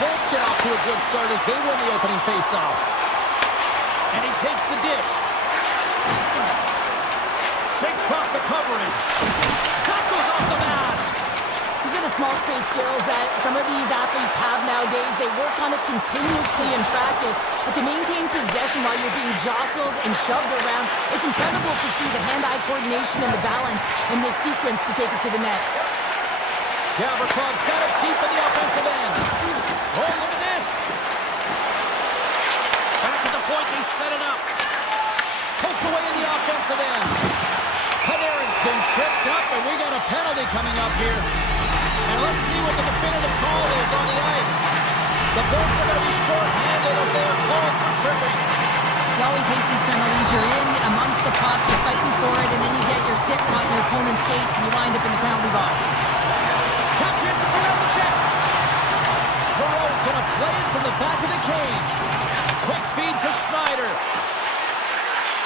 Bolts get off to a good start as they win the opening faceoff. And he takes the dish. Shakes off the coverage. That goes off the mask. These are the small space skills that some of these athletes have nowadays. They work on it continuously in practice. But to maintain possession while you're being jostled and shoved around, it's incredible to see the hand-eye coordination and the balance in this sequence to take it to the net. Gavrikhov's got it deep in the offensive end. Oh, look at this. Back at the point, they set it up. Poked away in the offensive end. Panarin's been tripped up, and we got a penalty coming up here. And let's see what the definitive call is on the ice. The Bolts are going to be short-handed as they are called for tripping. You always hate these penalties. You're in amongst the puck, you're fighting for it, and then you get your stick caught in your opponent's skates, and you wind up in the penalty box. Tap dances around the check. Perreault's going to play it from the back of the cage. Quick feed to Schneider.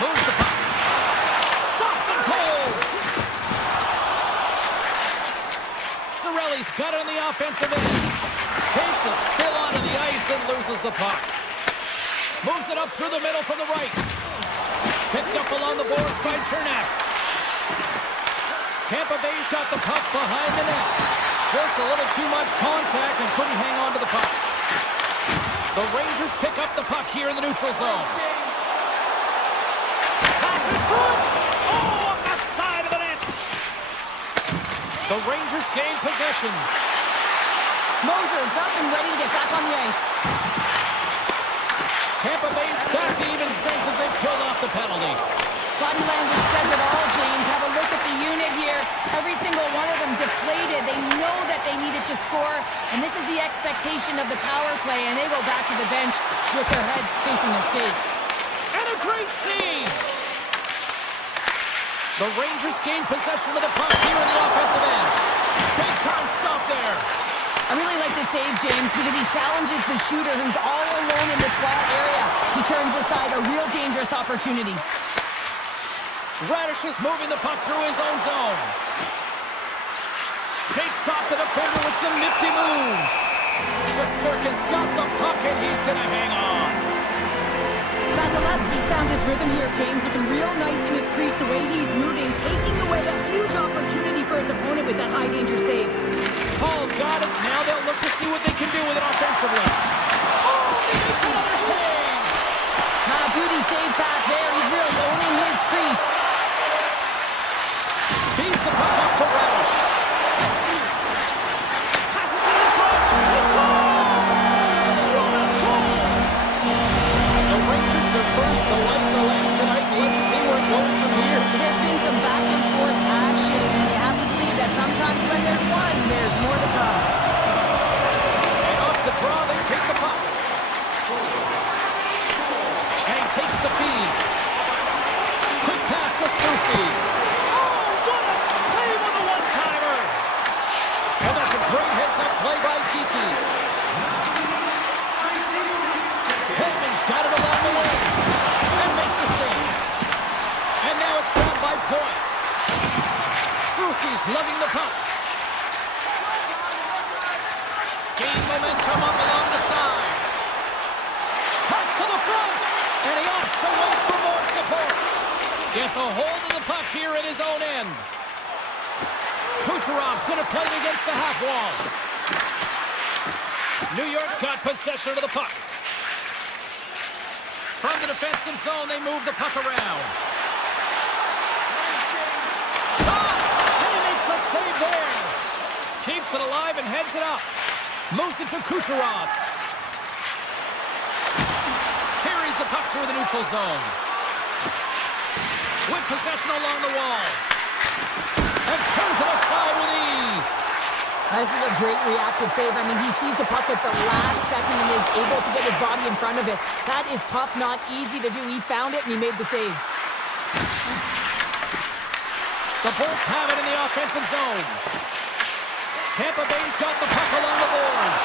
Moves the puck. Stops him cold. Cirelli's got it on the offensive end. Takes a spill onto the ice and loses the puck. Moves it up through the middle from the right. Picked up along the boards by Chernak. Tampa Bay's got the puck behind the net. Just a little too much contact and couldn't hang on to the puck. The Rangers pick up the puck here in the neutral zone. Pass in front! Oh, on the side of the net! The Rangers gain possession. Moser's up and ready to get back on the ice. Tampa Bay's back to even strength as they've killed off the penalty. Body language says it all, James. Have a look at the unit here. Every single one of them deflated. They know that they needed to score, and this is the expectation of the power play, and they go back to the bench with their heads facing their skates. And a great save! The Rangers gain possession of the puck here in the offensive end. Big time stop there. I really like this save, James, because he challenges the shooter who's all alone in the slot area. He turns aside a real dangerous opportunity. Radish is moving the puck through his own zone. Shakes off the defender with some nifty moves. Shesterkin's got the puck and he's going to hang on. Vasilevsky's found his rhythm here, James. Looking real nice in his crease the way he's moving, taking away a huge opportunity for his opponent with that high-danger save. Paul's got it. Now they'll look to see what they can do with it offensively. Oh, he makes another save! Not a beauty save back there. He's really owning his crease. Feeds the puck up to Radish. Passes it in front. They score! The Rangers are first to light the lamp tonight. Let's see where it goes from here. There's been some back and forth action, and you have to believe that sometimes when there's one, there's more to come. And off the draw, they pick the puck. And he takes the feed. Quick pass to Susi. Oh, what a save on the one-timer! And that's a great heads-up play by Kiki. Hedman's got it along the way. And makes the save. And now it's grabbed by Point. Susi's lugging the puck. Gain momentum up along the side. Cuts to the front. And he opts to wait for more support. Gets a hold of the puck here at his own end. Kucherov's going to play it against the half wall. New York's got possession of the puck. From the defensive zone, they move the puck around. Shot! And he makes a save there. Keeps it alive and heads it up. Moves it to Kucherov. Carries the puck through the neutral zone. With possession along the wall. And turns it aside with ease. This is a great reactive save. I mean, he sees the puck at the last second and is able to get his body in front of it. That is tough, not easy to do. He found it and he made the save. The Bolts have it in the offensive zone. Tampa Bay's got the puck along the boards.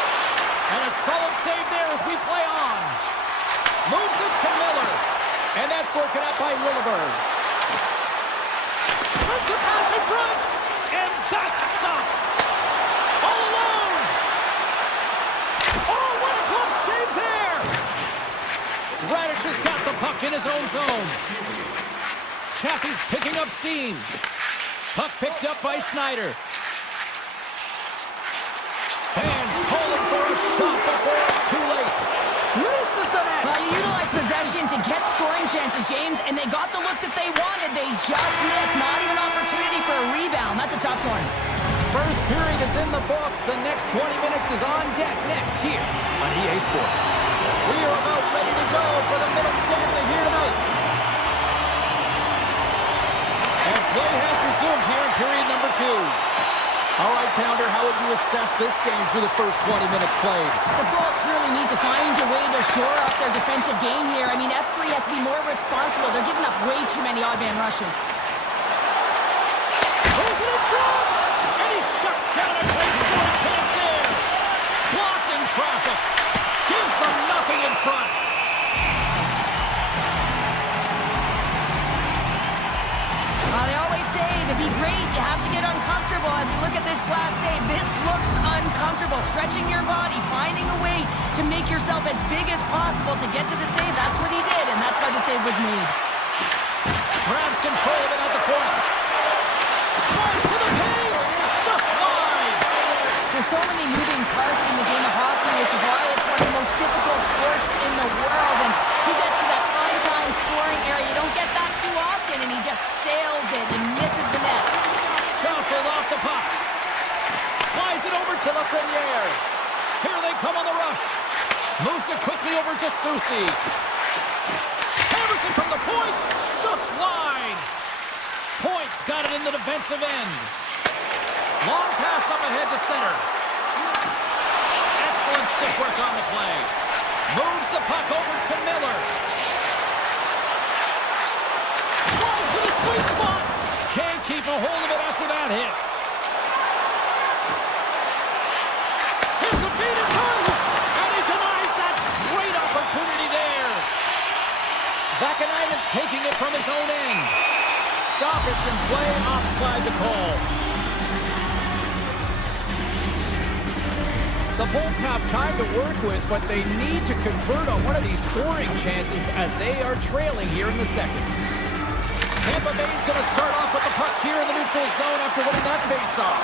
And a solid save there as we play on. Moves it to Miller. And that's broken up by Williberg. Sends a pass in front. And that's stopped. All alone. Oh, in his own zone. Chaffee's picking up steam. Puck picked up by Schneider. Fans calling for a shot before it's too late. Misses the net. Well, you utilize possession to get scoring chances, James, and they got the look that they wanted. They just missed. Not even an opportunity for a rebound. That's a tough one. First period is in the books. The next 20 minutes is on deck next here on EA Sports. We are about ready to go for the middle stanza here tonight. And play has resumed here in period number 2. All right, Pounder, how would you assess this game through the first 20 minutes played? The Bolts really need to find a way to shore up their defensive game here. I mean, F3 has to be more responsible. They're giving up way too many odd man rushes. Throws it in front! And he shuts down a great scoring chance there. Blocked in traffic. Gives them nothing in front. They always say to be great, you have to get uncomfortable. As we look at this last save, this looks uncomfortable. Stretching your body, finding a way to make yourself as big as possible to get to the save. That's what he did, and that's why the save was made. Grabs control of it at the point. Tries to the paint. Just wide. There's so many moving parts in the game of hockey, which is why it's one of the most difficult sports in the world. And he gets to that on-time scoring area. You don't get that too often, and he just sails it and misses the net. Jostled off the puck. Slides it over to Lafreniere. Here they come on the rush. Moves it quickly over to Susi. Hammers it from the point. Just wide. Point's got it in the defensive end. Long pass up ahead to center. Excellent stick work on the play. Moves the puck over to Miller. Drives to the sweet spot. Can't keep a hold of it after that hit. Here's a feed and turn. And he denies that great opportunity there. Vakanainen's taking it from his own end. Stoppage and play offside the call. The Bolts have time to work with, but they need to convert on one of these scoring chances as they are trailing here in the second. Tampa Bay's going to start off with the puck here in the neutral zone after winning that face-off.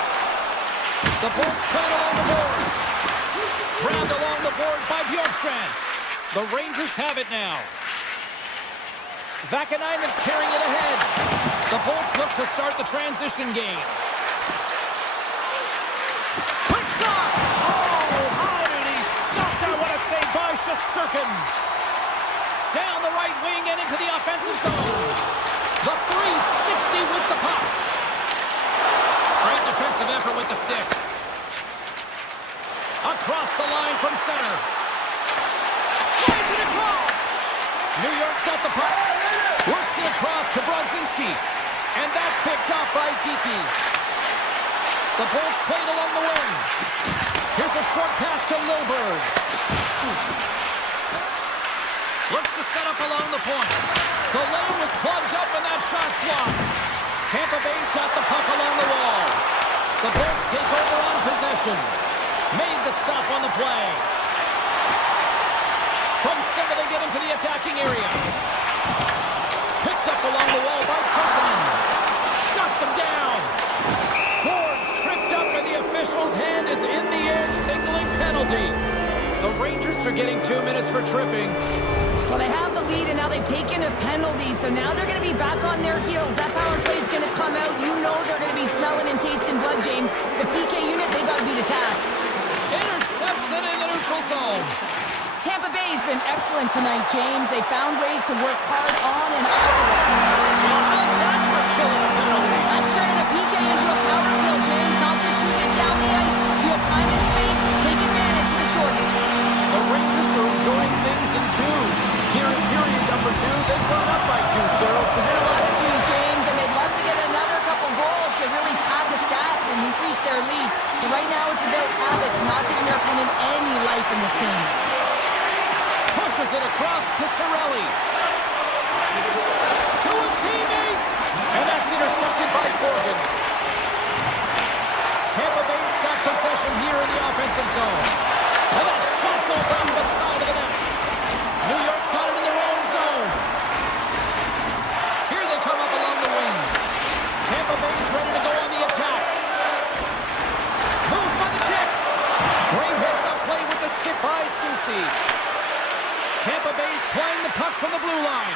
The Bolts playing along the boards. Grabbed along the board by Bjorkstrand. The Rangers have it now. Vakanainen's carrying it ahead. The Bolts look to start the transition game. Quick shot! Oh, how did he stop that? What a save by Shesterkin. Down the right wing and into the offensive zone. The 360 with the puck. Great defensive effort with the stick. Across the line from center. Slides it across. New York's got the puck. Works it across to Brodzinski. And that's picked up by Kiki. The Bolts played along the wing. Here's a short pass to Lilberg. Looks to set up along the point. The lane was plugged up and that shot's blocked. Tampa Bay's got the puck along the wall. The Bolts take over on possession. Made the stop on the play. From center they get into the attacking area. Picked up along the wall by Kussinen. Shuts him down. Boards tripped up and the official's hand is in the air signaling penalty. The Rangers are getting 2 minutes for tripping. Well, they have the lead, and now they've taken a penalty, so now they're going to be back on their heels. That power play is going to come out. You know they're going to be smelling and tasting blood, James. The PK unit, they got to be the task. Intercepts it in the neutral zone. Tampa Bay's been excellent tonight, James. They found ways to work hard on and off of it. So how's that for killing a penalty? That's turning a PK into a power kill, James. Not just shooting down the ice. You have time and space. Take advantage of the shorty. The Rangers are enjoying things in twos. Here in period number 2, they've gone up by 2, Cheryl. There's been a lot of twos, James, and they'd love to get another couple goals to really pad the stats and increase their lead. But right now it's about habits, not giving their opponent any life in this game. Pushes it across to Cirelli. To his teammate. And that's intercepted by Corgan. Tampa Bay's got possession here in the offensive zone. And that shot goes off the side of the net. New York's got it in their own zone. seed. Tampa Bay's playing the puck from the blue line.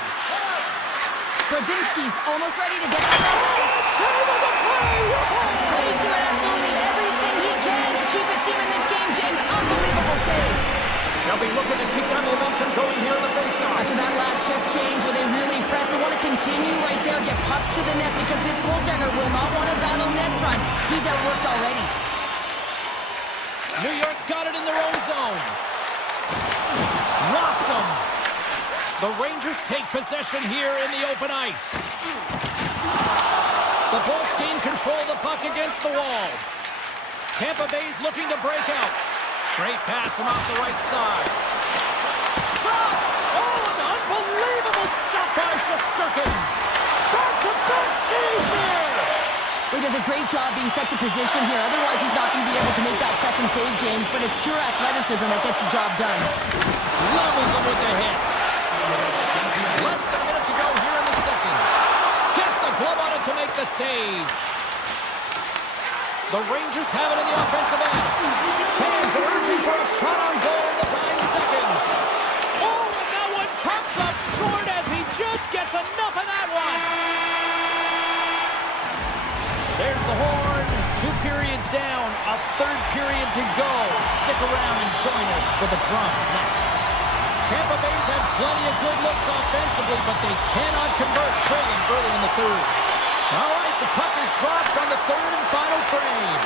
Brodzinski's almost ready to get out of this. Save of the play! Whoa! He's doing absolutely everything he can to keep his team in this game, James. Unbelievable save. They'll be looking to keep that momentum going here in the faceoff. After that last shift change where they really press, they want to continue right there, get pucks to the net because this goaltender will not want to battle net front. He's outworked already. New York's got it in their own zone. Rocks them. The Rangers take possession here in the open ice. The Bolts gain control of the puck against the wall. Tampa Bay's looking to break out. Great pass from off the right side. Shot! Oh, an unbelievable stop by Shesterkin. Back-to-back saves there. He does a great job being set to position here. Otherwise, he's not going to be able to make that second save, James. But it's pure athleticism that gets the job done. Levels him with the hit. Less than a minute to go here in the second. Gets a glove on it to make the save. The Rangers have it in the offensive end. Fans are urging for a shot on goal in the 9 seconds. Oh, and that one pops up short as he just gets enough of that one. There's the horn. 2 periods down. A third period to go. Stick around and join us for the drama next. Tampa Bay's had plenty of good looks offensively, but they cannot convert, trailing early in the third. All right, the puck is dropped on the third and final frame.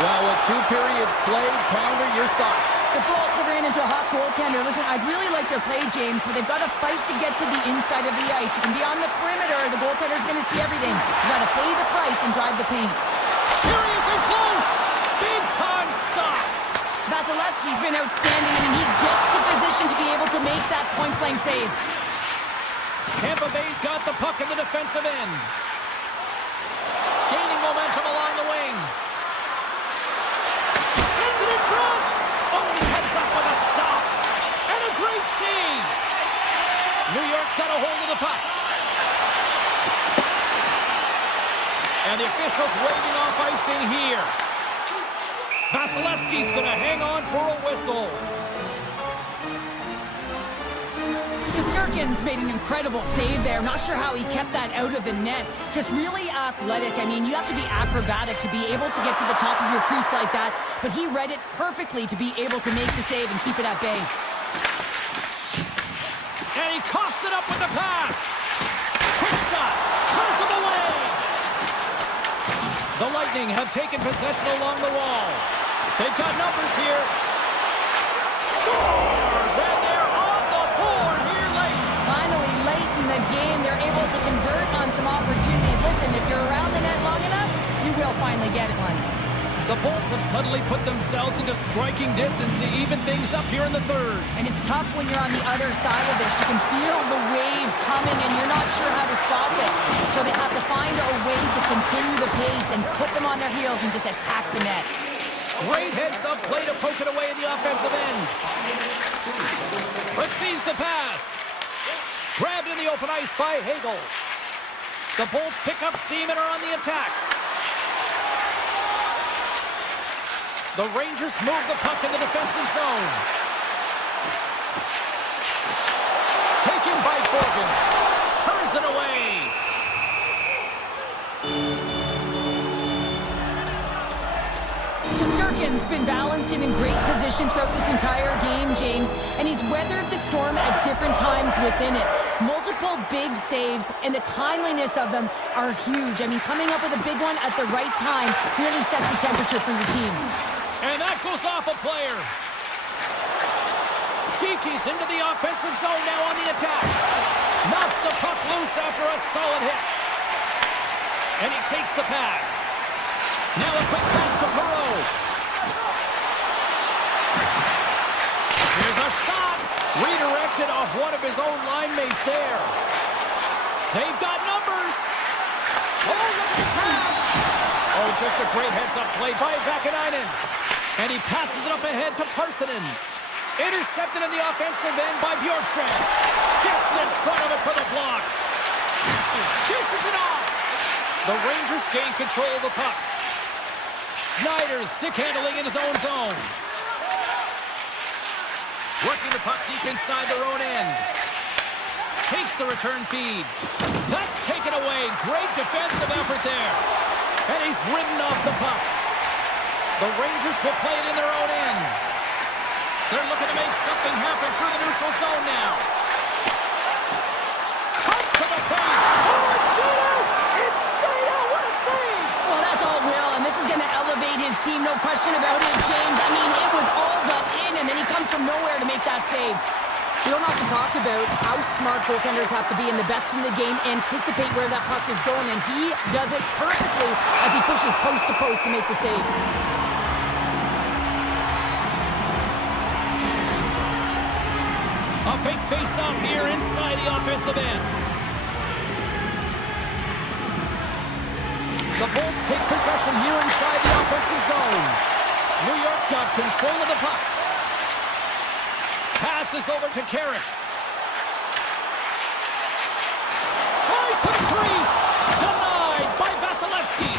Well, with 2 periods played, Pounder, your thoughts? The Bolts have ran into a hot goaltender. Listen, I'd really like their play, James, but they've got to fight to get to the inside of the ice. You can be on the perimeter. The goaltender's going to see everything. You got to pay the price and drive the paint. Here he is in close. Big time stop. Vasilevsky's been outstanding. I mean, he gets to position to be able to make that point-blank save. Tampa Bay's got the puck in the defensive end. Gaining momentum along the wing. Sends it in front. Oh, he heads up with a stop. And a great save. New York's got a hold of the puck. And the officials waving off icing here. Vasilevsky's going to hang on for a whistle. Shesterkin's made an incredible save there. Not sure how he kept that out of the net. Just really athletic. I mean, you have to be acrobatic to be able to get to the top of your crease like that. But he read it perfectly to be able to make the save and keep it at bay. And he coughs it up with the pass. Quick shot. Turns him away. The Lightning have taken possession along the wall. They've got numbers here. Scores! And they're on the board here late. Finally, late in the game, they're able to convert on some opportunities. Listen, if you're around the net long enough, you will finally get one. The Bolts have suddenly put themselves into striking distance to even things up here in the third. And it's tough when you're on the other side of this. You can feel the wave coming and you're not sure how to stop it. So they have to find a way to continue the pace and put them on their heels and just attack the net. Great heads-up play to poke it away in the offensive end. Receives the pass. Grabbed in the open ice by Hagel. The Bolts pick up steam and are on the attack. The Rangers move the puck in the defensive zone. Taken by Borgen. Turns it away. Shesterkin's been balanced and in great position throughout this entire game, James, and he's weathered the storm at different times within it. Multiple big saves, and the timeliness of them are huge. I mean, coming up with a big one at the right time really sets the temperature for your team. And that goes off a player. Geeky's into the offensive zone now on the attack. Knocks the puck loose after a solid hit. And he takes the pass. Now a quick pass to Perreault. Here's a shot. Redirected off one of his own line mates there. They've got numbers. Oh, look at the pass. Oh, just a great heads-up play by Vakanainen. And he passes it up ahead to Parsonen. Intercepted in the offensive end by Bjorkstrand. Gets in front of it for the block. Dishes it off. The Rangers gain control of the puck. Schneider's stick handling in his own zone. Working the puck deep inside their own end. Takes the return feed. That's taken away. Great defensive effort there. And he's ridden off the puck. The Rangers will play it in their own end. They're looking to make something happen through the neutral zone now. Cuts to the paint. Oh, it's stayed out! It's stayed out! What a save! Well, that's all Will, and this is going to elevate his team, no question about it, James. I mean, it was all but in, and then he comes from nowhere to make that save. We don't have to talk about how smart goaltenders have to be, and the best in the game anticipate where that puck is going, and he does it perfectly as he pushes post to post to make the save. A big face-off here inside the offensive end. The Bolts take possession here inside the offensive zone. New York's got control of the puck. Passes over to Karras. Tries to the crease. Denied by Vasilevsky.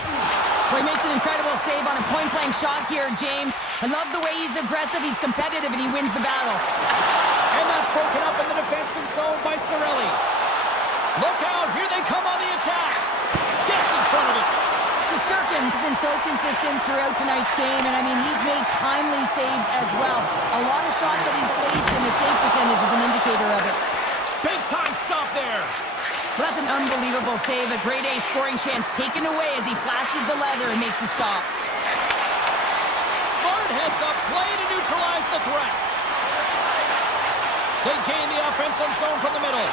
Well, he makes an incredible save on a point-blank shot here, James. I love the way he's aggressive, he's competitive, and he wins the battle. And that's broken up in the defensive zone by Cirelli. Look out, here they come on the attack. Gets in front of it. Shesterkin's been so consistent throughout tonight's game, and I mean, he's made timely saves as well. A lot of shots that he's faced, and his save percentage is an indicator of it. Big time stop there. Well, that's an unbelievable save. A grade A scoring chance taken away as he flashes the leather and makes the stop. Smart heads up play to neutralize the threat. They gain the offensive zone from the middle.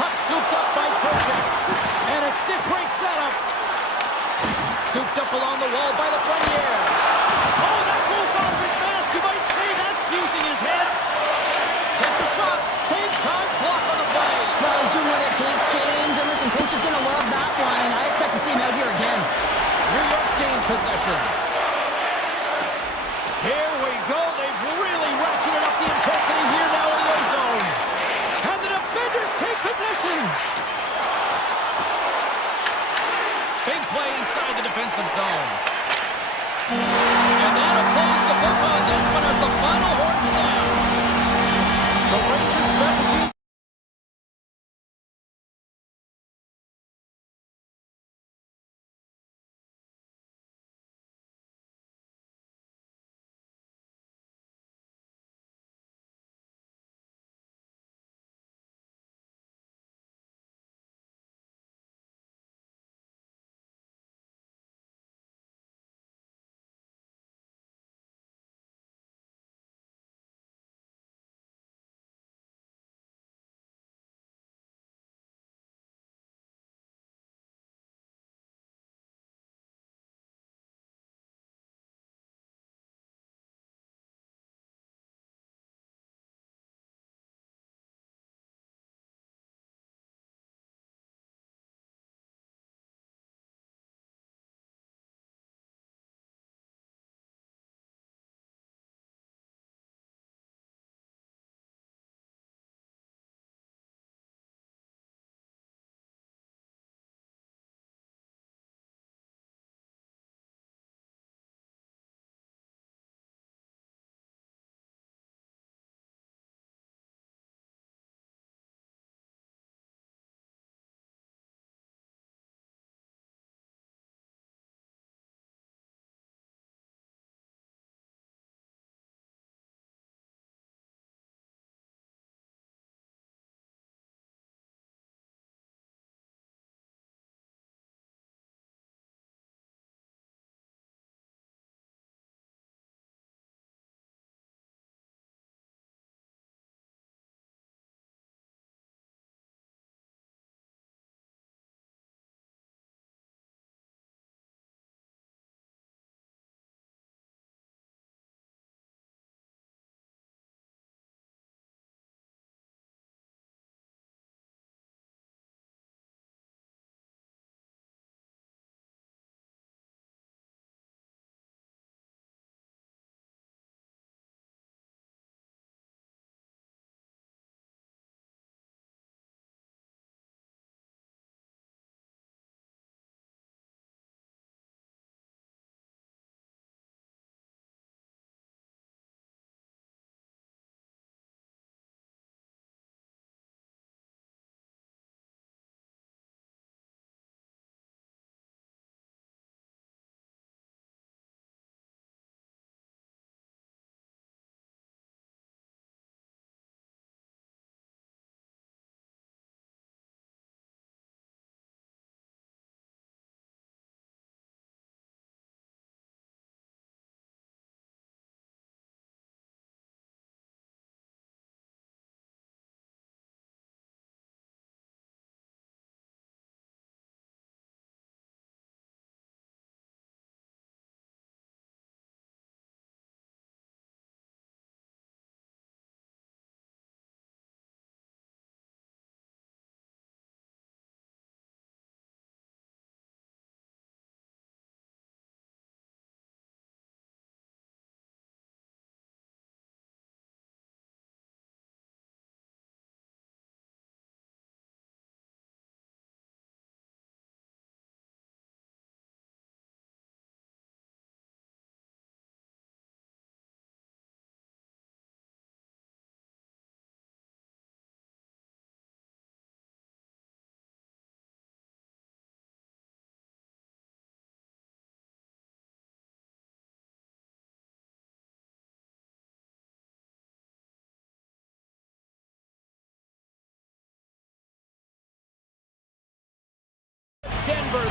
Puck scooped up by Trocheck. And a stick break setup. Scooped up along the wall by the Frenier. Oh, that goes off his mask. You might say that's using his head. Takes a shot. Big time block on the play. Well, he's doing what it takes, James. And listen, coach is going to love that one. I expect to see him out here again. New York's gained possession. Here we go. They've really ratcheted up the intensity here now in the O-zone. And the defenders take possession. Big play inside the defensive zone. And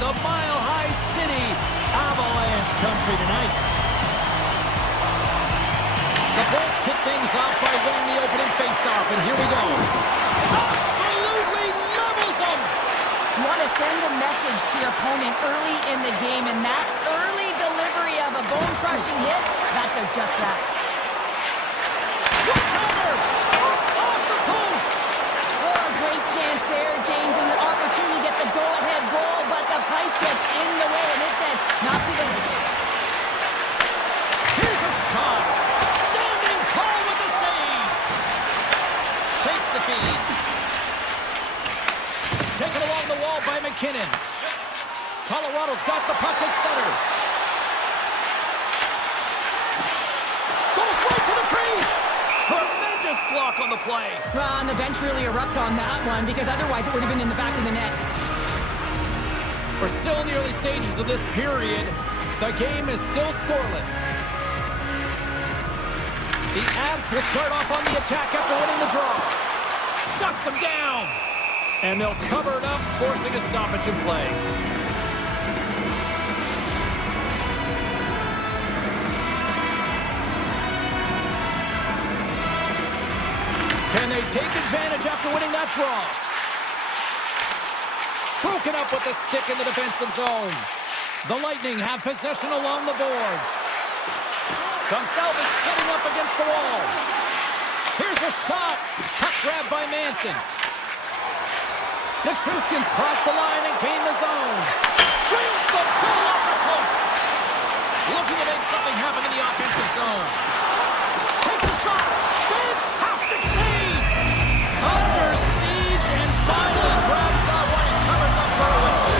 the Mile High City Avalanche country tonight. The Bolts kick things off by winning the opening faceoff, and here we go. Absolutely levels them! You want to send a message to your opponent early in the game, and that early delivery of a bone-crushing hit, that does just that. One-timer! Off the post! Oh, great chance there, James, and an opportunity to get the go-ahead goal, but the pipe gets in the way, and it says not today. Here's a shot! Standing tall with the save! Takes the feed. Taken along the wall by McKinnon. Colorado's got the puck at center. Goes right to the crease! Tremendous block on the play. Well, and the bench really erupts on that one, because otherwise it would have been in the back of the net. We're still in the early stages of this period. The game is still scoreless. The Avs will start off on the attack after winning the draw. Shuts them down. And they'll cover it up, forcing a stoppage in play. Can they take advantage after winning that draw? Broken up with the stick in the defensive zone. The Lightning have possession along the boards. Gonçalves setting up against the wall. Here's a shot. Puck grabbed by Manson. Nichushkin's crossed the line and gained the zone. Brings the ball up the post. Looking to make something happen in the offensive zone. Takes a shot. Fantastic save. Under siege and finally grabs that one and covers up for a whistle.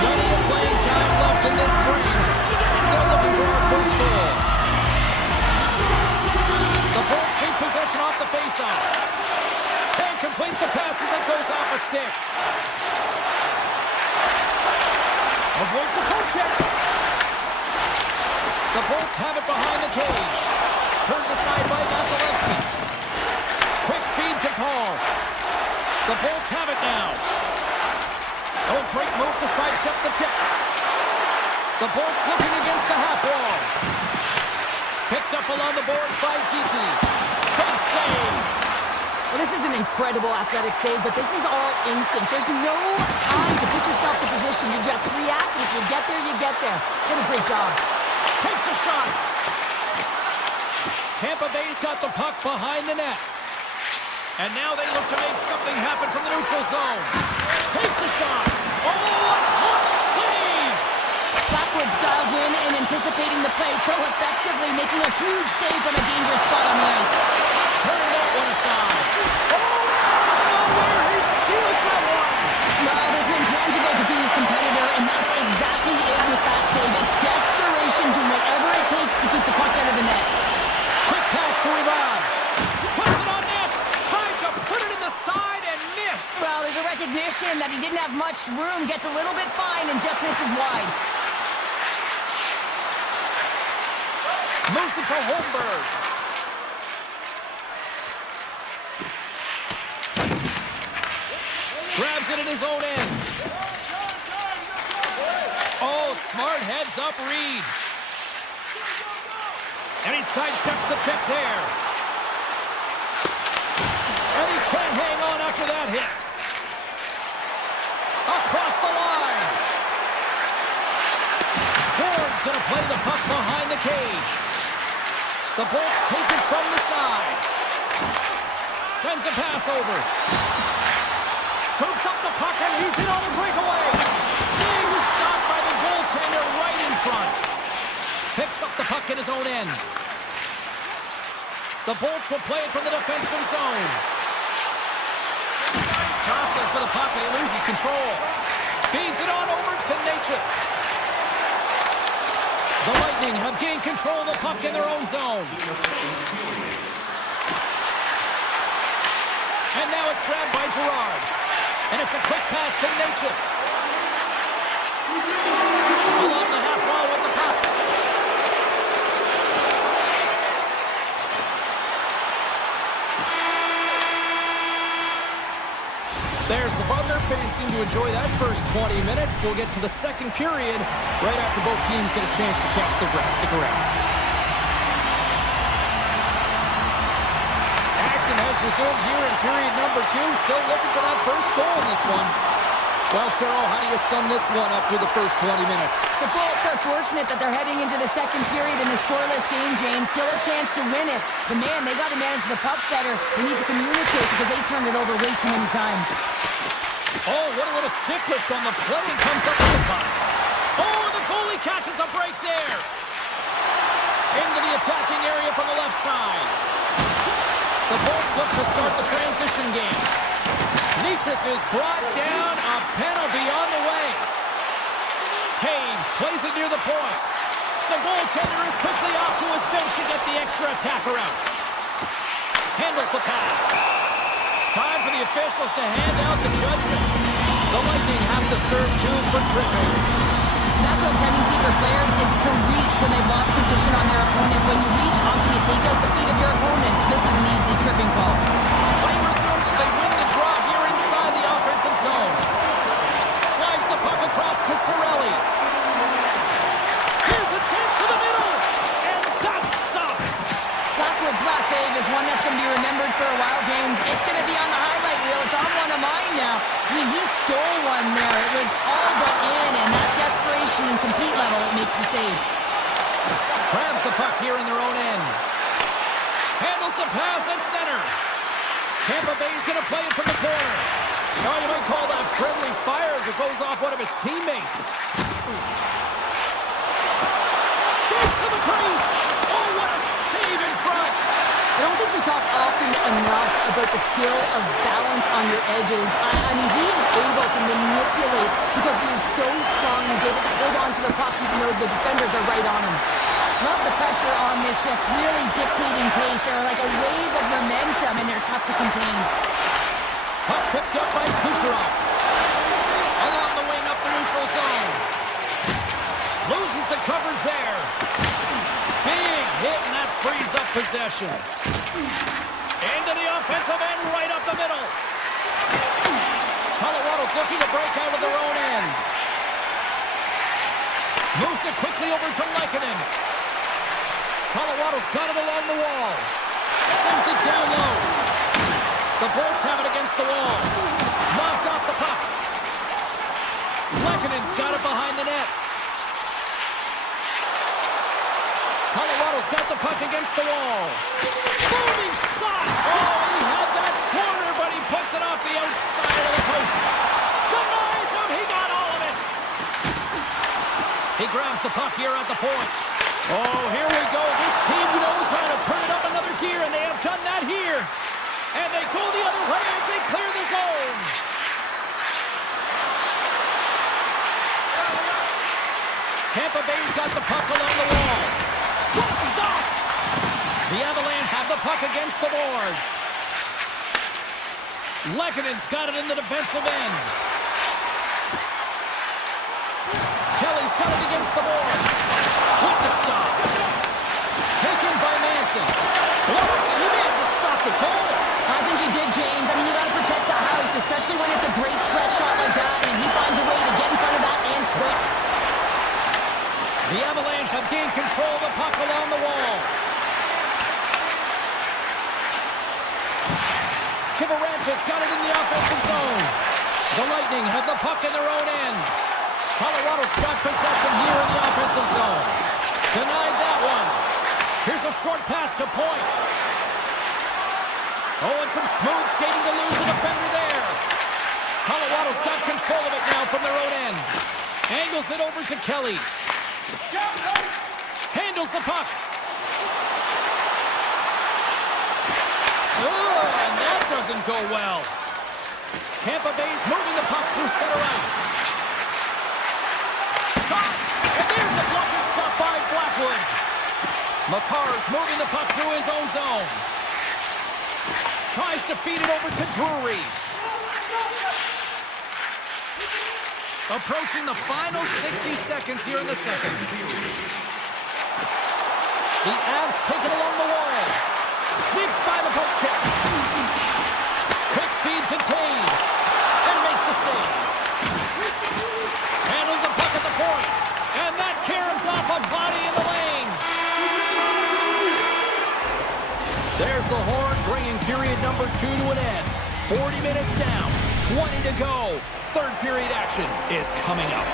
Plenty of playing time left in this frame. Still looking for our first goal. The Bolts take possession off the faceoff. Can't complete the pass as it goes off a stick. Avoids the poke check. The Bolts have it behind the cage. Turned aside by Vasilevsky. Quick feed to Paul. The Bolts have it now. Oh, great move to sidestep the check. The Bolts looking against the half wall. Picked up along the boards by Giti. Big save. Well, this is an incredible athletic save, but this is all instinct. There's no time to put yourself to position. You just react, and if you get there, you get there. What a great job. Takes a shot. Tampa Bay's got the puck behind the net. And now they look to make something happen from the neutral zone. Takes a shot. Oh, a clutch save! Backwards dialed in and anticipating the play so effectively, making a huge save from a dangerous spot on the ice. Turn that one aside. Oh, out of nowhere, he steals that one. Well, there's an intangible to being a competitor, and that's exactly it with that save. It's desperation, doing whatever it takes to keep the puck out of the net. Quick pass to Ivan. Puts it on net. Tried to put it in the side and missed. Well, there's a recognition that he didn't have much room, gets a little bit fine, and just misses wide. Moves it to Holmberg. Grabs it in his own end. Oh, smart heads up Reed. And he sidesteps the check there. And he can't hang on after that hit. Across the line. Horn's going to play the puck behind the cage. The Bolts take it from the side. Sends a pass over. Scoops up the puck and he's in on a breakaway. Big stop by the goaltender right in front. Picks up the puck in his own end. The Bolts will play it from the defensive zone. Jostling for the puck and he loses control. Feeds it on over to Natchez. The Lightning have gained control of the puck in their own zone. And now it's grabbed by Gerard. And it's a quick pass to Natchez. Along the half wall with the puck. There's the buzzer. Fans seem to enjoy that first 20 minutes. We'll get to the second period right after both teams get a chance to catch their breath. Stick around. Action has resumed here in period number 2. Still looking for that first goal in this one. Well, Cheryl, how do you sum this one up through the first 20 minutes? The Bolts are fortunate that they're heading into the second period in a scoreless game, James. Still a chance to win it. But man, they got to manage the pucks better. They need to communicate because they turned it over way too many times. Oh, what a little stick lift on the play and comes up with the puck. Oh, the goalie catches a break there. Into the attacking area from the left side. The Bolts look to start the transition game. Leachus is brought down. A penalty on the way. Taves plays it near the point. The goaltender is quickly off to his bench to get the extra attacker out. Handles the pass. Time for the officials to hand out the judgment. The Lightning have to serve 2 for tripping. Natural tendency for players is to reach when they've lost position on their opponent. When you reach, often you take out the feet of your opponent. This is an easy tripping call. Play resumes. They win the draw here inside the offensive zone. Slides the puck across to Cirelli. Here's a chance to the middle. And that's stopped. Blackwood's last save is one that's going to be remembered for a while, James. It's going to be on the highlight reel. It's on one of mine now. I mean, he stole one there. It was all but in, and that desperation and compete level, it makes the save. Grabs the puck here in their own end. Handles the pass at center. Tampa Bay's going to play it from the corner. Now you might call that friendly fire as it goes off one of his teammates. Skates to the crease. Oh, what a save in front. I don't think we talk often enough about the skill of balance on your edges. I mean, he is able to manipulate because he is so strong. He's able to hold on to the puck even though the defenders are right on him. Love the pressure on this shift, really dictating pace. They're like a wave of momentum, and they're tough to contain. Puck picked up by Kucherov. Along the wing up the neutral zone. Loses the coverage there. Big hit, and that frees up possession. Into the offensive end, right up the middle. Colorado's looking to break out of their own end. Moves it quickly over to Lehkonen. Colorado's got it along the wall. Sends it down low. The Bolts have it against the wall. Knocked off the puck. Lehkonen's got it behind the net. Colorado's got the puck against the wall. Booming shot! Oh, he had that corner, but he puts it off the outside of the post. Denies him! He got all of it! He grabs the puck here at the point. Oh, here we go. This team knows how to turn it up another gear, and they have done that here. And they go the other way as they clear the zone. Tampa Bay's got the puck along the wall. Stop! The Avalanche have the puck against the boards. Lehkonen's got it in the defensive end. Kelly's got it against the boards. With the stop. Taken by Manson. Oh, he may have just stopped the goal. I think he did, James. I mean, you got to protect the house, especially when it's a great threat shot like that, and he finds a way to get in front of that and quick. The Avalanche have gained control of the puck along the wall. Kivarant's got it in the offensive zone. The Lightning have the puck in their own end. Colorado's got possession here in the offensive zone. Denied that one. Here's a short pass to point. Oh, and some smooth skating to lose the defender there. Colorado's got control of it now from their own end. Angles it over to Kelly. Handles the puck. Oh, and that doesn't go well. Tampa Bay's moving the puck through center ice. Shot! And there's a blocker stop by Blackwood. McCarr's moving the puck through his own zone. Tries to feed it over to Drury. Approaching the final 60 seconds here in the second. The Avs take it along the wall. Sneaks by the poke check. Quick feed to Taves. There's the horn, bringing period number 2 to an end. 40 minutes down, 20 to go. Third period action is coming up.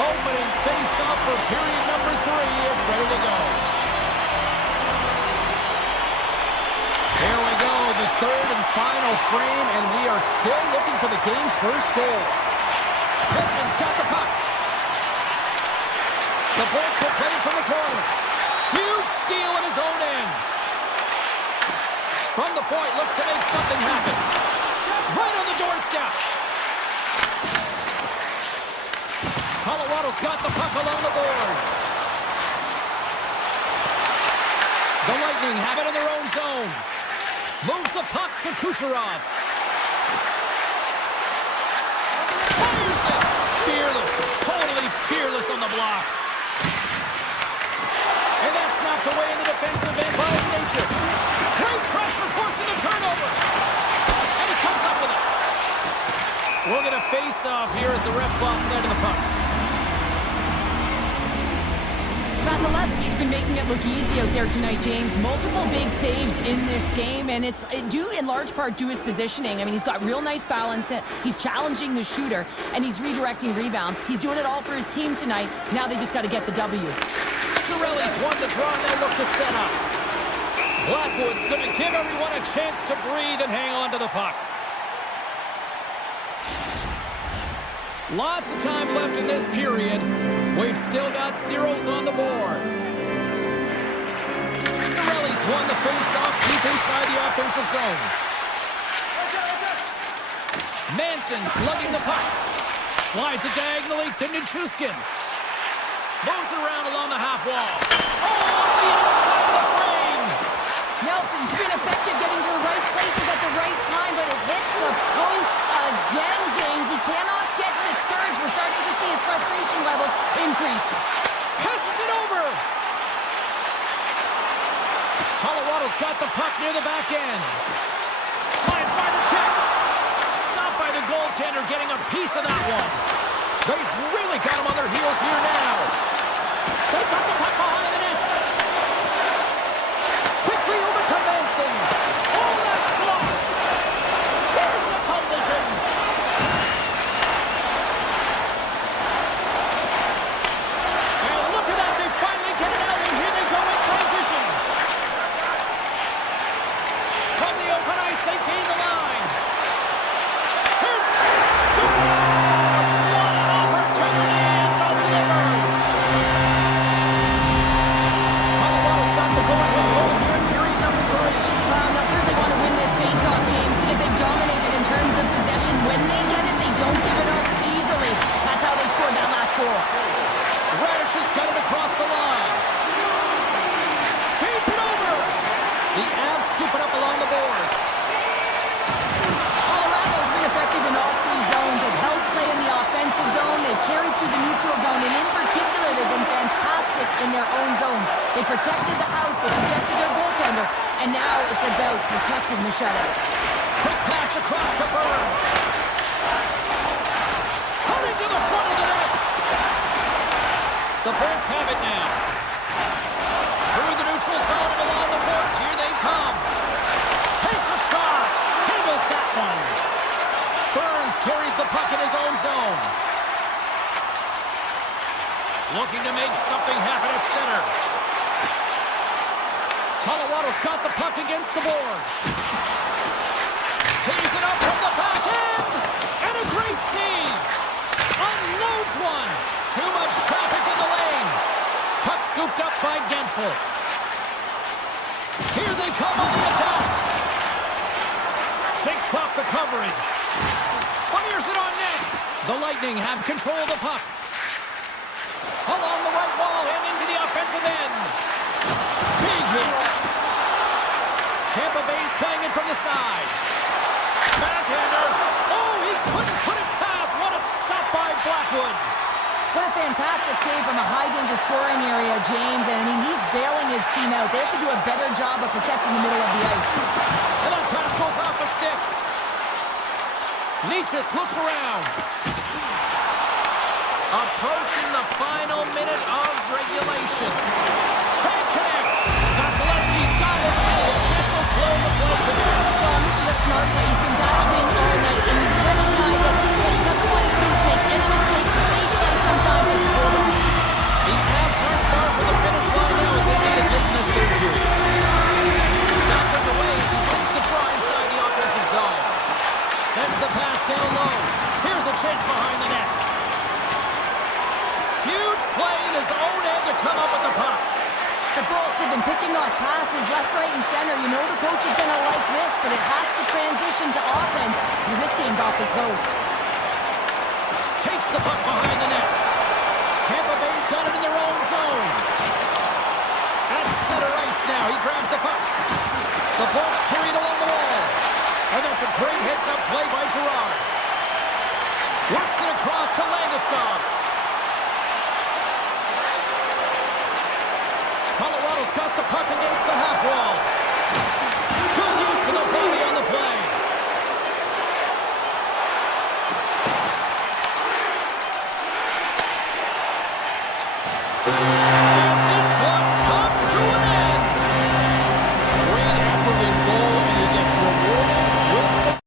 Opening face-off for period number 3 is ready to go. Here we go, the third and final frame, and we are still looking for the game's first goal. Pittman's got the puck. The Bolts have played from the corner. Huge steal at his own end. From the point, looks to make something happen. Right on the doorstep. Colorado's got the puck along the boards. The Lightning have it in their own zone. Moves the puck to Kucherov. Fires it! Fearless, totally fearless on the block. And that's knocked away in the defensive end by Ignatius. Great pressure, forcing the turnover. And he comes up with it. We're going to face off here as the refs lost sight of the puck. Vasilevsky's been making it look easy out there tonight, James. Multiple big saves in this game, and it's due in large part to his positioning. I mean, he's got real nice balance. He's challenging the shooter, and he's redirecting rebounds. He's doing it all for his team tonight. Now they just got to get the W. Cirelli's won the draw, and they look to set up. Blackwood's going to give everyone a chance to breathe and hang on to the puck. Lots of time left in this period. We've still got zeros on the board. Cirelli's won the face-off deep inside the offensive zone. Manson's lugging the puck. Slides it diagonally to Nichushkin. Moves it around along the half wall. Oh, the inside of the frame! Nelson's been effective getting to the right places at the right time, but it hits the post again, James. He cannot get discouraged. We're starting to see his frustration levels increase. Passes it over! Colorado's got the puck near the back end. Slides by the check. Stopped by the goaltender, getting a piece of that one. They've really got him on their heels here now. They've got the puck behind the net. Quickly over to Manson. Oh, that's blocked. There's the collision. And look at that. They finally get it out, and here they go in transition. From the open ice, they gain the line. Here's Stewart. What an opportunity, and delivers. Colorado's got the go-ahead goal here in period number 3. Well, they'll certainly want to win this face-off, James, because they've dominated in terms of possession. When they get it, they don't give it up easily. That's how they scored that last goal. Radish has got it across the line. Feeds it over. The Avs scoop it up along the boards. Colorado's been effective in all 3 zones. They've held play in the offensive zone. They've carried through the neutral zone. And in particular, they've been fantastic in their own zone. They protected the house. They protected their goaltender. And now it's about protecting the shutout. Quick pass across to Burns. Coming to the front of the net. The Bolts have it now. Through the neutral zone and along the boards. Here they come. Takes a shot. Handles that one. Burns carries the puck in his own zone. Looking to make something happen at center. Colorado's got the puck against the boards. Tees it up from the back end. And a great save. Unloads one. Too much traffic in the lane. Puck scooped up by Gensel. Here they come on the attack. Shakes off the coverage. Fires it on net. The Lightning have control of the puck. Along the right wall and into the offensive end. Big hit. Tampa Bay's playing it from the side. Backhander. Oh, he couldn't put it past. What a stop by Blackwood. What a fantastic save from a high-danger scoring area, James. And, I mean, he's bailing his team out. They have to do a better job of protecting the middle of the ice. And that pass goes off a stick. Nichushkin looks around. Approaching the final minute of regulation. Can't connect. Vasilevsky's got it, and the officials play this, but it has to transition to offense because this game's awfully close. Takes the puck behind the net. Tampa Bay's got it in their own zone. At center ice now, he grabs the puck. The ball's carried along the wall. And that's a great heads-up play by Gerard. Works it across to Landeskog. Colorado's got the puck against the half wall. Good use of the body on the play. And this one comes to an end. Great effort in goal, and he gets rewarded with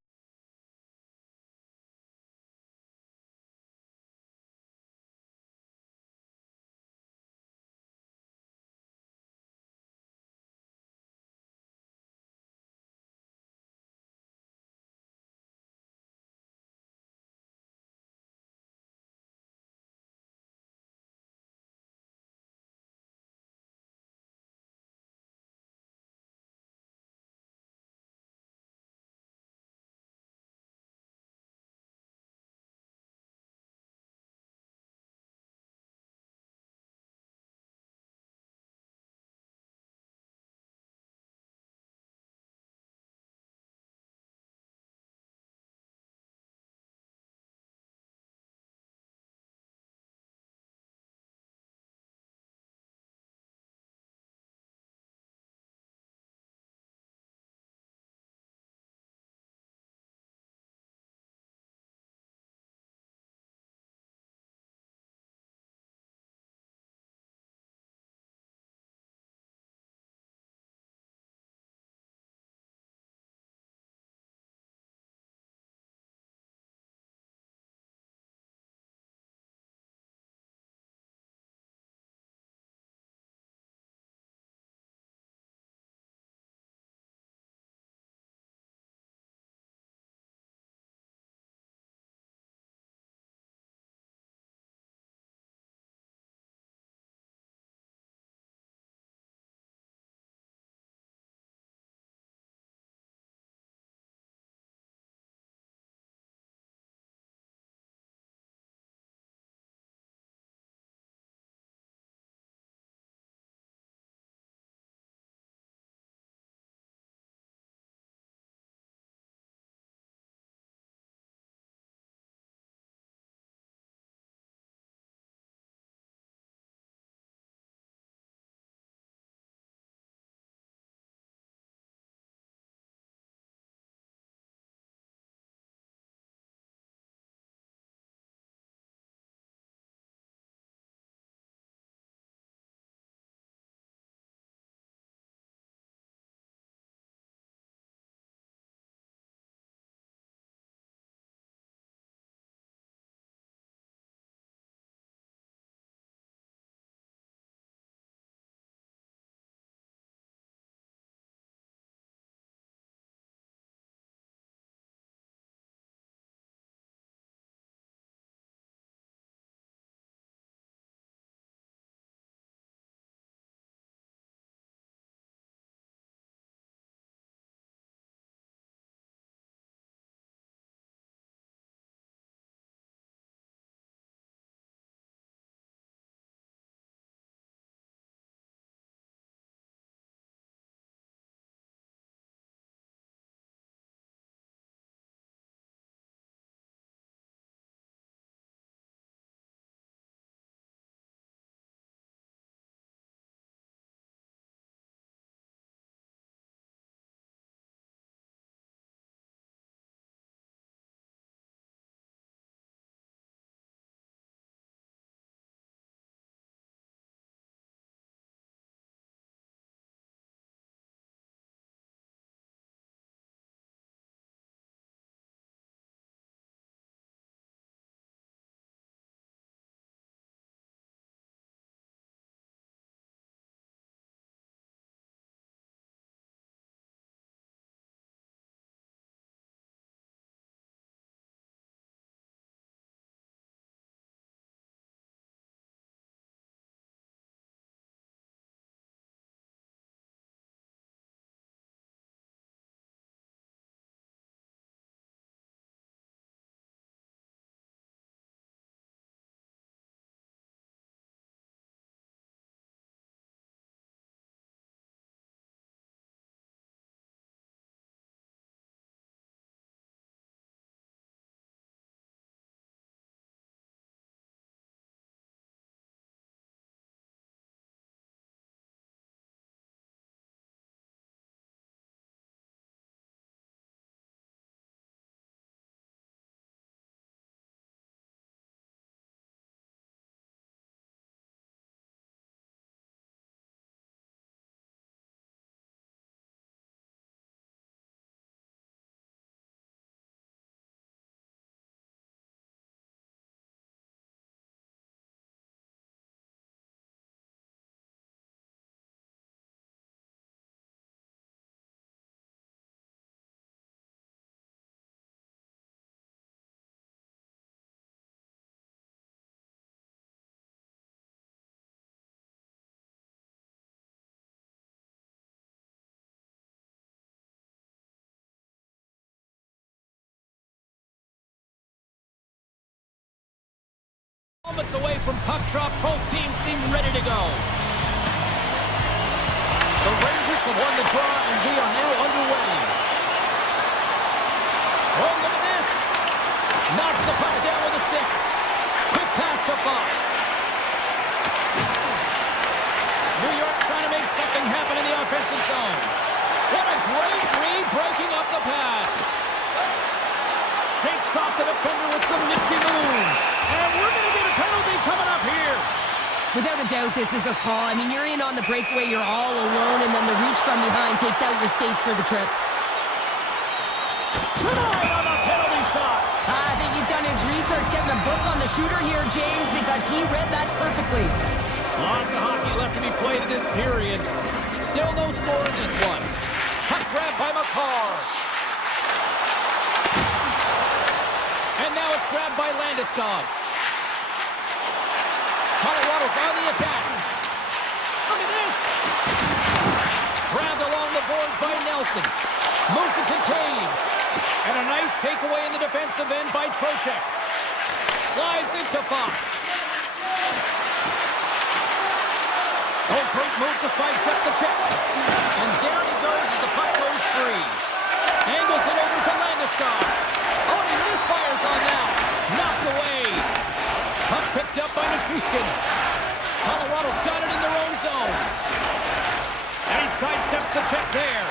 Moments away from puck drop, both teams seem ready to go. The Rangers have won the draw, and we are now underway. Oh, look at this. Knocks the puck down with a stick. Quick pass to Fox. New York's trying to make something happen in the offensive zone. What a great read, breaking up the pass. Shakes off the defender with some nifty moves. And we're going to get a penalty coming up here. Without a doubt, this is a call. I mean, you're in on the breakaway, you're all alone, and then the reach from behind takes out your skates for the trip. Tonight on the penalty shot. I think he's done his research, getting a book on the shooter here, James, because he read that perfectly. Lots of hockey left to be played in this period. Still no score in this one. Puck grab by McCarr. And now it's grabbed by Landeskog. Colorado's on the attack. Look at this. Grabbed along the boards by Nelson. Moves it to Taves. And a nice takeaway in the defensive end by Trocheck. Slides into Fox. Oh, great move to sidestep the check. And down he goes as the puck goes free. Angles it over to Landeskog. Oh, and he misfires on that. Knocked away. Puck picked up by Nichushkin. Colorado's got it in their own zone. And he sidesteps the check there.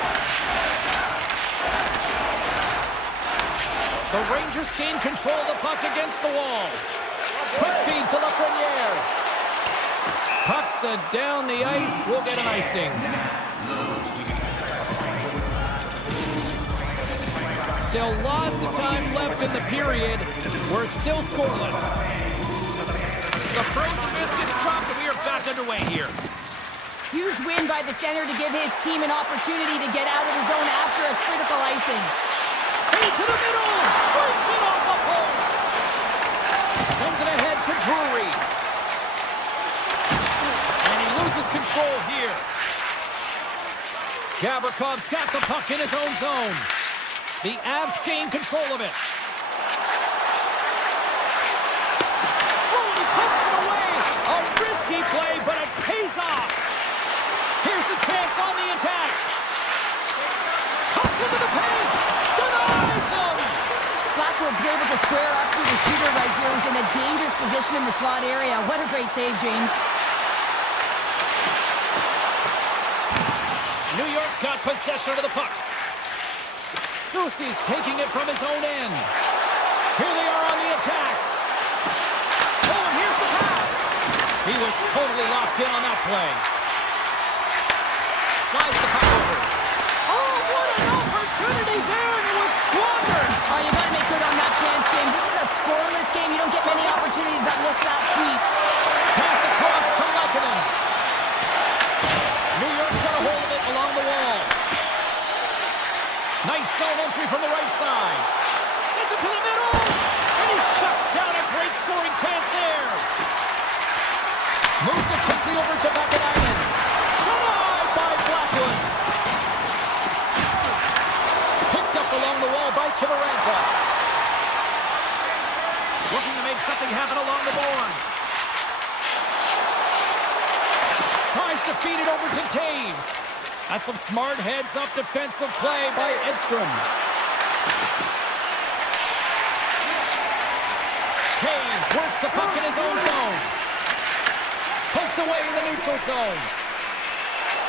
The Rangers gain control of the puck against the wall. Quick feed to Lafreniere. Puck's down the ice. We'll get an icing. Still lots of time left in the period. We're still scoreless. The frozen biscuits dropped, and we are back underway here. Huge win by the center to give his team an opportunity to get out of the zone after a critical icing. Into the middle! Brings it off the post! Sends it ahead to Drury. And he loses control here. Gavrikoff's got the puck in his own zone. The Avs gain control of it. Oh, he puts it away! A risky play, but it pays off. Here's a chance on the attack. Cuts into the paint. Denies him. Blackwood's able to square up to the shooter right here, who's in a dangerous position in the slot area. What a great save, James. New York's got possession of the puck. Soucy's taking it from his own end. Here they are on the attack. Oh, and here's the pass. He was totally locked in on that play. Slides the puck over. Oh, what an opportunity there, and it was squandered. Oh, you got to make good on that chance, James. This is a scoreless game. You don't get many opportunities that look that sweet. Pass across to Lehkonen. New York's got a hold of it along the wall. Nice zone entry from the right side. Sends it to the middle. And he shuts down a great scoring chance there. Moves it quickly over to Vakanainen. Denied by Blackwood. Picked up along the wall by Kiviranta. Looking to make something happen along the boards. Tries to feed it over to Taves. That's some smart heads-up defensive play by Edstrom. Taves works the puck in his own zone. Poked away in the neutral zone.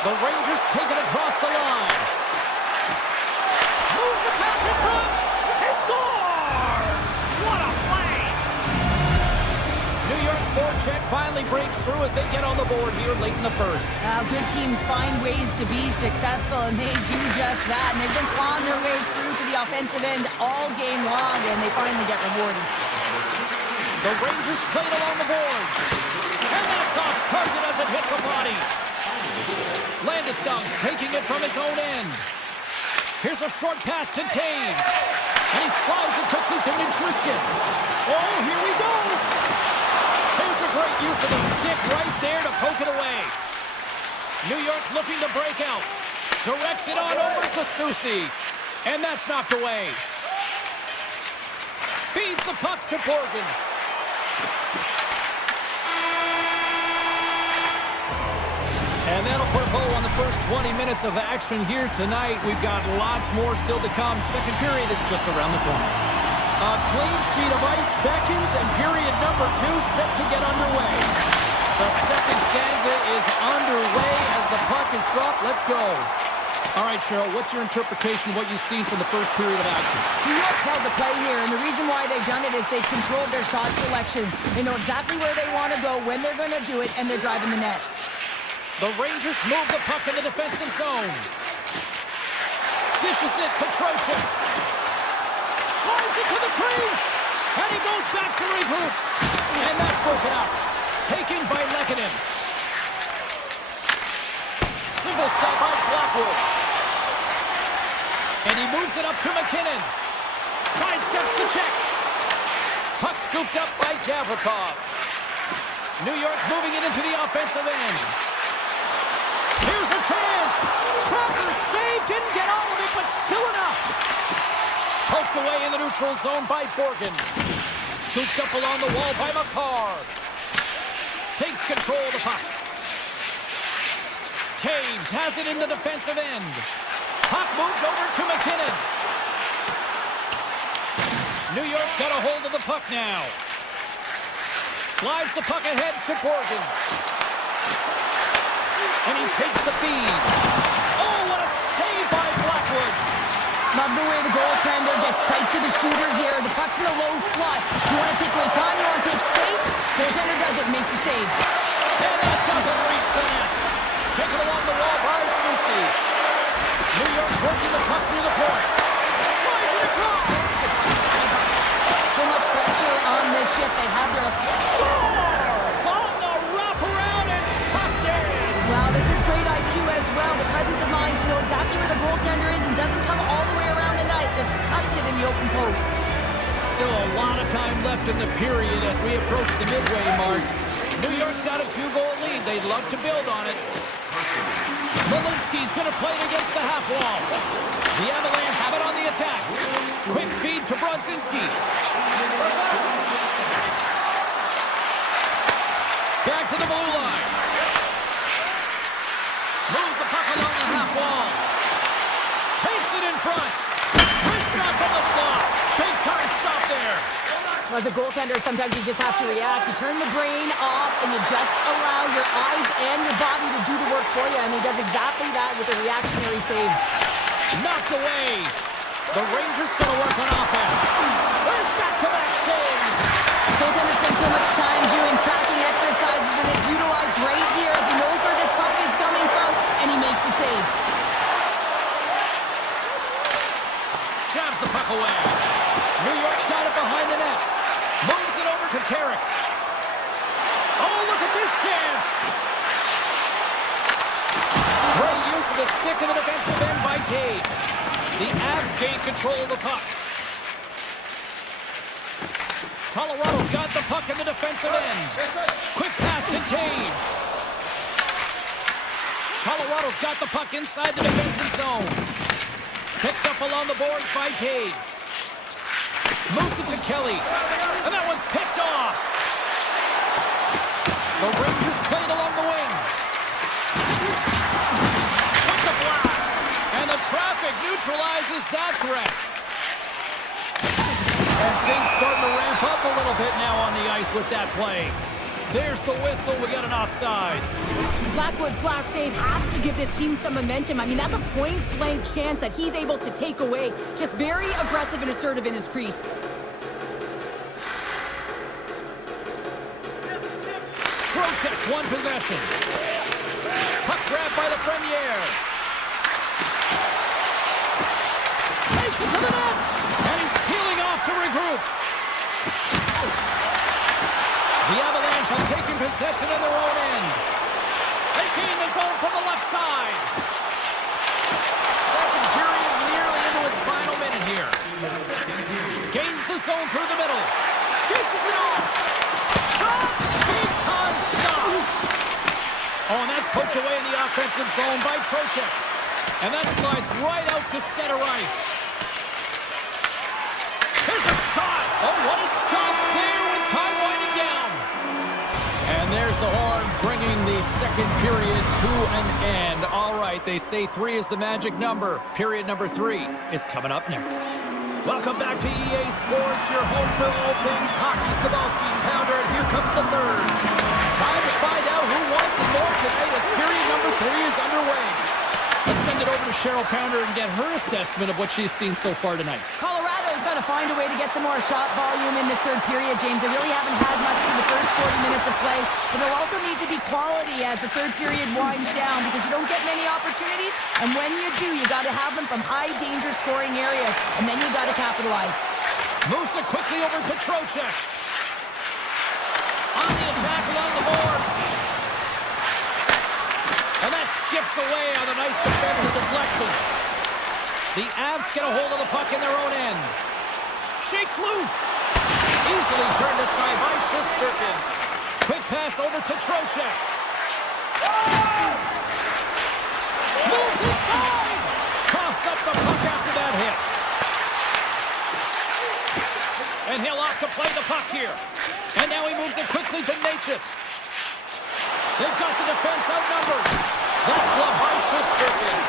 The Rangers take it across the line. Moves the pass in front. He scores! What a play! New York's forecheck finally breaks through as they get on the board here late in the first. Good teams find ways to be successful, and they do just that. And they've been clawing their way through to the offensive end all game long, and they finally get rewarded. The Rangers played along the boards. And that's off target as it hits a body. Landeskog's taking it from his own end. Here's a short pass to Taves. And he slides it quickly to Nichushkin. Oh, here we go. There's a great use of the stick right there to poke it away. New York's looking to break out. Directs it on over to Soucy. And that's knocked away. Feeds the puck to Borgen. And that'll put a bow on the first 20 minutes of action here tonight. We've got lots more still to come. Second period is just around the corner. A clean sheet of ice beckons, and period number 2 set to get underway. The second stanza is underway as the puck is dropped. Let's go. All right, Cheryl, what's your interpretation of what you've seen from the first period of action? New York's held the play here, and the reason why they've done it is they've controlled their shot selection. They know exactly where they want to go, when they're going to do it, and they're driving the net. The Rangers move the puck in the defensive zone. Dishes it to Trocheck. Drives it to the crease. And he goes back to regroup. And that's broken up. Taken by Lehkonen. Single stop by Blackwood. And he moves it up to McKinnon. Sidesteps the check. Puck scooped up by Gavrikov. New York's moving it into the offensive end. Here's a chance. Travers saved, didn't get all of it, but still enough. Poked away in the neutral zone by Borgen. Scooped up along the wall by McCarr. Takes control of the puck. Taves has it in the defensive end. Puck moved over to McKinnon. New York's got a hold of the puck now. Slides the puck ahead to Borgen. And he takes the feed. Oh, what a save by Blackwood. Love the way the goaltender gets tight to the shooter here. The puck's in a low slot. You want to take away time, you want to take space. Goaltender does it, makes the save. And that doesn't reach the net. Taken along the wall by Susi. New York's working the puck near the point. Slides it across. So much pressure on this shift. They have their Stars on the wraparound and tucked in. Wow, this is great IQ as well. The presence of mind to know exactly where the goaltender is and doesn't come all the way around the net. Just tucks it in the open post. Still a lot of time left in the period as we approach the midway mark. New York's got a 2-goal lead. They'd love to build on it. Malinsky's going to play it against the half wall. The Avalanche have it on the attack. Quick feed to Brodzinski. Back to the blue line. Moves the puck along the half wall. Takes it in front. Wrist shot from the slot. Big time stop there. As a goaltender, sometimes you just have to react. You turn the brain off and you just allow your eyes and your body to do the work for you. And he does exactly that with a reactionary save. Knocked away. The Rangers going to work on offense. There's back-to-back saves. Goaltender spends so much time doing tracking exercises, and it's utilized right here as he knows where this puck is coming from, and he makes the save. Jabs the puck away. New York's got it behind the net. Moves it over to Carrick. Oh, look at this chance. Great use of the stick in the defensive end by Taves. The Avs gain control of the puck. Colorado's got the puck in the defensive end. Quick pass to Taves. Colorado's got the puck inside the defensive zone. Picked up along the boards by Taves. Moves it to Kelly. And that one's picked off. The Rangers played along the wing. With the blast. And the traffic neutralizes that threat. And things starting to ramp up a little bit now on the ice with that play. There's the whistle. We got an offside. Blackwood's last save has to give this team some momentum. I mean, that's a point-blank chance that he's able to take away. Just very aggressive and assertive in his crease. Trocheck's one possession. Puck grabbed by the Premier. Takes it to the net. And he's peeling off to regroup. The Avalanche have taken possession of their own end. They gain the zone from the left side. Second period nearly into its final minute here. Gains the zone through the middle. Dishes it off. Shot. Big time stop. Oh, and that's poked away in the offensive zone by Trocheck. And that slides right out to center ice. Here's a shot. Oh, what a stop there with time winding down. And there's the horn bringing the second second period to an end. All right, they say 3 is the magic number. Period number 3 is coming up next. Welcome back to EA Sports, your home for all things hockey. Sabalski and Pounder, and here comes the third. Time to find out who wants it more tonight as period number 3 is underway. Let's send it over to Cheryl Pounder and get her assessment of what she's seen so far tonight. Colorado's got to find a way to get some more shot volume in this third period, James. They really haven't had much for the first 40 minutes of play, but there'll also need to be quality as the third period winds down because you don't get many opportunities, and when you do, you got to have them from high-danger scoring areas, and then you got to capitalize. Moves it quickly over to Trocheck. On the attack along the boards. And that skips away on a nice defensive deflection. The Avs get a hold of the puck in their own end. Shakes loose. Easily turned aside by Shesterkin. Quick pass over to Trocheck. Moves inside. Coughs up the puck after that hit. And he'll off to play the puck here. And now he moves it quickly to Natchez. They've got the defense outnumbered. That's gloved by Shesterkin.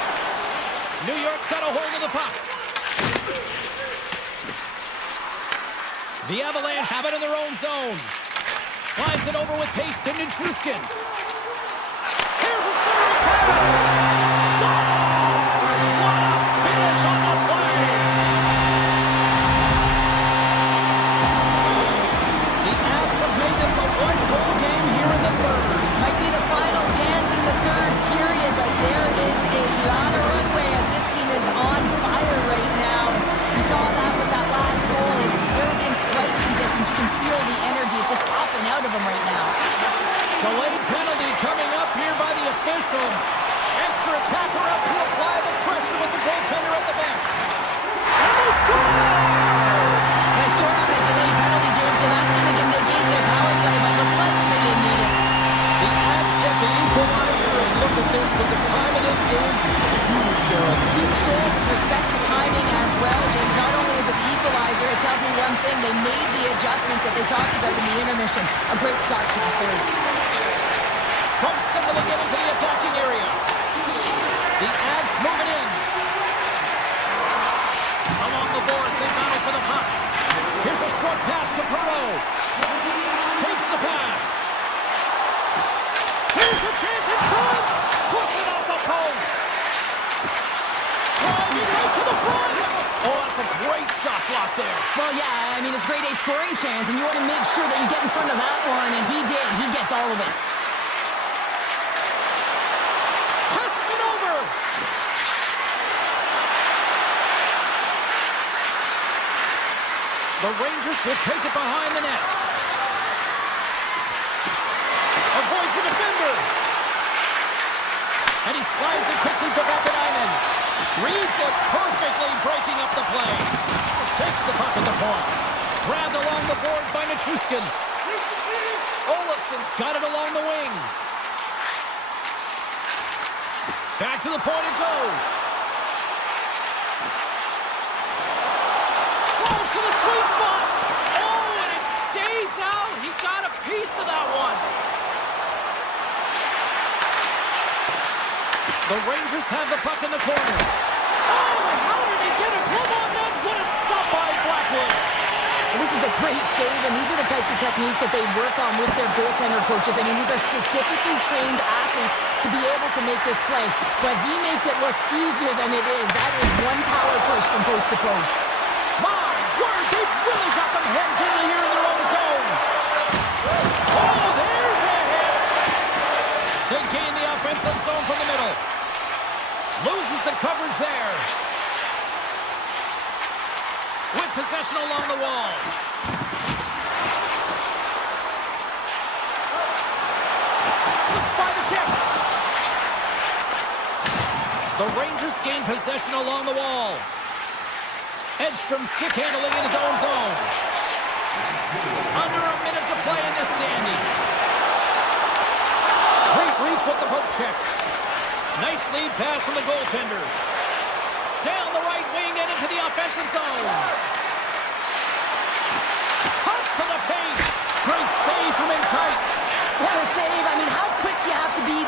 New York's got a hold of the puck. The Avalanche have it in their own zone. Slides it over with pace to Nichushkin. Here's a centering pass. Scores! What a finish on the play! The Avs have made this a one-goal game here in the third. Might be the final dance in the third period, but there is a lot of runway as this team is on fire right now. We saw that with that last goal as they're within striking distance. You can feel the energy. It's just popping out of them right now. Delayed penalty coming up here by the official. Extra attacker up to apply the pressure with the goaltender at the bench. And they score! They score on the delayed penalty, James, so that's going to negate their power play, but looks like they didn't need it. The Avs get the equalizer, and look at this, at the time of this game, huge, Cheryl. Huge goal with respect to timing as well, James. Not only is it the equalizer, it tells me one thing. They made the adjustments that they talked about in the intermission. A great start to the third. From signaling it into the attacking area. The Avs moving in. Along the boards, they battle for the puck. Here's a short pass to Perreault. Takes the pass. Here's a chance in front. Puts it off the post. Driving right to the front. Oh, that's a great shot block there. Well, yeah, I mean, it's grade A scoring chance, and you want to make sure that you get in front of that one, and he did. He gets all of it. Passes it over. The Rangers will take it behind the net. Avoids the defender. And he slides it quickly to Vakanainen. Reads it perfectly, breaking up the play. Takes the puck at the point. Grabbed along the boards by Nichushkin. Olofsson's got it along the wing. Back to the point it goes. Close to the sweet spot. Oh, and it stays out. He got a piece of that one. The Rangers have the puck in the corner. Oh, how did he get a glove on that? What a stop by Blackwood. This is a great save, and these are the types of techniques that they work on with their goaltender coaches. I mean, these are specifically trained athletes to be able to make this play, but he makes it look easier than it is. That is one power push from post to post. My word, they've really got them hemmed in here in their own zone. Oh, there's a hit. They gain the offensive zone from the middle. Loses the coverage there. With possession along the wall. Slips by the chip. The Rangers gain possession along the wall. Edstrom stick handling in his own zone. Under a minute to play in this dandy. Great reach with the poke check. Nice lead pass from the goaltender. Down the right wing and into the offensive zone. Cuts to the paint. Great save from in tight. What a save. I mean, how quick do you have to be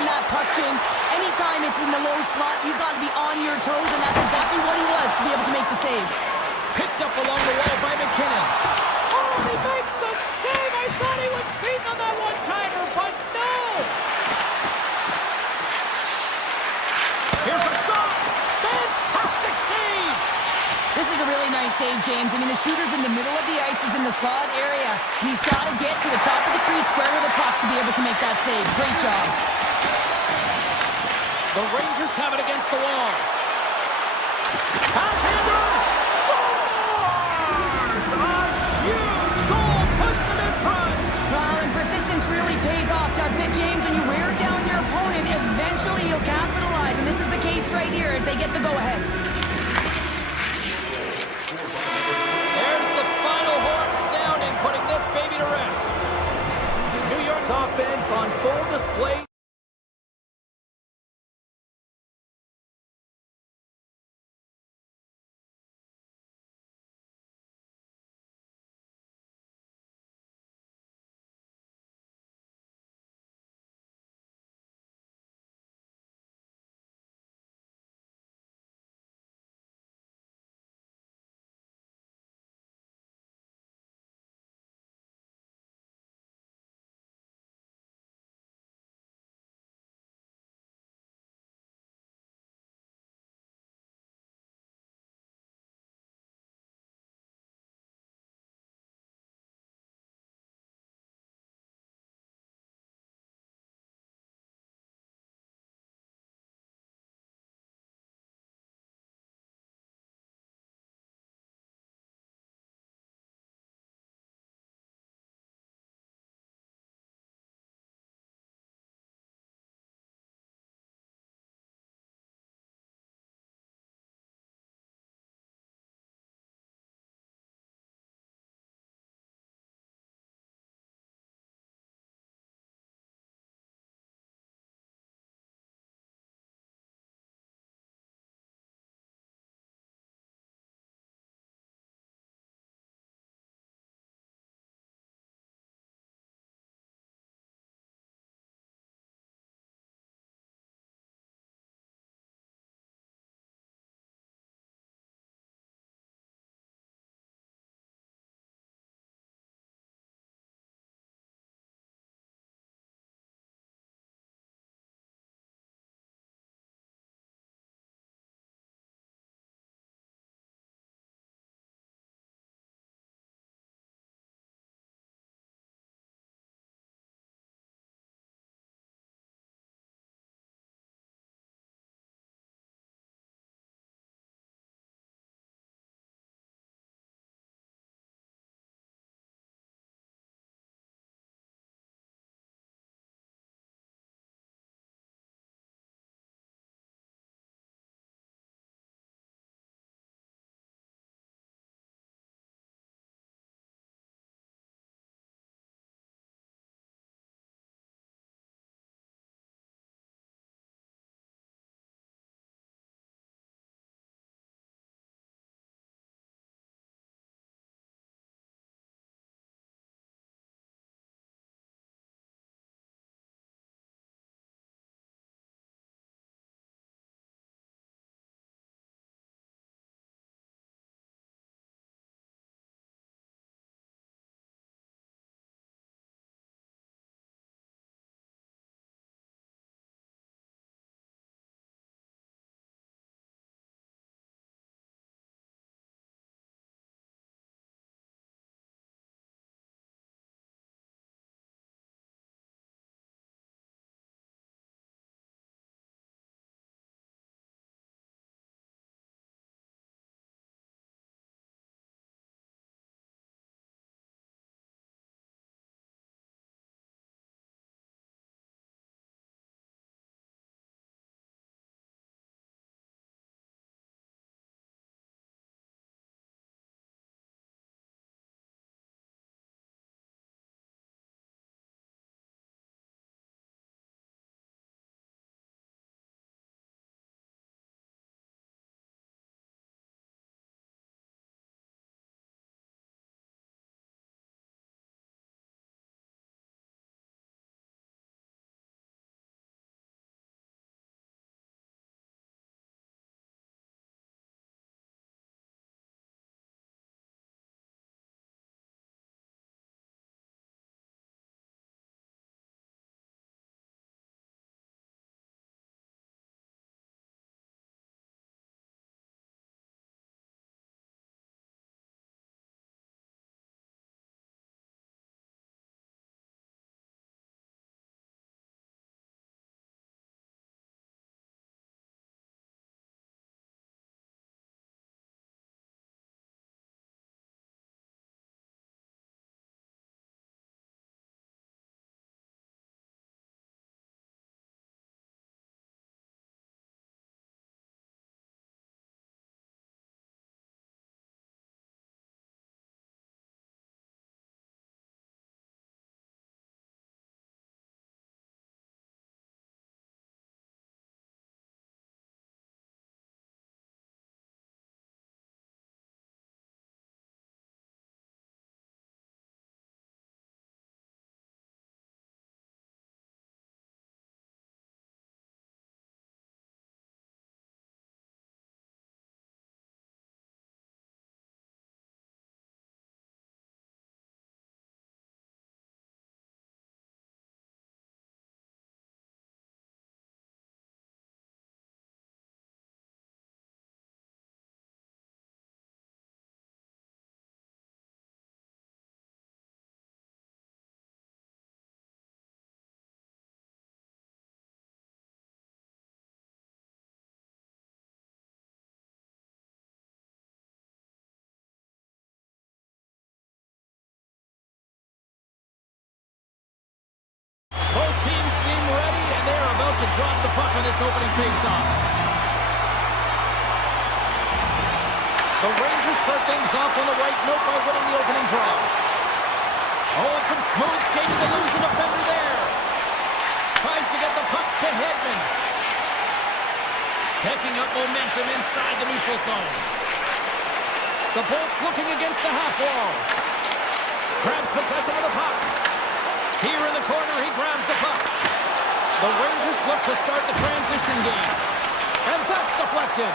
on that puck, James. Anytime it's in the low slot, you've got to be on your toes, and that's exactly what he was to be able to make the save. Picked up along the wall by McKinnon. Oh, he makes the save! I thought he was beaten on that one-timer, but no! Here's a shot! Fantastic save! This is a really nice save, James. I mean, the shooter's in the middle of the ice, he's in the slot area, and he's got to get to the top of the crease square with the puck to be able to make that save. Great job. The Rangers have it against the wall. Backhander! Scores! A huge goal puts them in front! Well, and persistence really pays off, doesn't it, James? When you wear down your opponent, eventually he'll capitalize, and this is the case right here as they get the go-ahead. There's the final horn sounding, putting this baby to rest. New York's offense on full display. this opening faceoff. The Rangers start things off on the right note by winning the opening draw. Oh, some smooth skating to lose the defender there. Tries to get the puck to Hedman. Picking up momentum inside the neutral zone. The Bolts looking against the half wall. Grabs possession of the puck. Here in the corner, he grabs the puck. The Rangers look to start the transition game. And that's deflected.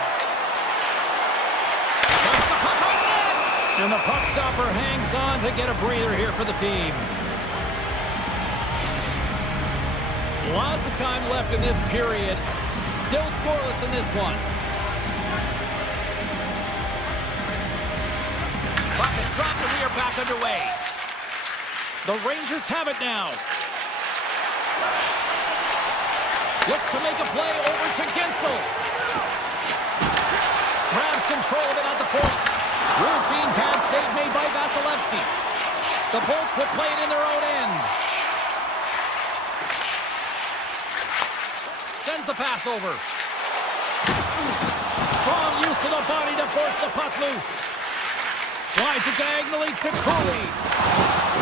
That's the puck on net. And the puck stopper hangs on to get a breather here for the team. Lots of time left in this period. Still scoreless in this one. Puck is dropped and we are back underway. The Rangers have it now. Looks to make a play over to Gensel. Grabs control of it at the point. Routine pass save made by Vasilevsky. The Bolts will play it in their own end. Sends the pass over. Strong use of the body to force the puck loose. Slides it diagonally to Cooley.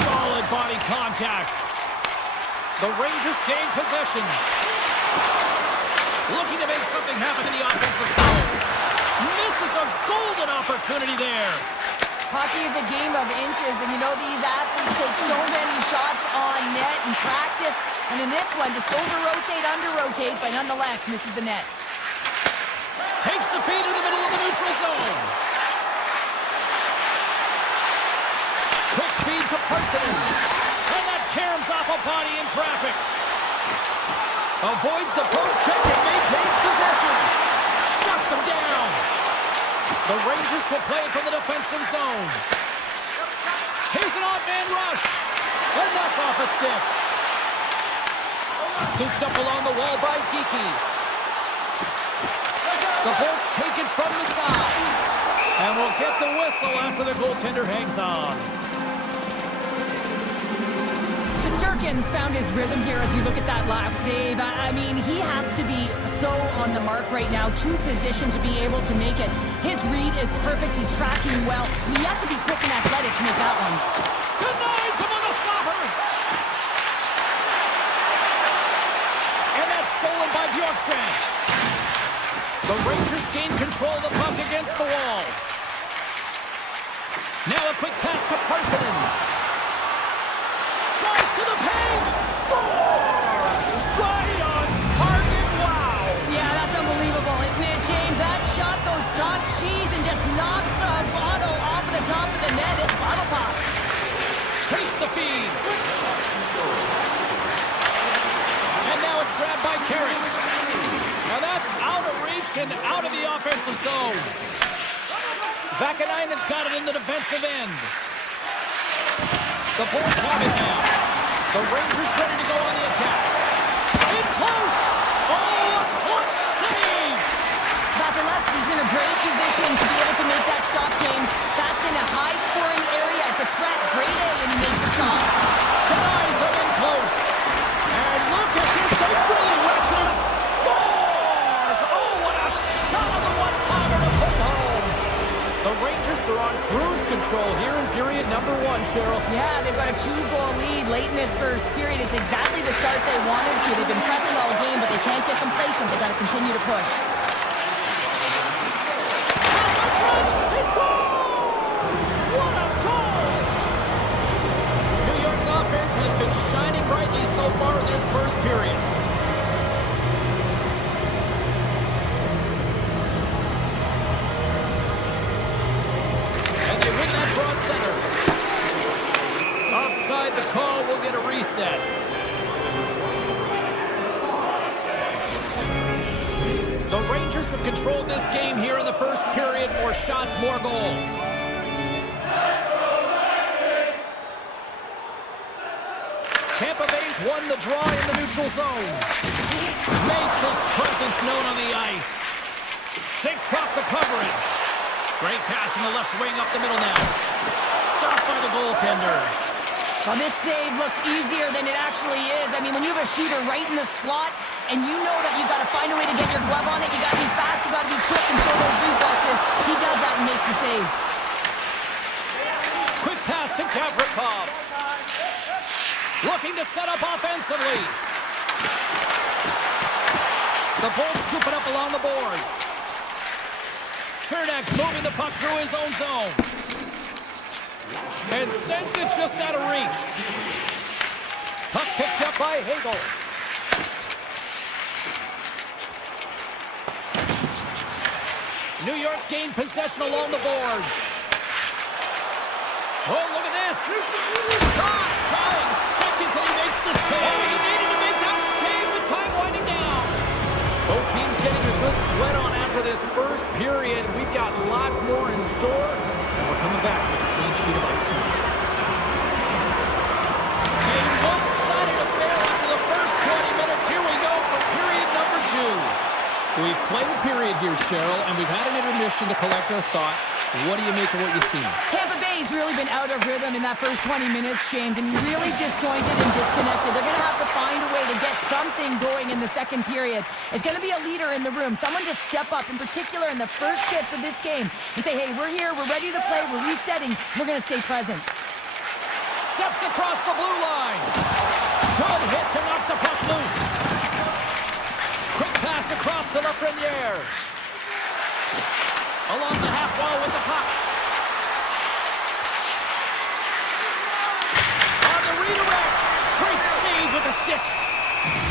Solid body contact. The Rangers gain possession. Looking to make something happen in the offensive zone. Misses a golden opportunity there. Hockey is a game of inches, and you know these athletes take so many shots on net in practice. And in this one, just over-rotate, under-rotate, but nonetheless misses the net. Takes the feed in the middle of the neutral zone. Quick feed to Parsonen. And that caroms off a body in traffic. Avoids the poke check and maintains possession. Shuts him down. The Rangers will play it from the defensive zone. Here's an odd-man rush. And that's off a stick. Scooped up along the wall by Geekie. The Bolts take it from the side. And will get the whistle after the goaltender hangs on. Shesterkin's found his rhythm here as we look at that last save. I mean, he has to be so on the mark right now, to position to be able to make it. His read is perfect. He's tracking well. I mean, you have to be quick and athletic to make that one. Denies him on the slapper. And that's stolen by Bjorkstrand. The Rangers gain control of the puck against the wall. Now a quick pass to Parsonen. Tries to the paint. Score! Right on target. Wow. Yeah, that's unbelievable, isn't it, James? That shot goes top cheese and just knocks the bottle off of the top of the net. It bottle pops. Takes the feed. And now it's grabbed by Carrick. Now that's out of reach and out of the offensive zone. Vakanainen's got it in the defensive end. The Bolts have it now. The Rangers ready to go on the attack. In close! Oh, a clutch save! Vasilevsky's in a great position to be able to make that stop, James. That's in a high-scoring area. It's a threat. Grade A, and he makes the stop. Denies him in close. And look at this. They really wrecked him. Scores! Oh, what a shot on the one-timer to put home. The Rangers are on cruise control here in period number 1, Cheryl. Yeah, they've got a 2-goal lead late in this first period. It's exactly the start they wanted to. They've been pressing all game, but they can't get complacent. They've got to continue to push. He scores! What a goal! New York's offense has been shining brightly so far in this first period. And they win that draw at center. Offside the call, will get a reset. The Rangers have controlled this game here in the first period. More shots, more goals. Tampa Bay's won the draw in the neutral zone. Makes his presence known on the ice. Shakes off the coverage. Great pass from the left wing up the middle now. Stopped by the goaltender. Well, this save looks easier than it actually is. I mean, when you have a shooter right in the slot, and you know that you've got to find a way to get your glove on it, you got to be fast, you got to be quick and show those reflexes. He does that and makes the save. Quick pass to Gavrikov. Looking to set up offensively. The Bulls scoop it up along the boards. Chernak's moving the puck through his own zone. And sends it just out of reach. Puck picked up by Hagel. New York's gained possession along the boards. Oh, look at this. Shot! Drawing seconds and he makes the save. Oh, he needed to make that save with time winding down. Both teams getting a good sweat on after this first period. We've got lots more in store. And we're coming back with a clean sheet of ice next. A one-sided affair after the first 20 minutes. Here we go for period number 2. We've played a period here, Cheryl, and we've had an intermission to collect our thoughts. What do you make of what you've seen? Tampa Bay's really been out of rhythm in that first 20 minutes, James, and really disjointed and disconnected. They're going to have to find a way to get something going in the second period. It's going to be a leader in the room, someone to step up, in particular in the first shifts of this game, and say, hey, we're here, we're ready to play, we're resetting, we're going to stay present. Steps across the blue line. Good hit to knock the puck loose. Quick pass across to Lafreniere. Along the half wall with the puck. On the redirect. Great save with the stick.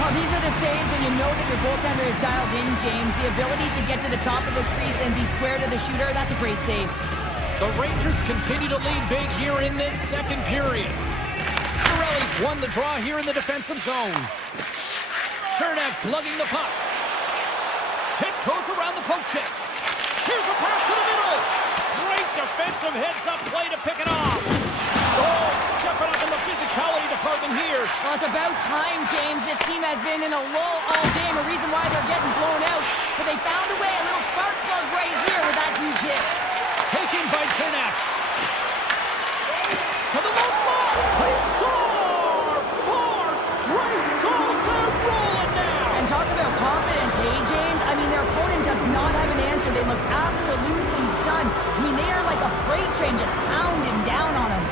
Well, these are the saves when you know that your goaltender is dialed in, James. The ability to get to the top of the crease and be square to the shooter, that's a great save. The Rangers continue to lead big here in this second period. Cirelli's won the draw here in the defensive zone. Chernak's lugging the puck. Tiptoes around the poke check. Here's a pass to the middle. Great defensive heads-up play to pick it off. Oh, stepping up in the physicality department here. Well, it's about time, James. This team has been in a lull all game, a reason why they're getting blown out. But they found a way, a little spark plug right here with that huge hit. Taken by Chernak. To the low slot. They score! 4 straight goals. They're rolling now. And talk about confidence, hey, James? I mean, their opponent does not have an answer. They look absolutely stunned. I mean, they are like a freight train just pounding down on them.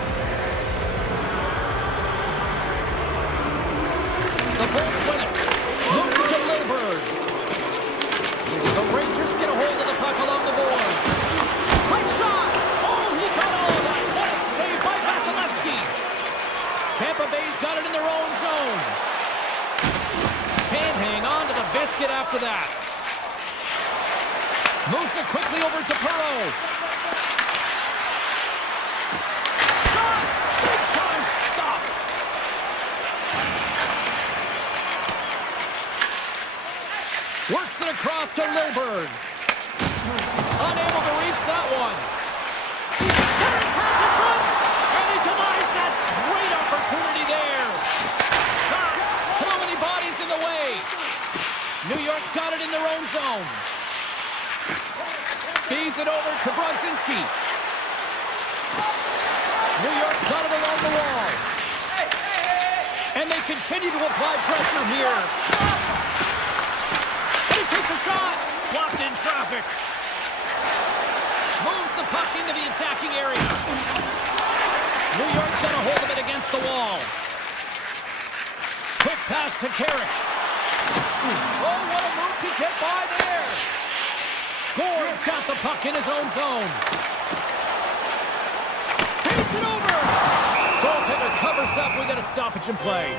The Bulls win it. Moves it to Lilburn. The Rangers get a hold of the puck along the boards. Quick shot! Oh, he got all of that. What a save by Vasilevsky. Tampa Bay's got it in their own zone. Can't hang on to the biscuit after that. Moves it quickly over to Perreault. Shot! Big time stop. Works it across to Lilburn. Unable to reach that one. Center pass in front. And he denies that great opportunity there. Shot. Too many bodies in the way. New York's got it in their own zone. Feeds it over to Brodzinski. New York's got it along the wall. And they continue to apply pressure here. And he takes a shot. Blocked in traffic. Moves the puck into the attacking area. New York's got a hold of it against the wall. Quick pass to Karras. Oh, what a move to get by there. Gord's got the puck in his own zone. Takes it over. Goaltender covers up. We got a stoppage in play.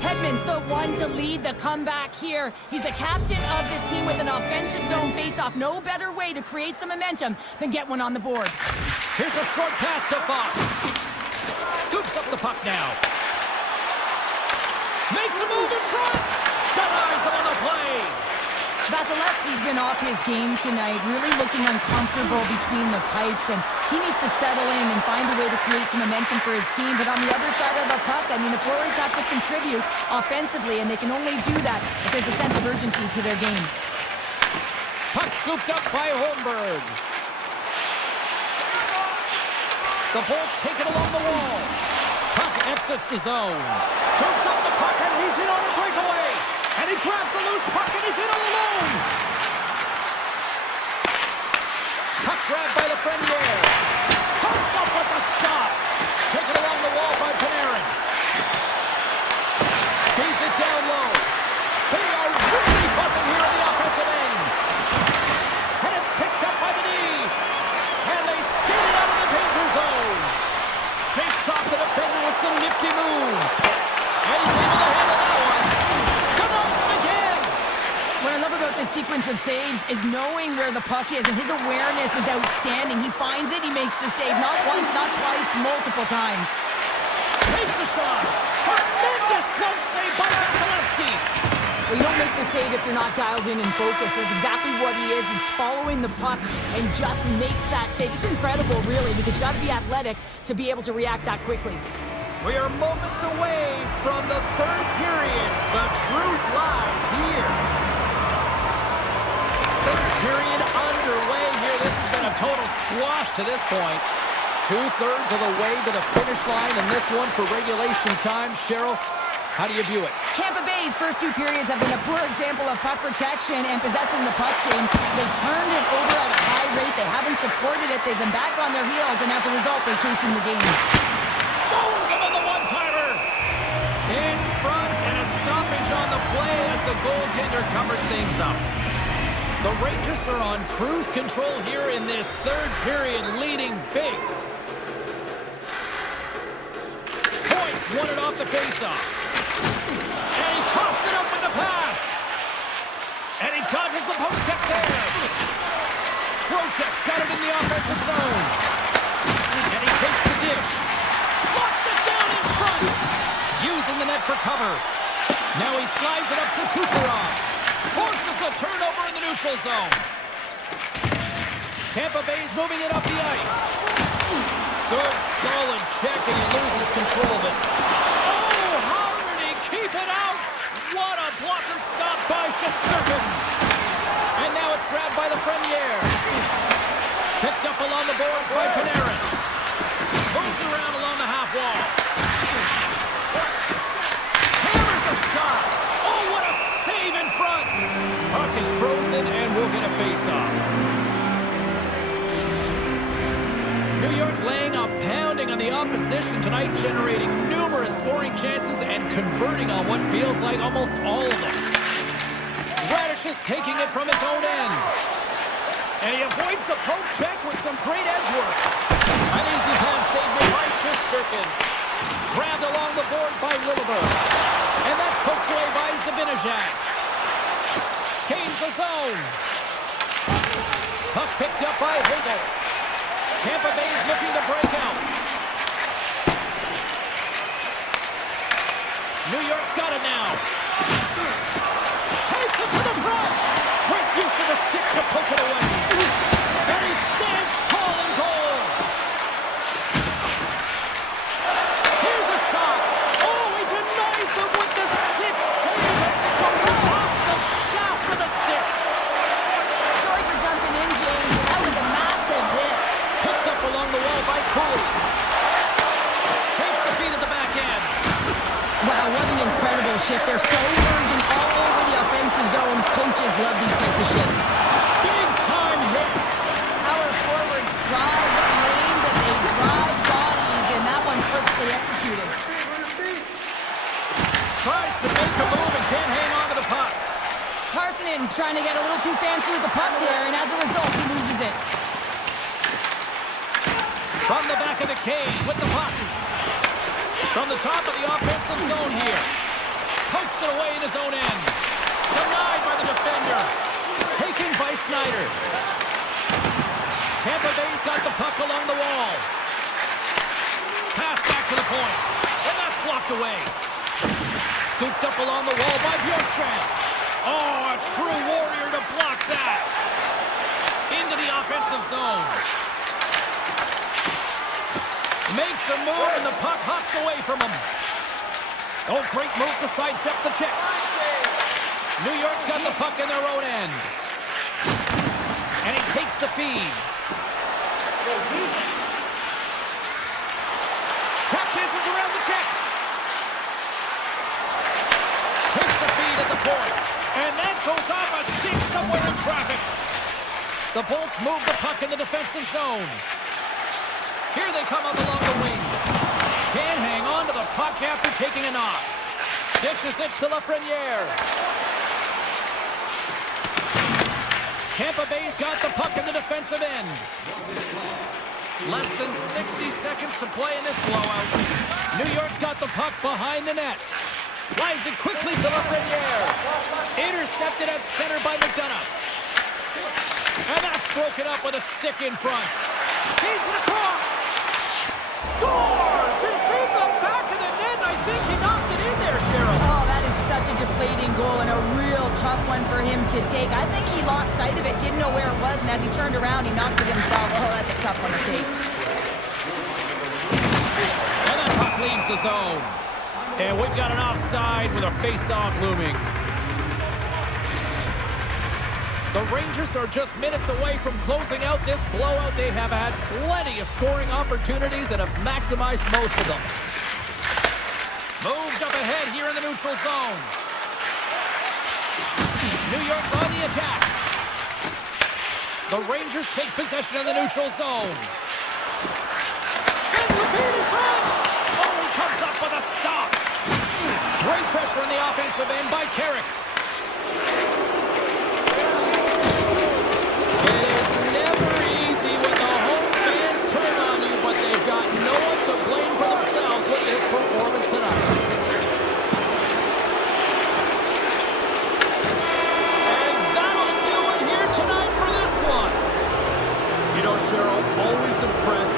Hedman's the one to lead the comeback here. He's the captain of this team with an offensive zone faceoff. No better way to create some momentum than get one on the board. Here's a short pass to Fox. Scoops up the puck now. Makes a move in front. Denies him on the play. Vasilevsky's been off his game tonight, really looking uncomfortable between the pipes, and he needs to settle in and find a way to create some momentum for his team. But on the other side of the puck, I mean, the forwards have to contribute offensively, and they can only do that if there's a sense of urgency to their game. Puck scooped up by Holmberg. The Bolts take it along the wall. Puck exits the zone. Scoops up the puck, and he's in on a breakaway. And he grabs the loose puck, and he's in all alone. Puck grabbed by the Lafreniere. Comes up with the stop. Taken along the wall by Panarin. Feeds it down low. They are really buzzing here on the offensive end. And it's picked up by the knee. And they skate it out of the danger zone. Shakes off the defender with some nifty moves. And he's able to handle that one. Denies him again. What I love about this sequence of saves is knowing where the puck is, and his awareness is outstanding. He finds it, he makes the save, not once, not twice, multiple times. Takes the shot. Tremendous glove save by Vasilevsky. Well, you don't make the save if you're not dialed in and focused. That's exactly what he is. He's following the puck and just makes that save. It's incredible, really, because you got to be athletic to be able to react that quickly. We are moments away from the third period. The truth lies here. Third period underway here. This has been a total squash to this point. 2/3 of the way to the finish line in this one for regulation time. Cheryl, how do you view it? Tampa Bay's first two periods have been a poor example of puck protection and possessing the puck, James. They've turned it over at a high rate. They haven't supported it. They've been back on their heels, and as a result, they're chasing the game. Stones him on the one-timer. In front, and a stoppage on the play as the goaltender covers things up. The Rangers are on cruise control here in this third period, leading big. Points won it off the faceoff. And he coughs it up with the pass. And he dodges the poke check there. Trocheck's got it in the offensive zone. And he takes the dish. Locks it down in front. Using the net for cover. Now he slides it up to Kucherov. Forces the turnover in the neutral zone. Tampa Bay's moving it up the ice. Good, solid check, and he loses control of it. Oh, how did he keep it out? What a blocker stop by Shesterkin. And now it's grabbed by the Lafreniere. Picked up along the boards by Panarin. Moves around along the half wall. Hammers a shot. Oh, what a save in front. Puck is frozen, and we'll get a face-off. New York's laying a pounding on the opposition tonight, generating numerous scoring chances and converting on what feels like almost all of them. Radish is taking it from his own end. And he avoids the poke check with some great edge work. An easy pad save made by Shesterkin. Grabbed along the board by Lilleberg. And that's poked away by Zibanejad. Gains the zone. Puck picked up by Hagel. Tampa Bay's looking to break out. New York's got it now. Takes it to the front. Great use of the stick to poke it away. And he stands tall in goal. Here's a shot. Oh, he denies him with the stick. Saves as it goes off the shaft of the stick. Sorry for jumping in, James, but that was a massive hit. Picked up along the wall by Cooley. Takes the feed at the back end. Wow, what an incredible shift. They're so urgent all over the offensive zone. Coaches love these types of shifts. Big time hit. Our forwards drive lanes and they drive bodies, and that one perfectly executed. Tries to make a move and can't hang on to the puck. Carsonen's trying to get a little too fancy with the puck there, and as a result, he loses it. From the back of the cage with the puck. From the top of the offensive zone here. Pokes it away in his own end. Denied by the defender. Taken by Schneider. Tampa Bay's got the puck along the wall. Pass back to the point. And that's blocked away. Scooped up along the wall by Bjorkstrand. Oh, a true warrior to block that. Into the offensive zone. Makes a move, and the puck hops away from him. Oh, great move to sidestep the check. New York's got the puck in their own end. And he takes the feed. point. And that goes off a stick somewhere in traffic. The Bolts move the puck in the defensive zone. Here they come up along the wing. Can't hang on to the puck after taking a knock. Dishes it to Lafreniere. Tampa Bay's got the puck in the defensive end. Less than 60 seconds to play in this blowout. New York's got the puck behind the net. Slides it quickly to Lafreniere. Intercepted at center by McDonough. And that's broken up with a stick in front. Feeds it across. Scores! It's in the back of the net, and I think he knocked it in there, Cheryl. Oh, that is such a deflating goal and a real tough one for him to take. I think he lost sight of it, didn't know where it was, and as he turned around, he knocked it himself. Oh, that's a tough one to take. And that puck leaves the zone. And we've got an offside with a face-off looming. The Rangers are just minutes away from closing out this blowout. They have had plenty of scoring opportunities and have maximized most of them. Moved up ahead here in the neutral zone. New York's on the attack. The Rangers take possession of the neutral zone. Sends the feed in front. Oh, he comes up with a stop. Great pressure in the offensive end by Carrick. It is never easy when the home fans turn on you, but they've got no one to blame for themselves with this performance tonight. And that'll do it here tonight for this one. You know, Cheryl, always impressed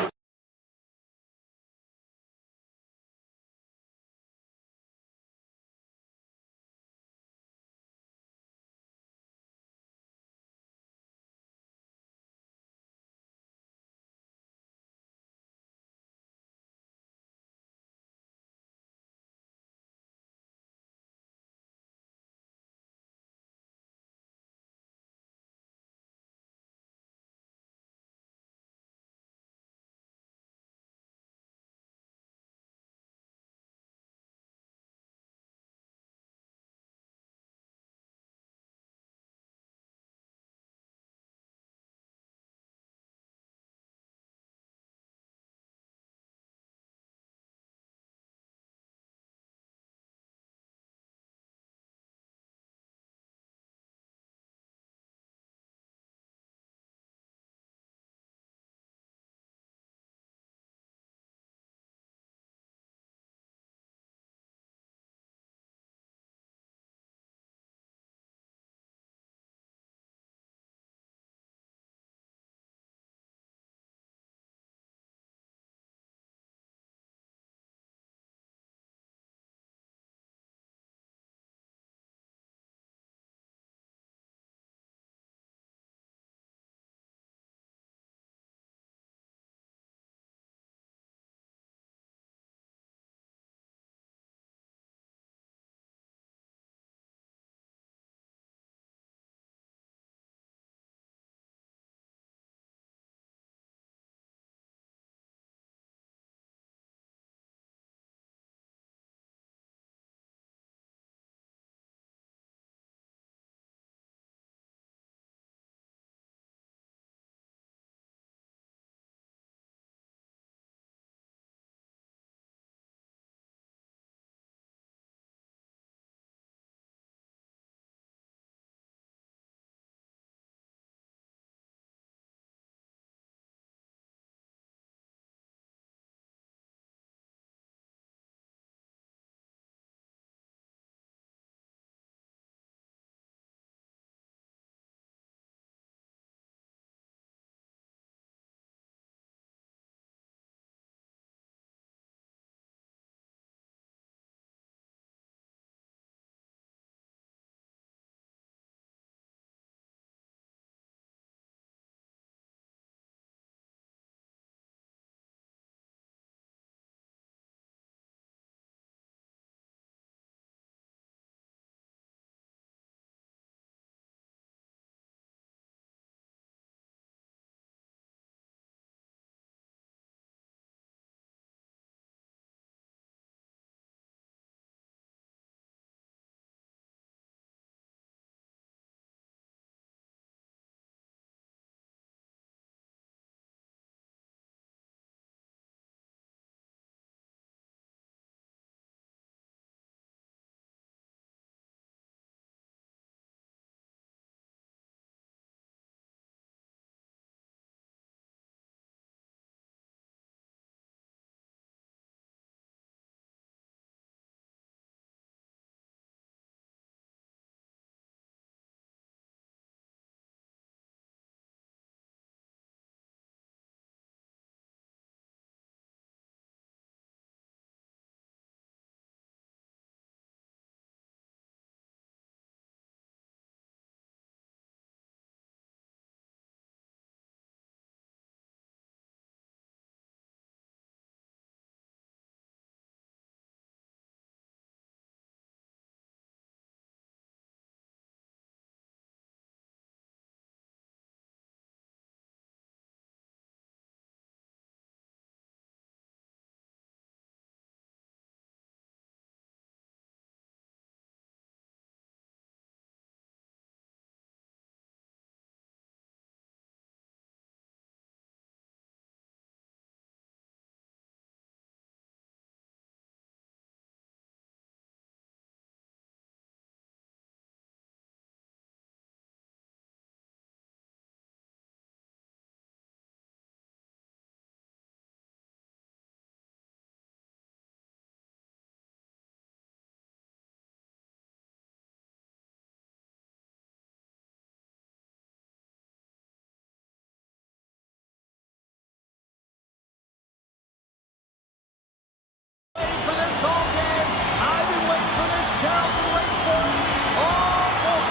Charles will wait for it. Oh, boy.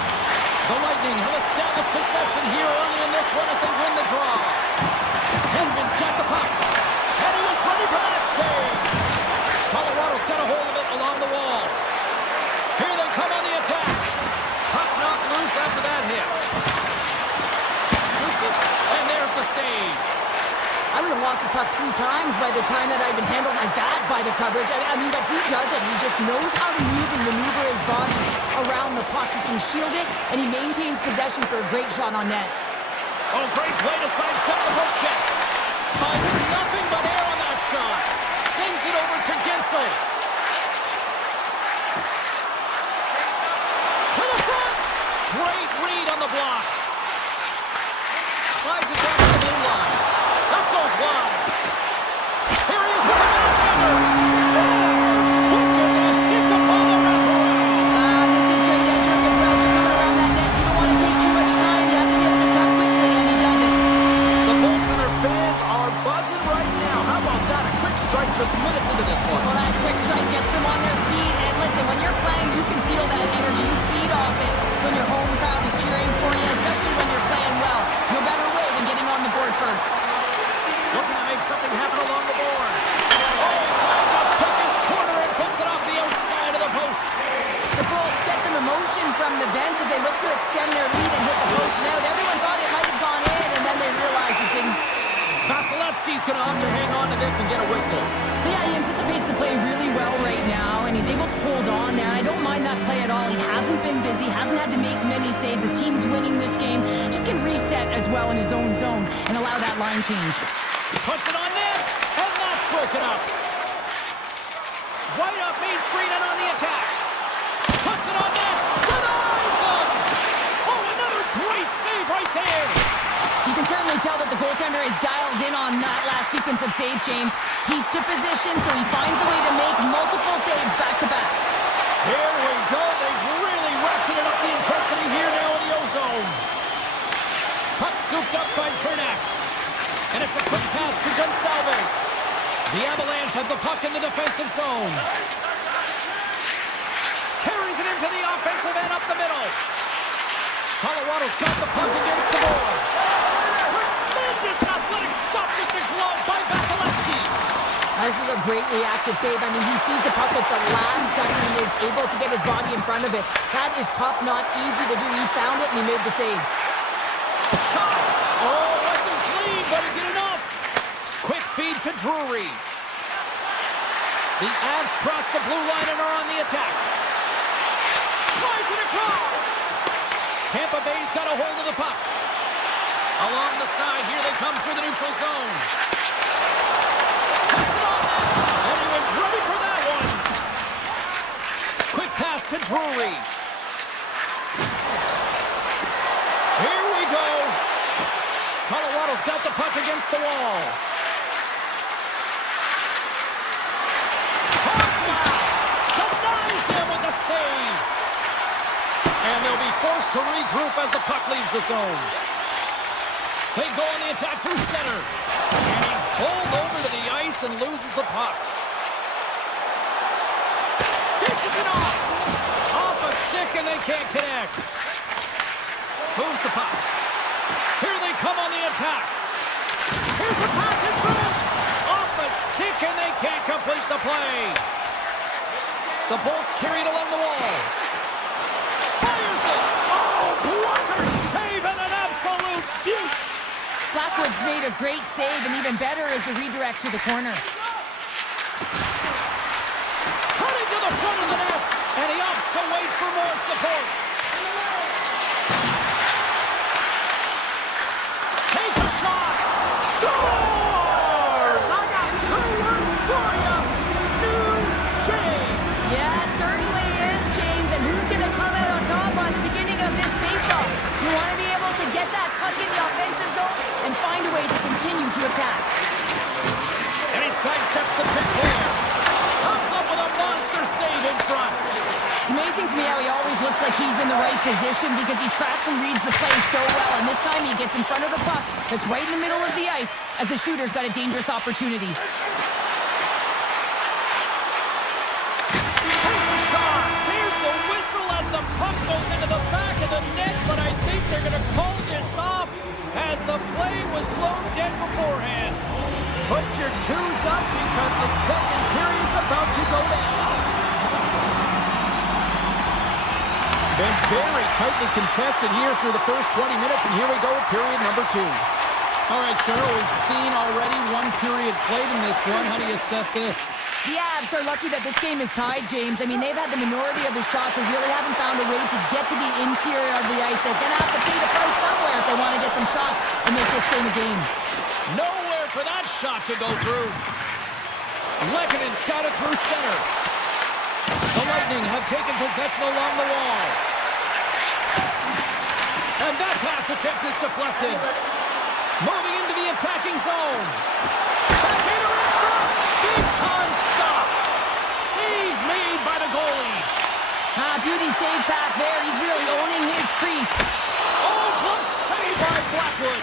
The Lightning have established possession here early in this one as they win the draw. Hedman's got the puck. And he was ready for that save. Colorado's got a hold of it along the wall. Here they come on the attack. Puck knocked loose after that hit. Shoots it, and there's the save. I would have lost the puck 3 times by the time that I've been handled like that by the coverage. I mean, but he does it. He just knows how to move and maneuver his body around the puck. He can shield it, and he maintains possession for a great shot on net. Oh, great play to sidestep the poke check. Finds nothing but air on that shot. Sends it over to Gensel. To the front. Great read on the block. Slides it down to the blue line. That goes wide. Here he is with the middle finger. Scores! Quick as a hit upon the wraparound. This is great edge work as well. You're coming around that net. You don't want to take too much time. You have to get him to tuck quickly, and he does it. The Bolts and their fans are buzzing right now. How about that? A quick strike just minutes into this one. Well, that quick strike gets them on their feet. And listen, when you're playing, you can feel that energy. You feed off it when your home crowd is cheering for you, especially when you're playing well. No better way than getting on the board first. Looking to make something happen along the boards. Oh, trying to pick his corner and puts it off the outside of the post. The Bolts get some emotion from the bench as they look to extend their lead and hit the post and out. Everyone thought it might have gone in, and then they realized it didn't. Vasilevsky's going to opt to hang on to this and get a whistle. Yeah, he anticipates the play really well right now, and he's able to hold on there. I don't mind that play at all. He hasn't been busy, hasn't had to make many saves. His team's winning this game. Just can reset as well in his own zone and allow that line change. Puts it on net, and that's broken up. Right up Main Street and on the attack. Puts it on net, denies him. Oh, another great save right there. You can certainly tell that the goaltender is dialed in on that last sequence of saves, James. He's to position, so he finds a way to make multiple saves back-to-back. Here we go. They've really ratcheted up the intensity here now in the O-zone. Puck scooped up by Cernak. And it's a quick pass to Gonsalves. The Avalanche have the puck in the defensive zone. Carries it into the offensive end up the middle. Colorado's got the puck against the boards. Tremendous athletic stop with the glove by Vasilevsky. This is a great reactive save. I mean, he sees the puck at the last second and is able to get his body in front of it. That is tough, not easy to do. He found it and he made the save. Shot. Oh, wasn't clean, but he did enough. Quick feed to Drury. The Avs cross the blue line and are on the attack. Slides it across. Tampa Bay's got a hold of the puck. Along the side, here they come through the neutral zone. Puts it on net, and he was ready for that one. Quick pass to Drury. Here we go. Colorado's got the puck against the wall. Hard blast. Denies him with the save. And they'll be forced to regroup as the puck leaves the zone. They go on the attack through center. And he's pulled over to the ice and loses the puck. Dishes it off. Off a stick and they can't connect. Moves the puck. Here they come on the attack. Here's a pass in front. Off a stick and they can't complete the play. The Bolts carry it along the wall. Fires it. Oh, blocker save and an absolute beaut. Blackwood's made a great save, and even better is the redirect to the corner. Cutting to the front of the net, and he opts to wait for more support. Takes a shot. Scores! I got 2 words for you. New game. Yeah, certainly is, James. And who's going to come out on top on the beginning of this faceoff? You want to be able to get that puck in the offensive zone and find a way to continue to attack. And he sidesteps the pick there. Comes up with a monster save in front. It's amazing to me how he always looks like he's in the right position because he tracks and reads the play so well. And this time he gets in front of the puck that's right in the middle of the ice as the shooter's got a dangerous opportunity. Takes a shot. There's the the puck goes into the back of the net, but I think they're going to call this off as the play was blown dead beforehand. Put your twos up because the second period's about to go down. Been very tightly contested here through the first 20 minutes, and here we go with period number 2. All right, Cheryl, we've seen already one period played in this one. How do you assess this? The Avs are lucky that this game is tied, James. I mean, they've had the minority of the shots. They really haven't found a way to get to the interior of the ice. They're going to have to pay the price somewhere if they want to get some shots and make this game a game. Nowhere for that shot to go through. Lekkonen's got it through center. The Lightning have taken possession along the wall. And that pass attempt is deflected. Moving into the attacking zone. Backhander extra. Big time stop. Save made by the goalie. Beauty save back there. He's really owning his crease. Oh, close save by Blackwood.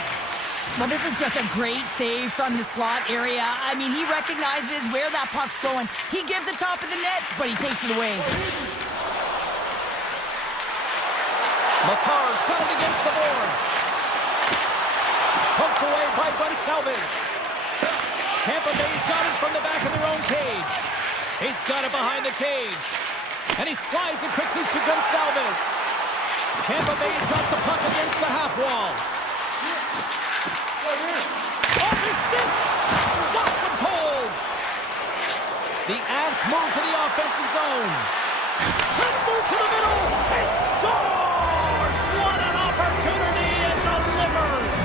Well, this is just a great save from the slot area. I mean, he recognizes where that puck's going. He gives the top of the net, but he takes it away. Makar's got it against the boards. Poked away by Gonsalves. Tampa Bay's got it from the back of their own cage. He's got it behind the cage. And he slides it quickly to Gonsalves. Tampa Bay's got the puck against the half wall. Off his stick! Stops him cold! The Avs move to the offensive zone. Let's move to the middle! He scores! What an opportunity and delivers!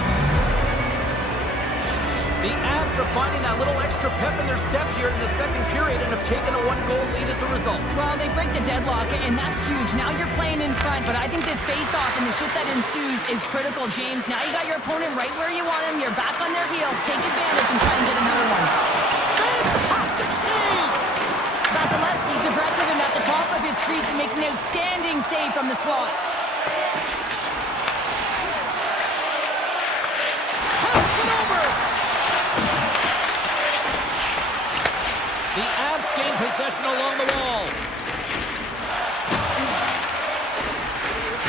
The Avs are finding that little extra pep in their step here in the second period and have taken a one-goal lead as a result. Well, they break the deadlock, and that's huge. Now you're playing in front, but I think this face-off and the shift that ensues is critical, James. Now you got your opponent right where you want him. You're back on their heels. Take advantage and try and get another one. Fantastic save! Vasilevsky's aggressive and at the top of his crease and makes an outstanding save from the slot. Passes it over! The Avs gain possession along the wall.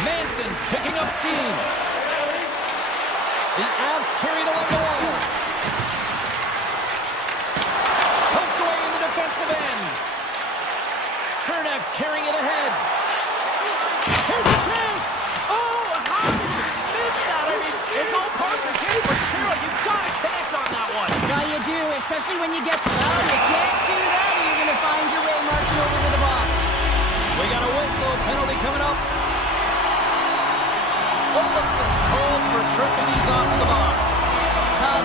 Manson's picking up steam. The Avs carried along the wall. Poked away in the defensive end. Kernek's carrying it ahead. Here's a chance! Oh, how did you miss that? I mean, it's all part of the game, but Cheryl, you've got to connect on that one. Well, you do, especially when you get... Oh, you can't do that or you're going to find your way marching over to the box. We got a whistle, penalty coming up. Olafson's called for tripping these off to the box.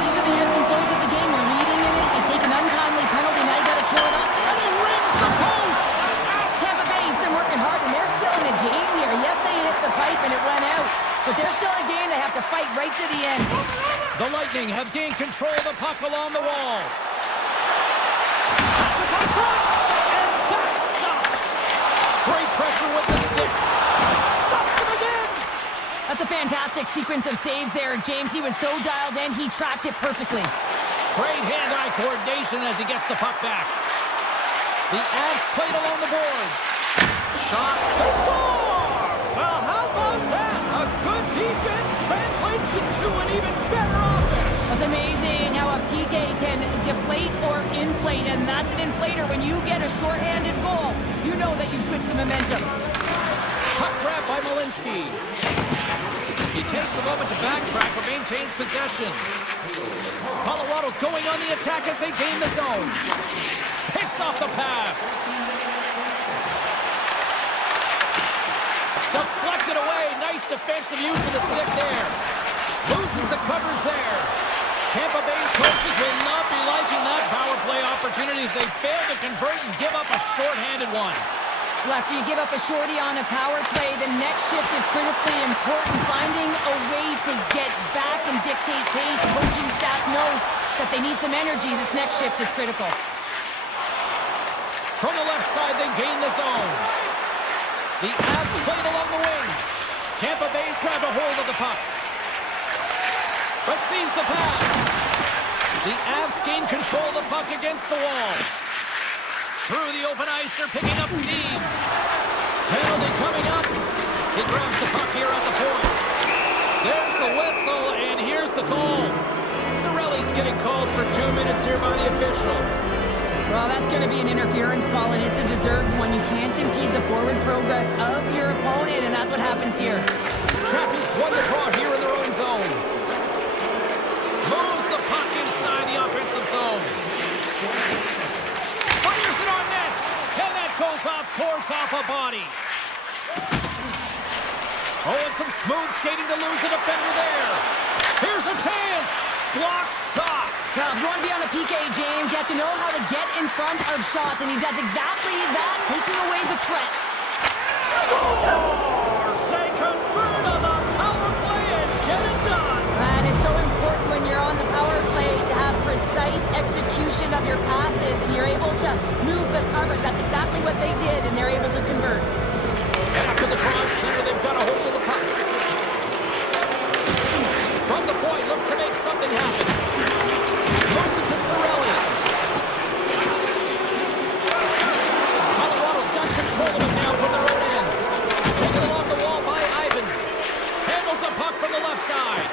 These are the ebbs and flows of the game. You're leading in it. You take an untimely penalty. Now you got to kill it up. And he rings the post! Tampa Bay's been working hard, and they're still in the game here. Yes, they hit the pipe and it went out, but they're still in a game. They have to fight right to the end. The Lightning have gained control of the puck along the wall. Passes on front, and that's stopped. Great pressure with the stick. Stops him again. That's a fantastic sequence of saves there, James. He was so dialed in, he tracked it perfectly. Great hand-eye coordination as he gets the puck back. The Avs played along the boards. Shot. They score! Well, how about that? A good defense translates to an even better offense. That's amazing how a PK can deflate or inflate, and that's an inflator. When you get a shorthanded goal, you know that you switch the momentum. Puck grab by Malinsky. He takes a moment to backtrack but maintains possession. Colorado's going on the attack as they gain the zone. Picks off the pass. Deflected away. Nice defensive use of the stick there. Loses the coverage there. Tampa Bay's coaches will not be liking that power play opportunity as they fail to convert and give up a shorthanded one. Well, after you give up a shorty on a power play, the next shift is critically important. Finding a way to get back and dictate pace. Coaching staff knows that they need some energy. This next shift is critical. From the left side, they gain the zone. The Avs played along the wing. Tampa Bay's grabbed a hold of the puck. Receives the pass. The Avs gain control of the puck against the wall. Through the open ice, they're picking up steam. Penalty coming up. He grabs the puck here at the point. There's the whistle, and here's the call. Cirelli's getting called for 2 minutes here by the officials. Well, that's going to be an interference call, and it's a deserved one. You can't impede the forward progress of your opponent, and that's what happens here. Trappy's won the draw here in their own zone. Moves the puck inside the offensive zone. Fires it on net, and that goes off course off a body. Oh, and some smooth skating to lose the defender there. Here's a chance. Block shot. Well, if you want to be on a PK, James, you have to know how to get in front of shots, and he does exactly that, taking away the threat. Scores! They convert on the power play and get it done. And it's so important when you're on the power play to have precise execution of your passes, and you're able to move the coverage. That's exactly what they did, and they're able to convert. After the draw center, they've got a hold of the puck. From the point, looks to make something happen. Moves it to Cirelli. Colorado's got control of it now from their own end. Taken along the wall by Ivan. Handles the puck from the left side.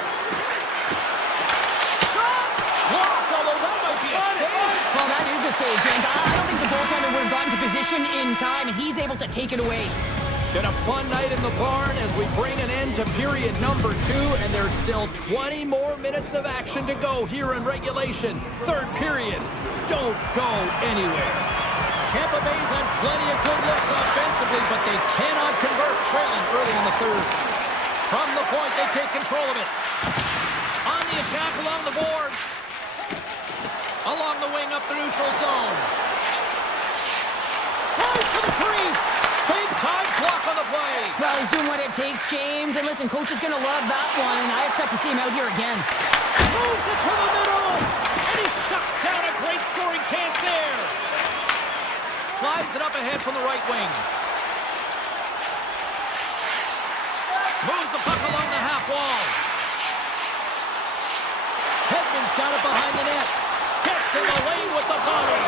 Shot! Blocked, although that might be a save. Well, that is a save, James. I don't think the goaltender would have gotten to position in time, and he's able to take it away. Been a fun night in the barn as we bring an end to period number 2, and there's still 20 more minutes of action to go here in regulation. Third period. Don't go anywhere. Tampa Bay's had plenty of good looks offensively, but they cannot convert, trailing early in the third. From the point, they take control of it. On the attack along the boards. Along the wing up the neutral zone. Tries to the crease. Big time block on the play. Well, he's doing what it takes, James. And listen, coach is going to love that one, and I expect to see him out here again. Moves it to the middle. And he shuts down a great scoring chance there. Slides it up ahead from the right wing. Moves the puck along the half wall. Hedman's got it behind the net. Gets in the lane with the body.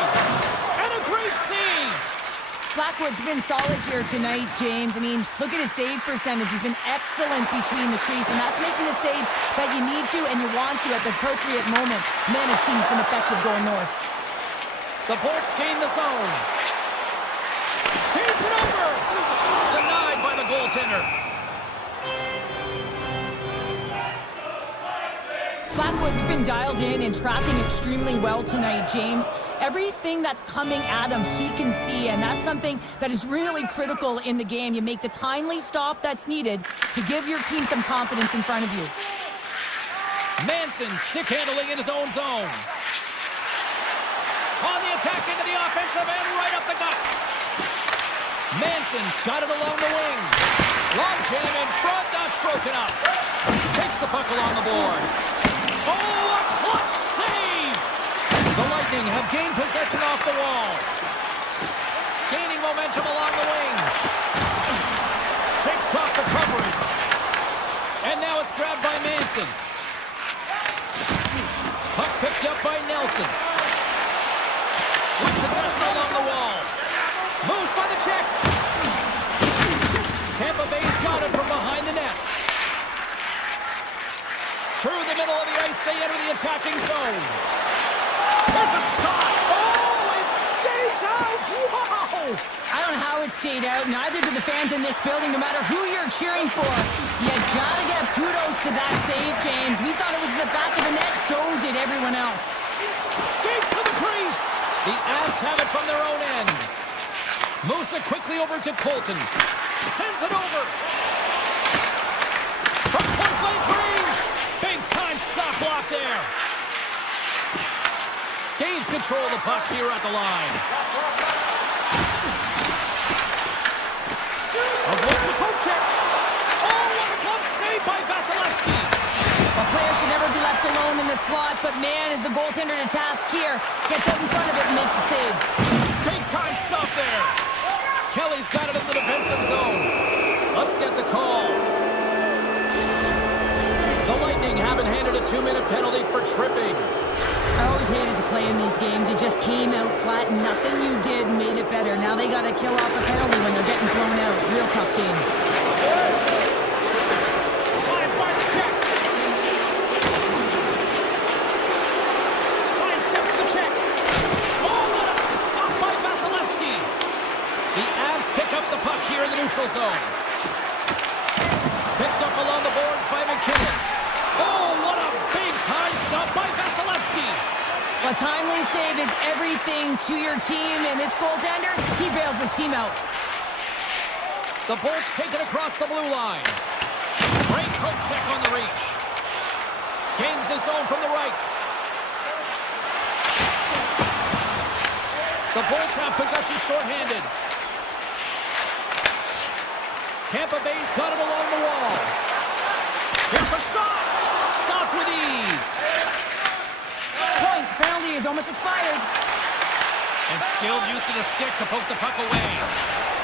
And a great save. Blackwood's been solid here tonight, James. I mean, look at his save percentage. He's been excellent between the crease, and that's making the saves that you need to and you want to at the appropriate moment. Man, his team's been effective going north. The Bolts gain the zone. Feeds it over. Denied by the goaltender. Blackwood's been dialed in and tracking extremely well tonight, James. Everything that's coming at him, he can see, and that's something that is really critical in the game. You make the timely stop that's needed to give your team some confidence in front of you. Manson stick handling in his own zone. On the attack into the offensive end, right up the gut. Manson's got it along the wing. Long jam in front, that's broken up. Takes the puck along the boards. Oh, a clutch save! The Lightning have gained possession off the wall. Gaining momentum along the wing. Shakes off the coverage. And now it's grabbed by Manson. Puck picked up by Nelson. With possession along the wall. Moves by the check. Tampa Bay's got it from behind the net. Through the middle of the ice, they enter the attacking zone. There's a shot. Oh, it stays out. Wow. I don't know how it stayed out. Neither do the fans in this building, no matter who you're cheering for. You gotta give kudos to that save, James. We thought it was the back of the net, so did everyone else. Skates to the crease. The Avs have it from their own end. Moves it quickly over to Colton. Sends it over. From point blank range. Big time shot block there. Gains control of the puck here at the line. Avoids the poke check. Oh, what a glove save by Vasilevsky. A player should never be left alone in the slot, but man, is the goaltender to task here. Gets out in front of it and makes the save. Big time stop there. Kelly's got it in the defensive zone. Let's get the call. The Lightning haven't handed a 2-minute penalty for tripping. I always hated to play in these games. You just came out flat and nothing you did made it better. Now they got to kill off a penalty when they're getting thrown out. Real tough game. A timely save is everything to your team, and this goaltender, he bails his team out. The Bolts take it across the blue line. Great poke check on the reach. Gains the zone from the right. The Bolts have possession shorthanded. Tampa Bay's got it along the wall. Here's a shot! Stopped with ease. Points, penalty is almost expired. And still using the stick to poke the puck away.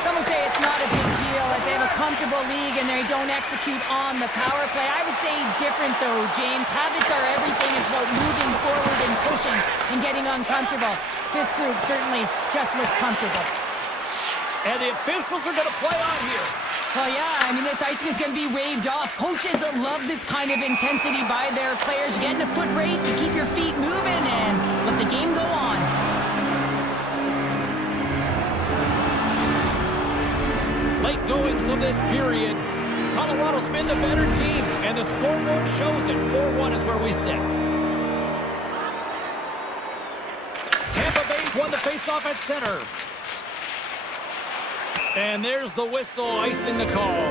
Some would say it's not a big deal as they have a comfortable league and they don't execute on the power play. I would say different though, James. Habits are everything. It's about moving forward and pushing and getting uncomfortable. This group certainly just looked comfortable. And the officials are going to play on here. Well, yeah, I mean, this icing is going to be waved off. Coaches love this kind of intensity by their players. You get in a foot race, you keep your feet moving, and let the game go on. Late goings of this period. Colorado's been the better team, and the scoreboard shows it. 4-1 is where we sit. Tampa Bay's won the faceoff at center. And there's the whistle, icing the call.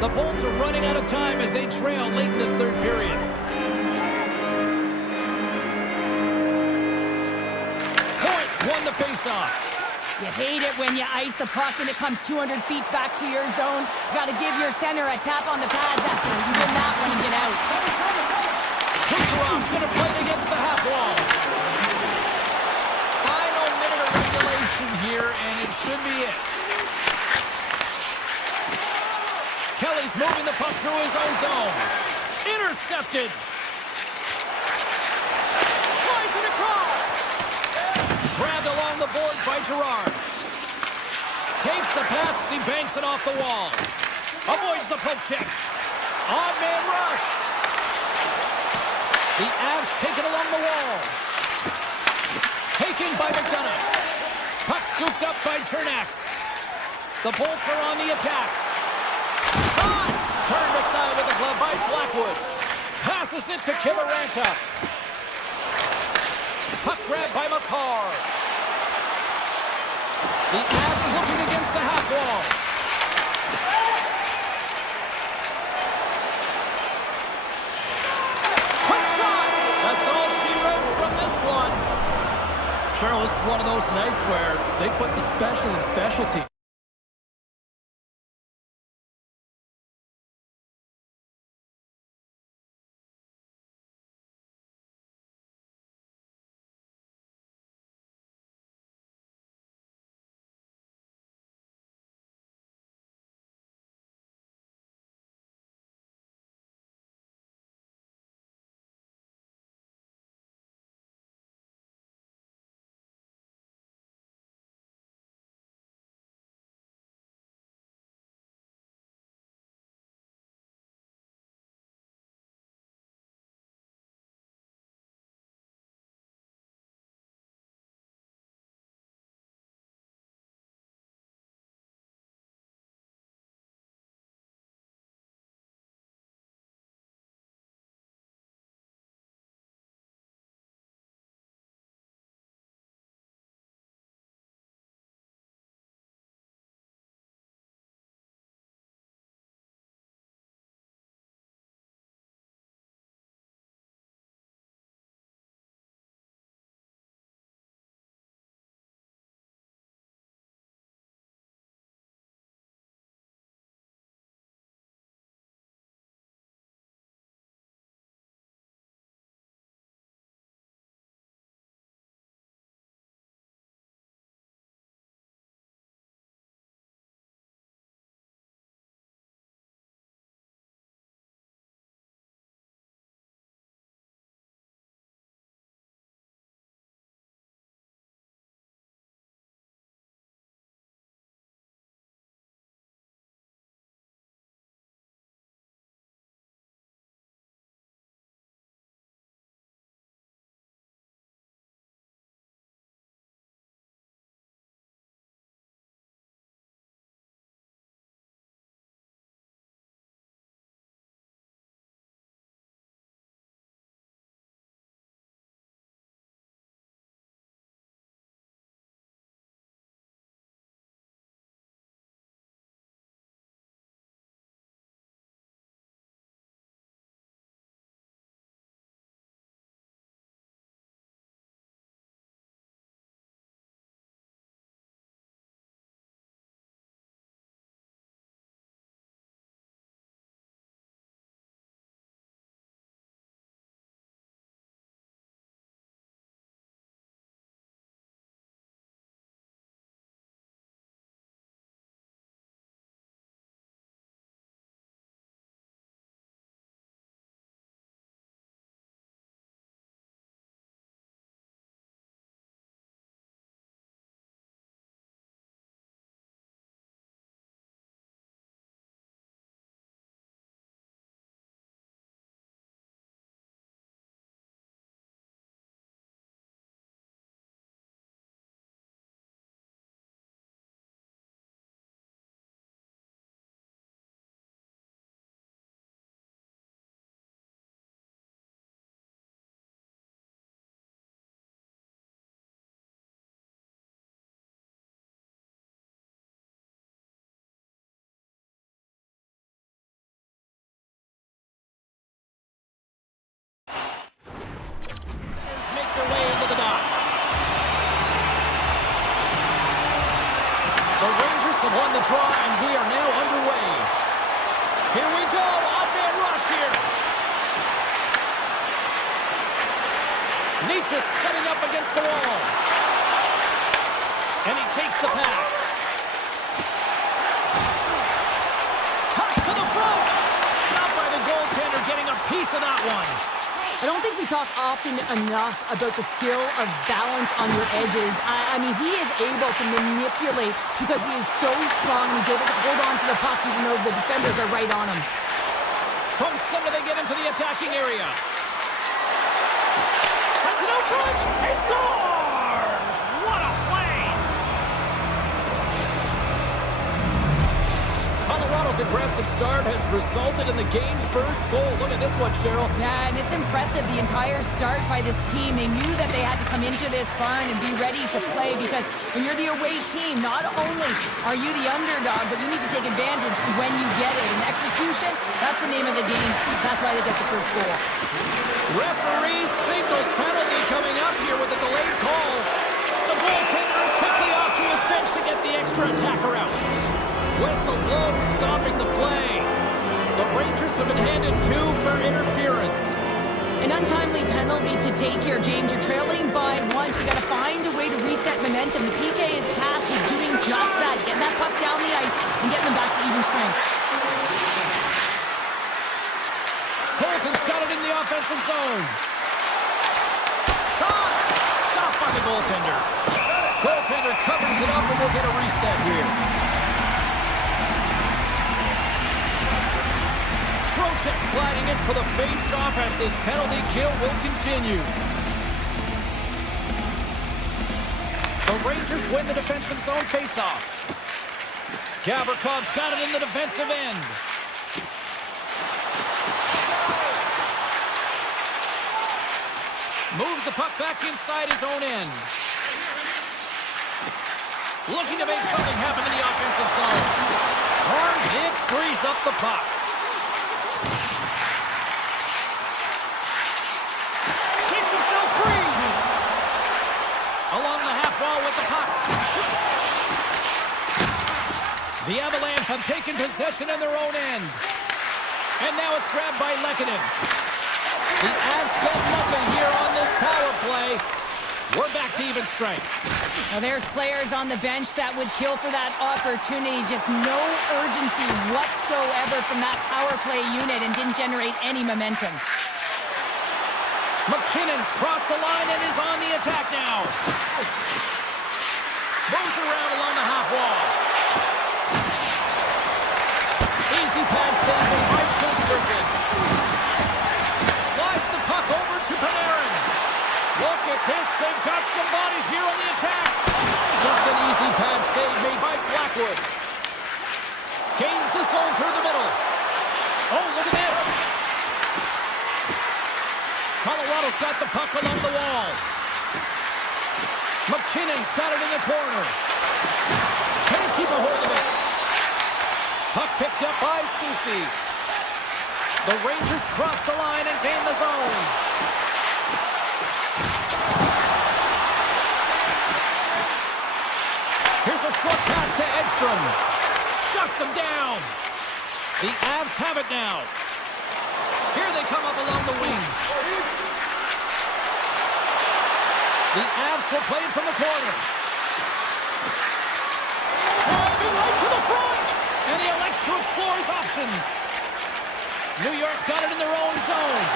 The Bolts are running out of time as they trail late in this third period. Points won the faceoff. You hate it when you ice the puck and it comes 200 feet back to your zone. You got to give your center a tap on the pads after you win that one and get out. Kucherov's going to play it against the half wall. Final minute of regulation here, and it should be it. Kelly's moving the puck through his own zone. Intercepted. Slides it across. Grabbed along the board by Gerard. Takes the pass as he banks it off the wall. Avoids the poke check. Odd man rush. The Avs take it along the wall. Taken by McDonough. Puck scooped up by Chernak. The Bolts are on the attack. Shot! Turned aside with a glove by Blackwood. Passes it to Kivaranta. Puck grab by McCarr. The Avs looking against the half wall. Quick shot! That's all she wrote from this one. Cheryl, this is one of those nights where they put the special in specialty. draw, and we are now underway. Here we go, odd-man rush here. Nietzsche setting up against the wall. And he takes the pass. Cuts to the front. Stopped by the goaltender, getting a piece of that one. I don't think we talk often enough about the skill of balance on your edges. I mean, he is able to manipulate because he is so strong. He's able to hold on to the puck even though the defenders are right on him. From center, they get into the attacking area. Sends it out front. He scores! What a play! Colorado's aggressive start has resulted in the game's first goal. Look at this one, Cheryl. Yeah, and it's impressive, the entire start by this team. They knew that they had to come into this barn and be ready to play because when you're the away team, not only are you the underdog, but you need to take advantage when you get it. And execution, that's the name of the game. That's why they get the first goal. Referee signals penalty coming up here with a delayed call. The goaltender is quickly off to his bench to get the extra attacker out. Whistle blown, stopping the play. The Rangers have been handed 2 for interference. An untimely penalty to take here, James. You're trailing by 1, so you got to find a way to reset momentum. The PK is tasked with doing just that, getting that puck down the ice and getting them back to even strength. Colton's got it in the offensive zone. Shot! Stopped by the goaltender. Goaltender covers it up and we'll get a reset here. Trocheck's gliding in for the face-off as this penalty kill will continue. The Rangers win the defensive zone face-off. Gavrikoff's got it in the defensive end. Moves the puck back inside his own end. Looking to make something happen in the offensive zone. Hard hit frees up the puck. Shakes himself free. Along the half wall with the puck. The Avalanche have taken possession in their own end. And now it's grabbed by Lehkonen. The Avs get nothing here on this power play. We're back to even strength. Now there's players on the bench that would kill for that opportunity. Just no urgency whatsoever from that power play unit and didn't generate any momentum. McKinnon's crossed the line and is on the attack now. Moves around along the half wall. Easy pass save by Shesterkin. Slides the puck over to Panarin. Look at this, they've got some bodies here on the attack. Just an easy pad save made by Blackwood. Gains the zone through the middle. Oh, look at this. Colorado's got the puck along the wall. McKinnon's got it in the corner. Can't keep a hold of it. Puck picked up by Soucy. The Rangers cross the line and gain the zone. Here's a short pass to Edstrom. Shuts him down. The Avs have it now. Here they come up along the wing. The Avs will play it from the corner. Driving right to the front. And he elects to explore his options. New York's got it in their own zone.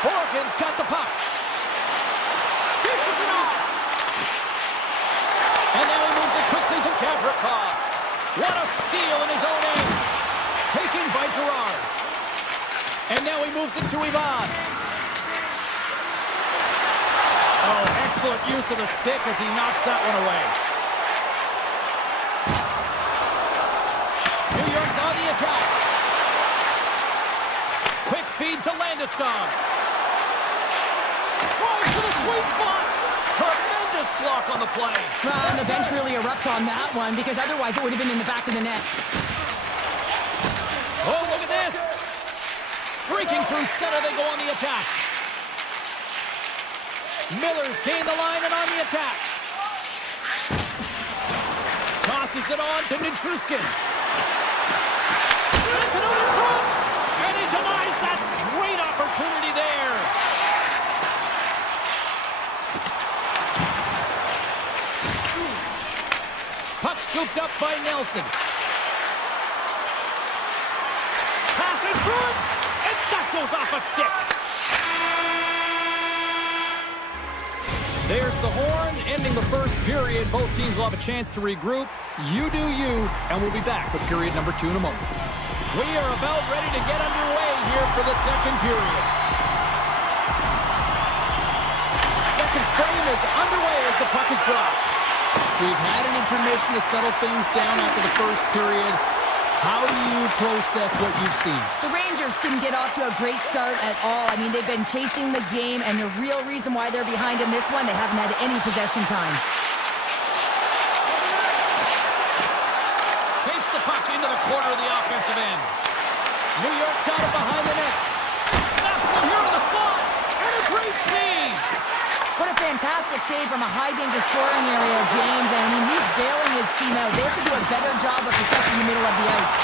Borgen's got the puck. Dishes it off. And now he moves it quickly to Gavrikov. What a steal in his own end. Taken by Gerard. And now he moves it to Ivan. Oh, excellent use of the stick as he knocks that one away. New York's on the attack. Quick feed to Landeskog. Drives to the sweet spot. Tremendous block on the play. Well, and the bench really erupts on that one because otherwise it would have been in the back of the net. Oh, look at this. Streaking through center, they go on the attack. Miller's gained the line and on the attack. Tosses Passes it on to Nitruskin. Sends it out in front. And he denies that great opportunity there. Puck scooped up by Nelson. Pass in front. And that goes off a stick. There's the horn, ending the first period. Both teams will have a chance to regroup. You do you, and we'll be back with period number 2 in a moment. We are about ready to get underway here for the second period. Second frame is underway as the puck is dropped. We've had an intermission to settle things down after the first period. How do you process what you've seen? The Rangers didn't get off to a great start at all. I mean, they've been chasing the game, and the real reason why they're behind in this one, they haven't had any possession time. Takes the puck into the corner of the offensive end. New York's got it behind the net. Snaps one here in the slot, and a great save. What a fantastic save from a high-danger scoring area, James. And I mean, he's bailing his team out. They have to do a better job of protecting the middle of the ice.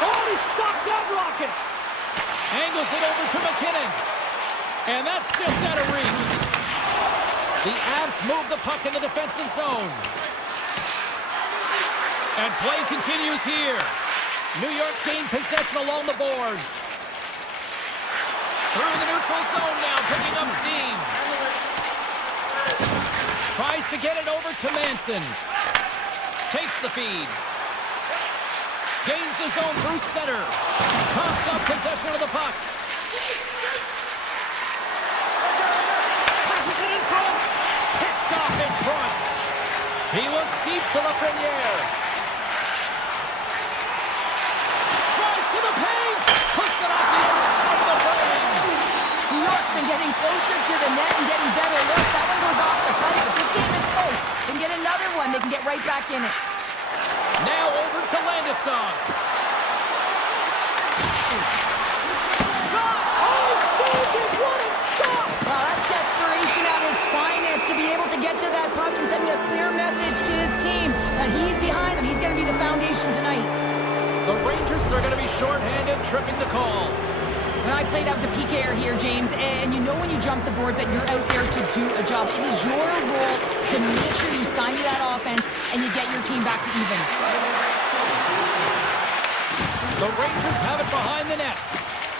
Oh, he stopped that rocket. Angles it over to McKinnon. And that's just out of reach. The Avs move the puck in the defensive zone. And play continues here. New York's gained possession along the boards. Through the neutral zone now, picking up steam. Tries to get it over to Manson. Takes the feed. Gains the zone through center. Coughs up possession of the puck. Passes it in front. Picked off in front. He looks deep to Lafreniere. Drives to the paint. Puts it off the inside of the frame. New York's been getting closer to the net and getting better looks. That one goes off the pipe, but this game is close. They can get another one. They can get right back in it. Now over to Landeskog. Shot! Oh, saved it! What a stop! Wow, that's desperation at its finest to be able to get to that puck and send a clear message to his team that he's behind them. He's going to be the foundation tonight. The Rangers are going to be shorthanded, tripping the call. When I played, I was a PKer here, James, and you know when you jump the boards that you're out there to do a job. It is your role to make sure you stymie that offense and you get your team back to even. The Rangers have it behind the net.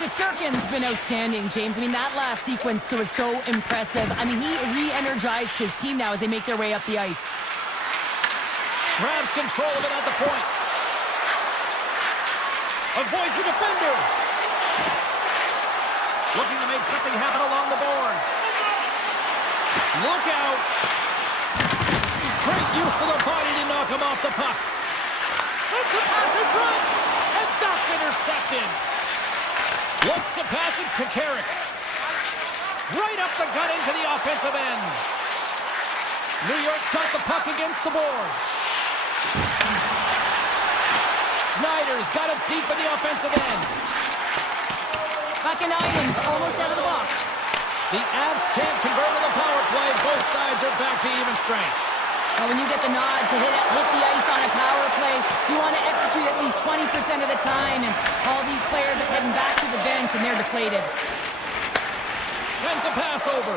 Shesterkin's been outstanding, James. I mean, that last sequence was so impressive. I mean, he re-energized his team now as they make their way up the ice. Grabs control of it at the point. Avoids the defender. Looking to make something happen along the boards. Look out. Great use of the body to knock him off the puck. Sends a pass in front. And that's intercepted. Looks to pass it to Carrick. Right up the gut into the offensive end. New York's got the puck against the boards. Schneider's got it deep in the offensive end. Hakaneinen's almost out of the box. The Avs can't convert on the power play. Both sides are back to even strength. Now, when you get the nod to hit the ice on a power play, you want to execute at least 20% of the time, and all these players are heading back to the bench, and they're deflated. Sends a pass over.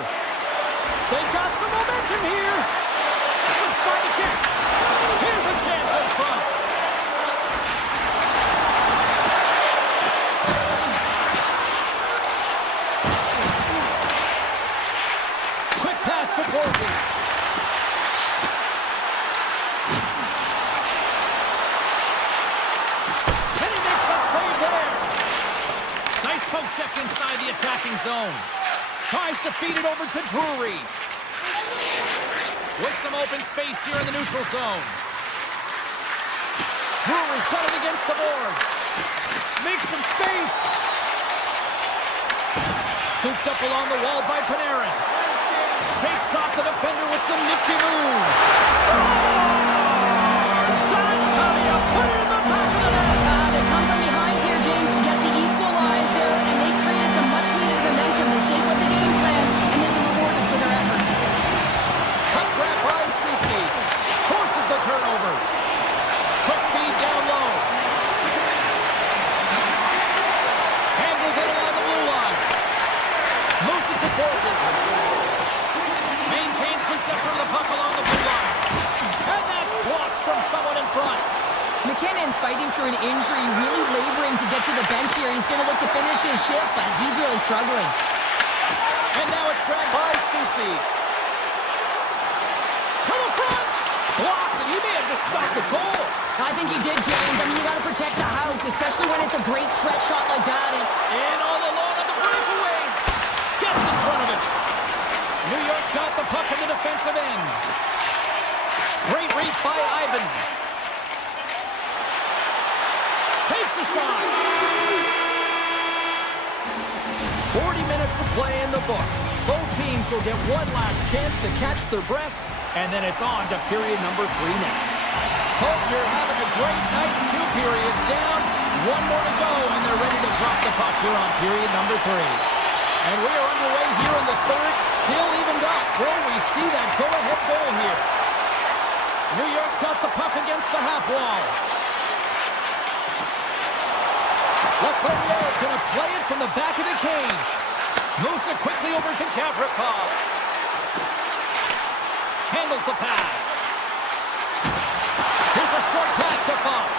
They've got some momentum here. Slips by the check. Here's a chance up front. Quick pass to Borges. And he makes a save there. Nice poke check inside the attacking zone. Tries to feed it over to Drury. With some open space here in the neutral zone. Drury's got it against the boards. Makes some space. Scooped up along the wall by Panarin. Shakes off the defender with some nifty moves. Scores! That's how you put it in the back of the net. They come from behind here, James, to get the equalizer, and they created some much-needed momentum. They stayed with the game plan, and they've been rewarded for their efforts. Cut grab by Ceci. Forces the turnover. fighting through an injury, really laboring to get to the bench here. He's going to look to finish his shift, but he's really struggling. And now it's grabbed by Susi. To the front! Blocked, and he may have just stopped a goal. I think he did, James. I mean, you got to protect the house, especially when it's a great threat shot like that. And all alone on the breakaway. Gets in front of it. New York's got the puck in the defensive end. Great reach by Ivan. Takes the shot. 40 minutes to play in the books. Both teams will get one last chance to catch their breaths, and then it's on to period number 3 next. Hope you're having a great night. 2 periods down, 1 more to go, and they're ready to drop the puck here on period number 3. And we are underway here in the third, still evened up. Will we see that go-ahead goal here? New York's got the puck against the half wall. Lafreniere is going to play it from the back of the cage. Moves it quickly over to Gavrikov. Handles the pass. Here's a short pass to Fox.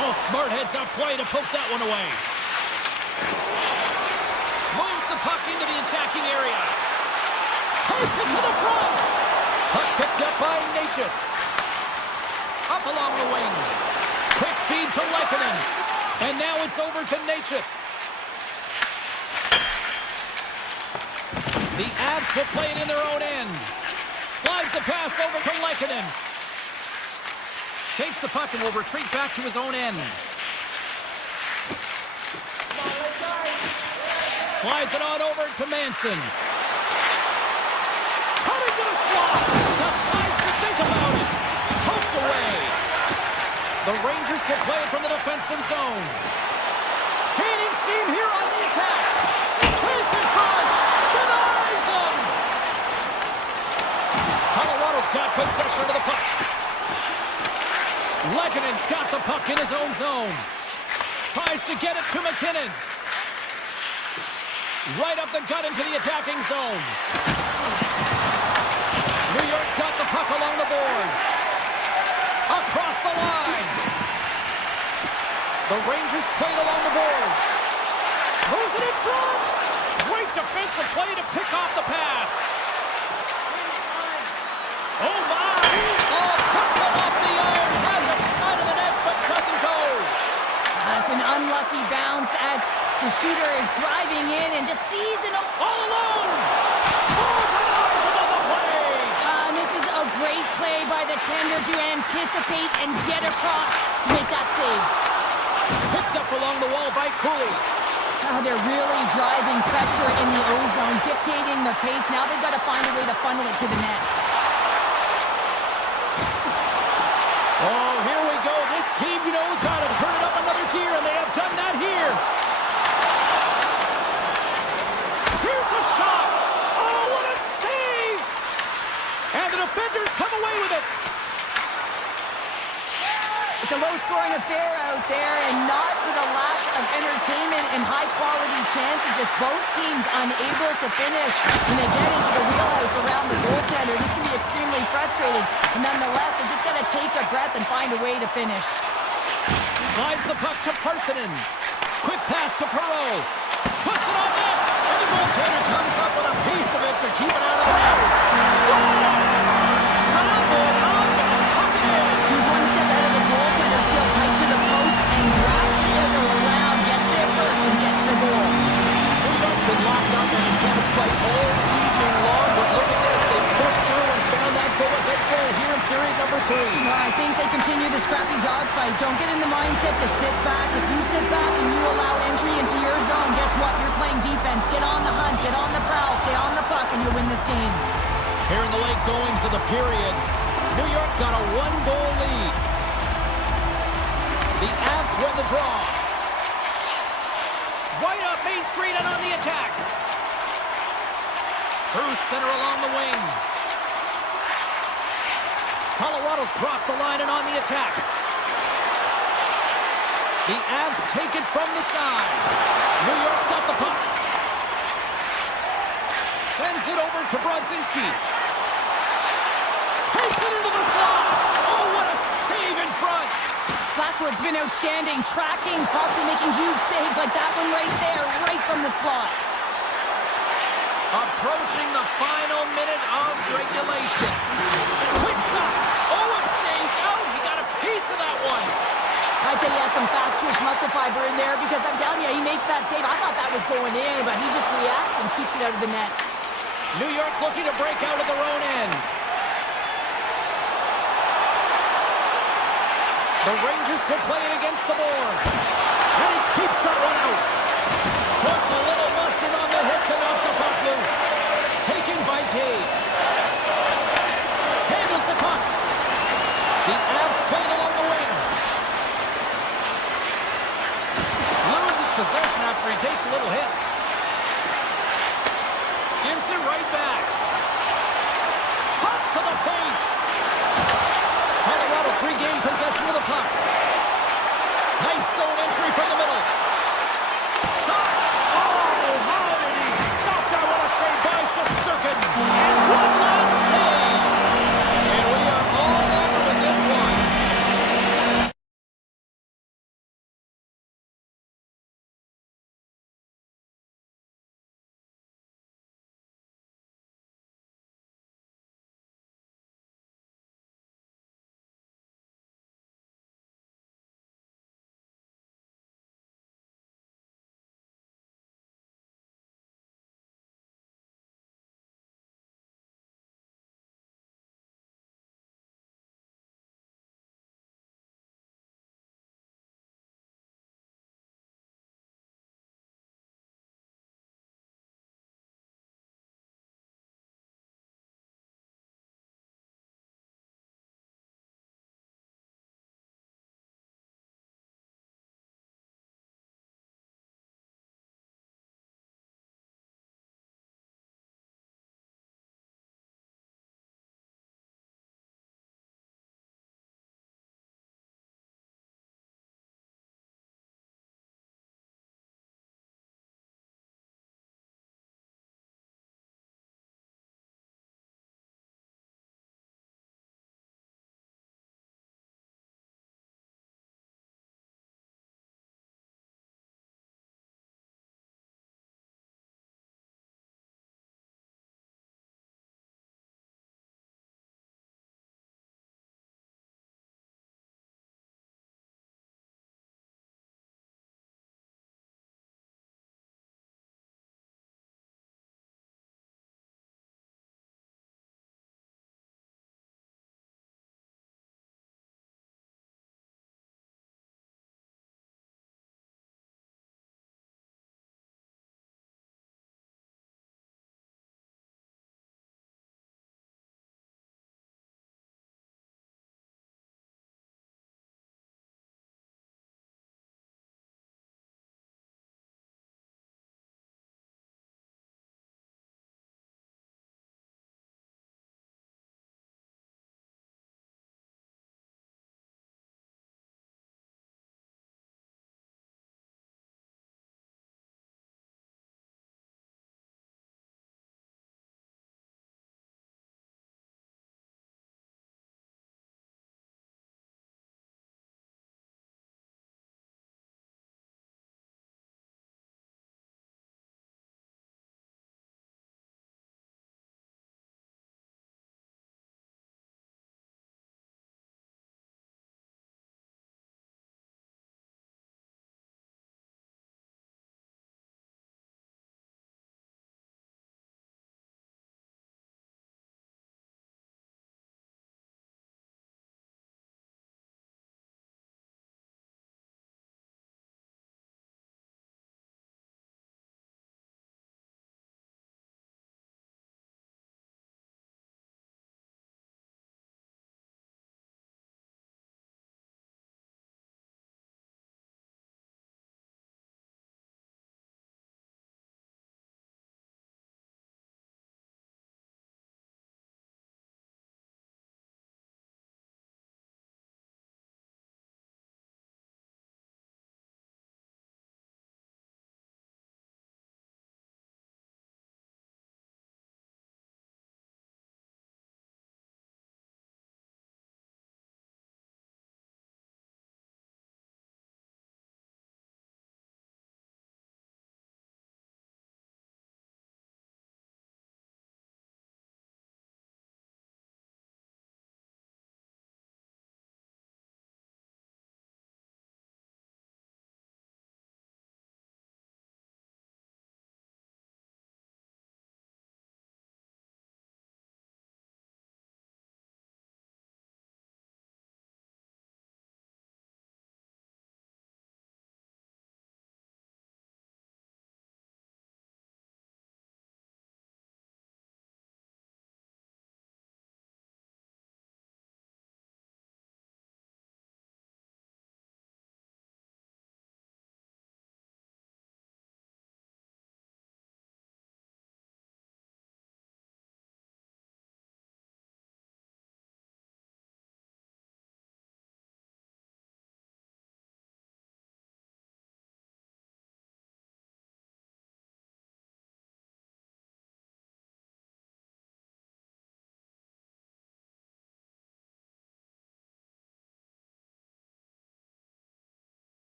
Oh, smart heads-up play to poke that one away. Moves the puck into the attacking area. Takes it to the front. Puck picked up by Natchez. Up along the wing. Quick feed to Lehkonen. And now it's over to Natchez. The Avs will play it in their own end. Slides the pass over to Lehkonen. Takes the puck and will retreat back to his own end. Slides it on over to Manson. Coming to the slot. Decides to think about it. Poked away. The Rangers will play it from the defensive zone. Gaining steam here on the attack. Chase in front. Denies him. Colorado's got possession of the puck. Lehkonen's got the puck in his own zone. Tries to get it to McKinnon. Right up the gut into the attacking zone. New York's got the puck along the boards. Across the line. The Rangers play it along the boards. Moves it in front. Great defensive play to pick off the pass. Oh my! Oh, puts him off the iron. Had the side of the net, but doesn't go. That's an unlucky bounce as the shooter is driving in and just sees it all alone. Oh, denies him on the play. And this is a great play by the tender to anticipate and get across to make that save. Picked up along the wall by Cooley. They're really driving pressure in the O-zone, dictating the pace. Now they've got to find a way to funnel it to the net. Oh, here we go. This team knows how to turn it up another gear, and they have done that here. Here's a shot. Oh, what a save. And the defenders come away with it. It's a low-scoring affair out there, and not for the lack of entertainment and high-quality chances. Just both teams unable to finish when they get into the wheelhouse around the goaltender. This can be extremely frustrating. But nonetheless, they just got to take a breath and find a way to finish. Slides the puck to Parsonen. Quick pass to Perreault. Puts it on net, and the goaltender comes up with a piece of it to keep it out of the net. Scores! He's one step ahead of the goaltender, still tight to the post, and grabs the other around, gets there first, and gets the goal. New York's been locked up in a tough fight all evening long, but look at this. They pushed through and found that go-ahead goal here in period number 3. Well, I think they continue the scrappy dogfight. Don't get in the mindset to sit back. If you sit back and you allow entry into your zone, guess what? You're playing defense. Get on the hunt, get on the prowl, stay on the puck, and you'll win this game. Here in the late goings of the period, New York's got a 1-goal lead. The Avs win the draw. Right up Main Street and on the attack. Through center along the wing. Colorado's crossed the line and on the attack. The Avs take it from the side. New York's got the puck. Sends it over to Brodzinski. Takes it into the slot. Oh, what a save in front. Blackwood's been outstanding, tracking pucks and making huge saves like that one right there, right from the slot. Approaching the final minute of regulation. Quick shot. Oh, it stays out. He got a piece of that one. I'd say he has some fast twitch muscle fiber in there because I'm telling you, he makes that save. I thought that was going in, but he just reacts and keeps it out of the net. New York's looking to break out of their own end. The Rangers will play it against the boards. And he keeps that one out. Puts a little mustard on the hit to knock the puck loose. Taken by Taves. Handles the puck. The Avs play it along the wing. Loses possession after he takes a little hit. Gives it right back. Toss to the paint. Colorado's regained possession of the puck. Nice zone entry from the middle. Shot. Oh, how did he stop that? What a save by Shesterkin. And one last save. And we are all over with this one.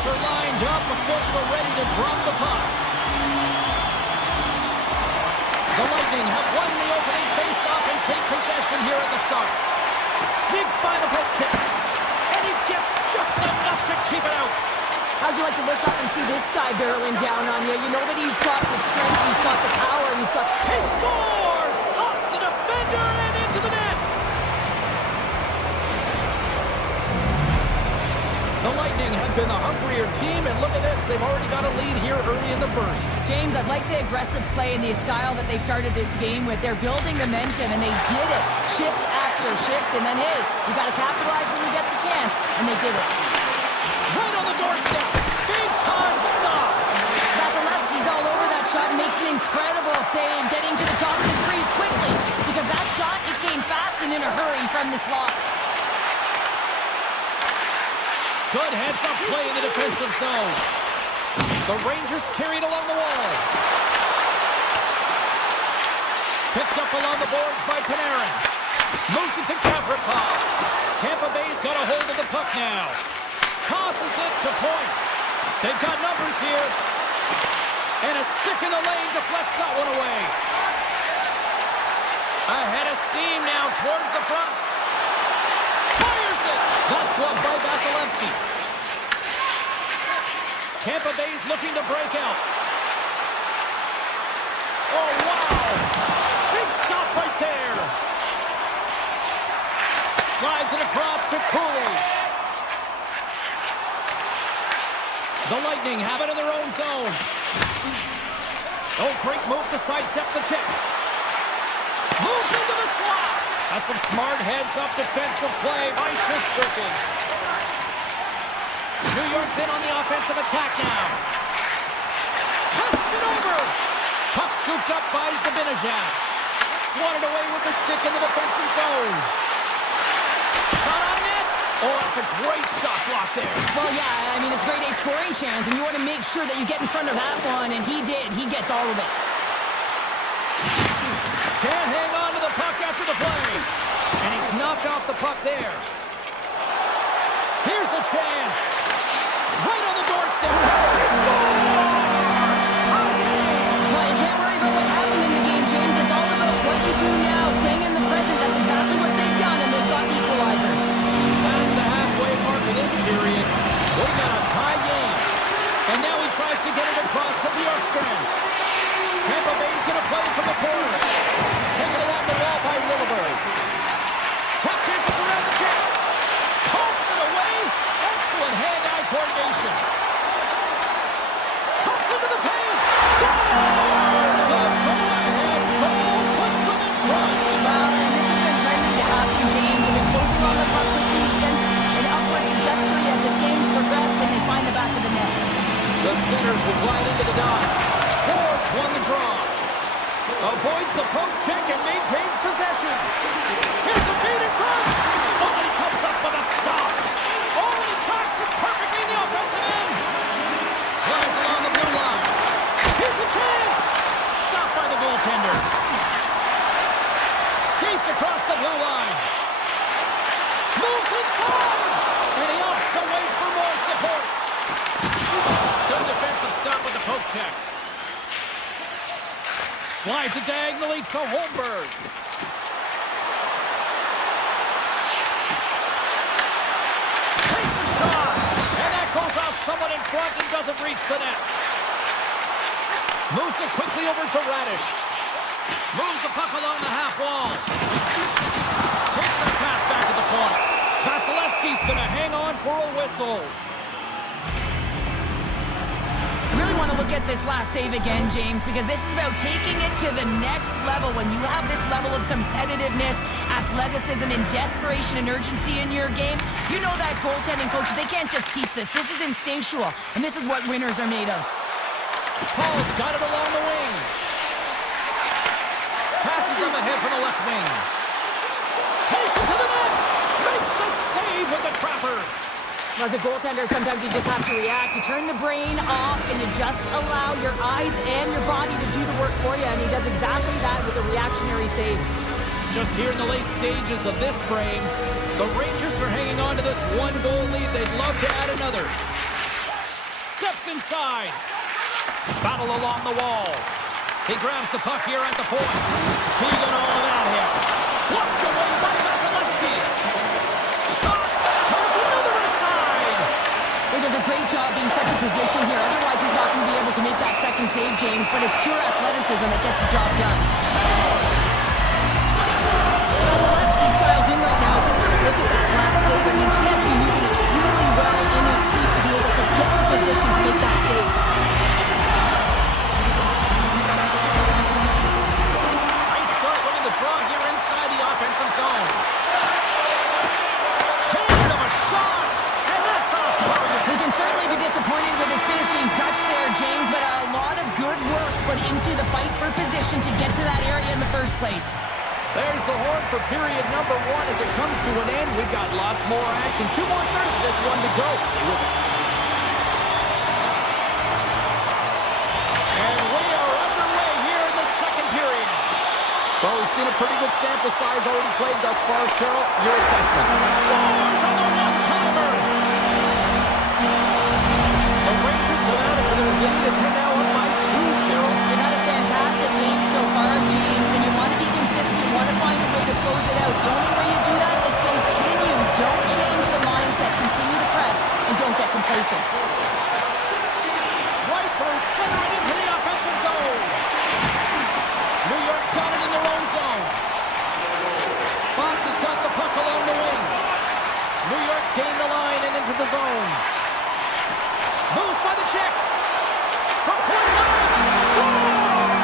Players are lined up, official ready to drop the puck. The Lightning have won the opening face-off and take possession here at the start. Sneaks by the poke check. And he gets just enough to keep it out. How'd you like to look up and see this guy barreling down on you? You know that he's got the strength, he's got the power, and he's got... He scores! Off the defender and into the net! The Lightning have been the hungrier team, and look at this, they've already got a lead here early in the first. James, I've liked the aggressive play and the style that they've started this game with. They're building momentum, and they did it. Shift after shift, and then, hey, you got to capitalize when you get the chance, and they did it. Right on the doorstep, big time stop. Vasilevsky's all over that shot and makes an incredible save, getting to the top of his crease quickly, because that shot, it came fast and in a hurry from the slot. Good heads-up play in the defensive zone. The Rangers carried along the wall. Picked up along the boards by Panarin. Moves it to Kavrikov. Tampa Bay's got a hold of the puck now. Tosses it to point. They've got numbers here. And a stick in the lane deflects that one away. Ahead of steam now towards the front. Fires it. That's blocked by Vasilevsky. Tampa Bay's looking to break out. Oh, wow. Big stop right there. Slides it across to Cooley. The Lightning have it in their own zone. Oh, great move to sidestep the check. Moves into the slot. That's some smart heads-up defensive play by Shesterkin. New York's in on the offensive attack now. Passes it over. Puck scooped up by Zibanejad. Swatted away with the stick in the defensive zone. Shot on net. Oh, that's a great shot block there. Well, yeah, I mean, it's grade A scoring chance, and you want to make sure that you get in front of that one, and he did. He gets all of it. Can't hang on to the puck after the play. And he's knocked off the puck there. Here's a chance. Right on the doorstep. He scores! Well, you can't worry about what happened in the game, James. It's all about what you do now. Staying in the present, that's exactly what they've done, and they've got the equalizer. Past the halfway mark of this period. We've got a tie game. And now he tries to get it across to Bjorkstrand. Tampa Bay's going to play from the corner. Taken along the wall by Lilleberg. Tap dances around the check. Pumps it away. Excellent hand-eye coordination. Cuts into the paint. Scores! The go-ahead goal puts them in front. Well, and this has been trending to happen, James. They've been closing on the puck quickly since an upward trajectory as this game's progressed, and they find the back of the net. The centers will glide into the dot. Forbes won the draw. Avoids the poke check and maintains possession. Here's a feed in front. Oh, and he comes up with a stop. Oh, and he tracks it perfectly in the offensive end. Glides along the blue line. Here's a chance. Stopped by the goaltender. Skates across the blue line. Moves inside. And he opts to wait for more support. Good defensive stop with the poke check. Slides it diagonally to Holmberg. Takes a shot. And that goes off someone in front and doesn't reach the net. Moves it quickly over to Radish. Moves the puck along the half wall. Takes that pass back at the point. Vasilevsky's going to hang on for a whistle. Really want to look at this last save again, James, because this is about taking it to the next level. When you have this level of competitiveness, athleticism, and desperation and urgency in your game, you know that goaltending coaches, they can't just teach this. This is instinctual, and this is what winners are made of. Paul's got it along the wing. Passes him ahead from the left wing. Takes it to the net. Makes the save with the trapper. As a goaltender, sometimes you just have to react. You turn the brain off, and you just allow your eyes and your body to do the work for you, and he does exactly that with a reactionary save. Just here in the late stages of this frame, the Rangers are hanging on to this one-goal lead. They'd love to add another. inside. Battle along the wall. He grabs the puck here at the point. Heaving all of that here. Blocked away by Vasilevsky. Shot. Turns another aside. He does a great job being set to position here. Otherwise, he's not going to be able to make that second save, James. But it's pure athleticism that gets the job done. Vasilevsky's dialed in right now. Just have a look at that last save. I mean, he had to be moving extremely well in his crease to be able to get to position to make that save. Nice start winning the draw here inside the offensive zone. Cannon of a shot. And that's off target. He can certainly be disappointed with his finishing touch there, James, but a lot of good work put into the fight for position to get to that area in the first place. There's the horn for period number 1 as it comes to an end. We've got lots more action. 2 more thirds of this one to go. Stay with us. And we are underway here in the second period. Well, we've seen a pretty good sample size already played thus far. Cheryl, your assessment. Scores on the one-timer. The Rangers have added to their lead, and they're now up by 2, Cheryl. They've had a fantastic game so far, James, and you want to be consistent. You want to find a way to close it out. The only way you do that is continue. Don't change the mindset. Continue to press, and don't get complacent. Right through center and into the offensive zone. New York's got it in their own zone. Fox has got the puck along the wing. New York's gained the line and into the zone. Moves by the check. From point blank. Scores!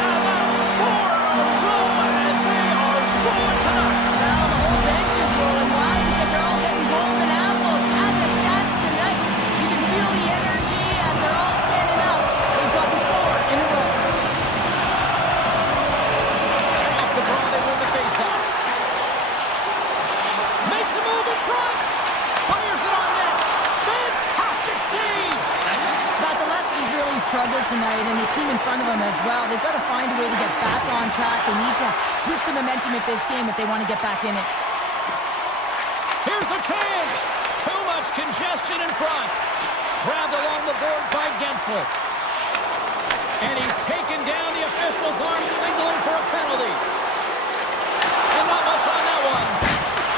And that's 4 in a row, and they are rolling tonight. Well, the whole bench is rolling wild because they're all getting goals and apples. And the stats tonight, you can feel the energy as they're all standing up. They've gotten 4 in a row. And off the draw, they win the faceoff. Makes a move in front. Fires it on net. Fantastic save. Vasilevsky's really struggled tonight, and the team in front of him as well. They've got to find a way to get back on track. They need to switch the momentum of this game if they want to get back in it. Here's a chance. Too much congestion in front. Grabbed along the board by Gensel. And he's taken down. The official's arm signaling for a penalty. And not much on that one.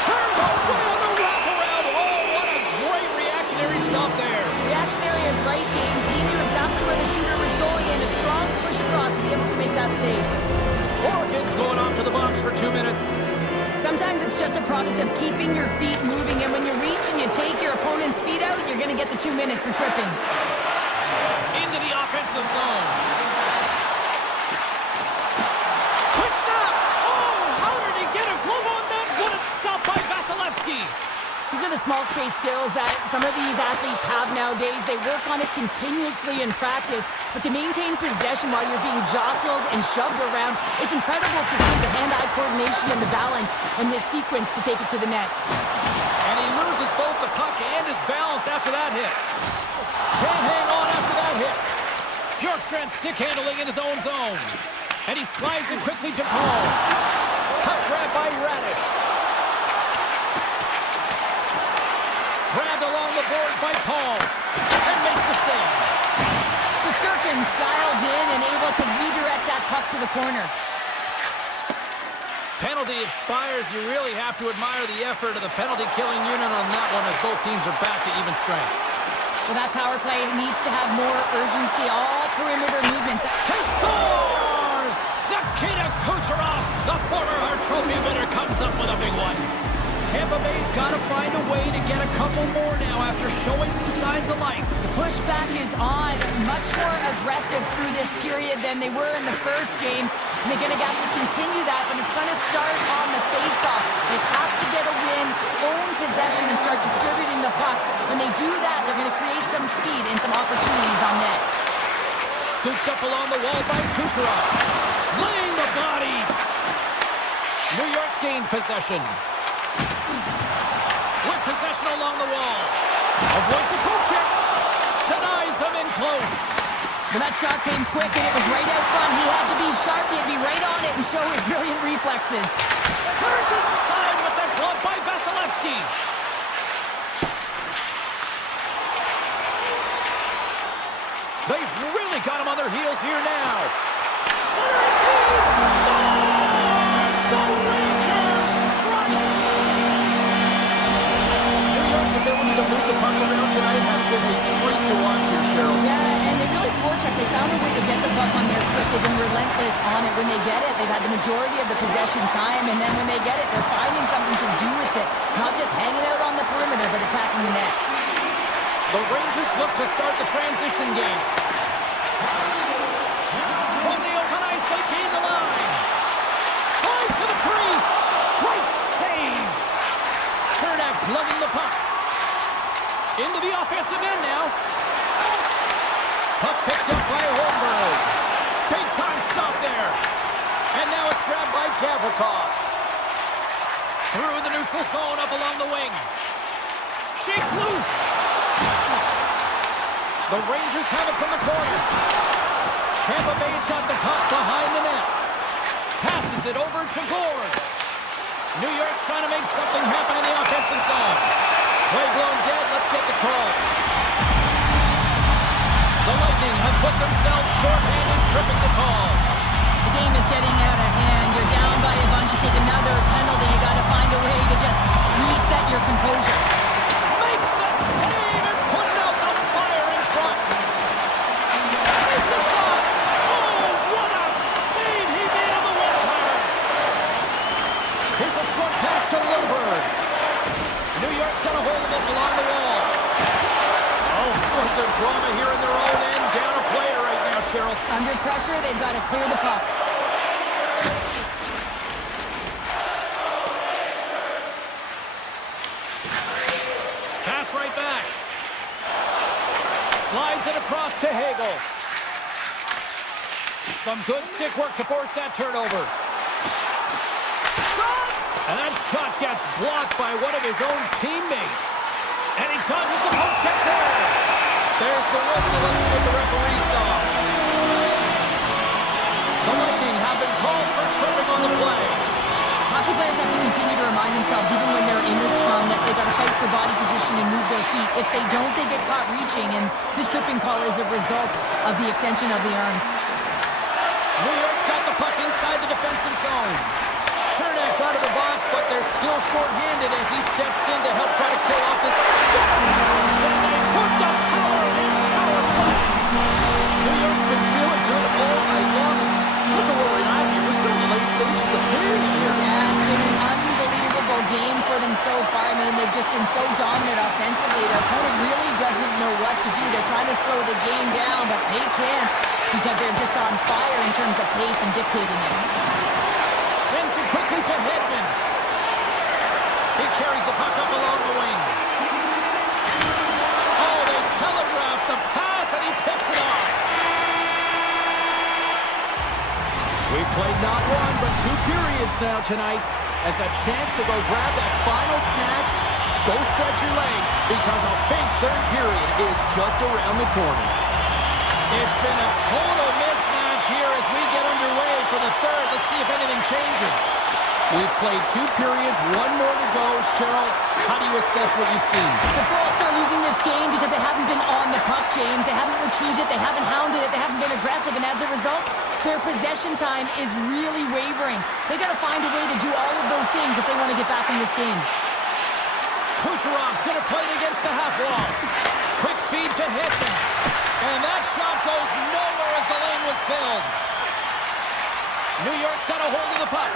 Turned away on the wraparound. Oh, what a great reactionary stop there. Reactionary is right, James. He knew exactly where the shooter was going, and a strong push across to be able to make that save. Oregon's going off to the box for 2 minutes. Sometimes it's just a product of keeping your feet moving, and when you reach and you take your opponent's feet out, you're going to get the 2 minutes for tripping. Into the offensive zone. Quick snap! Oh, how did he get a glove on that? What a stop by Vasilevsky! These are the small space skills that some of these athletes have nowadays. They work on it continuously in practice, but to maintain possession while you're being jostled and shoved around, it's incredible to see the hand-eye coordination and the balance in this sequence to take it to the net. And he loses both the puck and his balance after that hit. Can't hang on after that hit. Bjorkstrand stick handling in his own zone. And he slides it quickly to Paul. Puck grab by Radish. Grabbed along the boards by Paul. And makes the save. Shesterkin's dialed in and able to redirect that puck to the corner. Penalty expires. You really have to admire the effort of the penalty-killing unit on that one as both teams are back to even strength. Well, that power play needs to have more urgency. All perimeter movements. He scores! Nikita Kucherov, the former Hart Trophy winner, comes up with a big one. Tampa Bay's got to find a way to get a couple more now after showing some signs of life. The pushback is on, much more aggressive through this period than they were in the first games. And they're going to have to continue that, but it's going to start on the face-off. They have to get a win, own possession, and start distributing the puck. When they do that, they're going to create some speed and some opportunities on net. Scooped up along the wall by Kucherov. Laying the body. New York's gained possession. With possession along the wall. Avoids the poke check. Denies him in close. But that shot came quick, and it was right out front. He had to be sharp. He had to be right on it and show his brilliant reflexes. Turned aside with the glove by Vasilevsky. their heels here now. Center scores! The Rangers strike! New York's ability to move the puck around tonight has been a treat to watch here, Cheryl. Yeah, and they really forecheck. They found a way to get the puck on their stick. They've been relentless on it when they get it. They've had the majority of the possession time, and then when they get it, they're finding something to do with it. Not just hanging out on the perimeter, but attacking the net. The Rangers look to start the transition game. From the open ice, they gain the line. Flies to the crease. Great save. Chernak's lugging the puck. Into the offensive end now. Puck picked up by Holmberg. Big time stop there. And now it's grabbed by Gavrikov. Through the neutral zone up along the wing. Shakes loose. The Rangers have it from the corner. Tampa Bay's got the puck behind the net. Passes it over to Gord. New York's trying to make something happen in the offensive zone. Play blown dead. Let's get the call. The Lightning have put themselves shorthanded, tripping the call. The game is getting out of hand. You're down by a bunch. You take another penalty. You got to find a way to just reset your composure. Makes the save and putting out the fire in front. Here's the shot. Oh, what a save he made on the one-timer. Here's a short pass to Lilburn. New York's got a hold of it along the wall. All sorts of drama here in their own end. Down a player right now, Cheryl. Under pressure, they've got to clear the puck. Pass right back. Slides it across to Hagel. Some good stick work to force that turnover. Shot! And that shot gets blocked by one of his own teammates. And he dodges the poke check there. There's the whistle. Let's see what the referee saw. The Lightning have been called for tripping on the play. Hockey players have to continue to remind themselves, even when they're in the scrum, that they've got to fight for body position and move their feet. If they don't, they get caught reaching, and this tripping call is a result of the extension of the arms. New York's got the puck inside the defensive zone. Chernak's out of the box, but they're still short-handed as he steps in to help try to kill off this stop. So they put the power in power play. New York's been feeling good all night long. Look at where we're at here. We're still in the late stages of the period here. Yeah, it's been an unbelievable game for them so far. I mean, they've just been so dominant offensively. Their opponent really doesn't know what to do. They're trying to slow the game down, but they can't because they're just on fire in terms of pace and dictating it. Sends it quickly to Hedman. He carries the puck up along the wing. Oh, they telegraph the pass, and he picks it off. We've played not one, but 2 periods now tonight. It's a chance to go grab that final snap. Go stretch your legs, because a big third period is just around the corner. It's been a total mismatch here as we get underway for the third. Let's see if anything changes. We've played 2 periods, 1 more to go. Cheryl, how do you assess what you've seen? The Bolts are losing this game because they haven't been on the puck, James. They haven't retrieved it. They haven't hounded it. They haven't been aggressive. And as a result, their possession time is really wavering. They got to find a way to do all of those things if they want to get back in this game. Kucherov's going to play it against the half wall. Quick feed to Hedman. And that shot goes nowhere as the lane was filled. New York's got a hold of the puck.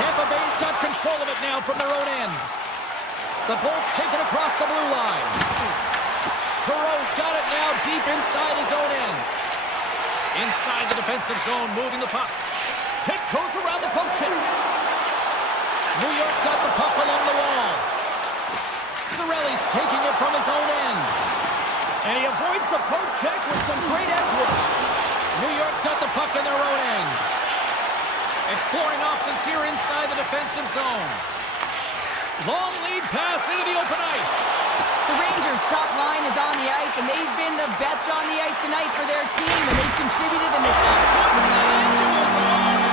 Tampa Bay's got control of it now from their own end. The Bolts take it across the blue line. Perreault's got it now deep inside his own end. Inside the defensive zone, moving the puck. Tiptoes around the poke check. New York's got the puck along the wall. Cirelli's taking it from his own end. And he avoids the poke check with some great edge work. New York's got the puck in their own end. Exploring options here inside the defensive zone. Long lead pass into the open ice. The Rangers' top line is on the ice, and they've been the best on the ice tonight for their team, and they've contributed and they've got Puts it into his own net.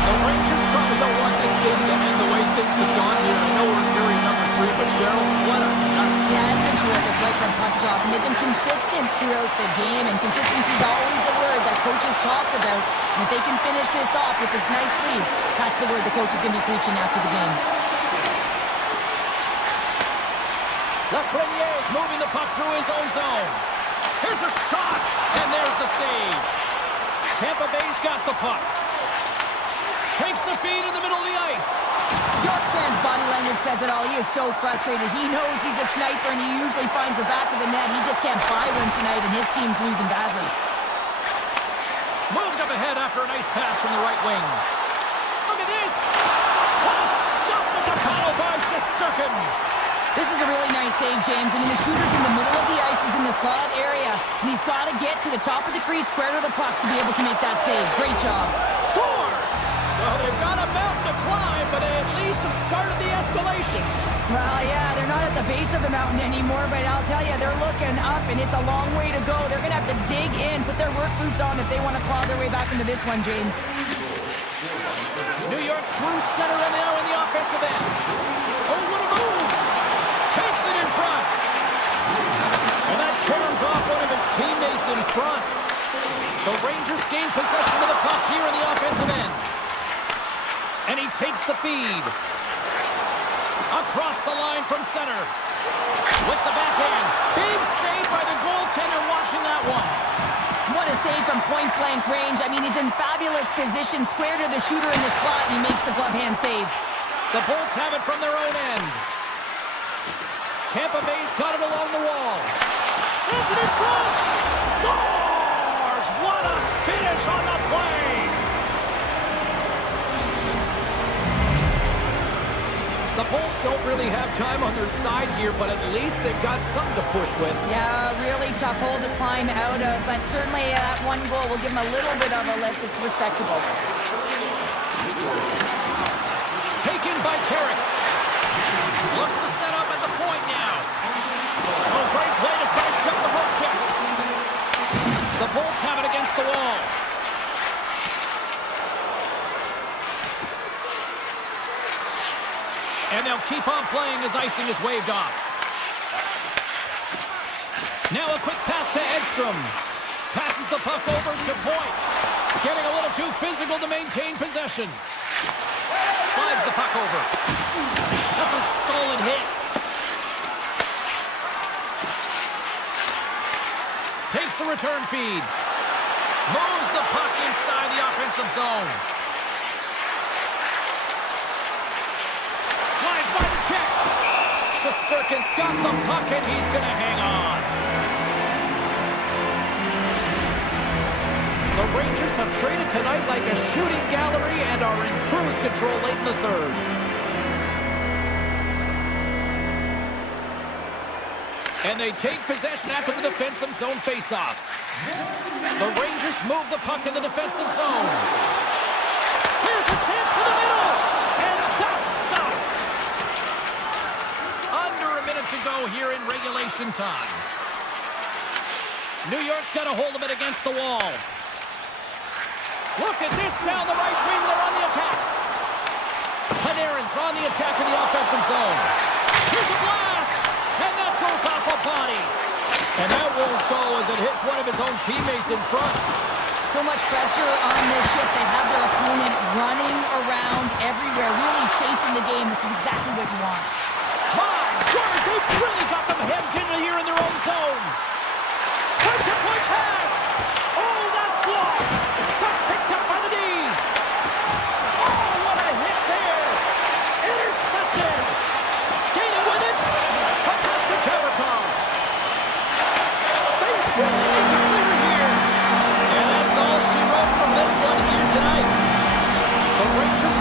The Rangers probably don't want this game to end the way things have gone here. I know we're in period number 3, but Cheryl, what a Yeah, it's been terrific right from puck drop, and they've been consistent throughout the game, and consistency is always a word that coaches talk about. And if they can finish this off with this nice lead, that's the word the coach is going to be preaching after the game. Lafreniere is moving the puck through his own zone. Here's a shot, and there's the save. Tampa Bay's got the puck. Takes the feed in the middle of the ice. York's fans' body language says it all. He is so frustrated. He knows he's a sniper, and he usually finds the back of the net. He just can't buy one tonight, and his team's losing badly. Moved up ahead after a nice pass from the right wing. Look at this. What a stop with the paddle by Shesterkin. This is a really nice save, James. I mean, the shooter's in the middle of the ice. He's in the slot area, and he's got to get to the top of the crease, square to the puck, to be able to make that save. Great job. Scores! Well, they've got a mountain to climb, but they at least have started the escalation. Well, yeah, they're not at the base of the mountain anymore, but I'll tell you, they're looking up, and it's a long way to go. They're going to have to dig in, put their work boots on if they want to claw their way back into this one, James. New York's through center and now in the offensive end. Oh, what a move! Takes it in front. And that caroms off one of his teammates in front. The Rangers gain possession of the puck here in the offensive end. And he takes the feed. Across the line from center. With the backhand. Big save by the goaltender watching that one. What a save from point-blank range. I mean, he's in fabulous position, square to the shooter in the slot, and he makes the glove hand save. The Bolts have it from their own end. Tampa Bay's got it along the wall. Sends it in front. Scores! What a finish on the play! The Bolts don't really have time on their side here, but at least they've got something to push with. Yeah, really tough hole to climb out of, but certainly that one goal will give them a little bit of a lift. It's respectable. Taken by Carrick. Looks to set up at the point now. Oh, great play to sidestep the poke check. The Bolts have it against the wall. And they'll keep on playing as icing is waved off. Now a quick pass to Edstrom. Passes the puck over to point. Getting a little too physical to maintain possession. Slides the puck over. That's a solid hit. Takes the return feed. Moves the puck inside the offensive zone. Slides by the check. Shesterkin's got the puck and he's going to hang on. The Rangers have traded tonight like a shooting gallery and are in cruise control late in the third. And they take possession after the defensive zone faceoff. The Rangers move the puck in the defensive zone. Here's a chance to the middle. And that's stopped. Under a minute to go here in regulation time. New York's got a hold of it against the wall. Look at this down the right wing. They're on the attack. Panarin's on the attack in the offensive zone. Here's a blast. And that goes off a body. And that won't go as it hits one of his own teammates in front. So much pressure on this shift. They have their opponent running around everywhere, really chasing the game. This is exactly what you want. My word, they've really got them hemmed in here in their own zone. Point-to-point pass. Oh, that's blocked. That's picked up by the D. Oh, what a hit there. Intercepted. Skating with it. A pass to Kavarkov. They really need to clear here. And that's all she wrote from this one here tonight. The Rangers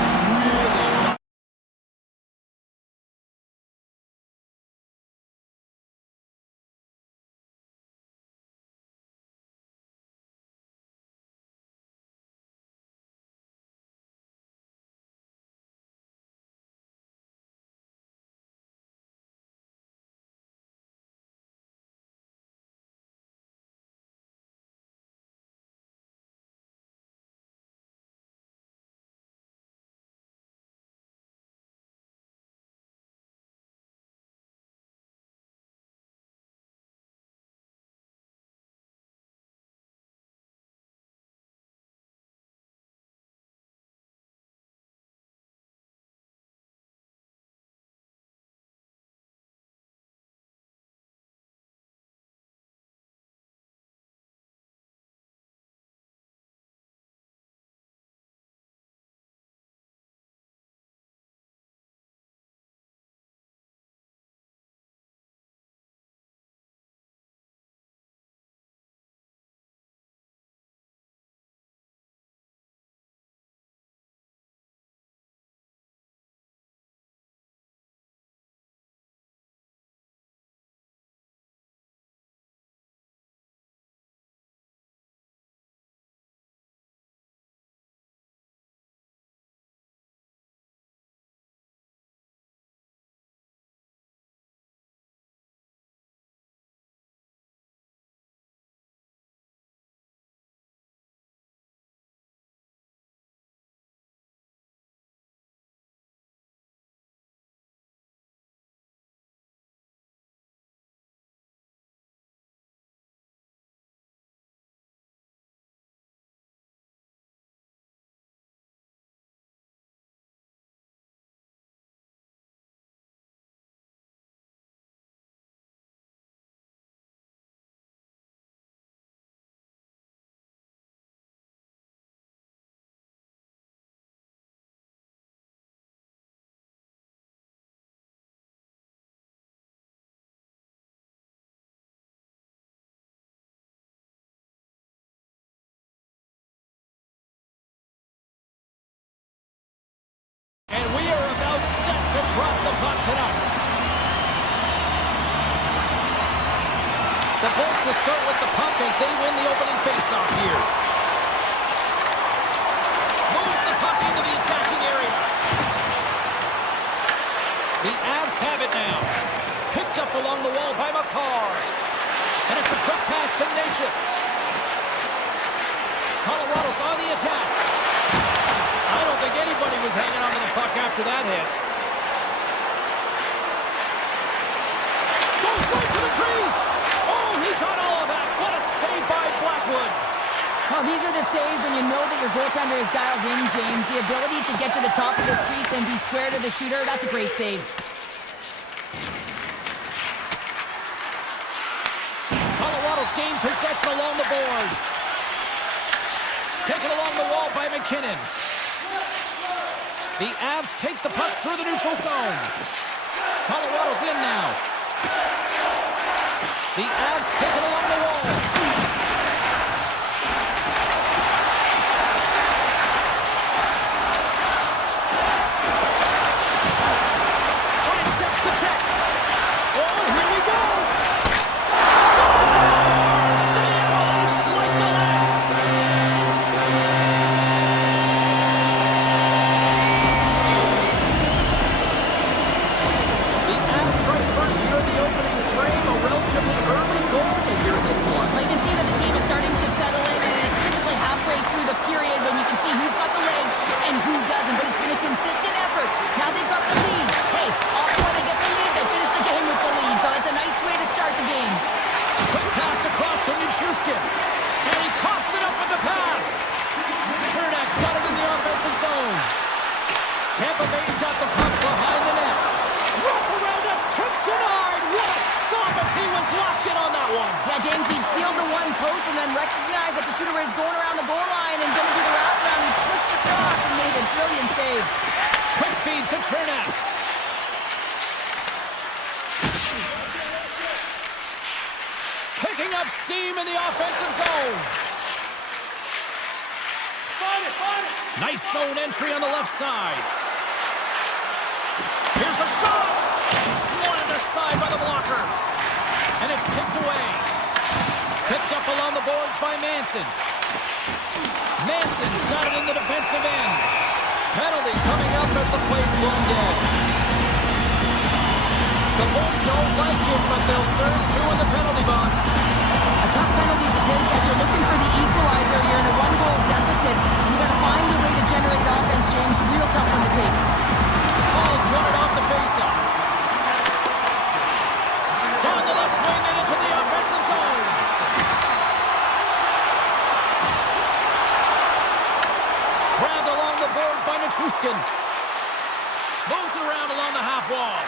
pass tenacious. Colorado's on the attack. I don't think anybody was hanging on to the puck after that hit. Goes right to the crease. Oh, he caught all of that. What a save by Blackwood. Well, these are the saves when you know that your goaltender is dialed in, James. The ability to get to the top of the crease and be square to the shooter, that's a great save. Colorado's gained possession along the boards. Taken along the wall by McKinnon. The Avs take the puck through the neutral zone. Colorado's in now. The Avs take it along the wall. Sidesteps the check. Oh, here we go. Scores! The Avalanche light the lead. The Avs strike first here in the opening frame. A relatively early goal here in this one. Well, you can see that the team is starting to settle in, and it's typically halfway through the period when you can see who's got the legs and who doesn't, but it's been a consistent effort. Now they've got the lead. Hey, often when they get the lead, they finish the game with the lead, so it's a nice way to start the game. Quick pass across to Nichushkin. And he coughs it up with the pass. Chernak's got it in the offensive zone. Tampa Bay's got the puck behind the net. Wrap around attempt denied. What a stop as he was locked in on that one. Yeah, James, he'd sealed the one post and then recognized that the shooter was going around the goal line and going to do the wraparound. He pushed across and made a brilliant save. Quick feed to Chernak. Picking up steam in the offensive zone. Nice zone entry on the left side. Here's a shot. Swatted aside by the blocker. And it's tipped away. Picked up along the boards by Manson. Manson's got it in the defensive end. Penalty coming up as the play's blown dead. The Bulls don't like it, but they'll serve two in the penalty box. A tough penalty to take as you're looking for the equalizer. You're in a one-goal deficit. You got to find a way to generate offense, James. Real tough one to take. Paul's run it off the faceoff. Down the left wing and into the offensive zone. Grabbed along the boards by Nichushkin. Moves it around along the half wall.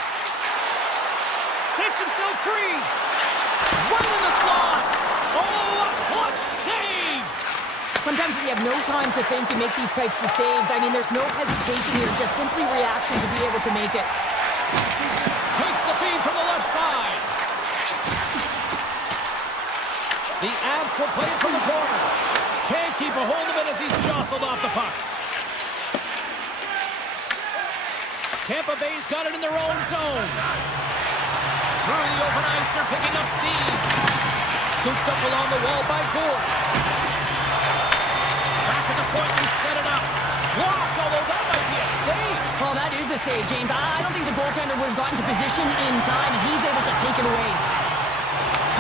Takes himself free. Right in the slot. Oh, a clutch save. Sometimes when you have no time to think, you make these types of saves. I mean, there's no hesitation here, just simply reaction to be able to make it. Takes the feed from the left side. The Avs will play it from the corner. Can't keep a hold of it as he's jostled off the puck. Tampa Bay's got it in their own zone. Through the open ice, they're picking up steam. Scooped up along the wall by Gould. Back at the point, he set it up. Blocked, although that might be a save. Well, that is a save, James. I don't think the goaltender would have gotten to position in time, and he's able to take it away.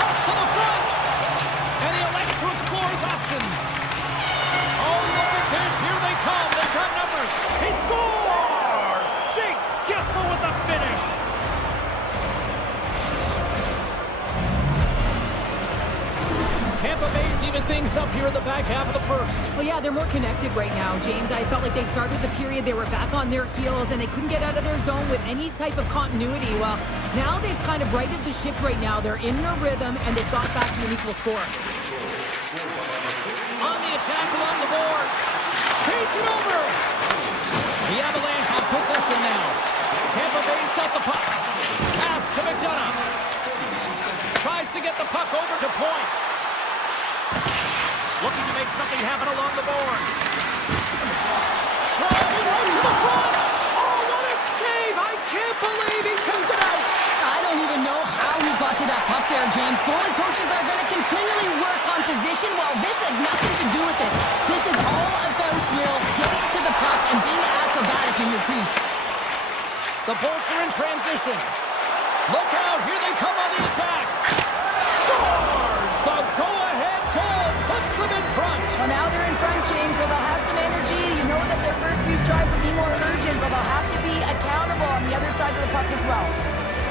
Toss to the front. And he elects to explore his options. Oh, look at this. Here they come. They've got numbers. He scores! Jake Getsel with the finish. Tampa Bay's even things up here in the back half of the first. Well, yeah, they're more connected right now, James. I felt like they started the period, they were back on their heels, and they couldn't get out of their zone with any type of continuity. Well, now they've kind of righted the ship right now. They're in their rhythm, and they've got back to an equal score. On the attack along the boards. Feeds it over. The Avalanche have possession now. Tampa Bay's got the puck. Pass to McDonough. Tries to get the puck over to point. Looking to make something happen along the boards. Driving right to the front. Oh, what a save. I can't believe he kicked it out. I don't even know how he got to that puck there, James. Goalie coaches are going to continually work on position. Well, this has nothing to do with it. This is all about will, getting to the puck and being acrobatic in your crease. The Bolts are in transition. Look out. Here they come on the attack. Scores! The goal side of the puck as well.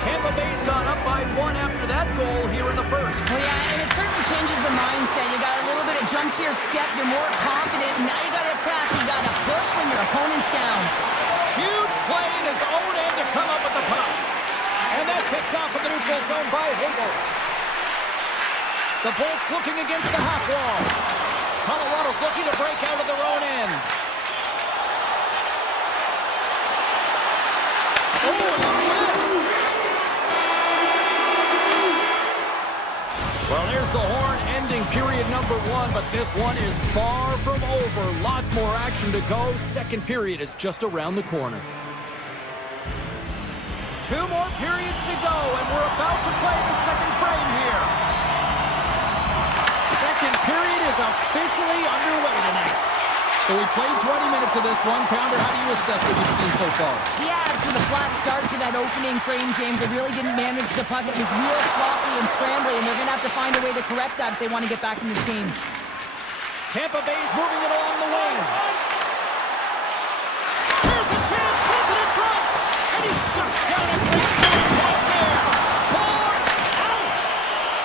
Tampa Bay's gone up by 1 after that goal here in the first. Well, yeah, and it certainly changes the mindset. You got a little bit of jump to your step. You're more confident. And now you got to attack. You got to push when your opponent's down. Huge play in his own end to come up with the puck. And that's picked off in the neutral zone by Hagel. The Bolts looking against the half wall. Colorado's looking to break out of their own end. Oh, and a miss! Well, there's the horn ending period number 1, but this one is far from over. Lots more action to go. Second period is just around the corner. 2 more periods to go, and we're about to play the second frame here. Second period is officially underway tonight. So we played 20 minutes of this one. Pounder, how do you assess what you've seen so far? Yeah, to the flat start to that opening frame, James. They really didn't manage the puck. It was real sloppy and scrambly, and they're going to have to find a way to correct that if they want to get back in this game. Tampa Bay's moving it along the wing. Here's a chance, sends it in front, and he shuts down a great chance there. Ball out!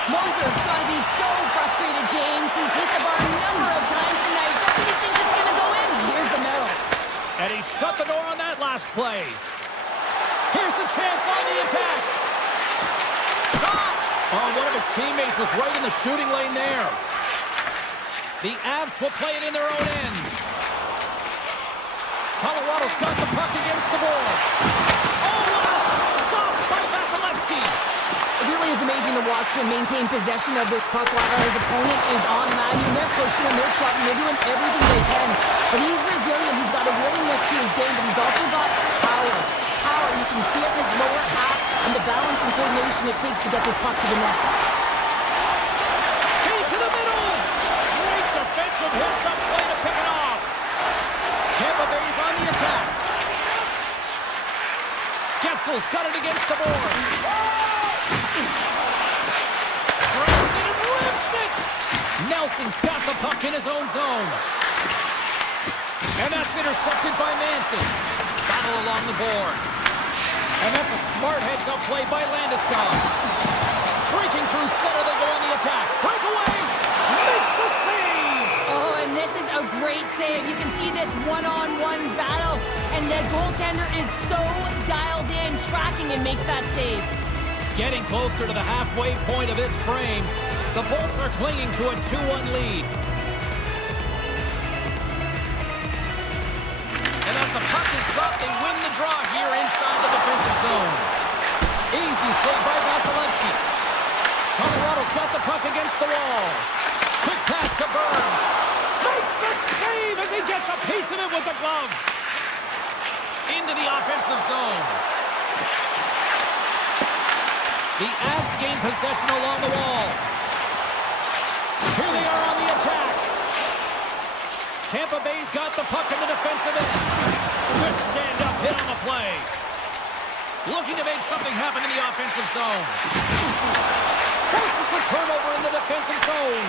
Moser's got to be so frustrated, James. He's hit the bar a number of times tonight. Just when he thinks it's going to go in, here's the medal. And he shut the door on that last play. Here's a chance on the attack. Shot! Oh, one of his teammates was right in the shooting lane there. The Avs will play it in their own end. Colorado's got the puck against the boards. Oh, what a stop by Vasilevsky. It really is amazing to watch him maintain possession of this puck while his opponent is on him. I mean, they're pushing him, they're shooting, they're doing everything they can. But he's resilient, he's got a willingness to his game, but he's also got power. Power, you can see it in his lower half and the balance and coordination it takes to get this puck to the net. Hey, to the middle! Great defensive hits up play to pick it off. Tampa Bay's on the attack. Getzel's got it against the boards. Grabs it and rips it! Nelson's got the puck in his own zone. And that's intercepted by Manson. Battle along the boards. And that's a smart heads-up play by Landeskog. Streaking through center, they go on the attack. Breakaway! Makes the save! Oh, and this is a great save. You can see this one-on-one battle, and the goaltender is so dialed in, tracking and makes that save. Getting closer to the halfway point of this frame, the Bolts are clinging to a 2-1 lead. And as the puck is dropped, they win the draw here inside the defensive zone. Easy save by Vasilevsky. Colorado's got the puck against the wall. Quick pass to Burns. Makes the save as he gets a piece of it with the glove. Into the offensive zone. The Avs gain possession along the wall. Here they are on the attack. Tampa Bay's got the puck in the defensive end. Good stand-up hit on the play. Looking to make something happen in the offensive zone. Forces the turnover in the defensive zone.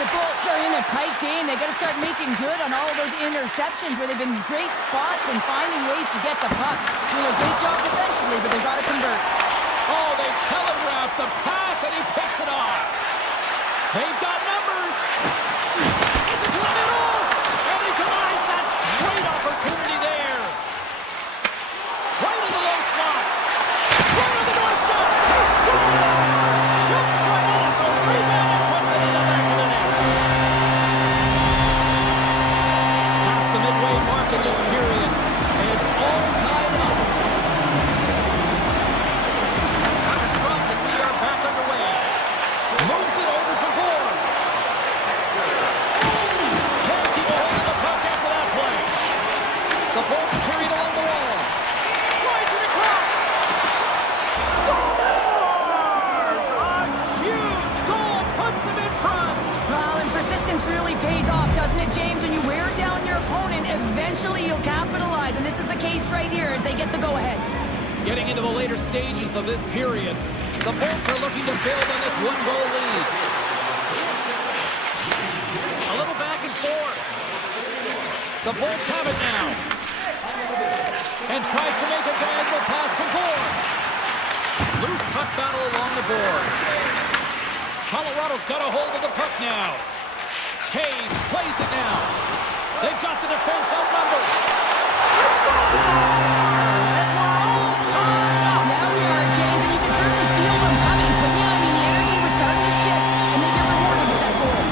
The Bolts are in a tight game. They got to start making good on all of those interceptions where they've been great spots and finding ways to get the puck. Doing a great job defensively, but they've got to convert. Oh, they telegraphed the pass and he picks it off. They've got numbers. Sends it to the middle. And he denies that great opportunity there. Right in the low slot. Right on the doorstep. He scores. Jumps right on us. A rebound and puts it in the back of the net. Past the midway mark in this period. It's all tied up. Moves it over to Bourne. Can't keep a hold of the puck after that play. The Bolts carry it along the wall. Slides it across. Scores! A huge goal puts him in front. Well, and persistence really pays off, doesn't it, James? When you wear down your opponent, eventually you'll capitalize. And this is the case right here as they get the go-ahead. Getting into the later stages of this period, the Bolts are looking to build on this one-goal lead. A little back and forth. The Bolts have it now. And tries to make a diagonal pass to Gore. Loose puck battle along the boards. Colorado's got a hold of the puck now. Taves plays it now. They've got the defense outnumbered. Now we are, James, and you can certainly feel them coming. But yeah, I mean, the energy was starting to shift, and they get rewarded with that goal.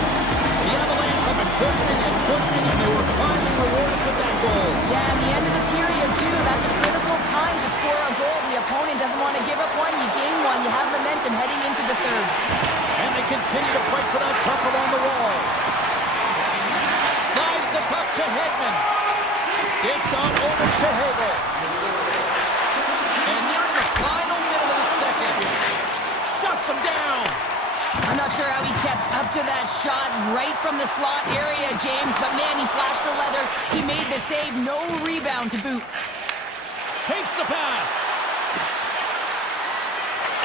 The Avalanche have been pushing and pushing, and they were finally rewarded with that goal. Yeah, and the end of the period, too. That's a critical time to score a goal. The opponent doesn't want to give up one. You gain one. You have momentum heading into the third. And they continue to fight for that puck along the wall. Slides the puck to Hedman. Dished on over to Hagel. And nearing the final minute of the second. Shuts him down. I'm not sure how he kept up to that shot right from the slot area, James, but man, he flashed the leather. He made the save. No rebound to boot. Takes the pass.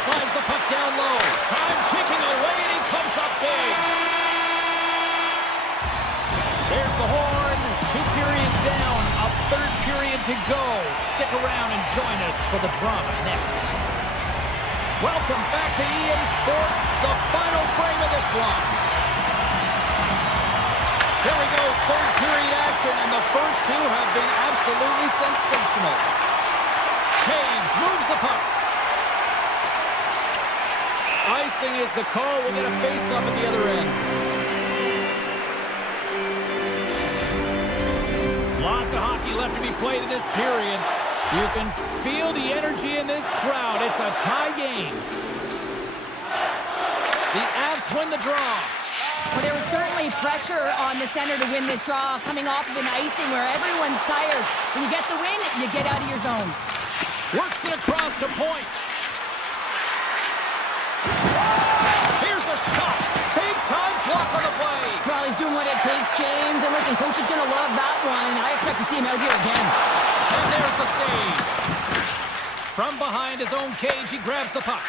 Slides the puck down low. Time ticking away, and he comes up big. There's the horn. 2 periods down. A third period to go. Stick around and join us for the drama next. Welcome back to EA Sports, the final frame of this one. Here we go, third period action, and the first two have been absolutely sensational. Taves moves the puck. Icing is the call. We'll get a face-up at the other end. Lots of hockey left to be played in this period. You can feel the energy in this crowd. It's a tie game. The Avs win the draw. Well, there was certainly pressure on the center to win this draw, coming off of an icing where everyone's tired. When you get the win, you get out of your zone. Works it across to point. Here's a shot. Big time block on the play. Well, he's doing what it takes, James. And listen, coach is going to love that one. I expect to see him out here again. And there's the save. From behind his own cage, he grabs the puck.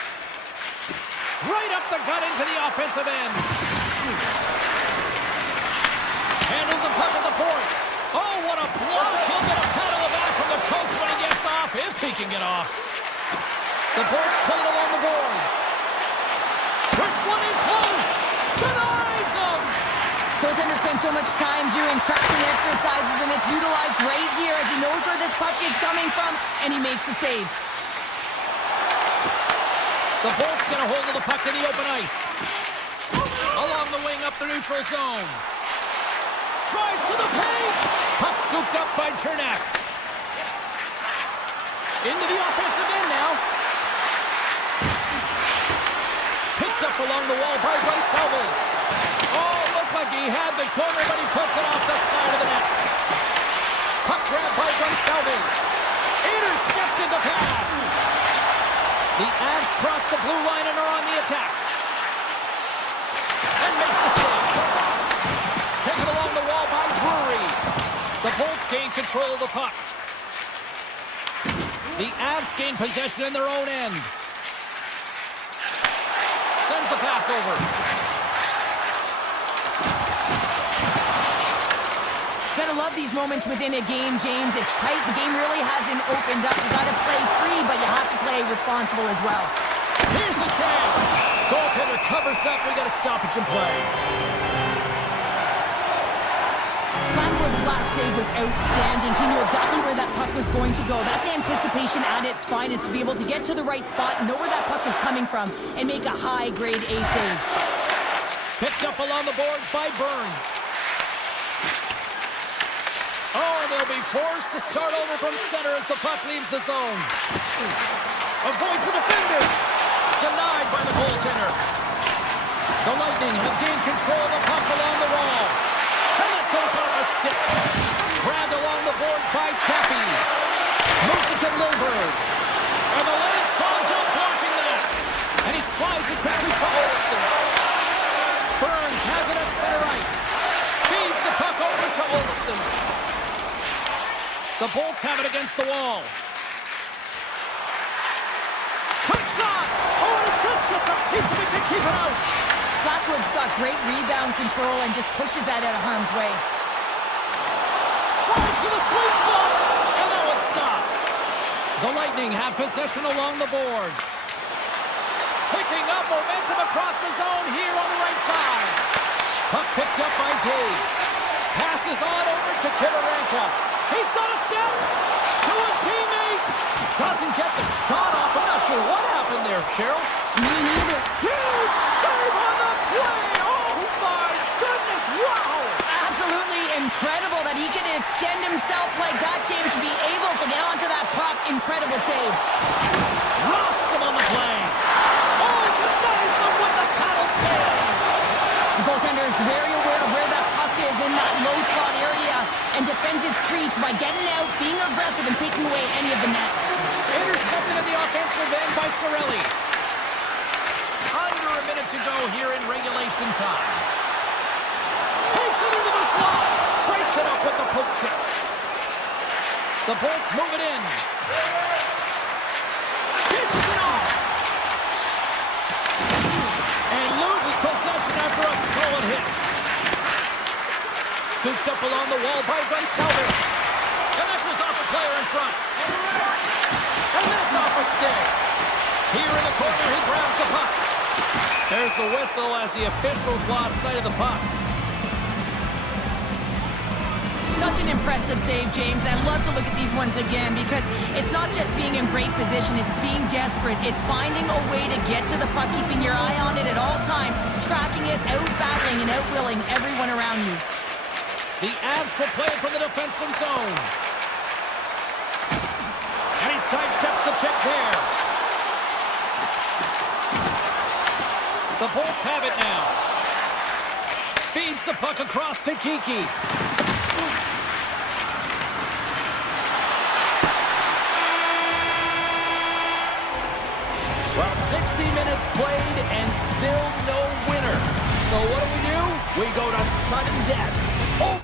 Right up the gut into the offensive end. Handles the puck at the point. Oh, what a block. He'll get a pat on the back from the coach when he gets off, if he can get off. The Bolts played along the boards. Whistling in close. Denies him. Goaltender spends so much time doing tracking exercises, and it's utilized right here as he knows where this puck is coming from, and he makes the save. The Bolts get a hold of the puck in the open ice. Along the wing up the neutral zone. Drives to the paint. Puck scooped up by Chernak. Into the offensive end now. Picked up along the wall by Gonsalves. Oh, looked like he had the corner, but he puts it off the side of the net. Puck grab by Gonsalves. Intercepted the pass. The Avs cross the blue line and are on the attack. And makes the save. Taken along the wall by Drury. The Bolts gain control of the puck. The Avs gain possession in their own end. Sends the pass over. Gotta love these moments within a game, James. It's tight. The game really hasn't opened up. You gotta play free, but you have to play responsible as well. Here's a chance. Goaltender covers up. We got a stoppage in play. Flatwood's last save was outstanding. He knew exactly where that puck was going to go. That's anticipation at its finest, to be able to get to the right spot, know where that puck is coming from, and make a high-grade A save. Picked up along the boards by Burns. Oh, they'll be forced to start over from center as the puck leaves the zone. Avoids the defender. Denied by the goaltender. The Lightning have gained control of the puck along the wall. And it goes off a stick. Grabbed along the board by Chappie. Moves it to Milberg. And the Lions clogged up blocking that. And he slides it quickly to Olsen. Burns has it at center ice. Feeds the puck over to Olsen. The Bolts have it against the wall. Quick shot! Oh, and it just gets a piece of it to keep it out. Flatwood's got great rebound control and just pushes that out of harm's way. Drives to the sweet spot, and that one's stopped. The Lightning have possession along the boards. Picking up momentum across the zone here on the right side. Puck picked up by Taves. Passes on over to Kivarenka. He's got a step to his teammate. Doesn't get the shot off. I'm not sure what happened there, Cheryl. Me neither. Huge save on the play! Oh my goodness, wow! Absolutely incredible that he can extend himself like that, James, to be able to get onto that puck. Incredible save. Rocks him on the play. Oh, denies him with the paddle save. The goaltender is very aware of where that puck is in that low slot area and defends his crease by getting out, being aggressive, and taking away any of the net. Intercepted in the offensive end by Cirelli. Under a minute to go here in regulation time. Takes it into the slot. Breaks it up with the poke check. The Bolts move it in. Dishes it off. And loses possession after a solid hit. Scooped up along the wall by Gonçalves. And that was off a player in front. And that's off a stick. Here in the corner, he grabs the puck. There's the whistle as the officials lost sight of the puck. Such an impressive save, James. I love to look at these ones again because it's not just being in great position, it's being desperate. It's finding a way to get to the puck, keeping your eye on it at all times, tracking it, out-battling and out-willing everyone around you. The Avs will play it from the defensive zone. And he sidesteps the check there. The Bolts have it now. Feeds the puck across to Kiki. Well, 60 minutes played and still no winner. So what do? We go to sudden death. Oh!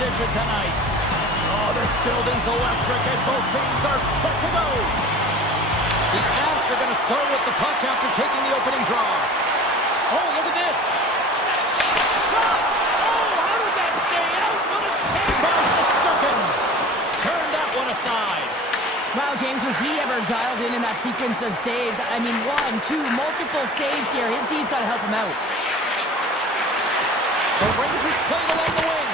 position tonight. Oh, this building's electric, and both teams are set to go. The Avs are going to start with the puck after taking the opening draw. Oh, look at this. Shot! Oh, how did that stay out? What a save by Shesterkin. Turned that one aside. Wow, James, was he ever dialed in that sequence of saves? I mean, 1, 2, multiple saves here. His D's got to help him out. The Rangers played along the wing.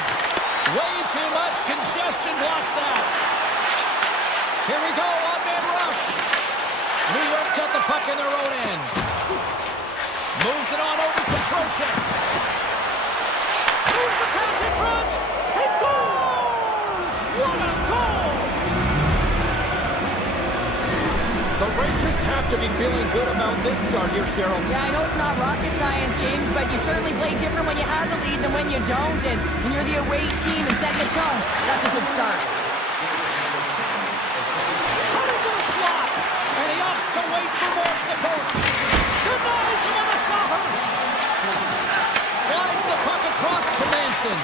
Way too much congestion blocks that. Here we go, on-man rush. New York's got the puck in their own end. Moves it on over to Trocheck. Moves the pass in front. He scores! What a goal! The Rangers have to be feeling good about this start here, Cheryl. Yeah, I know it's not rocket science, James, but you certainly play different when you have the lead than when you don't. And when you're the away team and setting the tone, that's a good start. Cutting to the slot, and he opts to wait for more support. Denies him on the stopper. Slides the puck across to Manson.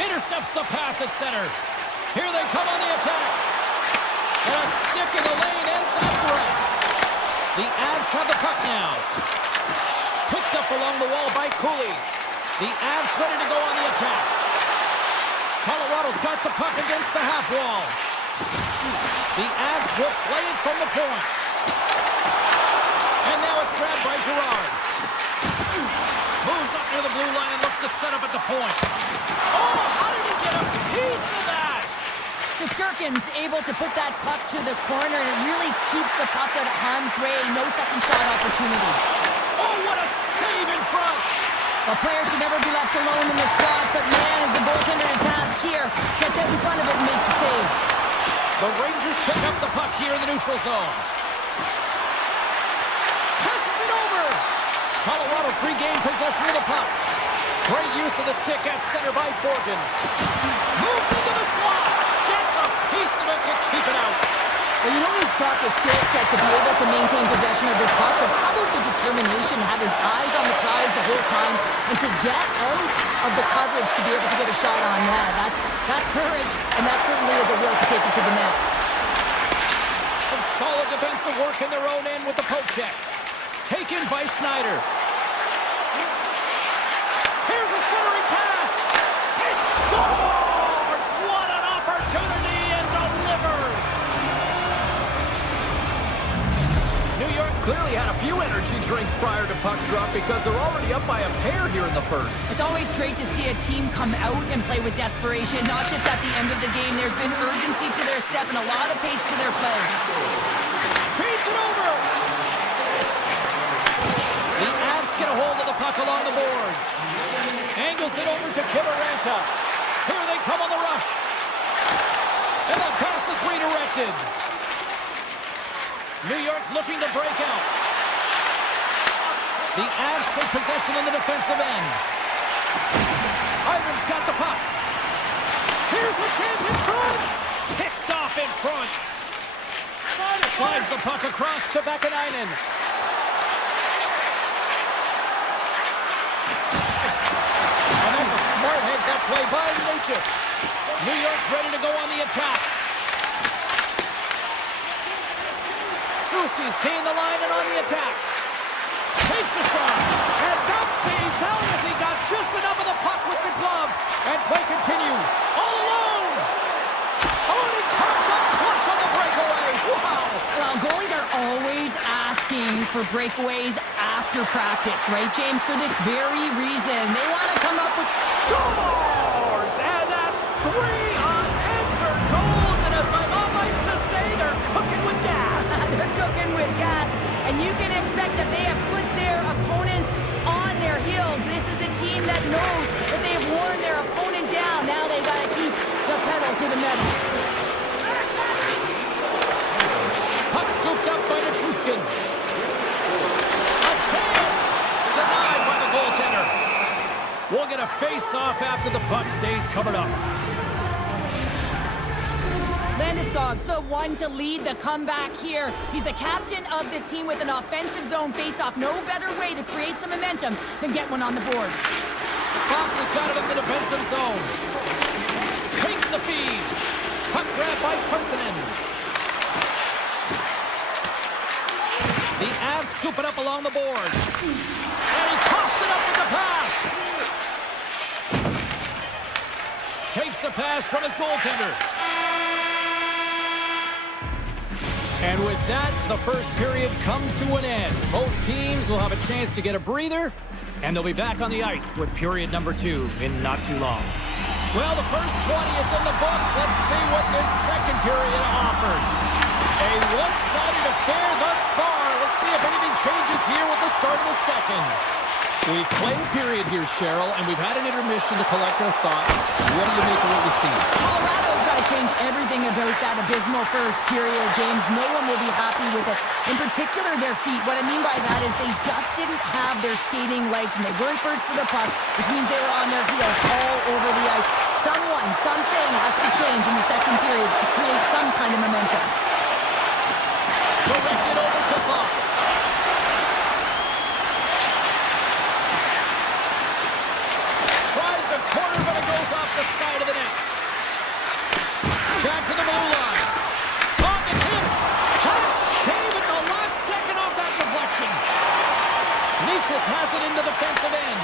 Intercepts the pass at center. Here they come on the attack. And a stick in the lane ends that threat. The Avs have the puck now. Picked up along the wall by Cooley. The Avs ready to go on the attack. Colorado's got the puck against the half wall. The Avs will play it from the point. And now it's grabbed by Girard. Moves up near the blue line and looks to set up at the point. Oh, how did he get a piece of that? Shesterkin's able to put that puck to the corner, and it really keeps the puck out of harm's way. No second shot opportunity. Oh, what a save in front! A player should never be left alone in the slot, but man, is the goaltender in task here. Gets out in front of it and makes the save. The Rangers pick up the puck here in the neutral zone. Passes it over! Colorado's regained possession of the puck. Great use of the stick at center by Borgen. Moves into the slot. Gets a piece of it to keep it out. Well, you know he's got the skill set to be able to maintain possession of this puck, but how about the determination, have his eyes on the prize the whole time, and to get out of the coverage to be able to get a shot on that. That's courage, and that certainly is a will to take it to the net. Some solid defensive work in their own end with the poke check. Taken by Schneider. Here's a centering pass. He scores! What an opportunity, and delivers! New York's clearly had a few energy drinks prior to puck drop because they're already up by a pair here in the first. It's always great to see a team come out and play with desperation, not just at the end of the game. There's been urgency to their step and a lot of pace to their play. Feeds it over! The Avs get a hold of the puck along the boards. Angles it over to Kivaranta. Here they come on the rush. And that pass is redirected. New York's looking to break out. The Avs take possession in the defensive end. Ivan's got the puck. Here's a chance in front. Picked off in front. Slides the puck across to Vakanainen. And that's a smart heads-up play by Natchez. New York's ready to go on the attack. Soucy's keying the line and on the attack. Takes the shot. And that stays out as he got just enough of the puck with the glove. And play continues. All alone. Oh, and he comes up clutch on the breakaway. Wow. Well, goalies are always asking for breakaways after practice, right, James? For this very reason. They want to come up with Scores! And that's 3 unanswered goals. And as my mom likes to say, they're cooking with gas. They're cooking with gas, and you can expect that they have put their opponents on their heels. This is a team that knows that they have worn their opponent down. Now they got to keep the pedal to the metal. Puck scooped up by Nichushkin. A chance! Denied by the goaltender. We'll get a face-off after the puck stays covered up. Landeskog's the one to lead the comeback here. He's the captain of this team with an offensive zone face-off. No better way to create some momentum than get one on the board. Fox has got it in the defensive zone. Here's the feed. Puck grab by Persinen. The Avs scoop it up along the boards. And he tossed it up with the pass. Takes the pass from his goaltender. And with that, the first period comes to an end. Both teams will have a chance to get a breather, and they'll be back on the ice with period number 2 in not too long. Well, the first 20 is in the books. Let's see what this second period offers. A one-sided affair thus far. Let's see if anything changes here with the start of the second. We've played a period here, Cheryl, and we've had an intermission to collect our thoughts. What do you make of what you see? Colorado's got to change everything about that abysmal first period, James. No one will be happy with it. In particular, their feet. What I mean by that is they just didn't have their skating legs, and they weren't first to the puck, which means they were on their heels all over the ice. Something has to change in the second period to create some kind of momentum. Directed over to Fox. Tried the corner, but it goes off the side of the net. Back to the blue line. On the tip. Hot save at the last second of that deflection. Nichas has it in the defensive end.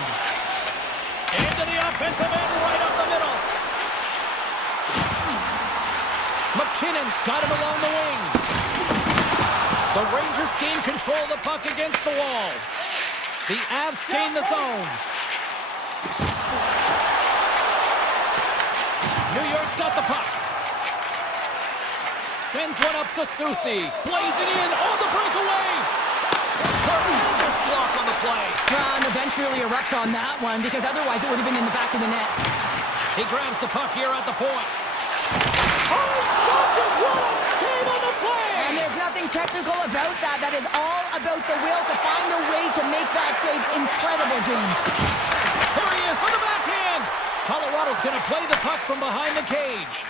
Into the offensive end, right up the middle. McKinnon's got it along the wing. The Rangers gain control of the puck against the wall. The Avs gain the zone. New York's got the puck. Sends one up to Susie. Blazing in on the breakaway. Tremendous block on the play. And the bench really erupts on that one because otherwise it would have been in the back of the net. He grabs the puck here at the point. Oh, stopped it! What a save on the play! And there's nothing technical about that. That is all about the will to find a way to make that save incredible, James. Here he is on the backhand. Colorado's going to play the puck from behind the cage.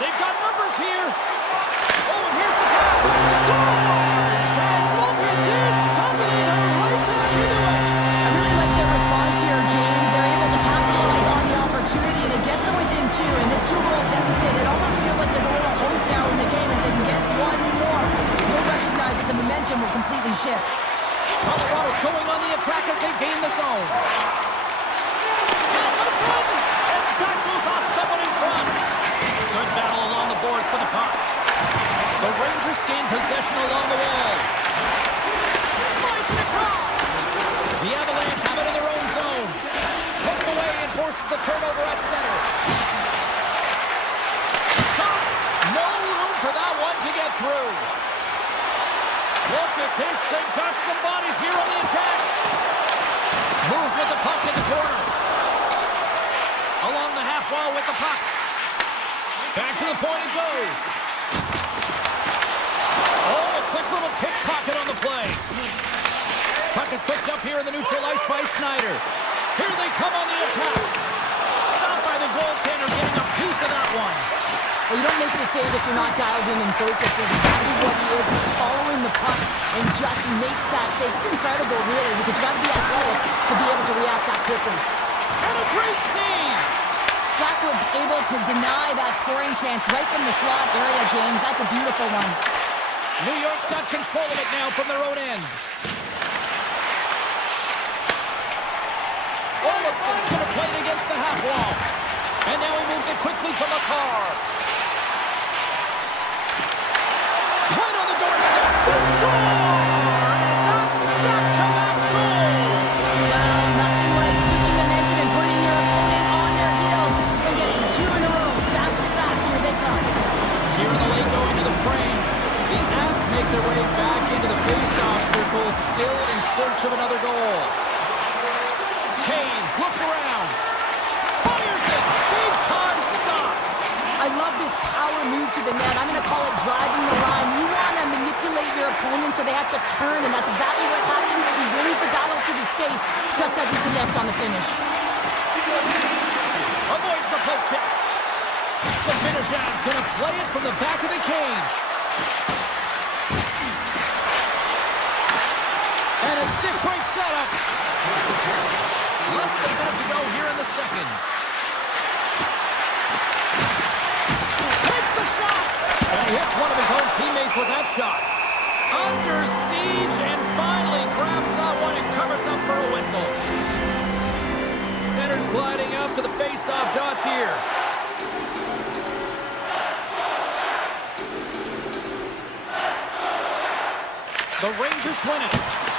They've got numbers here. Oh, and here's the pass. Stars! And look at this! Suddenly they're right back into it! I really like their response here, James. They're able to capitalize on the opportunity, and it gets them within 2. In this 2-goal deficit, it almost feels like there's a little hope now in the game. If they can get one more, you'll recognize that the momentum will completely shift. Colorado's going on the attack as they gain the zone. Pass in front, and that goes off someone in front. Good battle along the boards for the puck. The Rangers gain possession along the wall. Slides it across! The Avalanche have it in their own zone. Poked away and forces the turnover at center. Shot! No room for that one to get through. Look at this. They've got some bodies here on the attack. Moves with the puck in the corner. Along the half wall with the puck. Back to the point it goes. Oh, a quick little pickpocket on the play. Puck is picked up here in the neutral ice by Schneider. Here they come on the attack. Stopped by the goaltender, getting a piece of that one. Well, you don't make the save if you're not dialed in and focused. That's exactly what he is. He's following the puck and just makes that save. It's incredible, really, because you got to be athletic to be able to react that quickly. And a great save. Blackwood's able to deny that scoring chance right from the slot area, James. That's a beautiful one. New York's got control of it now from their own end. Olofsson's going to play it against the half wall. And now he moves it quickly from a car. Right on the doorstep. The score! And that's back-to-back goals. Well, nothing like switching momentum and putting your opponent on their heels and getting 2 in a row. Back-to-back. Here they come. Here in the lane going to the frame. The Avs make their way back into the face-off circle, still in search of another goal. Hayes looks around. Fires it. Big time stop. I love this power move to the net. I'm going to call it driving the line. You want to manipulate your opponent so they have to turn, and that's exactly what happens. He wins the battle to the space, just doesn't connect on the finish. Avoids the poke check. Sabinajad's going to play it from the back of the cage. And a stick break setup. Less than a minute to go here in the second. the shot! And he hits one of his own teammates with that shot. Under siege and finally grabs that one and covers up for a whistle. Center's gliding up to the face-off dots here. The Rangers win it.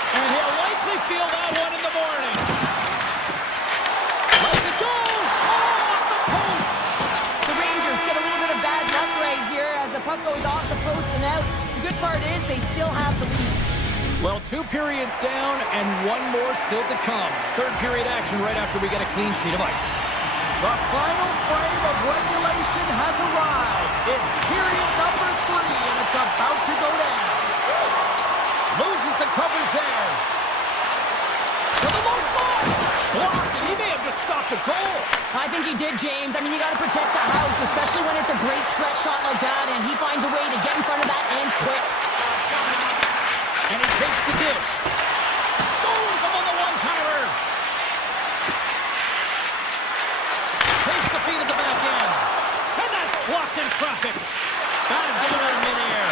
And he'll likely feel that one in the morning. Let's it go! Oh, off the post! The Rangers get a little bit of bad luck right here as the puck goes off the post and out. The good part is they still have the lead. Well, 2 periods down and 1 more still to come. Third period action right after we get a clean sheet of ice. The final frame of regulation has arrived. It's period number 3, and it's about to go down. Loses the coverage there. To the low slot. Blocked, and he may have just stopped a goal. I think he did, James. I mean, you got to protect the house, especially when it's a great threat shot like that, and he finds a way to get in front of that and quick. And he takes the dish. Scores him on the one-timer. Takes the feed at the back end. And that's blocked in traffic. Got him down out of midair.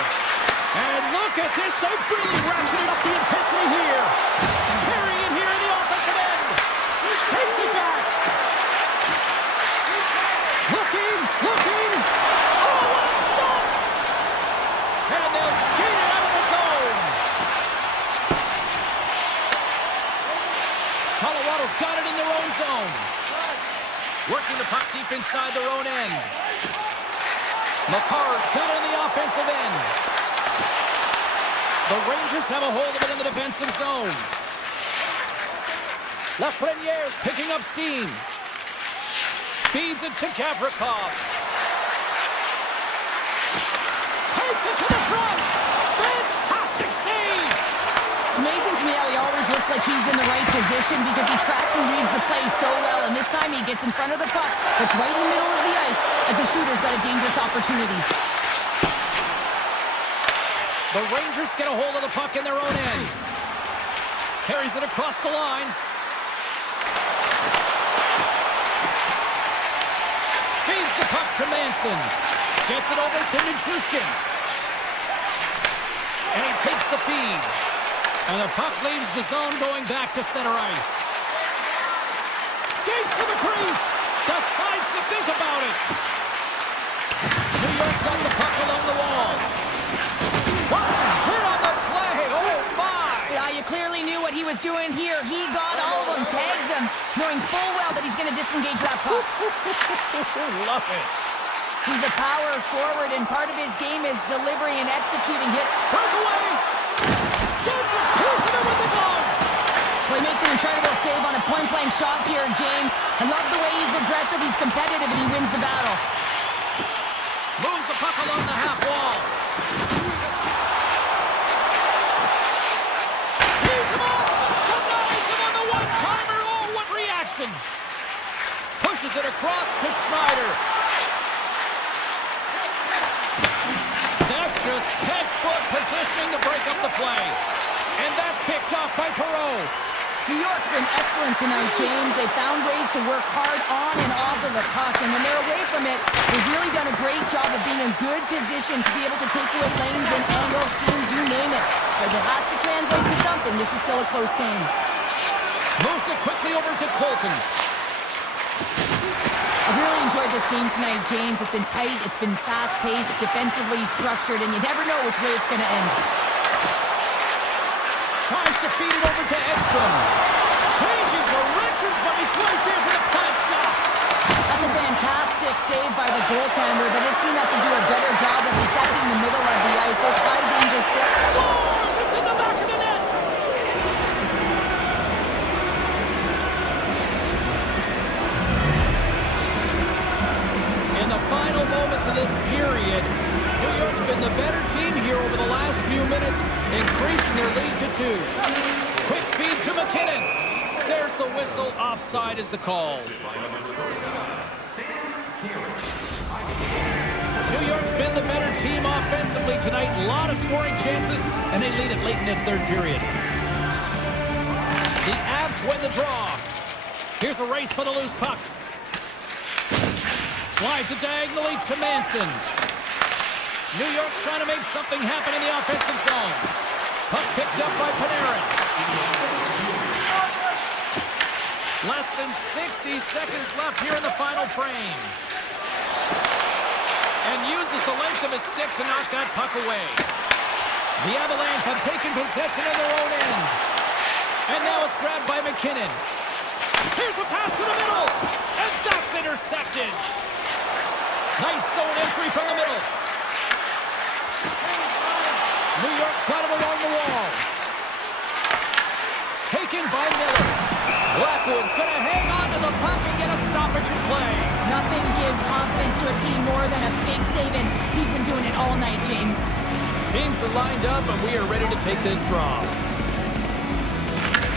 And look at this. They've really ratcheted up the intensity here. Carrying it here in the offensive end. Takes it back. Looking. Oh, what a stop. And they'll skate it out of the zone. Colorado's got it in their own zone. Working the puck deep inside their own end. McCarr's got it in the offensive end. The Rangers have a hold of it in the defensive zone. Lafreniere's picking up steam. Feeds it to Gavrikov. Takes it to the front. Fantastic save. It's amazing to me how he always looks like he's in the right position because he tracks and reads the play so well, and this time he gets in front of the puck. It's right in the middle of the ice as the shooter's got a dangerous opportunity. The Rangers get a hold of the puck in their own end. Carries it across the line. Feeds the puck to Manson. Gets it over to Nichushkin. And he takes the feed. And the puck leaves the zone going back to center ice. Skates to the crease. Decides to think about it. New York's got the puck along the wall. Hit on the play. Oh, my. Yeah, you clearly knew what he was doing here. He got all of them, tags them, knowing full well that he's going to disengage that puck. Love it. He's a power forward, and part of his game is delivering and executing hits. Breakaway. Gets it. Pulls it over the glove. Well, he makes an incredible save on a point-blank shot here, James. I love the way he's aggressive, he's competitive, and he wins the battle. Moves the puck along the half wall. Tees him up. Denies him on the one-timer. Oh, what reaction. Pushes it across to Schneider. That's just textbook positioning to break up the play. And that's picked off by Perreault. New York's been excellent tonight, James. They've found ways to work hard on and off of the puck, and when they're away from it, they've really done a great job of being in good position to be able to take away lanes and angles, seams, you name it. But it has to translate to something. This is still a close game. Moves it quickly over to Colton. I've really enjoyed this game tonight, James. It's been tight, it's been fast-paced, defensively structured, and you never know which way it's going to end. Tries to feed it over to Edstrom. Changing directions, but he's right there for the pad stop. That's a fantastic save by the goaltender, but his team has to do a better job of protecting the middle of the ice. Those high-danger steps. Scores! It's in the back of the net. In the final moments of this period, New York's been the better team here over the last few minutes, increasing their lead to 2. Quick feed to McKinnon. There's the whistle. Offside is the call. New York's been the better team offensively tonight. A lot of scoring chances, and they lead it late in this third period. The Avs win the draw. Here's a race for the loose puck. Slides it diagonally to Manson. New York's trying to make something happen in the offensive zone. Puck picked up by Panarin. Less than 60 seconds left here in the final frame. And uses the length of his stick to knock that puck away. The Avalanche have taken possession of their own end. And now it's grabbed by McKinnon. Here's a pass to the middle. And that's intercepted. Nice zone entry from the middle. New York's got him along the wall. Taken by Miller. Blackwood's going to hang on to the puck and get a stoppage in play. Nothing gives confidence to a team more than a big save, and he's been doing it all night, James. Teams are lined up, and we are ready to take this draw.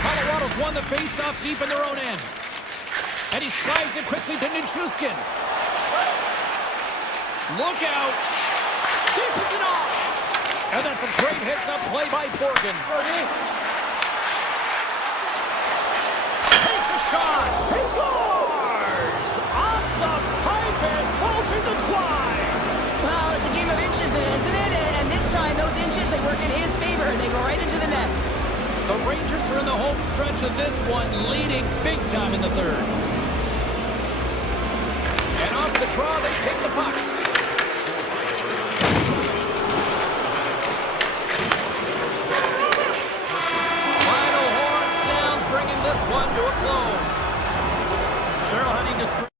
Colorado's won the face-off deep in their own end. And he slides it quickly to Nichushkin. Look out. Dishes it off. And that's a great heads-up play by Borgen. Takes a shot. He scores! Off the pipe and bulging the twine. Well, it's a game of inches, isn't it? And this time, those inches, they work in his favor. They go right into the net. The Rangers are in the home stretch of this one, leading big time in the third. And off the draw, they take the puck. Final horn sounds, bringing this one to a close. Cheryl Honey describes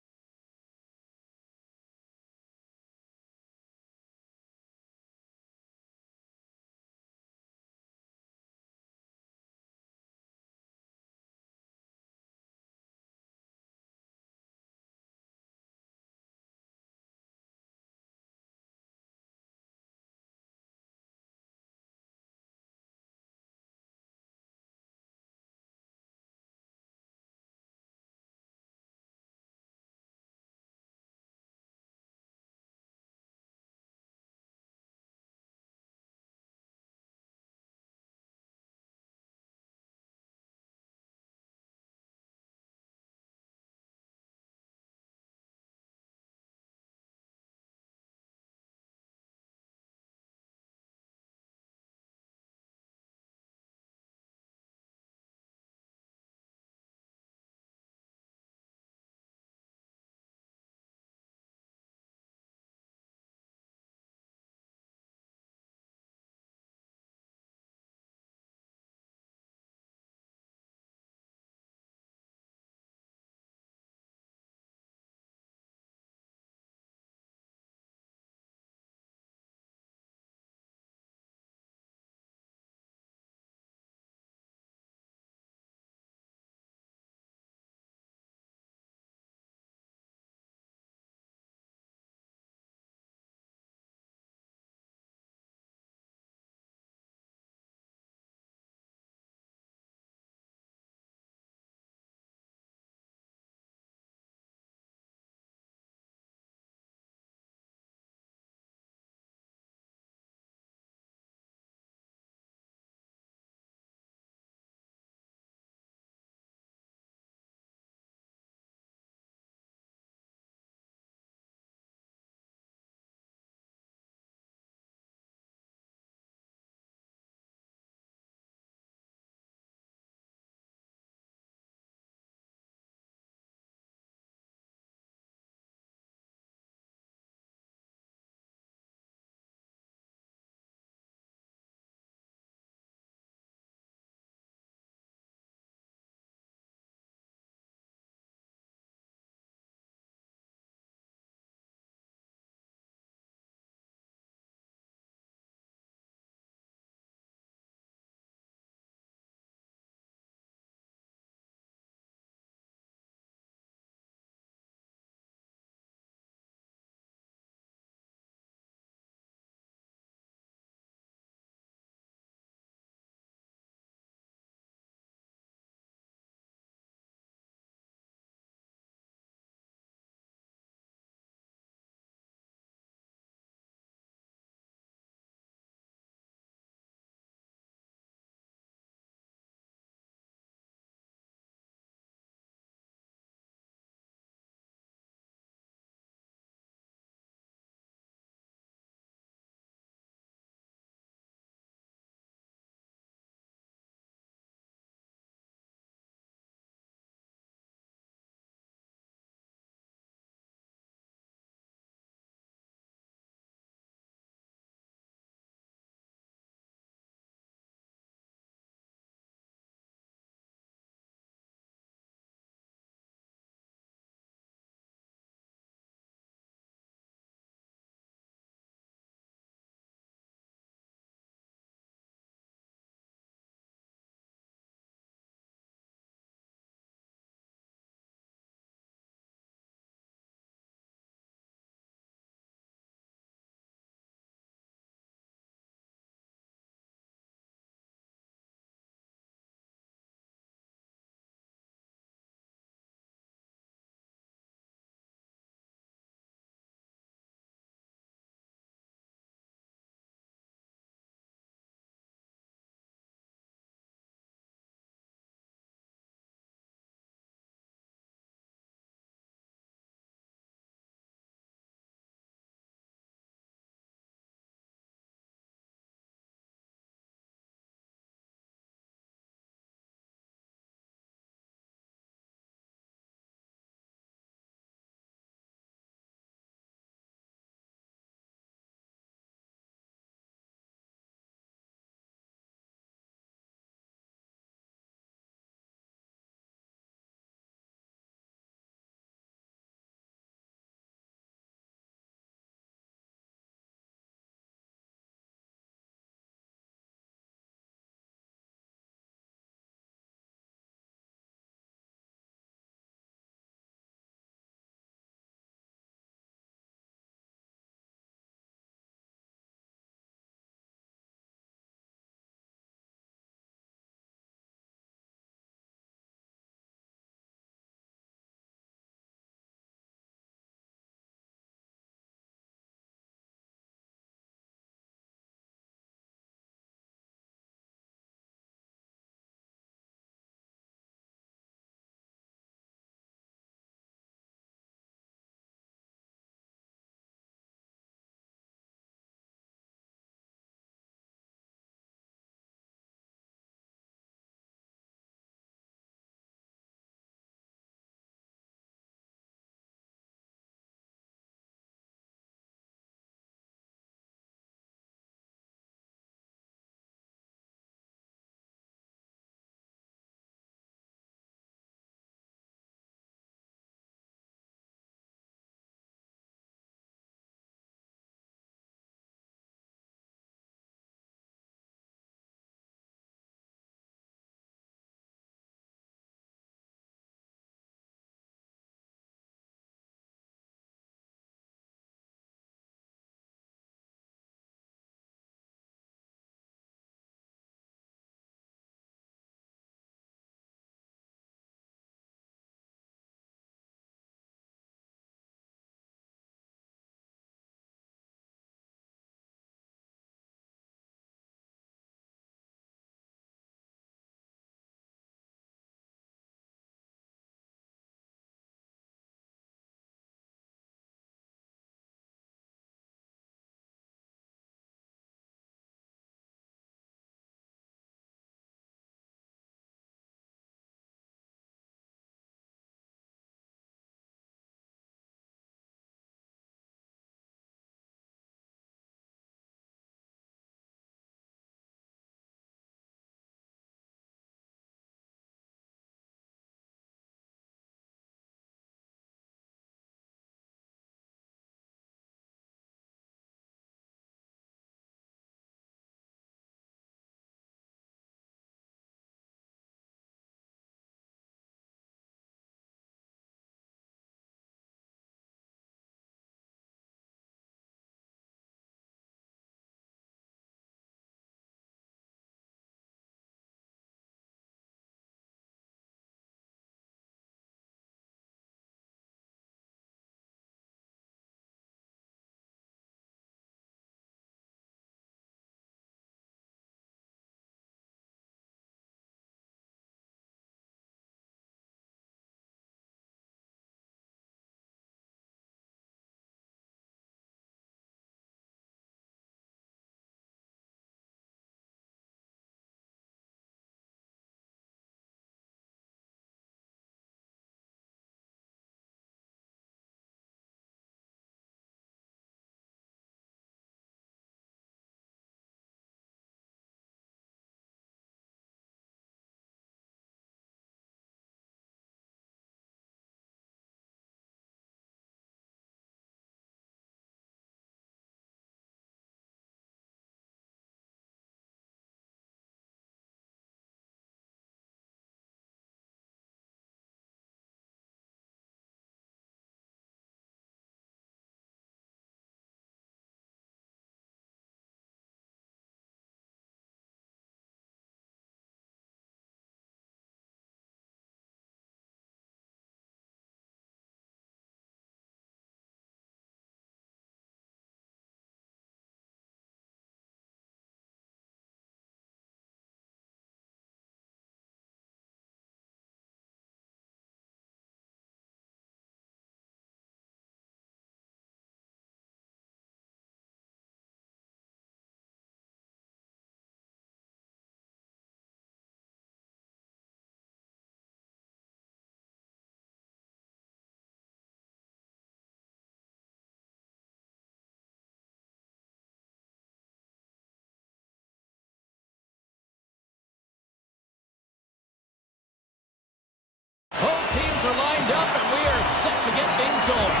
are lined up, and we are set to get things going.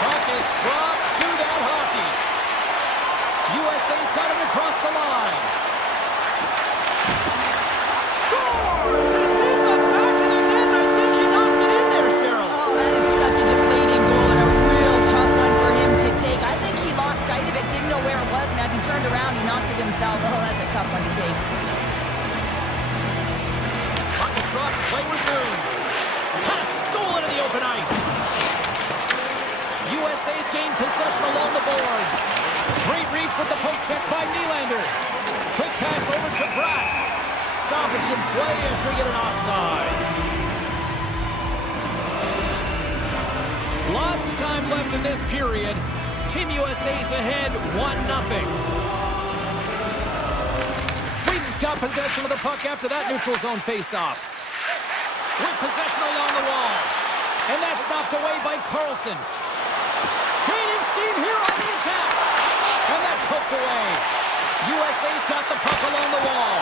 Puck is dropped to that hockey. USA's got him across the line. Scores! It's in the back of the net. I think he knocked it in there, Cheryl. Oh, that is such a deflating goal and a real tough one for him to take. I think he lost sight of it, didn't know where it was, and as he turned around, he knocked it himself. Oh, that's a tough one to take. Puck is dropped, play resumes. Pass stolen in the open ice. USA's gained possession along the boards. Great reach with the poke check by Nylander. Quick pass over to Bratt. Stoppage in play as we get an offside. Lots of time left in this period. Team USA's ahead 1-0. Sweden's got possession of the puck after that neutral zone face-off. With possession along the wall. And that's knocked away by Carlson. Gaining steam here on the attack. And that's hooked away. USA's got the puck along the wall.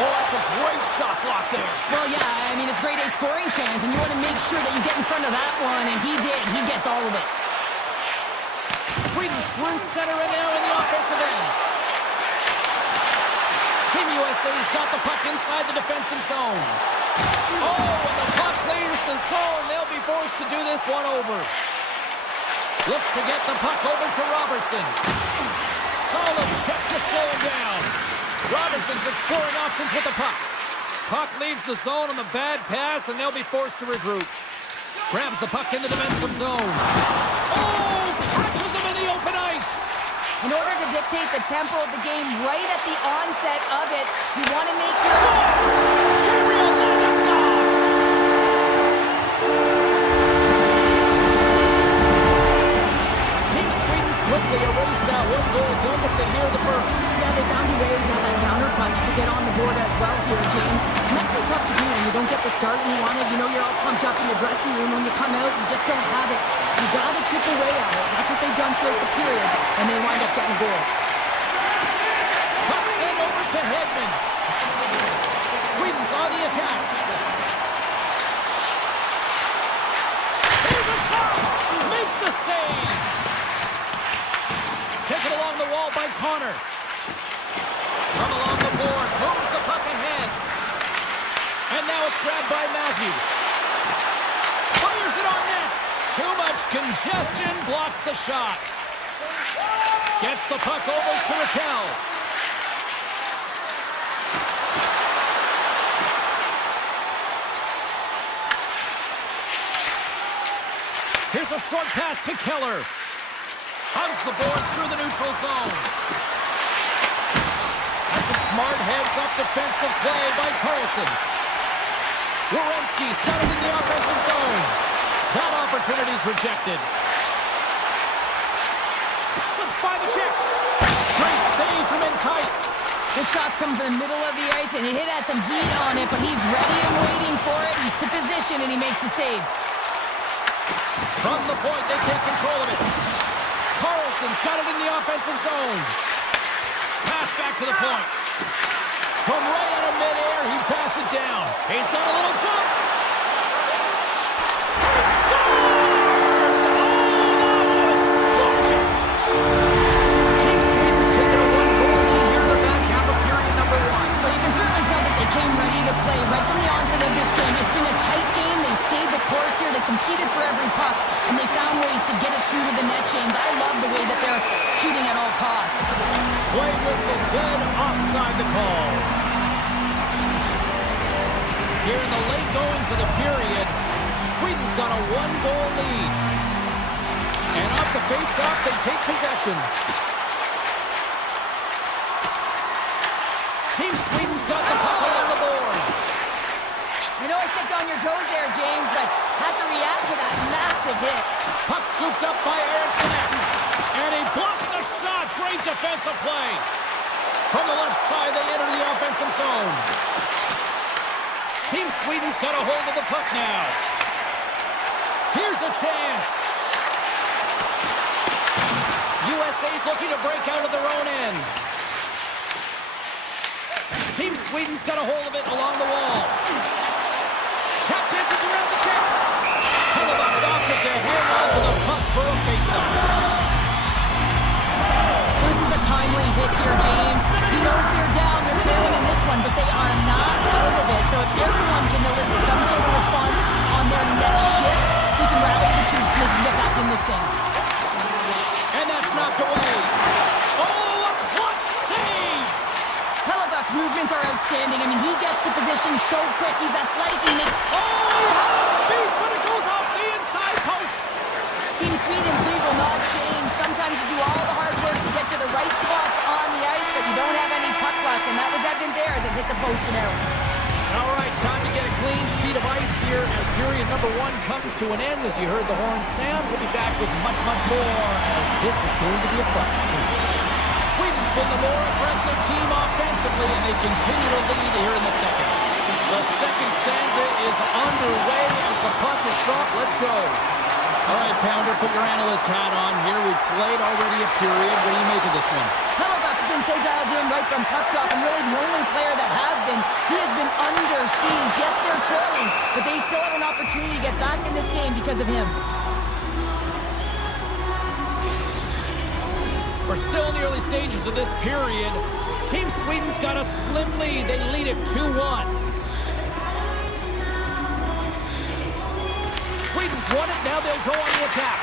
Oh, that's a great shot block there. Well, yeah, I mean, it's grade A scoring chance, and you want to make sure that you get in front of that one, and he did. He gets all of it. Sweden's through center and now in the offensive end. Team USA's got the puck inside the defensive zone. Oh, and the puck clears the zone. They'll be forced to do this one over. Looks to get the puck over to Robertson. Solid check to slow him down. Robertson's exploring options with the puck. Puck leaves the zone on the bad pass, and they'll be forced to regroup. Grabs the puck in the defensive zone. Oh, catches him in the open ice. In order to dictate the tempo of the game right at the onset of it, you want to make your... Gabriel Landeskog! Team Sweden's quickly erased that one-goal deficit here in the first. Yeah, they found a way to have that counterpunch to get on the board as well here, James. And that can be tough to do when you don't get the start you wanted. You know, you're all pumped up in the dressing room. When you come out, you just don't have it. You got to chip away at it. That's what they've done throughout the period, and they wind up getting a goal. Puck sent over to Hedman. Sweden's on the attack. Here's a shot! Makes the save! Taken along the wall by Connor. From along the boards, moves the puck ahead. And now it's grabbed by Matthews. Fires it on net. Too much congestion, blocks the shot. Gets the puck over to Raquel. Here's a short pass to Keller. Hugs the boards through the neutral zone. That's some smart heads-up defensive play by Carlson. Werenski's got it in the offensive zone. That opportunity's rejected. Slips by the check. Great save from in tight. The shot's coming from the middle of the ice, and it has some heat on it, but he's ready and waiting for it. He's to position, and he makes the save. From the point, they take control of it. Carlson's got it in the offensive zone. Pass back to the point. From right out of midair, he bats it down. He's got a little jump. He scores! Oh, that was gorgeous! Team Sweden's taken a one-goal lead here in the back half of period number one. Well, you can certainly tell that they came ready to play right from the onset of this game. It's been a tight game. They stayed the course here. They competed for every puck, and they found ways to get it through to the net, James. I love the way that they're shooting at all costs. Play whistle dead, offside the call. Here in the late goings of the period, Sweden's got a one-goal lead. And off the face-off, they take possession. Team Sweden's got the puck along the boards. I know I stepped on your toes there, James, but had to react to that massive hit. Puck scooped up by Eriksson. And he blocks the shot. Great defensive play. From the left side, they enter the offensive zone. Team Sweden's got a hold of the puck now. Here's a chance. USA's looking to break out of their own end. Team Sweden's got a hold of it along the wall. Tap dances around the check. Hellebuck's opted to hang on to the puck for a faceoff. This is a timely hit here, James. He knows they're down, they're trailing in this one, but they are not out of it. So if everyone can elicit some sort of response on their next shift, they can rally the troops and they can get back in this thing. And that's knocked away. Oh, a clutch save! Hellebuck's movements are outstanding. I mean, he gets to position so quick. He's athletic. He makes... Oh, he had a beat, but it goes off the inside post. Team Sweden's lead will not change. Sometimes you do all the hard work to get to the right spots on the ice, but you don't have any puck luck, and that was evident there as it hit the post and out. All right, time to get a clean sheet of ice here as period number 1 comes to an end. As you heard the horn sound, we'll be back with much, much more as this is going to be a fun team. Sweden's been the more aggressive team offensively, and they continue to lead here in the second. The second stanza is underway as the puck is dropped. Let's go. All right, Pounder, put your analyst hat on here. We've played already a period. What do you make of this one? Hellebuck's been so dialed in right from puck drop, and really the only player that has been, he has been under siege. Yes, they're trailing, but they still have an opportunity to get back in this game because of him. We're still in the early stages of this period. Team Sweden's got a slim lead. They lead it 2-1. Sweden's won it. Now they'll go on the attack.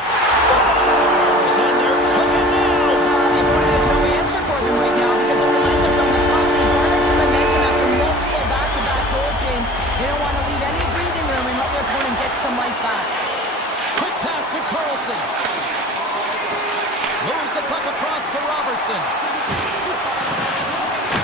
Scores! And they're cooking now. The opponent has no answer for them right now because they're relentless on the puck. They garnered some momentum after multiple back-to-back goals, James. They don't want to leave any breathing room and let their opponent get some life back. Quick pass to Carlson. Moves the puck across to Robertson.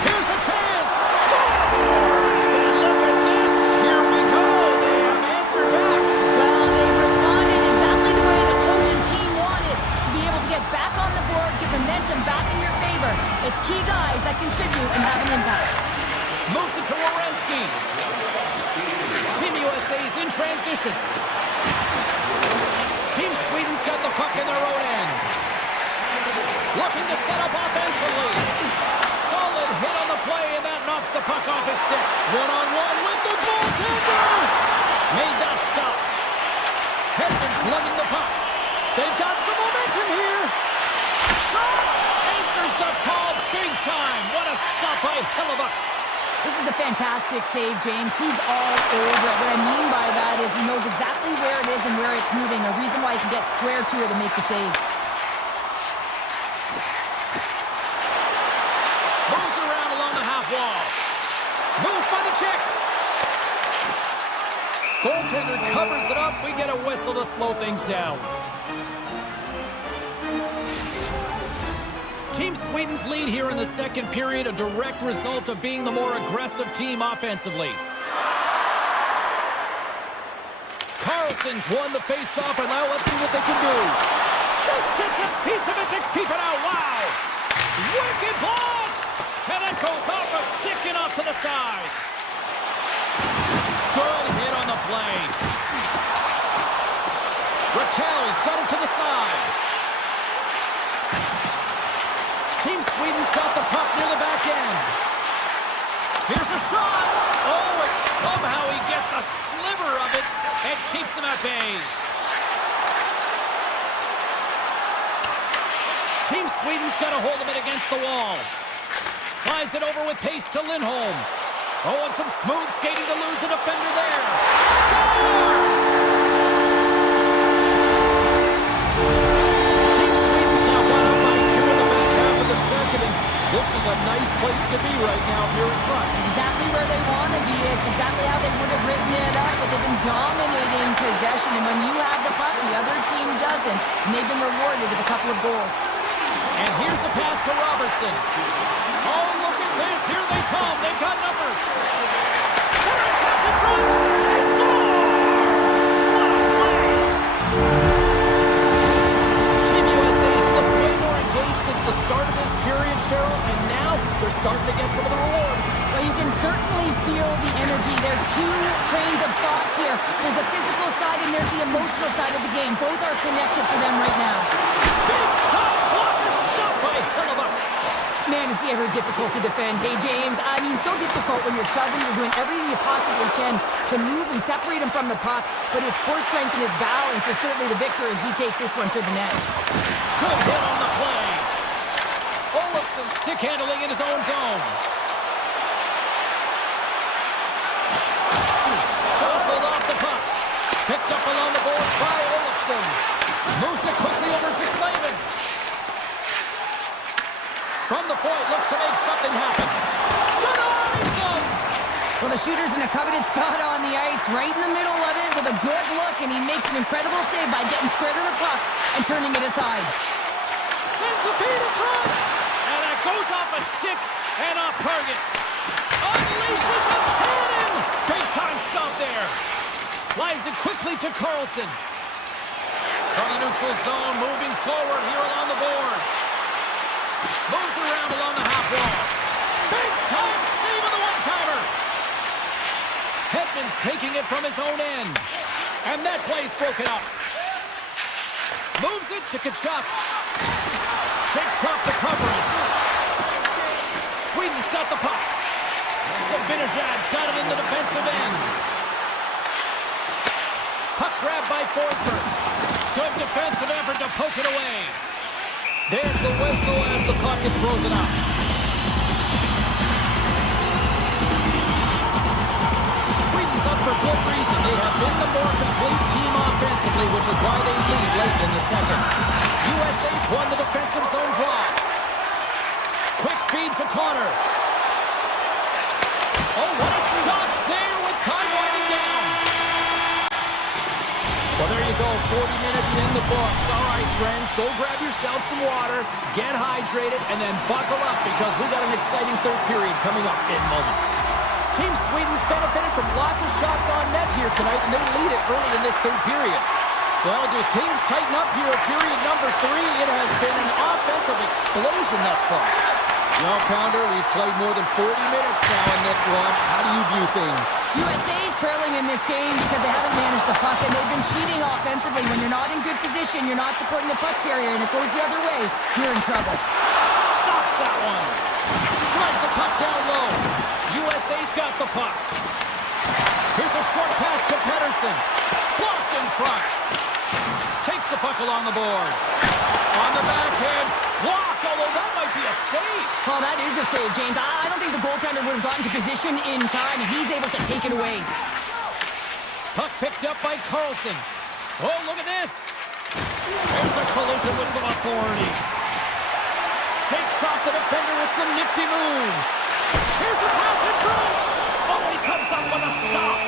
Here's a chance. Scores! And look at this. Here we go. They have answered back. Well, they responded exactly the way the coach and team wanted to be able to get back on the board, get momentum back in your favor. It's key guys that contribute and have an impact. Moves it to Werenski. Team USA's in transition. Team Sweden's got the puck in their own end. Looking to set up offensively. Solid hit on the play, and that knocks the puck off his stick. One-on-one with the goaltender. Made that stop. Hedman's lugging the puck. They've got some momentum here. Shot! Answers the call big time. What a stop by Hellebuck. This is a fantastic save, James. He's all over it. What I mean by that is he knows exactly where it is and where it's moving. A reason why he can get square to it and make the save. Moves around along the half wall. Moves by the check. Goaltender covers it up. We get a whistle to slow things down. Team Sweden's lead here in the second period, a direct result of being the more aggressive team offensively. Carlson's won the face-off, and now let's see what they can do. Just gets a piece of it to keep it out. Wow! Wicked blast! And it goes off a stick and off to the side. Good hit on the play. Raquel's got it to the side. Team Sweden's got the puck near the back end. Here's a shot. Oh, and somehow he gets a sliver of it and keeps them at bay. Team Sweden's got a hold of it against the wall. Slides it over with pace to Lindholm. Oh, and some smooth skating to lose a defender there. Scores! Team Sweden's now got up by 2 in the back half of the second, and this is a nice place to be right now if you're in front. Exactly where they want to be. It's exactly how they would have written it up, but they've been dominating possession, and when you have the puck, the other team doesn't, and they've been rewarded with a couple of goals. And here's a pass to Robertson. Oh, look at this. Here they come. They've got numbers. Center pass in front. He scores! What a play! Team USA's looked way more engaged since the start of this period, Cheryl, and now they're starting to get some of the rewards. Well, you can certainly feel the energy. There's 2 trains of thought here. There's a physical side and there's the emotional side of the game. Both are connected for them right now. Big time blocker stop by Hellebuck. Man, has he ever very difficult to defend. Hey, James, I mean, so difficult when you're shoving, you're doing everything you possibly can to move and separate him from the puck, but his core strength and his balance is certainly the victor as he takes this one to the net. Good hit on the play. Olofsson stick handling in his own zone. Jostled off the puck. Picked up along the boards by Olofsson. Moves it quickly over to Slavin. From the point, looks to make something happen. Denies him! Well, the shooter's in a coveted spot on the ice, right in the middle of it with a good look, and he makes an incredible save by getting square to the puck and turning it aside. Sends the feed in front! And it goes off a stick and off target. Unleashes a cannon! Big time stop there. Slides it quickly to Carlson. From the neutral zone, moving forward here along the boards. Moves around along the half wall. Big time save on the one-timer. Hedman's taking it from his own end. And that play's broken up. Moves it to Kachuk. Shakes off the coverage. Sweden's got the puck. Sabinajad's got it in the defensive end. Puck grabbed by Forsberg. Good defensive effort to poke it away. There's the whistle as the puck is frozen up. Sweden's up for good reason. They have been the more complete team offensively, which is why they lead late in the second. USA's won the defensive zone draw. Quick feed to Connor. Oh, what a stop there with time winding down. Well, there you go, 40 minutes in the books. All right, friends, go grab yourself some water, get hydrated, and then buckle up because we got an exciting third period coming up in moments. Team Sweden's benefited from lots of shots on net here tonight, and they lead it early in this third period. Well, do things tighten up here at period number 3? It has been an offensive explosion thus far. Well, Pounder, we've played more than 40 minutes now in this one. How do you view things? USA is trailing in this game because they haven't managed the puck, and they've been cheating offensively. When you're not in good position, you're not supporting the puck carrier, and it goes the other way, you're in trouble. Stops that one. Slides the puck down low. USA's got the puck. Here's a short pass to Pedersen. Blocked in front. Takes the puck along the boards. On the backhand. Blocked, although that might be a save. Well, that is a save, James. I don't think the goaltender would have gotten to position in time, and he's able to take it away. Puck picked up by Carlson. Oh, look at this. There's a collision with some authority. Shakes off the defender with some nifty moves. Here's a pass in front. Oh, he comes up with a stop.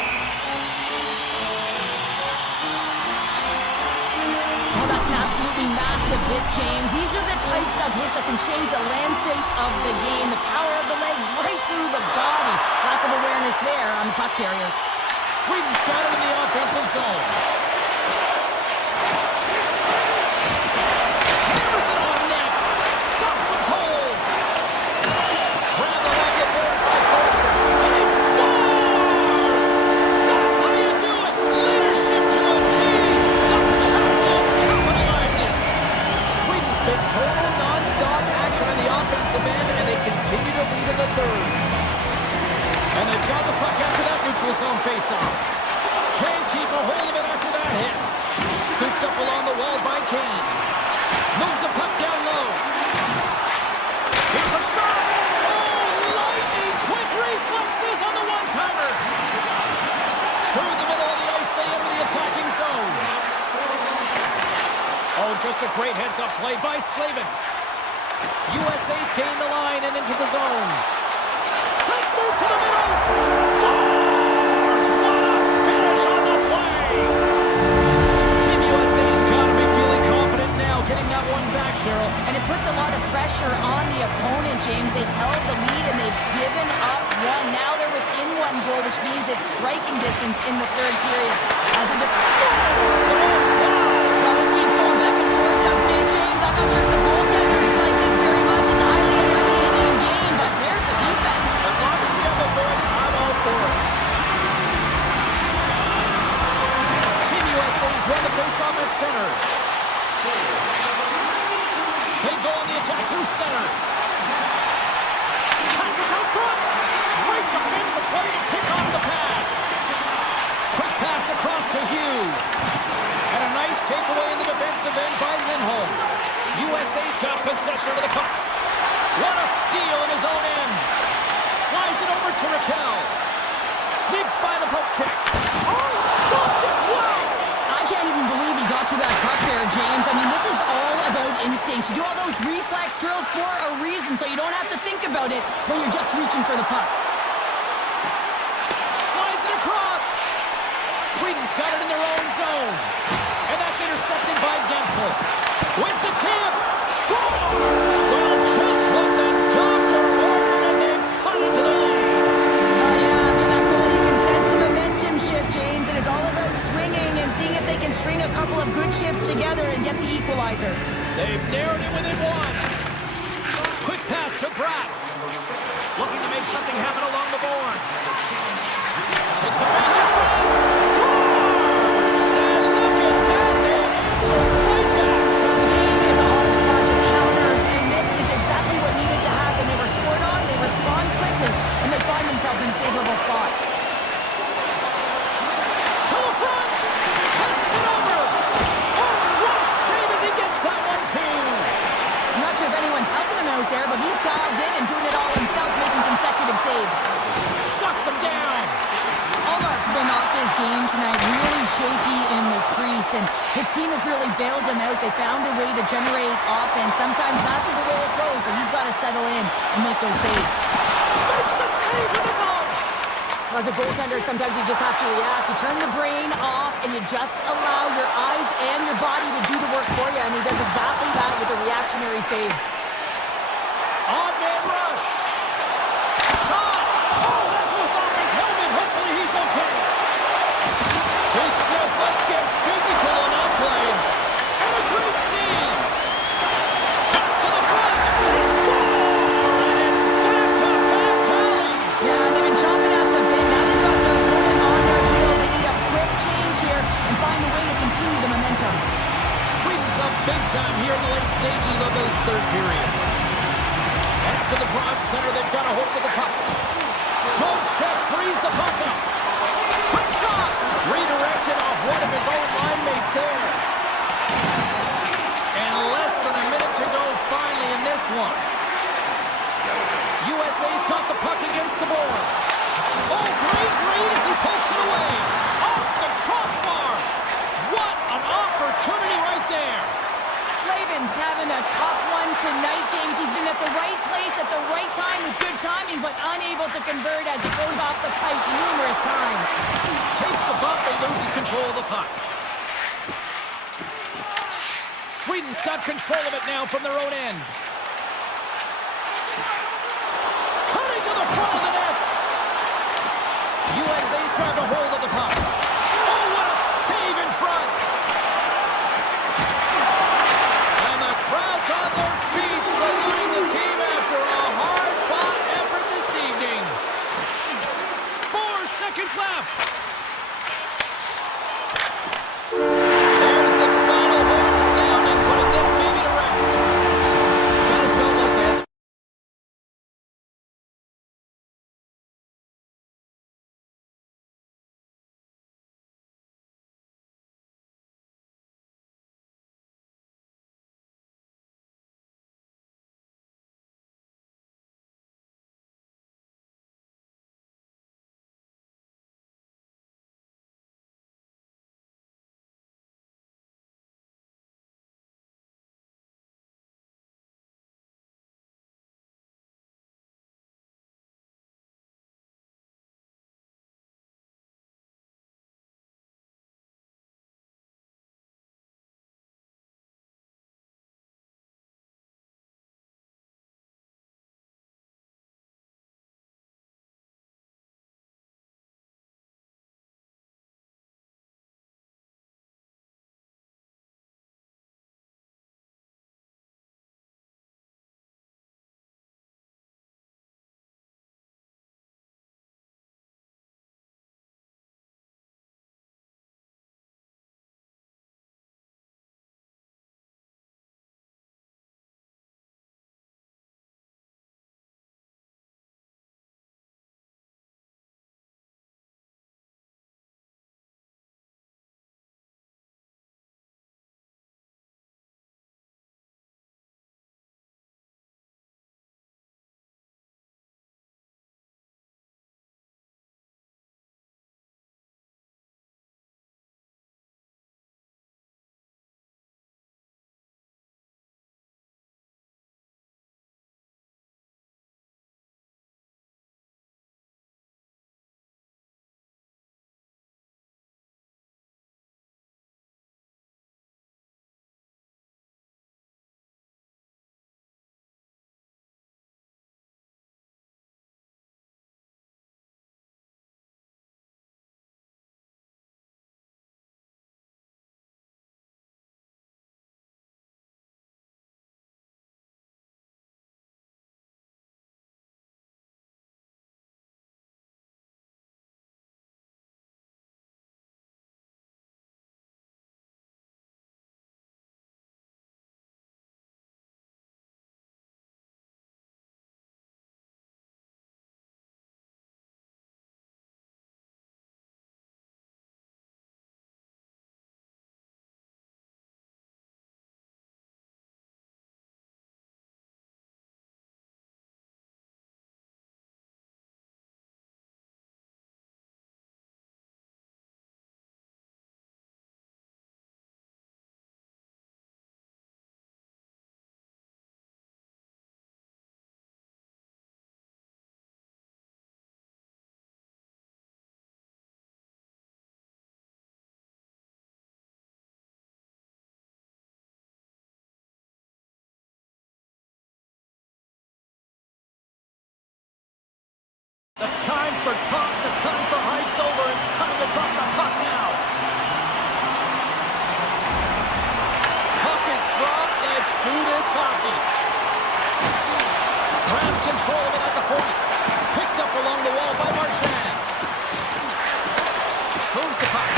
Oh, that's an absolutely massive hit, James. These are the types of hits that can change the landscape of the game. The power of the legs right through the body. Lack of awareness there on the puck carrier. Sweden's got it in the offensive zone. Hammers it on net. Stops it cold. Grab the leg of board by Forsberg. And it scores! That's how you do it. Leadership to a team. The captain capitalizes. Sweden's been total non-stop action on the offensive end, and they continue to lead in the third. And they've got the puck after that neutral zone faceoff. Can't keep a hold of it after that hit. Scooped up along the wall by Kane. Moves the puck down low. Here's a shot. Oh, lightning quick reflexes on the one-timer. Through the middle of the ice, they enter the attacking zone. Oh, just a great heads-up play by Slavin. USA's gained the line and into the zone. Let's move to the middle. Scores! What a finish on the play! Team USA's got to be feeling confident now, getting that one back, Cheryl. And it puts a lot of pressure on the opponent, James. They've held the lead and they've given up one. Now they're within one goal, which means it's striking distance in the third period. As a scores! Well, this keeps going back and forth, doesn't it, James? I'm not sure if the goaltenders like this very much. It's a highly entertaining game, but there's the defense. As long as we have a voice, I'm all for it. Team USA's run the face-off at center. They go on the attack through center. front. Great defensive play to pick off the pass. Quick pass across to Hughes. And a nice takeaway in the defensive end by Lindholm. USA's got possession of the puck. What a steal in his own end. Slides it over to Raquel. Sneaks by the poke check. Oh, stopped it. Wow. I can't even believe he got to that puck there, James. I mean, this is all about instinct. You do all those reflex drills for a reason, so you don't have to think about it when you're just reaching for the puck. Slides it across. Sweden's got it in their own zone. And that's intercepted by Gensel. With the tip. Scores! Well, just what the doctor ordered, and they've cut into the lead. Yeah, after that goal, you can sense the momentum shift, James, and it's all about swinging and seeing if they can string a couple of good shifts together and get the equalizer. They've narrowed it within one. Quick pass to Pratt. Looking to make something happen along the boards. Takes a pass in front. Scores! And look at that. They answer right back. Well, the game is a hodgepodge of counters, and this is exactly what needed to happen. They were scored on, they respond quickly, and they find themselves in a favorable spot. To the front. Passes it over. Oh, and what a save as he gets that one, too. I'm not sure if anyone's helping him out there, but he's dialed in and doing it all himself, making consecutive saves. Shuts him down. Allmark's been off his game tonight, really shaky in the crease, and his team has really bailed him out. They found a way to generate offense. Sometimes that's the way it goes, but he's got to settle in and make those saves. Makes the save with the goal. As a goaltender, sometimes you just have to react. You turn the brain off, and you just allow your eyes and your body to do the work for you, and he does exactly that with a reactionary save. On man rush. Shot. Oh, that goes off his helmet. Hopefully he's okay. He says, let's get physical on that play. And a great save. Pass to the front. They score. And it's back-to-back tallies. Yeah, they've been chopping at the bit. Now they've got their opponent on their heel. They need a quick change here and find a way to continue the momentum. Sweden's up big time here in the late stages of this third period. After the draw at center, they've got a hold of the puck. Coach check, frees the puck up. Quick shot! Redirected off one of his own line mates there. And less than a minute to go finally in this one. USA's got the puck against the boards. Oh, great read as he pokes it away. Off the crossbar. What an opportunity right there. Slavin's having a tough one tonight, James. He's been at the right place at the right time with good timing, but unable to convert as it goes off the pipe numerous times. Takes a bump and loses control of the puck. Sweden's got control of it now from their own end. Cutting to the front of the net. USA's grabbed a hold of the puck. Oh, what a save in front. And the crowd's on their feet saluting the team after a hard-fought effort this evening. 4 seconds left. There's the final horn sounding, putting this baby to rest. Gotta The time for talk, the time for hype's over. It's time to drop the puck now. Puck is dropped. Let's do this hockey. Grabs control of it at the point. Picked up along the wall by Marchand. Moves the puck.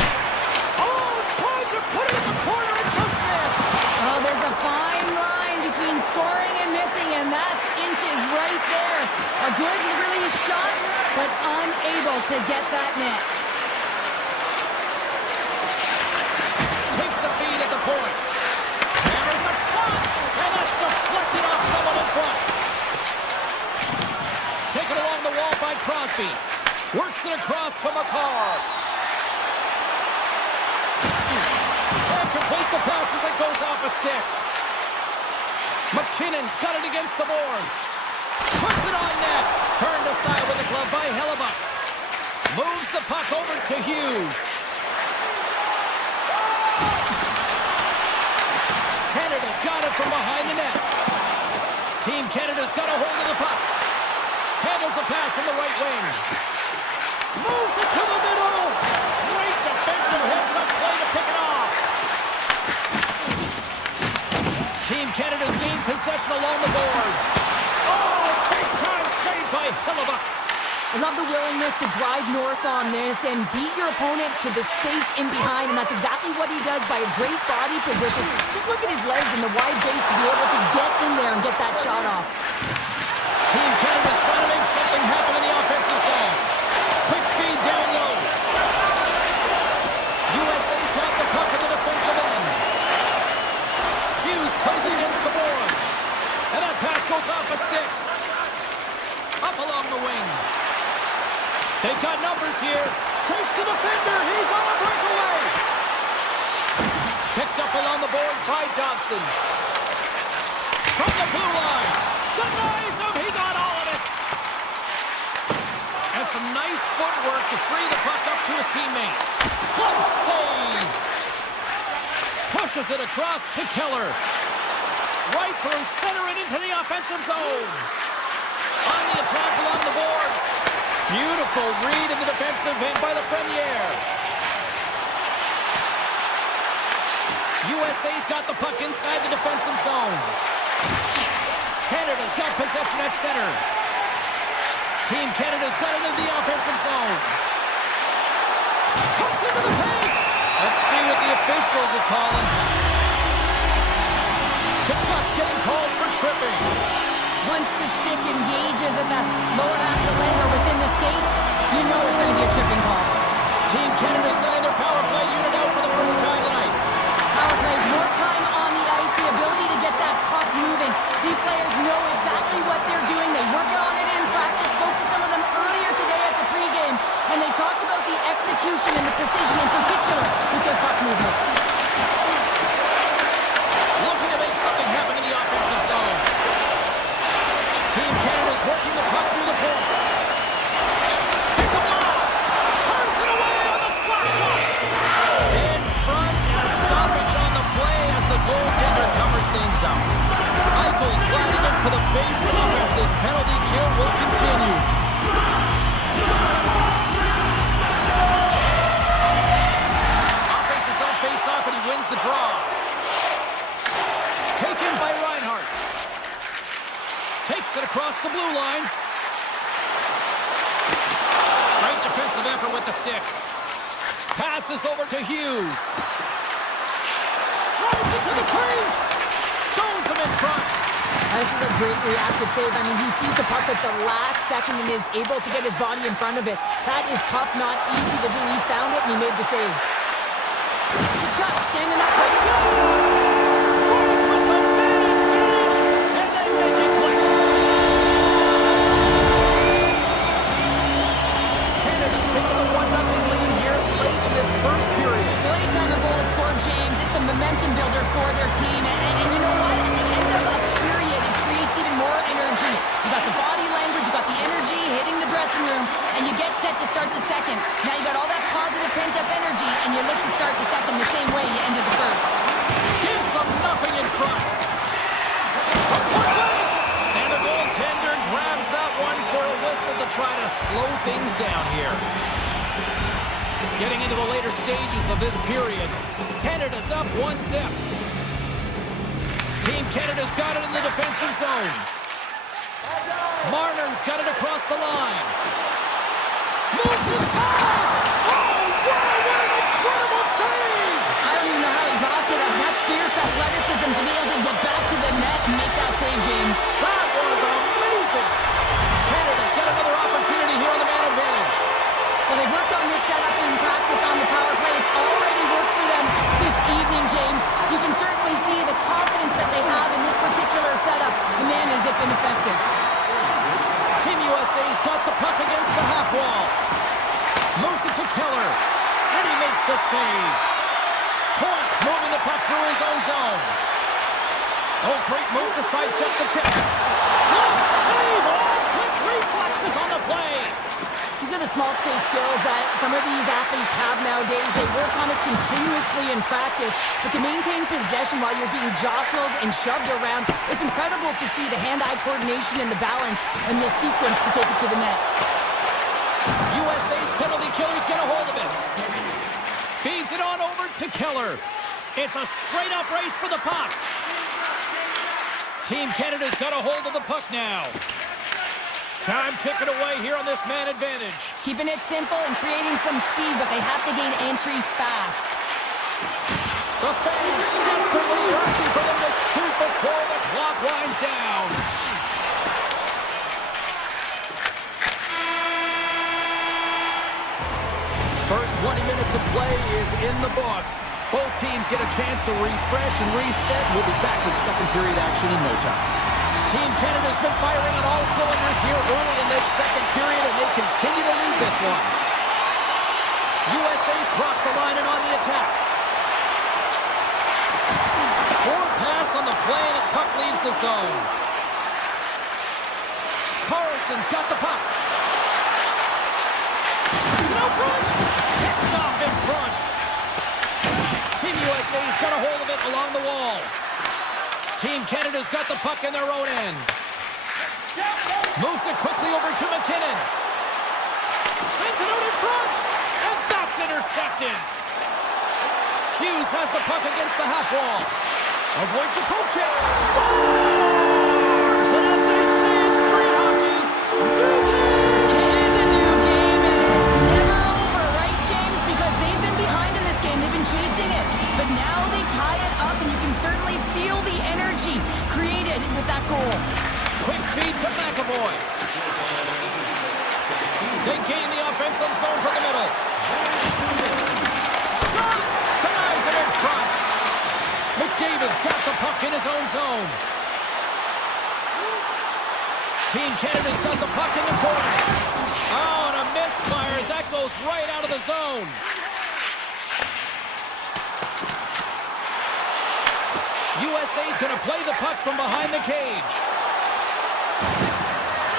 Oh, tried to put it in the corner and just missed. Oh, there's a fine line between scoring and missing, and that's inches right there. A good release shot, but unable to get that net. Takes the feed at the point. Hammers a shot, and that's deflected off someone in front. Taken along the wall by Crosby. Works it across to McCarr. Can't complete the pass as it goes off a stick. McKinnon's got it against the boards. Puts it on net. Turned aside with the glove by Hellebuck. Moves the puck over to Hughes. Canada's got it from behind the net. Team Canada's got a hold of the puck. Handles the pass from the right wing. Moves it to the middle. Great defensive heads-up play to pick it off. Team Canada's gained possession along the boards. Oh, big-time save by Hellebuck. I love the willingness to drive north on this and beat your opponent to the space in behind, and that's exactly what he does by a great body position. Just look at his legs and the wide base to be able to get in there and get that shot off. Team Canada's trying to make something happen in the offensive zone. Quick feed down low. USA's got the puck in the defensive end. Hughes plays it against the boards. And that pass goes off a stick. Up along the wing. They've got numbers here. Shakes the defender. He's on a breakaway. Picked up along the boards by Dobson. From the blue line. Denies him. He got all of it. And some nice footwork to free the puck up to his teammate. Glove save. Pushes it across to Keller. Right through center and into the offensive zone. On the attack along the boards. Beautiful read in the defensive end by Lafreniere. USA's got the puck inside the defensive zone. Canada's got possession at center. Team Canada's got it in the offensive zone. Comes into the paint. Let's see what the officials are calling. Kachuk's getting called for tripping. Once the stick engages in the lower half of the leg or within the skates, you know it's going to be a tripping call. Team Canada sending their power play unit out for the first time tonight. Power plays more time on the ice, the ability to get that puck moving. These players know exactly what they're doing. They work on it in practice. Spoke to some of them earlier today at the pregame, and they talked about the execution and the precision in particular with their puck movement. Looking to make something happen in the offensive zone. Team Canada's working the puck through the point. It's a blast. Turns it away on the slap shot. In front and a stoppage on the play as the goaltender covers things up. Eichel's gliding in for the face-off as this penalty kill will continue. Offense is on face-off and he wins the draw. Taken by Reinhart. Takes it across the blue line. Great defensive effort with the stick. Passes over to Hughes. Drives it to the crease. Stones him in front. This is a great reactive save. I mean, he sees the puck at the last second and is able to get his body in front of it. That is tough, not easy to do. He found it and he made the save. Good shot, standing up. Let's go! With the man advantage, and they make it click. Canada's taking a 1-0 lead here late in this first period. The latest time the goal is scored, James. It's a momentum builder for their team. And you know what? At the end of a period, it creates even more energy. You got the body language, you got the energy hitting the dressing room, and you get set to start the second. Now you got all that positive pent-up energy, and you look to start the second the same way you ended the first. slow things down here. Getting into the later stages of this period. Canada's up 1-0. Team Canada's got it in the defensive zone. Marner's got it across the line. Moves inside! Oh, wow, what an incredible save! I don't even know how he got to that. That's fierce athleticism to be able to get back to the net and make that save, James. That was amazing! Canada's got another opportunity here on the man advantage. Well, they've worked on this setup in practice on the power play. It's already worked for them this evening, James. You can certainly see the confidence that they have in this particular setup. And man, has it been effective. Team USA's got the puck against the half wall. Moves it to Keller. And he makes the save. Points moving the puck through his own zone. Oh, great move to sidestep the check. Good save! Oh, quick reflexes on the play. These are the small space skills that some of these athletes have nowadays. They work on it continuously in practice, but to maintain possession while you're being jostled and shoved around, it's incredible to see the hand-eye coordination and the balance in this sequence to take it to the net. USA's penalty killers get a hold of it. Feeds it on over to Keller. It's a straight-up race for the puck. Team Canada's got a hold of the puck now. Time ticking away here on this man advantage. Keeping it simple and creating some speed, but they have to gain entry fast. The fans desperately urging for them to shoot before the clock winds down. First 20 minutes of play is in the books. Both teams get a chance to refresh and reset. We'll be back with second period action in no time. Team Canada's been firing on all cylinders here early in this second period, and they continue to lead this one. USA's crossed the line and on the attack. Poor pass on the play, and the puck leaves the zone. Carlson's got the puck. Sends it out front. Picked off in front. Team USA's got a hold of it along the wall. Team Canada's got the puck in their own end. Moves it quickly over to McKinnon. Sends it out in front. And that's intercepted. Hughes has the puck against the half wall. Avoids the poke check. Scores! And as they say in street hockey, new game! It is a new game, and it's never over, right, James? Because they've been behind in this game. They've been chasing it. But now they tie it up, and you can certainly feel the energy created with that goal. Quick feed to McAvoy. They gain the offensive zone from the middle. Shot! Denies it in front. McDavid's got the puck in his own zone. Team Canada's got the puck in the corner. Oh, and a misfire as that goes right out of the zone. USA's going to play the puck from behind the cage.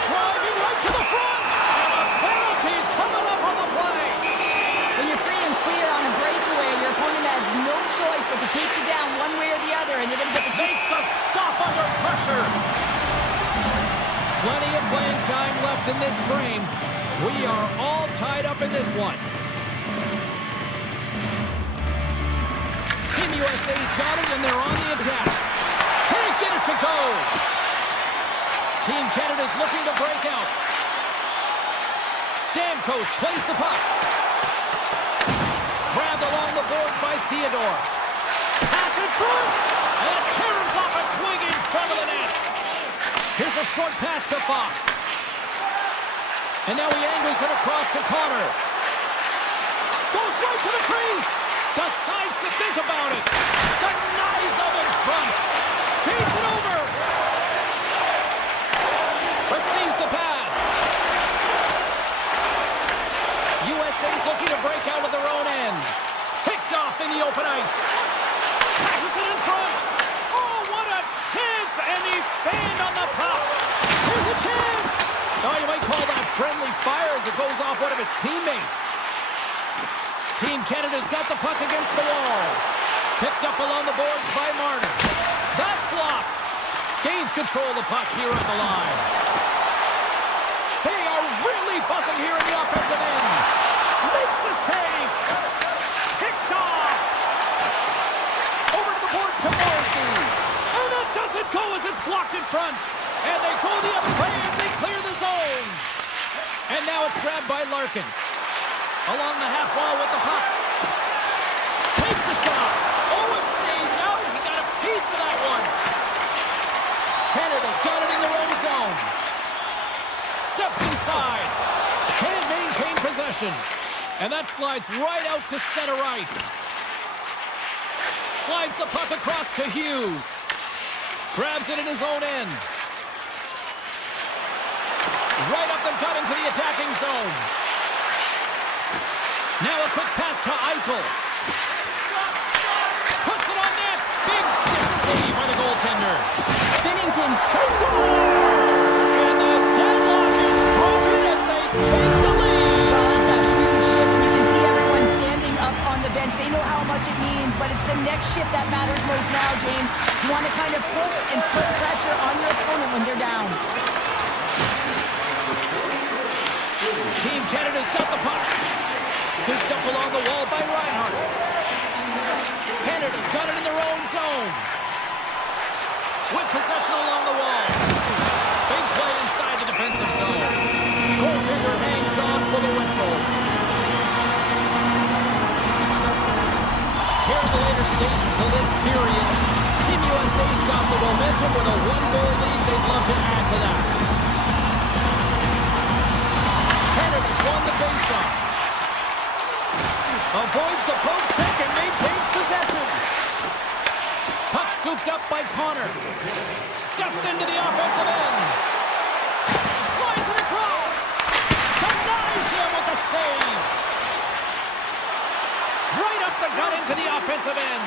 Driving right to the front. And a penalty's coming up on the play. When you're free and clear on a breakaway, your opponent has no choice but to take you down one way or the other, and you're going to get the Makes the stop under pressure. Plenty of playing time left in this frame. We are all tied up in this one. Team USA's got it, and they're on the attack. Can't get it to go. Team Canada's looking to break out. Stamkos plays the puck. Grabbed along the boards by Theodore. Pass in front. And it caroms off a twig in front of the net. Here's a short pass to Fox. And now he angles it across to Connor. Goes right to the crease. Decides to think about it. Denies him in front. Feeds it over. Receives the pass. USA's looking to break out of their own end. Picked off in the open ice. Passes it in front. Oh, what a chance. And he fanned on the puck. Here's a chance. Oh, you might call that friendly fire as it goes off one of his teammates. Team Canada's got the puck against the wall. Picked up along the boards by Marner. That's blocked. Gains control of the puck here on the line. They are really buzzing here in the offensive end. Makes the save. Picked off. Over to the boards to Morrissey. And that doesn't go as it's blocked in front. And they go the other way as they clear the zone. And now it's grabbed by Larkin. Along the half wall with the puck. Takes the shot. Oh, it stays out. He got a piece of that one. Canada's got it in their own zone. Steps inside. Can't maintain possession. And that slides right out to center ice. Slides the puck across to Hughes. Grabs it in his own end. Right up the gut into the attacking zone. Now a quick pass to Eichel. Puts it on net. Big stick save by the goaltender. Binnington's And the deadlock is broken as they take the lead. Well, that's a huge shift, and you can see everyone standing up on the bench. They know how much it means, but it's the next shift that matters most now, James. You want to kind of push and put pressure on your opponent when they're down. Team Canada's got the puck. Scooped up along the wall by Reinhardt. Canada's got it in their own zone. With possession along the wall. Big play inside the defensive zone. Goaltender hangs on for the whistle. Here in the later stages of this period, Team USA's got the momentum with a one-goal lead. They'd love to add to that. Canada's won the faceoff. Avoids the poke check and maintains possession. Puck scooped up by Connor. Steps into the offensive end. Slides it across. Denies him with the save. Right up the gut into the offensive end.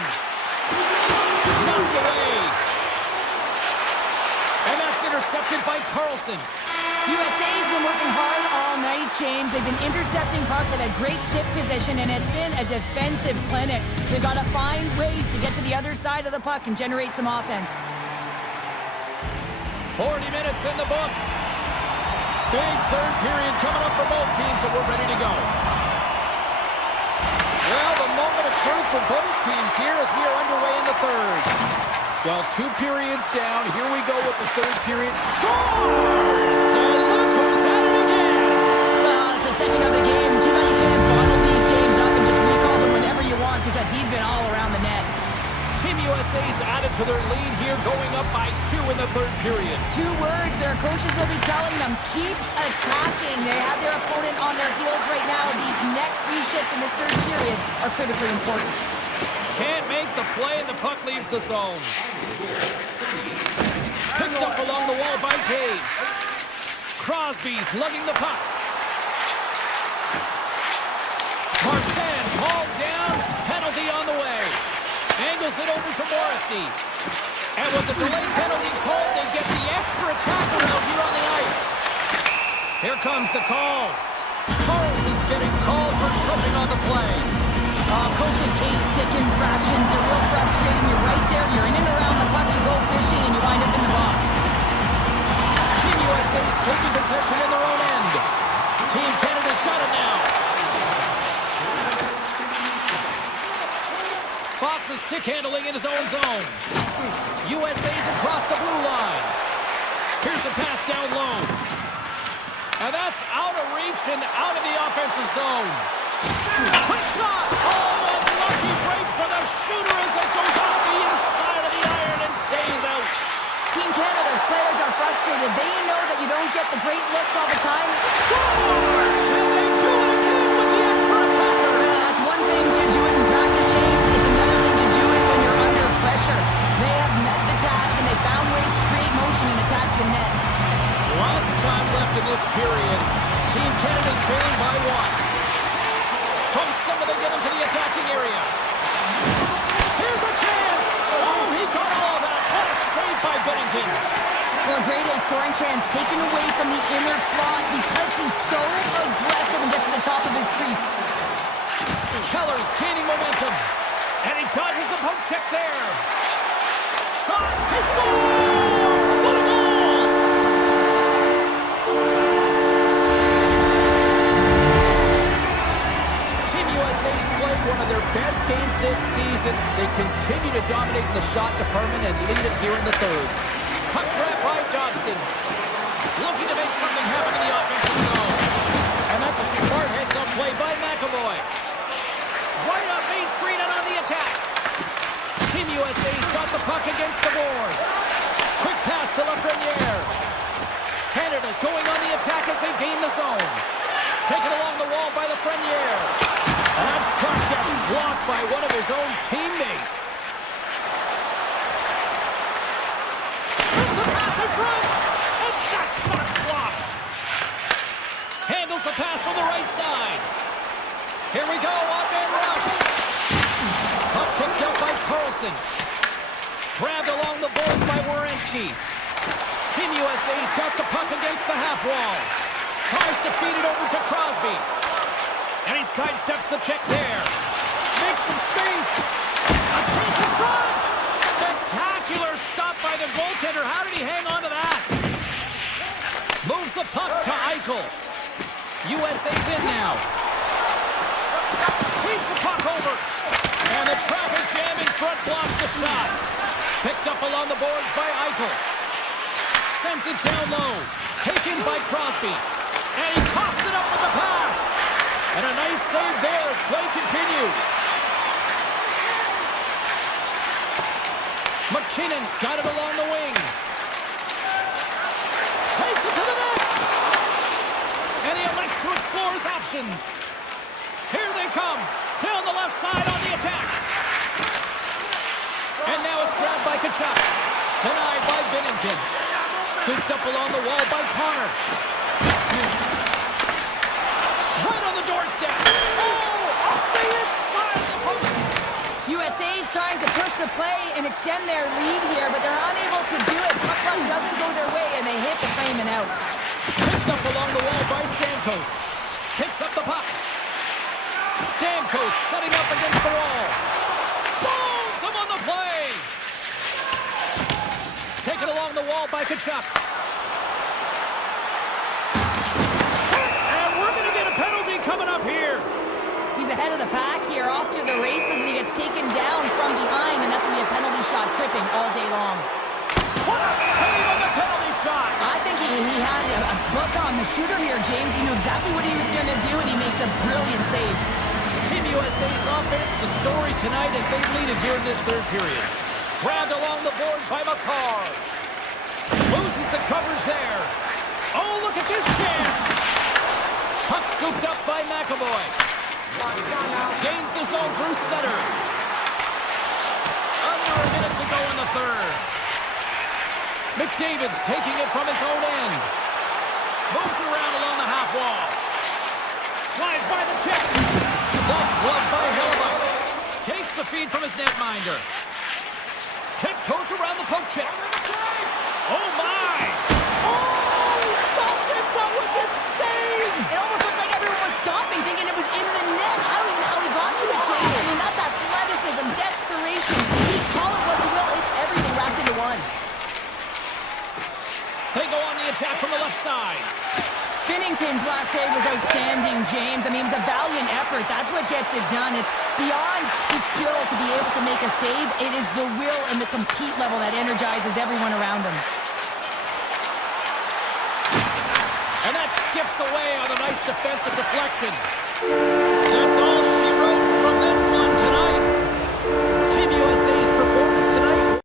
Knocked away. And that's intercepted by Carlson. USA's been working hard all night, James. They've been intercepting pucks at a great stick position, and it's been a defensive clinic. They've got to find ways to get to the other side of the puck and generate some offense. 40 minutes in the books. Big third period coming up for both teams, and we're ready to go. Well, the moment of truth for both teams here as we are underway in the third. Well, 2 periods down. Here we go with the third period. Scores! And look who's at it again! Well, it's the second of the game. Too bad you can't bottle these games up and just recall them whenever you want, because he's been all around the net. Team USA's added to their lead here, going up by 2 in the third period. 2 words their coaches will be telling them: keep attacking. They have their opponent on their heels right now. These next 3 shifts in this third period are critically important. Can't make the play, and the puck leaves the zone. Picked up along the wall by Taves. Crosby's lugging the puck. Marchand's hauled down. Penalty on the way. Angles it over to Morrissey. And with the delayed penalty called, they get the extra attacker out here on the ice. Here comes the call. Carlson's getting called for tripping on the play. Coaches hate stick infractions. They're real frustrating. You're right there. You're in and around the puck. You go fishing, and you wind up in the box. Team USA's taking possession in their own end. Team Canada's got it now. Fox is stick handling in his own zone. USA's across the blue line. Here's a pass down low. And that's out of reach and out of the offensive zone. Quick shot! Oh, and lucky break for the shooter as it goes off the inside of the iron and stays out. Team Canada's players are frustrated. They know that you don't get the great looks all the time. Scores! And they do it again with the extra attacker. That's one thing to do it in practice, James. It's another thing to do it when you're under pressure. They have met the task, and they found ways to create motion and attack the net. Lots of time left in this period. Team Canada's trailing by 1. From center, they get into the attacking area. Here's a chance. Oh, he got all of that. What a save by Binnington. Well, great scoring chance taken away from the inner slot because he's so aggressive and gets to the top of his crease. Keller's gaining momentum. And he dodges the poke check there. Shot. He scores. What a goal. shot department and lead it here in the third. Puck grab by Dobson. Looking to make something happen in the offensive zone. And that's a smart heads-up play by McAvoy. Right up Main Street and on the attack. Team USA's got the puck against the boards. Quick pass to Lafreniere. Canada's going on the attack as they gain the zone. Taken along the wall by Lafreniere. And that shot gets blocked by one of his own teammates. Sends a pass in front. And that shot's blocked. Handles the pass from the right side. Here we go, on-man rush. Puck picked up by Carlson. Grabbed along the board by Werenski. Team USA's got the puck against the half wall. Tries to feed it over to Crosby. And he sidesteps the check there. Makes some space. A chance in front. Spectacular stop by the goaltender. How did he hang on to that? Moves the puck to Eichel. USA's in now. Feeds the puck over. And the traffic jam in front blocks the shot. Picked up along the boards by Eichel. Sends it down low. Taken by Crosby. And he coughs it up with the pass. And a nice save there as play continues. McKinnon's got it along the wing. Takes it to the net. And he elects to explore his options. Here they come. Down the left side on the attack. And now it's grabbed by Kachuk. Denied by Binnington. Scooped up along the wall by Connor. Right on the doorstep. Oh, off the inside of the post. USA's trying to push the play and extend their lead here, but they're unable to do it. Puck run doesn't go their way, and they hit the frame and out. Picked up along the wall by Stamkos. Picks up the puck. Stamkos setting up against the wall. Spawns him on the play. Taken along the wall by Kachuk. And we're going to get a penalty coming up here. He's ahead of the pack here, off to the races, and he gets taken down from behind, and that's going to be a penalty shot tripping all day long. What a save on the penalty shot. I think he had a book on the shooter here, James. He knew exactly what he was going to do, and he makes a brilliant save. Team USA's offense, the story tonight as they lead it here in this third period. Grabbed along the boards by McCarr. Loses the covers there. Oh, look at this chance. Puck scooped up by McAvoy. Gains the zone through center. Under a minute to go in the third. McDavid's taking it from his own end. Moves around along the half wall. Slides by the check. Lost glove by Hellebuyck. Takes the feed from his netminder. Tiptoes around the poke check. Oh, my! Oh, he stopped it! That was insane! It almost looked like everyone was stopping, thinking it was in the net. I don't even know how he got to it, James. I mean, that's athleticism, desperation. Call it what you will, it's everything wrapped into one. They go on the attack from the left side. Binnington's last save was outstanding, James. I mean, it was a valiant effort. That's what gets it done. It's beyond the skill to be able to make a save. It is the will and the compete level that energizes everyone around him. And that skips away on a nice defensive deflection. That's all she wrote from this one tonight. Team USA's performance tonight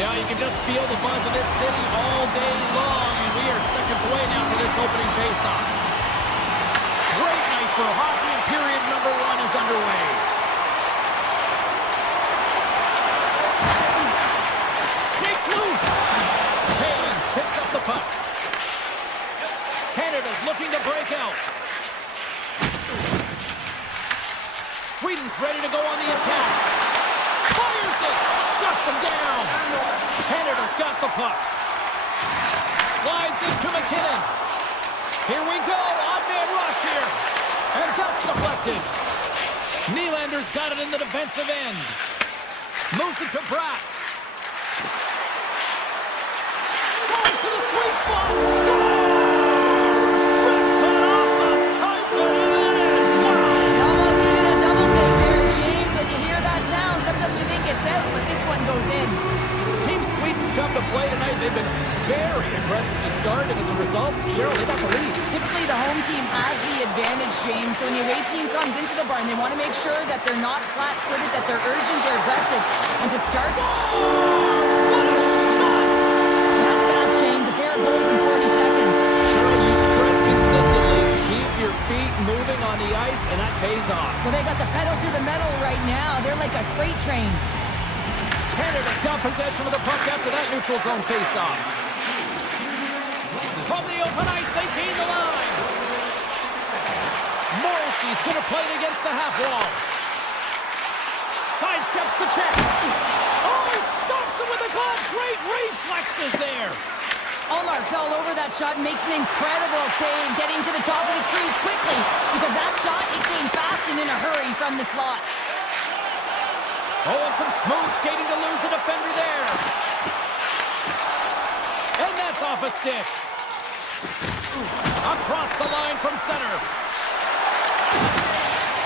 Yeah, you can just feel the buzz of this city all day long, and we are seconds away now for this opening face-off. Great night for hockey, and period number 1 is underway. Shakes loose. Taves picks up the puck. Canada's looking to break out. Sweden's ready to go on the attack. Fires it. Shuts him down. Canada's got the puck. Slides into McKinnon. Here we go. Odd man rush here. And that's deflected. Nylander's got it in the defensive end. Moves it to Bratt. Drives to the sweet spot. Scores! Rips it off the pipe and in. Wow! Almost needed a double take there, James. When you hear that sound, sometimes you think it's out, but this one goes in. Team Sweden's come to play tonight. They've been very aggressive to start, and as a result, Cheryl, they got the lead. Typically, the home team has the advantage, James. So when the away team comes into the barn, they want to make sure that they're not flat-footed, that they're urgent, they're aggressive. And to start... Scores! What a shot! That's fast, James. A pair of goals in 40 seconds. Cheryl, you stress consistently. Keep your feet moving on the ice, and that pays off. Well, they got the pedal to the metal right now. They're like a freight train. Canada's got possession of the puck after that neutral zone face-off. From the open ice, they gain the line. Morrissey's going to play it against the half wall. Sidesteps the check. Oh, he stops him with a glove. Great reflexes there. Allmark's all over that shot and makes an incredible save, getting to the top of his crease quickly, because that shot, it came fast and in a hurry from the slot. Oh, and some smooth skating to lose a defender there. And that's off a stick. Across the line from center.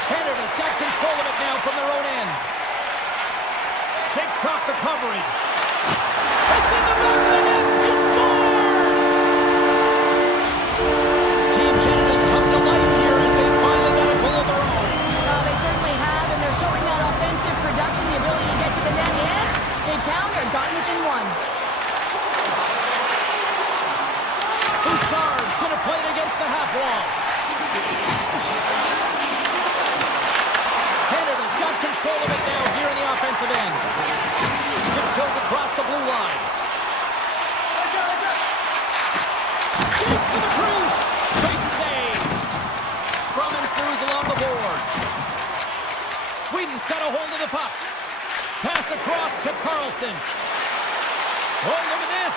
Canada's got control of it now from their own end. Shakes off the coverage. It's in the back of the net. He scores! Team Canada's come to life here as they finally got a goal of their own. Well, they certainly have, and they're showing that offensive production, the ability to get to the net, and they've countered, gotten within one. Bouchard's going to play it against the half wall. Canada's got control of it now here in the offensive end. Tiptoes across the blue line. Skates to the crease. Big save. Scrum ensues along the boards. Sweden's got a hold of the puck. Pass across to Carlson. Oh, look at this.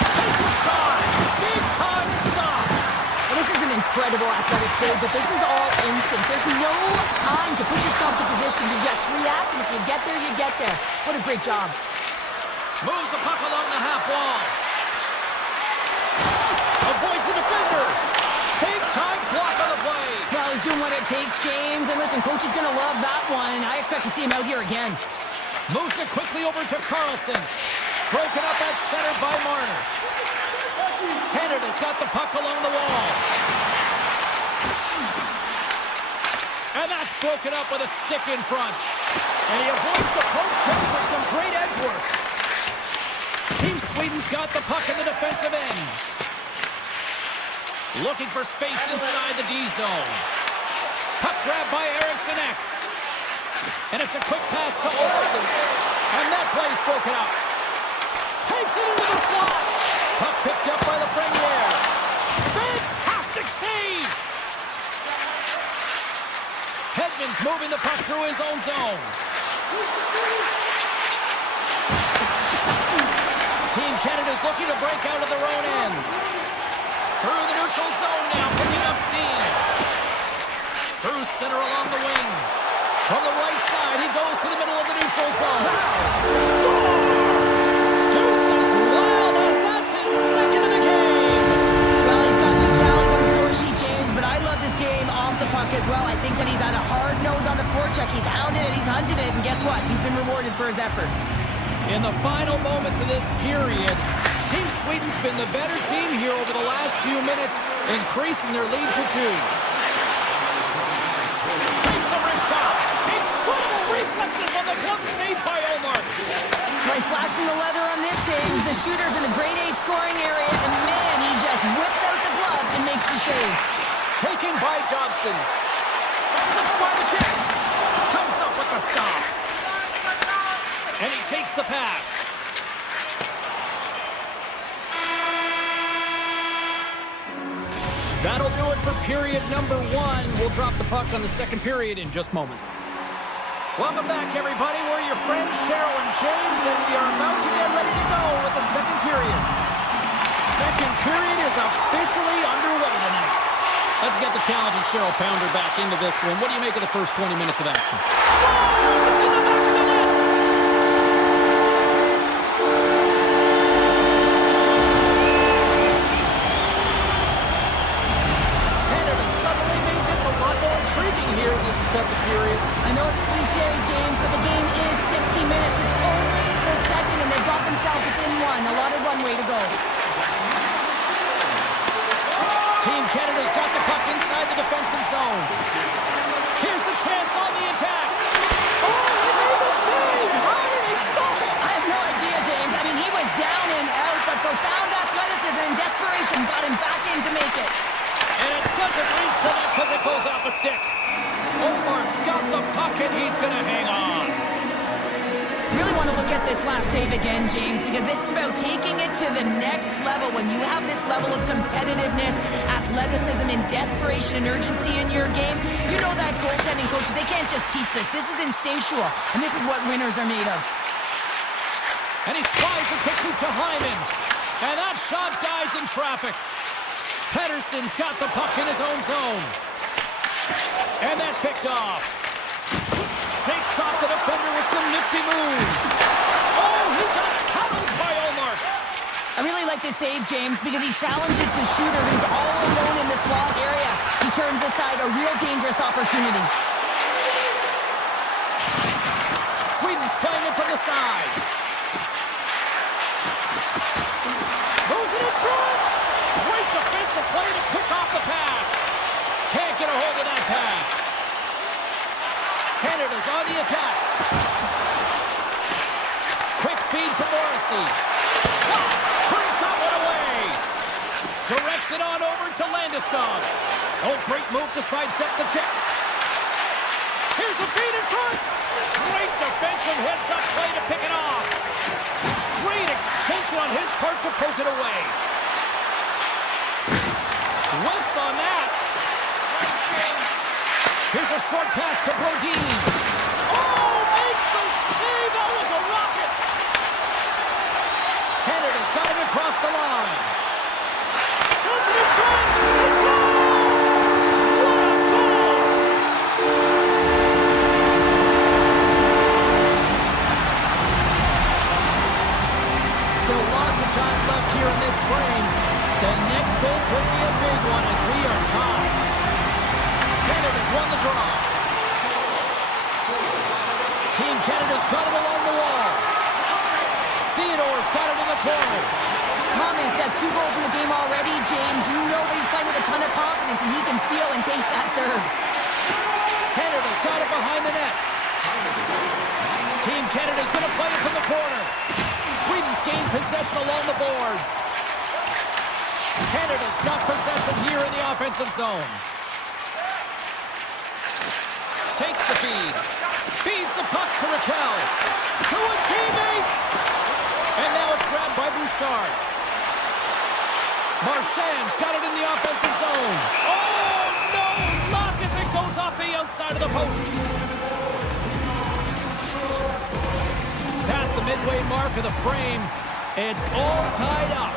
Takes a shot. Big time stop. Well, this is an incredible athletic save, but this is all instinct. There's no time to put yourself to position to just react, and if you get there, you get there. What a great job. Moves the puck along the half wall. Avoids the defender. Big time block on the play. Well, he's doing what it takes, James. And listen, coach is going to love that one. I expect to see him out here again. Moves it quickly over to Carlson. Broken up at center by Marner. Canada's got the puck along the wall. And that's broken up with a stick in front. And he avoids the poke check with some great edge work. Team Sweden's got the puck in the defensive end. Looking for space inside the D zone. Puck grab by Eriksson Ek. And it's a quick pass to Olsen. And that play's broken up. Takes it into the slot. Puck picked up by Lafreniere. Fantastic save. Hedman's moving the puck through his own zone. Team Canada's looking to break out of their own end. Through the neutral zone now, picking up steam. Through center along the wing. From the right side, he goes to the middle of the neutral zone. Scores! Deuces Wild as that's his second of the game. Well, he's got 2 tallies on the score sheet, James, but I love this game off the puck as well. I think that he's had a hard nose on the forecheck. He's hounded it, he's hunted it, and guess what? He's been rewarded for his efforts. In the final moments of this period, Team Sweden's been the better team here over the last few minutes, increasing their lead to 2. Takes a wrist shot. Incredible reflexes on the glove save by Omar. Well, Nice flash from the leather on this save. The shooter's in a grade A scoring area, and man, he just whips out the glove and makes the save. Taken by Dobson. Slips by the check. Comes up with the stop. And he takes the pass. That'll do it for period number 1. We'll drop the puck on the second period in just moments. Welcome back, everybody. We're your friends, Cheryl and James, and we are about to get ready to go with the second period. Second period is officially underway tonight. Let's get the talented Cheryl Pounder back into this one. What do you make of the first 20 minutes of action? Scores! It's in the back of the net! Canada suddenly made this a lot more intriguing here in this second period. I know it's cliche, James, but the game is 60 minutes. It's only the second, and they've got themselves within one. A lot of runway to go. Team Canada's got the puck inside the defensive zone. Here's the chance on the attack. Oh, he made the save! How did he stop it? I have no idea, James. I mean, he was down and out, but profound athleticism and desperation got him back in to make it. And it doesn't reach the net because it goes off a stick. Omar's got the puck and he's going to hang on. Really want to look at this last save again, James, because this is about taking it to the next level. When you have this level of competitiveness, athleticism, and desperation and urgency in your game, you know that goaltending coaches, they can't just teach this. This is instinctual, and this is what winners are made of. And he slides it quickly to Hyman. And that shot dies in traffic. Pedersen's got the puck in his own zone. And that's picked off. Takes off the defender with some nifty moves. Oh, he got pummeled by Omar. I really like this save, James, because he challenges the shooter who's all alone in the slot area. He turns aside a real dangerous opportunity. Sweden's playing it from the side. Throws it in front. Great defensive play to pick off the pass. Can't get a hold of that pass. Canada's on the attack. Quick feed to Morrissey. Shot! Turns that one away. Directs it on over to Landeskog. Oh, great move to sidestep the check. Here's a feed in front. Great defensive heads-up play to pick it off. Great extension on his part to poke it away. Whiffs on that. Here's a short pass to Brodin. Oh, makes the save. That was a rocket. Canada's got him across the line. Sends it in front. He scores! What a goal! Still lots of time left here in this frame. The next goal could be a big one as we are tied. Canada's won the draw. Team Canada's got it along the wall. Theodore's got it in the corner. Thomas has 2 goals in the game already, James. You know that he's playing with a ton of confidence, and he can feel and taste that third. Canada's got it behind the net. Team Canada's going to play it from the corner. Sweden's gained possession along the boards. Canada's got possession here in the offensive zone. Takes the feed. Feeds the puck to Raquel. To his teammate. And now it's grabbed by Bouchard. Marchand's got it in the offensive zone. Oh, no! Luck as it goes off the outside of the post. Past the midway mark of the frame. It's all tied up.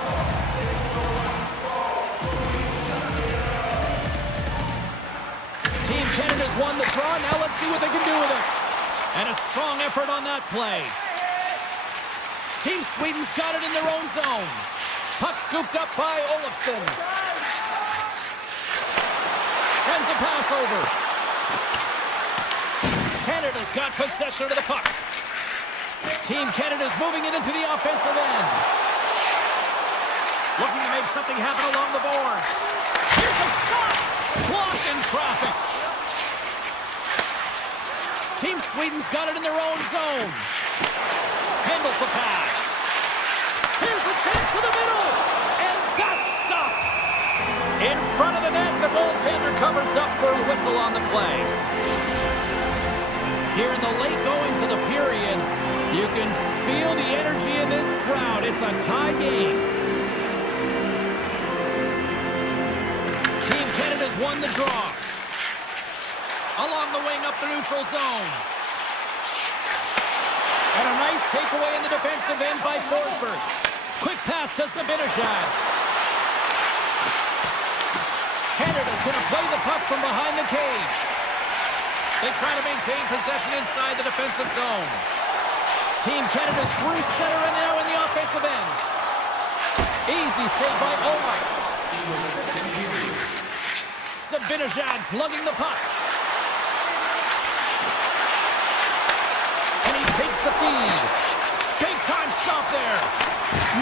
Team Canada's won the draw. Now let's see what they can do with it. And a strong effort on that play. Team Sweden's got it in their own zone. Puck scooped up by Olofsson. Sends a pass over. Canada's got possession of the puck. Team Canada's moving it into the offensive end. Looking to make something happen along the boards. Here's a shot! Blocked in traffic. Team Sweden's got it in their own zone. Handles the pass. Here's a chance to the middle. And that's stopped. In front of the net, the goaltender covers up for a whistle on the play. Here in the late goings of the period, you can feel the energy in this crowd. It's a tie game. Team Canada's won the draw. Along the wing up the neutral zone. And a nice takeaway in the defensive end by Forsberg. Quick pass to Zibanejad. Canada's going to play the puck from behind the cage. They try to maintain possession inside the defensive zone. Team Canada's through center and now in the offensive end. Easy save by Omar. Zibanejad's lugging the puck. And he takes the feed. Big time stop there.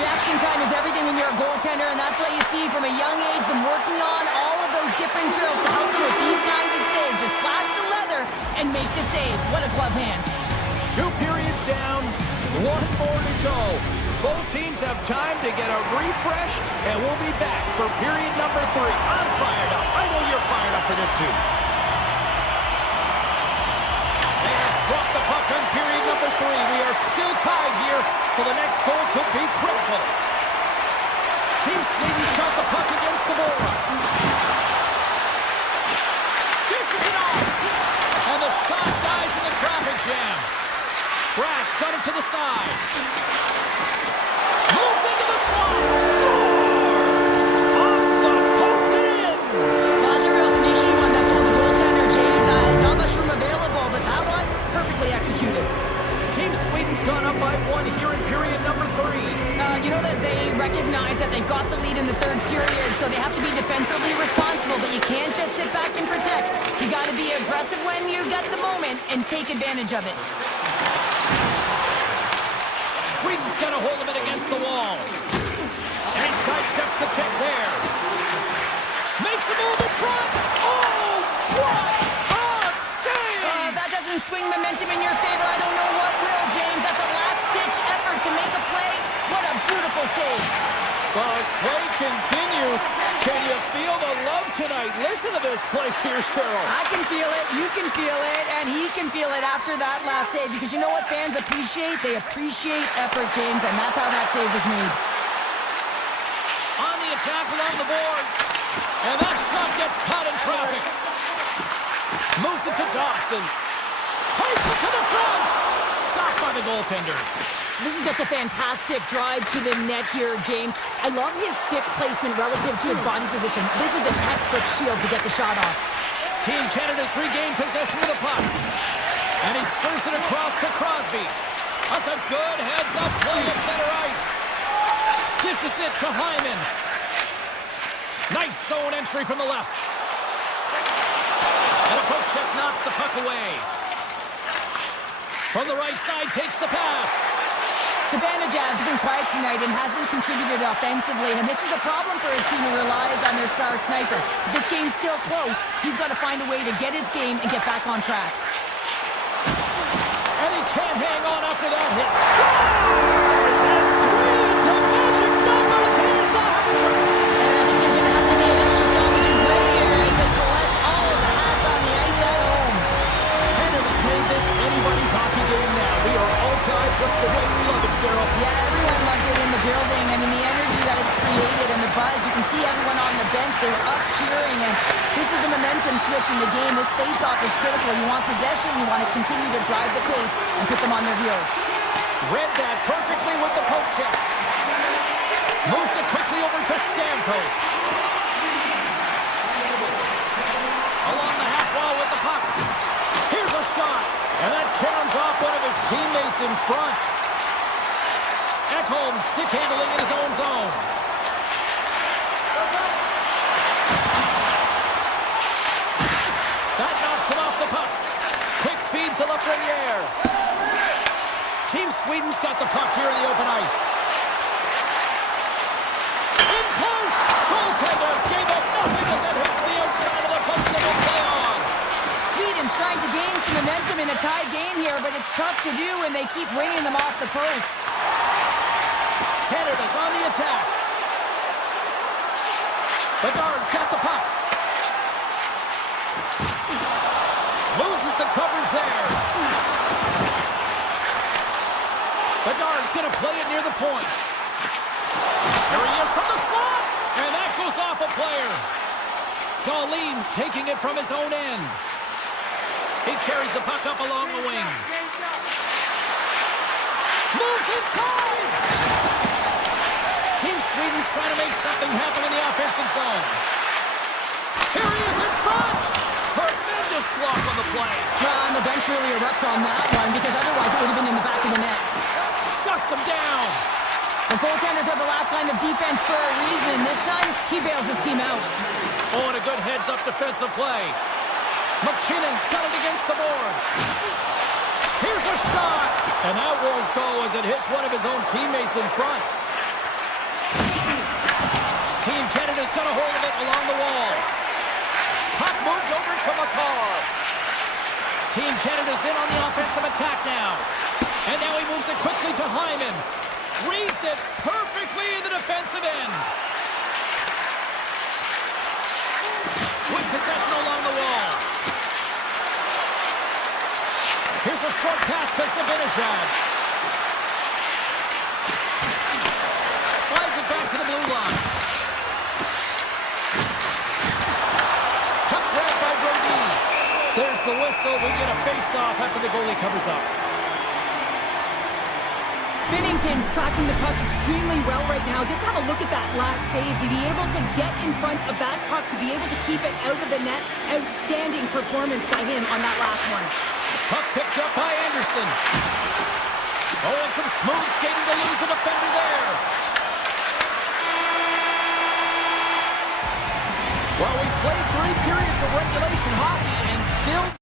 Reaction time is everything when you're a goaltender, and that's what you see from a young age, them working on all of those different drills to help them with these kinds of saves. Just flash the leather and make the save. What a glove hand. 2 periods down, 1 more to go. Both teams have time to get a refresh, and we'll be back for period number 3. I'm fired up. I know you're fired up for this too. They have dropped the puck on period number 3. We are still tied here, so the next goal could be critical. Team Sweden's got the puck against the boards. Dishes it off. And the shot dies in the traffic jam. Brad's got it to the side. Moves into the slot. Scores! Off the post and in. Well, that's a real sneaky one that pulled the goaltender, James. Not much room available, but that one, perfectly executed. Team Sweden's gone up by 1 here in period number 3. You know that they recognize that they've got the lead in the 3rd period, so they have to be defensively responsible, but you can't just sit back and protect. You got to be aggressive when you get the moment and take advantage of it. Sweden's got a hold of it against the wall. And he sidesteps the check there. Makes a move in front. Oh, what a save! That doesn't swing momentum in your favor. I don't know what will, James. That's a last-ditch effort to make a play. What a beautiful save. Well, as play continues, can you feel the love tonight? Listen to this place here, Cheryl. I can feel it, you can feel it, and he can feel it after that last save. Because you know what fans appreciate? They appreciate effort, James, and that's how that save was made. On the attack along the boards. And that shot gets caught in traffic. Moves it to Dobson. Takes it to the front. Stopped by the goaltender. This is just a fantastic drive to the net here, James. I love his stick placement relative to his body position. This is a textbook shield to get the shot off. Team Canada's regained possession of the puck. And he serves it across to Crosby. That's a good heads-up play at center ice. Dishes it to Hyman. Nice zone entry from the left. And a poke check knocks the puck away. From the right side, takes the pass. Zibanejad's been quiet tonight and hasn't contributed offensively, and this is a problem for his team who relies on their star sniper. If this game's still close, he's got to find a way to get his game and get back on track. And he can't hang on after that hit. Scores! And three's the magic number. There's the hat-trick. And I think there's going to have to be an extra stoppage in play here as they collect all of the hats on the ice at home. Canada's made this anybody's hockey game now. We are all tied just the way we love it, Cheryl. Yeah, everyone loves it in the building. I mean, the energy that it's created and the buzz. You can see everyone on the bench. They're up cheering, and this is the momentum switch in the game. This face-off is critical. You want possession. You want to continue to drive the pace and put them on their heels. Read that perfectly with the poke check. Moves it quickly over to Stamkos. Along the half wall with the puck. Here's a shot. And that caroms off one of his teammates in front. Ekholm stick handling in his own zone. That knocks him off the puck. Quick feed to Lafreniere. Team Sweden's got the puck here in the open ice. In close. Goaltender gave up nothing as it hits the outside of the post and will play on. Sweden trying to gain some momentum in a tied game here, but it's tough to do when they keep winning them off the post. Canada's on the attack. Bedard's got the puck. Loses the coverage there. Bedard's going to play it near the point. Here he is from the slot, and that goes off a player. Darlene's taking it from his own end. He carries the puck up along the wing. Moves inside! Team Sweden's trying to make something happen in the offensive zone. Here he is in front! Tremendous block on the play. Well, and the bench really erupts on that one, because otherwise it would have been in the back of the net. Shuts him down. The goaltenders are the last line of defense for a reason. This time, he bails his team out. Oh, and a good heads-up defensive play. McKinnon's got it against the boards. Here's a shot. And that won't go as it hits one of his own teammates in front. Team Canada's got a hold of it along the wall. Puck moved over to McCall. Team Canada's in on the offensive attack now. And now he moves it quickly to Hyman. Reads it perfectly in the defensive end. With possession along the wall. Here's a short pass to Zibanejad. Slides it back to the blue line. Puck grabbed by Brody. There's the whistle. We get a face-off after the goalie covers up. Binnington's tracking the puck extremely well right now. Just have a look at that last save. To be able to get in front of that puck, to be able to keep it out of the net. Outstanding performance by him on that last one. Puck picked up by Anderson. Oh, and some smooth skating to lose a defender there. Well, we played 3 periods of regulation hockey and still...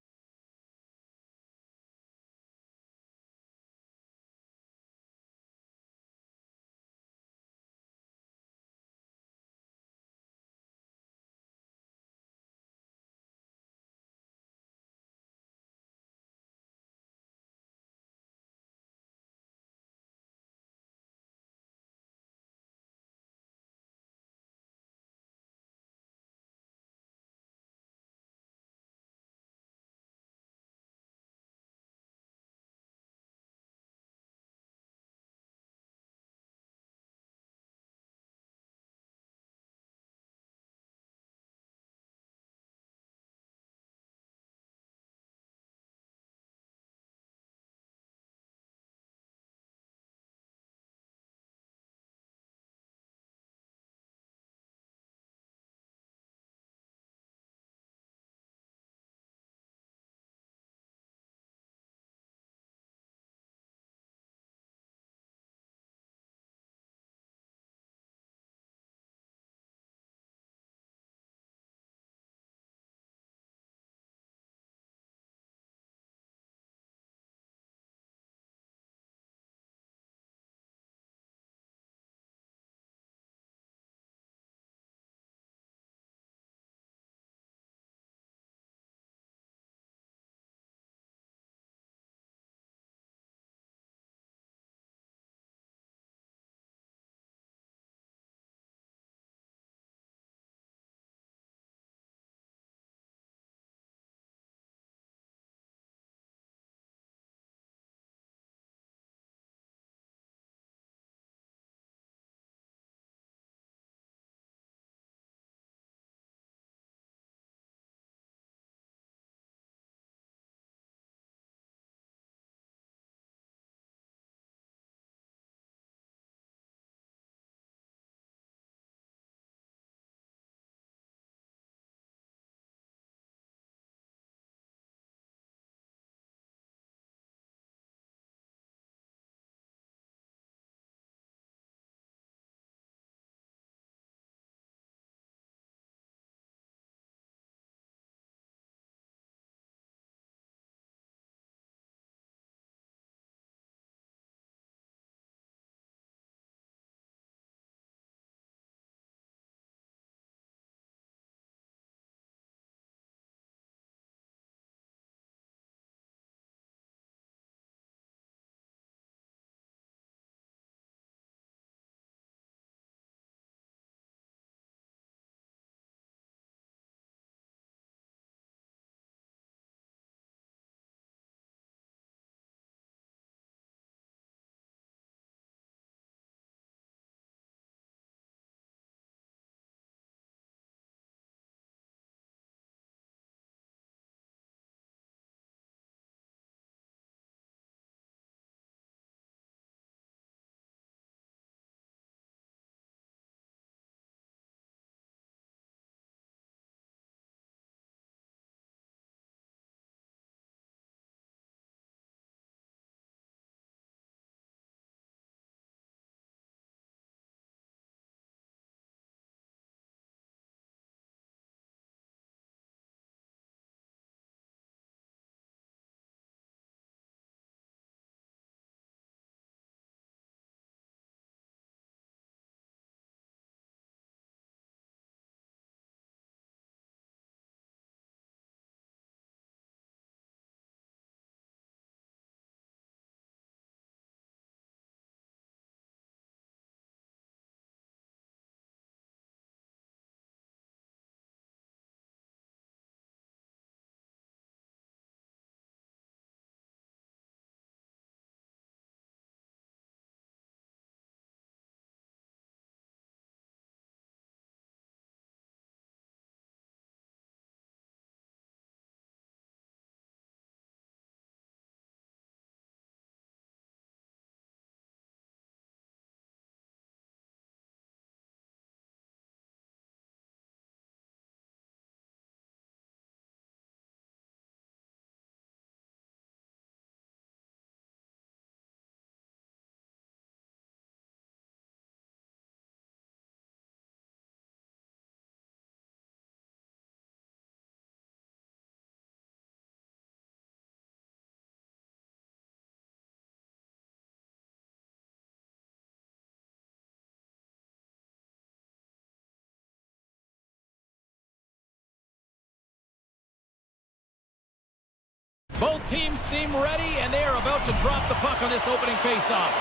Both teams seem ready, and they are about to drop the puck on this opening faceoff.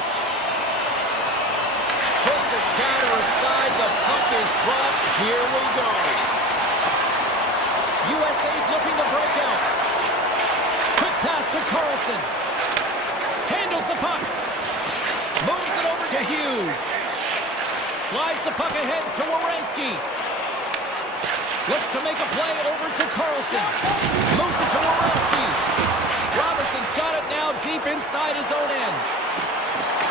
Put the chatter aside, the puck is dropped. Here we go. USA's looking to break out. Quick pass to Carlson. Handles the puck. Moves it over to Hughes. Slides the puck ahead to Werenski. Looks to make a play over to Carlson. Moves it to Werenski. Robertson's got it now deep inside his own end.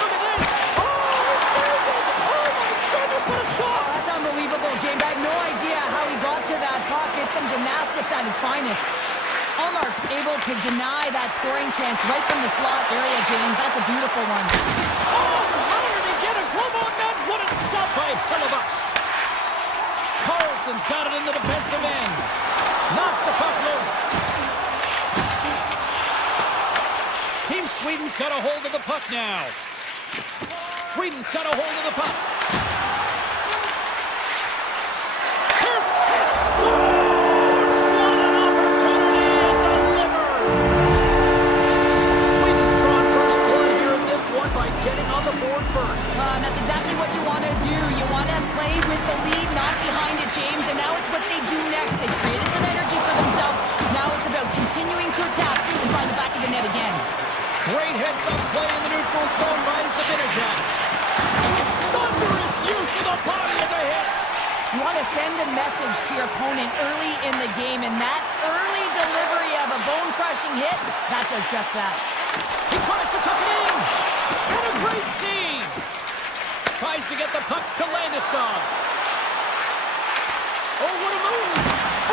Look at this. Oh, saved it. Oh, my goodness, what a stop. Oh, that's unbelievable, James. I have no idea how he got to that puck. It's some gymnastics at its finest. Allmark's able to deny that scoring chance right from the slot area, James. That's a beautiful one. Oh, how did he get a glove on that? What a stop by Hellebuck. Carlson's got it in the defensive end. Knocks the puck loose. Team Sweden's got a hold of the puck now. Sweden's got a hold of the puck. Here's scores! What an opportunity and delivers! Sweden's drawn first blood here in this one by getting on the board first. That's exactly what you want to do. You want to play with the lead, not behind it, James. And now it's what they do next. They've created some energy for themselves. Now it's about continuing to attack and find the back of the net again. Great heads-up play in the neutral zone by Zibanejad. Thunderous use of the body of the hit. You want to send a message to your opponent early in the game, and that early delivery of a bone-crushing hit, that does just that. He tries to tuck it in. And a great save. Tries to get the puck to Landeskog. Oh, what a move.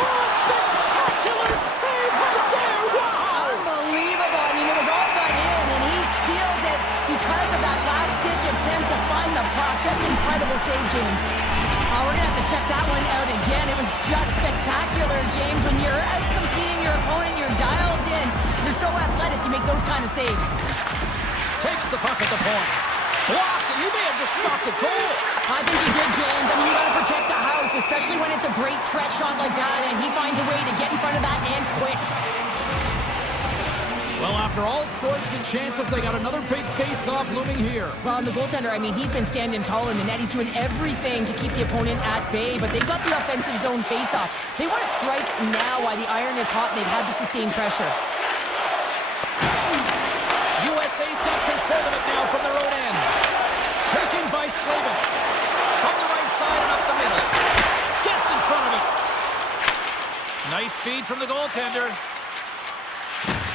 Oh, spectacular save right there. Wow. Unbelievable. I mean, it was all but in, and he steals it because of that last-ditch attempt to find the puck. Just incredible save, James. We're going to have to check that one out again. It was just spectacular, James. When you're out-competing your opponent, you're dialed in. You're so athletic, you make those kind of saves. Takes the puck at the point. Blocked, and he may have just stopped a goal. I think he did, James. I mean, you got to protect the house, especially when it's a great threat shot like that, and he finds a way to get in front of that and quick. Well, after all sorts of chances, they got another big face-off looming here. Well, and the goaltender, I mean, he's been standing tall in the net. He's doing everything to keep the opponent at bay, but they've got the offensive zone face-off. They want to strike now while the iron is hot and they've had the sustained pressure. USA's got control of it now from their own end. Taken by Slavin. From the right side and up the middle. Gets in front of it. Nice feed from the goaltender.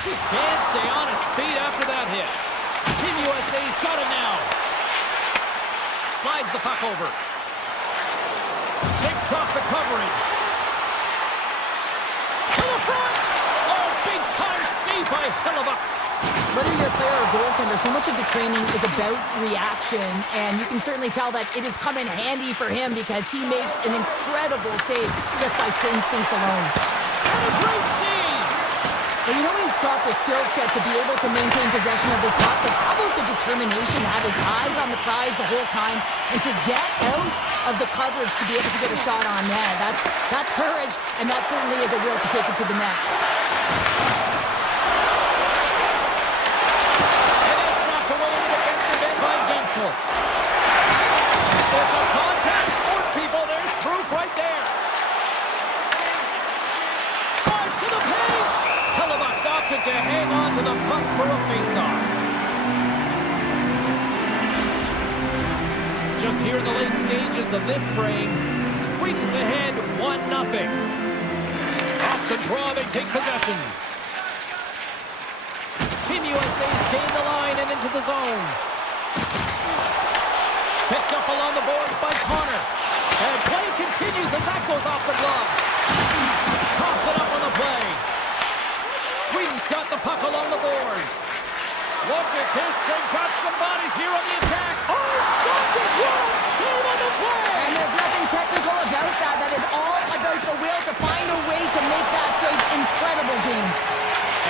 Can't stay on his feet after that hit. Team USA's got it now. Slides the puck over. Picks off the coverage. To the front. Oh, big time save by Hellebuck. Whether you're a player or goaltender, so much of the training is about reaction, and you can certainly tell that it has come in handy for him because he makes an incredible save just by instincts alone. And a great save. Well, you know he's got the skill set to be able to maintain possession of this puck, but how about the determination to have his eyes on the prize the whole time and to get out of the coverage to be able to get a shot on net? That's courage, and that certainly is a will to take it to the net. And that's knocked away in the defensive end by Gensel. It's a contact sport, people. There's proof right there. Drives to the paint. Hellebuck's opted to hang on to the puck for a face-off. Just here in the late stages of this frame, Sweden's ahead 1-0. Off the draw, they take possession. Team USA's gained the line and into the zone. Picked up along the boards by Connor. And play continues as that goes off the glove. Toss it up on the play. Sweden's got the puck along the boards. Look at this. They've got some bodies here on the attack. Oh, stopped it. What a save on the play. And there's nothing technical about that. That is all about the will to find a way to make that save incredible, James.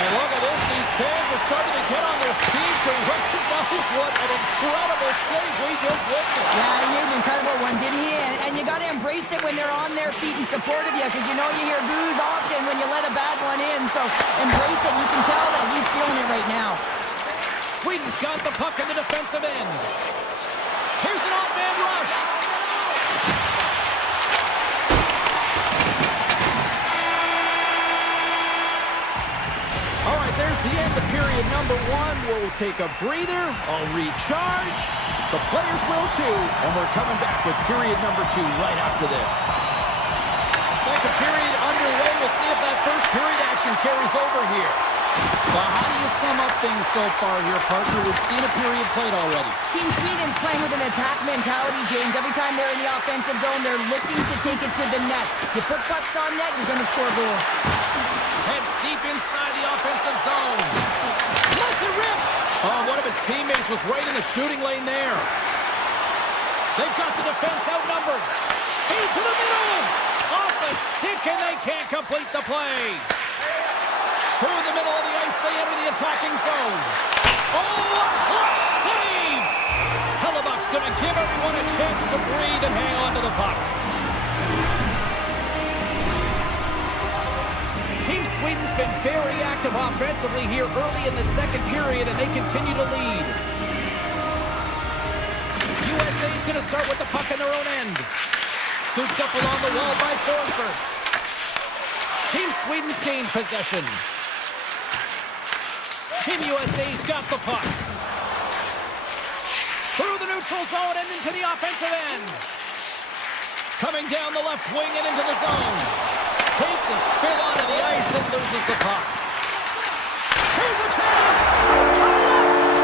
And look at this. These fans are starting to get on their feet. to recognize what an incredible save we just witnessed. Yeah, he made an incredible one, didn't he? And you got to embrace it when they're on their feet in support of you, because you know you hear boos often when you let a bad one in. So embrace it. You can tell that he's feeling it right now. Sweden's got the puck in the defensive end. Here's an off-man rush. All right, there's the end of period number one. We'll take a breather. I'll recharge. The players will too. And we're coming back with period number two right after this. Second period underway. We'll see if that first period action carries over here. But how do you sum up things so far here, partner? We've seen a period played already. Team Sweden's playing with an attack mentality, James. Every time they're in the offensive zone, they're looking to take it to the net. You put pucks on net, you're going to score goals. Heads deep inside the offensive zone. Lets it rip. Oh, one of his teammates was right in the shooting lane there. They've got the defense outnumbered. Into the middle. Off the stick, and they can't complete the play. Through the middle of the ice, they enter the attacking zone. Oh, a clutch save! Hellebuck's going to give everyone a chance to breathe and hang on to the puck. Team Sweden's been very active offensively here early in the second period, and they continue to lead. USA's going to start with the puck in their own end. Scooped up along the wall by Forsberg. Team Sweden's gained possession. Team USA's got the puck. Through the neutral zone and into the offensive end. Coming down the left wing and into the zone. Takes a spill onto the ice and loses the puck. Here's a chance!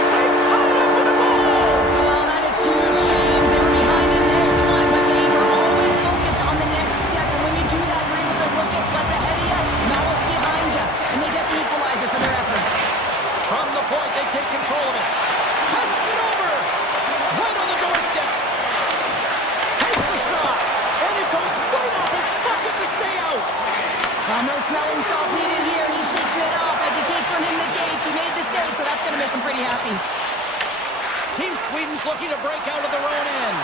They tie it up with a goal! Well, that is huge, James. They were behind in this one, but they were always focused on the next step. And when you do that, you're able to look at what's ahead of you, now what's behind you, and they get the equalizer for their efforts. From the point, they take control of it. Passes it over! Right on the doorstep! Takes a shot! And it goes right off his bucket to stay out! Well, no smelling salt needed here. He's shaking it off as he takes from him the gauge. He made the save, so that's going to make him pretty happy. Team Sweden's looking to break out of their own end.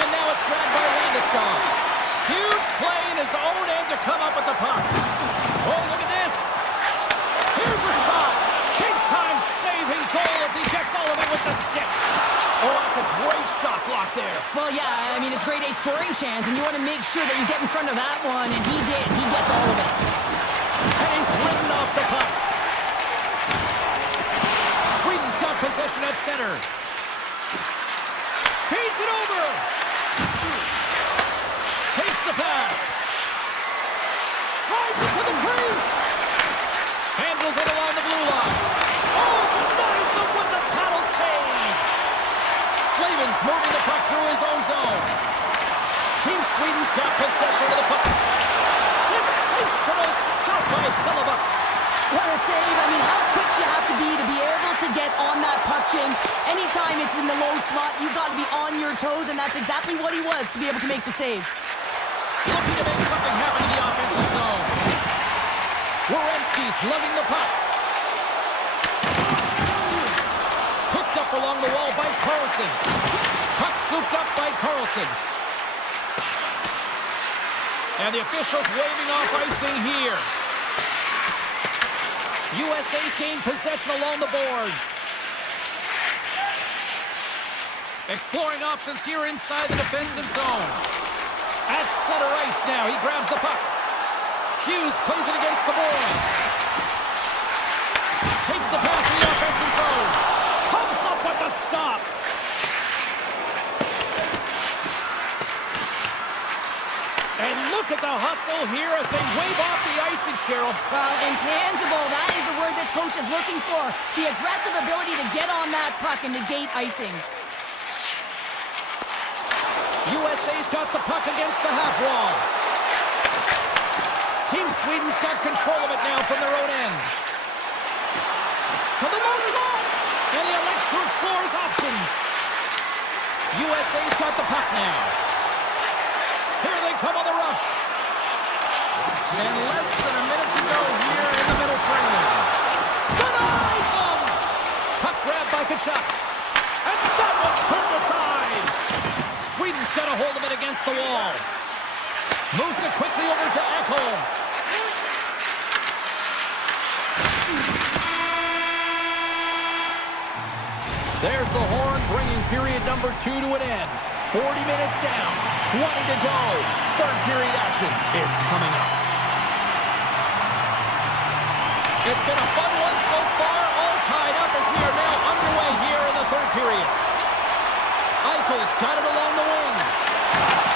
And now it's grabbed by Landeskog. Huge play in his own end to come up with the puck. Oh, look at this! Here's a shot. Big time saving goal as he gets all of it with the stick. Oh, that's a great shot block there. Well, yeah, I mean, it's grade A scoring chance, and you want to make sure that you get in front of that one, and he did. He gets all of it. And he's ridden off the puck. Sweden's got possession at center. Feeds it over. Takes the pass. Drives it to the crease. Handles it along the blue line. Oh, denies him with the paddle save. Slavin's moving the puck through his own zone. Team Sweden's got possession of the puck. Sensational stop by Hellebuck. What a save. I mean, how quick you have to be able to get on that puck, James. Anytime it's in the low slot, you've got to be on your toes, and that's exactly what he was to be able to make the save. Looking to make something happen in the offensive zone. Werenski's lugging the puck. Hooked up along the wall by Carlson. Puck scooped up by Carlson. And the officials waving off icing here. USA's gained possession along the boards. Exploring options here inside the defensive zone. At center ice now, he grabs the puck. Hughes plays it against the boards. Takes the pass in the offensive zone. Comes up with the stop. And look at the hustle here as they wave off the icing, Cheryl. Well, intangible, that is the word this coach is looking for. The aggressive ability to get on that puck and negate icing. USA's got the puck against the half wall. Team Sweden's got control of it now from their own end. To the low slot. And he elects to explore his options. USA's got the puck now. Here they come on the rush. And less than a minute to go here in the middle frame. Denies him! Moves it quickly over to Ekholm. There's the horn, bringing period number 2 to an end. 40 minutes down, 20 to go. Third period action is coming up. It's been a fun one so far, all tied up as we are now underway here in the third period. Eichel's got it along the wing.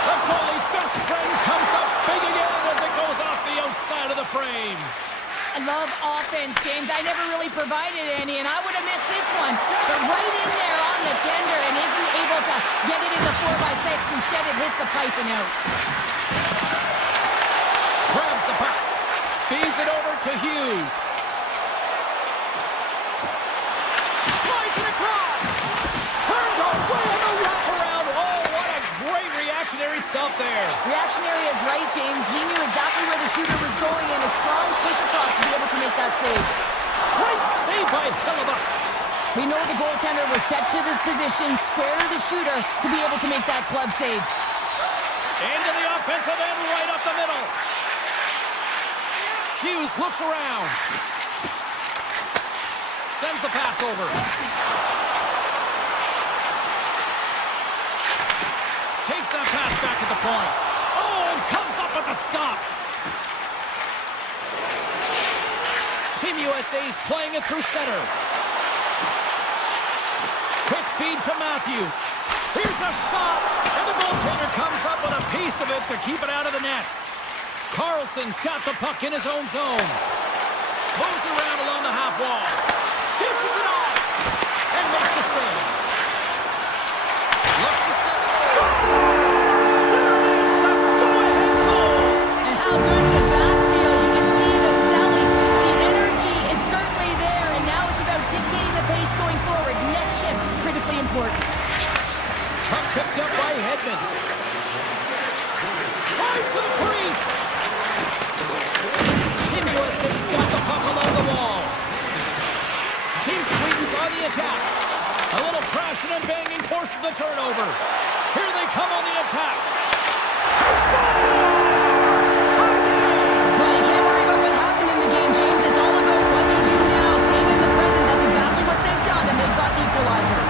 The goalie's best friend comes up big again as it goes off the outside of the frame. I love offense, James. I never really provided any, and I would have missed this one. But right in there on the tender and isn't able to get it in the 4x6. Instead, it hits the pipe and out. Grabs the puck. Feeds it over to Hughes. Slides it across. Turned away on the wraparound. Oh, what a great reactionary stop there. Reactionary is right, James. He knew exactly where the shooter was going and a strong push across to be able to make that save. Great save by Hellebuyck. We know the goaltender was set to this position, square to the shooter, to be able to make that glove save. Into the offensive end, right up the middle. Hughes looks around. Sends the pass over. Takes that pass back at the point. Oh, and comes up with a stop. Team USA's playing it through center. Quick feed to Matthews. Here's a shot, and the goaltender comes up with a piece of it to keep it out of the net. Carlson's got the puck in his own zone. Moves around along the half wall. Dishes it off, and makes the save. Looks to set. Scores! There is the go-ahead goal! And how good does that feel? You can see the selling. The energy is certainly there, and now it's about dictating the pace going forward. Next shift, critically important. Puck picked up by Hedman. Drives to the crease. Team USA's got the puck along the wall. Team Sweden's on the attack. A little crashing and banging forces the turnover. Here they come on the attack. He scores! Tie game! Well, you can't worry about what happened in the game, James. It's all about what they do now, staying in the present. That's exactly what they've done, and they've got the equalizer.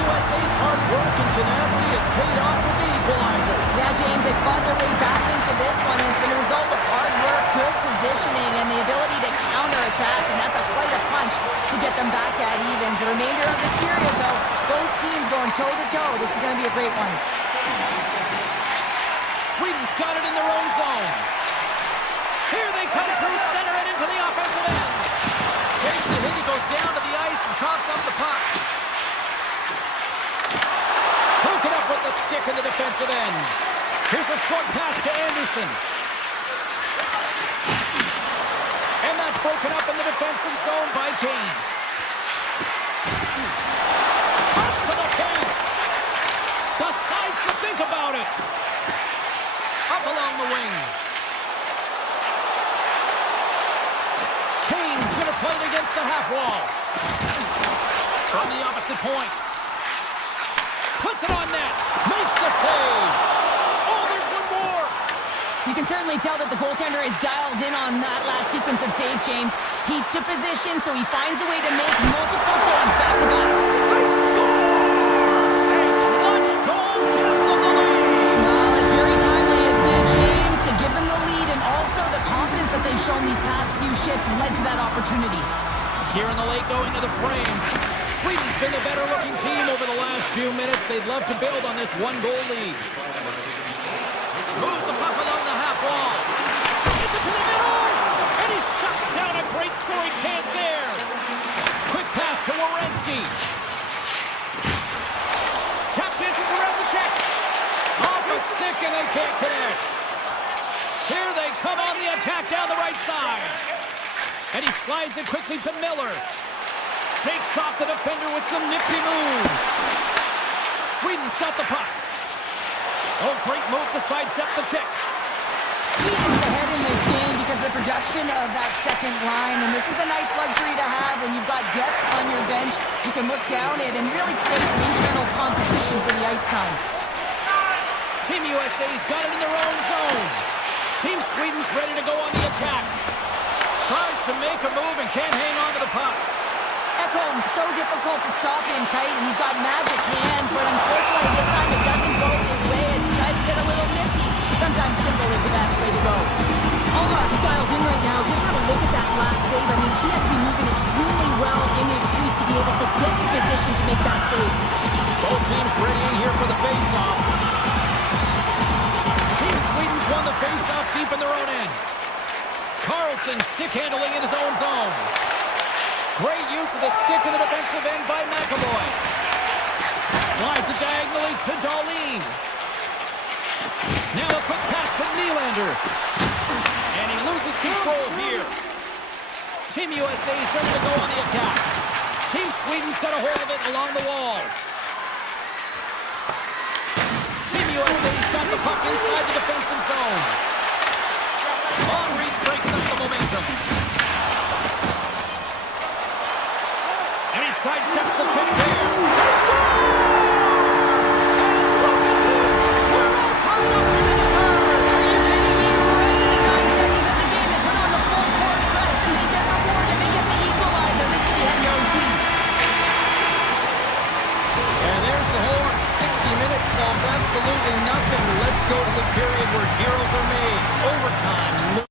USA's hard work and tenacity has paid off with the equalizer. Yeah, James, they fought their way back into this one, and it's been a result of hard work, good positioning, and the ability to counterattack, and that's quite a punch to get them back at evens. The remainder of this period, though, both teams going toe-to-toe. This is going to be a great one. Sweden's got it in their own zone. Here they come through center and into the offensive end. Takes the hit, he goes down to the ice and coughs up the puck. Broke it up with the stick in the defensive end. Here's a short pass to Anderson. And that's broken up in the defensive zone by Kane. Cuts to the paint. Decides to think about it. Up along the wing. Kane's going to play it against the half wall. From the opposite point. Puts it on net. Makes the save. Oh, there's one more. You can certainly tell that the goaltender is dialed in on that last sequence of saves, James. He's to position, so he finds a way to make multiple saves back-to-back. They score! A clutch goal gives them the lead. Well, it's very timely, isn't it, James? To give them the lead and also the confidence that they've shown these past few shifts led to that opportunity. Here in the late going to the frame. Sweden's been the better-looking team over the last few minutes. They'd love to build on this one-goal lead. Moves the puck along the half wall. Hits it to the middle! And he shuts down a great scoring chance there. Quick pass to Werenski. Tap dances around the check. Off a stick and they can't connect. Here they come on the attack down the right side. And he slides it quickly to Miller. Shakes off the defender with some nifty moves. Sweden's got the puck. Oh, great move to sidestep the check. Sweden's ahead in this game because of the production of that second line, and this is a nice luxury to have when you've got depth on your bench. You can look down it and really create some internal competition for the ice time. Team USA's got it in their own zone. Team Sweden's ready to go on the attack. Tries to make a move and can't hang on to the puck. Ekholm's so difficult to stop in tight, and he's got magic hands, but unfortunately this time it doesn't go his way as he tries to get a little nifty. Sometimes simple is the best way to go. Allmark's dialed in right now. Just have a look at that last save. I mean, he had to be moving extremely well in his crease to be able to get to position to make that save. Both teams readying here for the face-off. Team Sweden's won the face-off deep in their own end. Carlson stick handling in his own zone. Great use of the stick in the defensive end by McAvoy. Slides it diagonally to Darlene. Now a quick pass to Nylander. And he loses control here. Team USA is ready to go on the attack. Team Sweden's got a hold of it along the wall. Team USA's got the puck inside the defensive zone. Long reach breaks up the momentum. And he sidesteps the check there. Absolutely nothing. Let's go to the period where heroes are made. Overtime.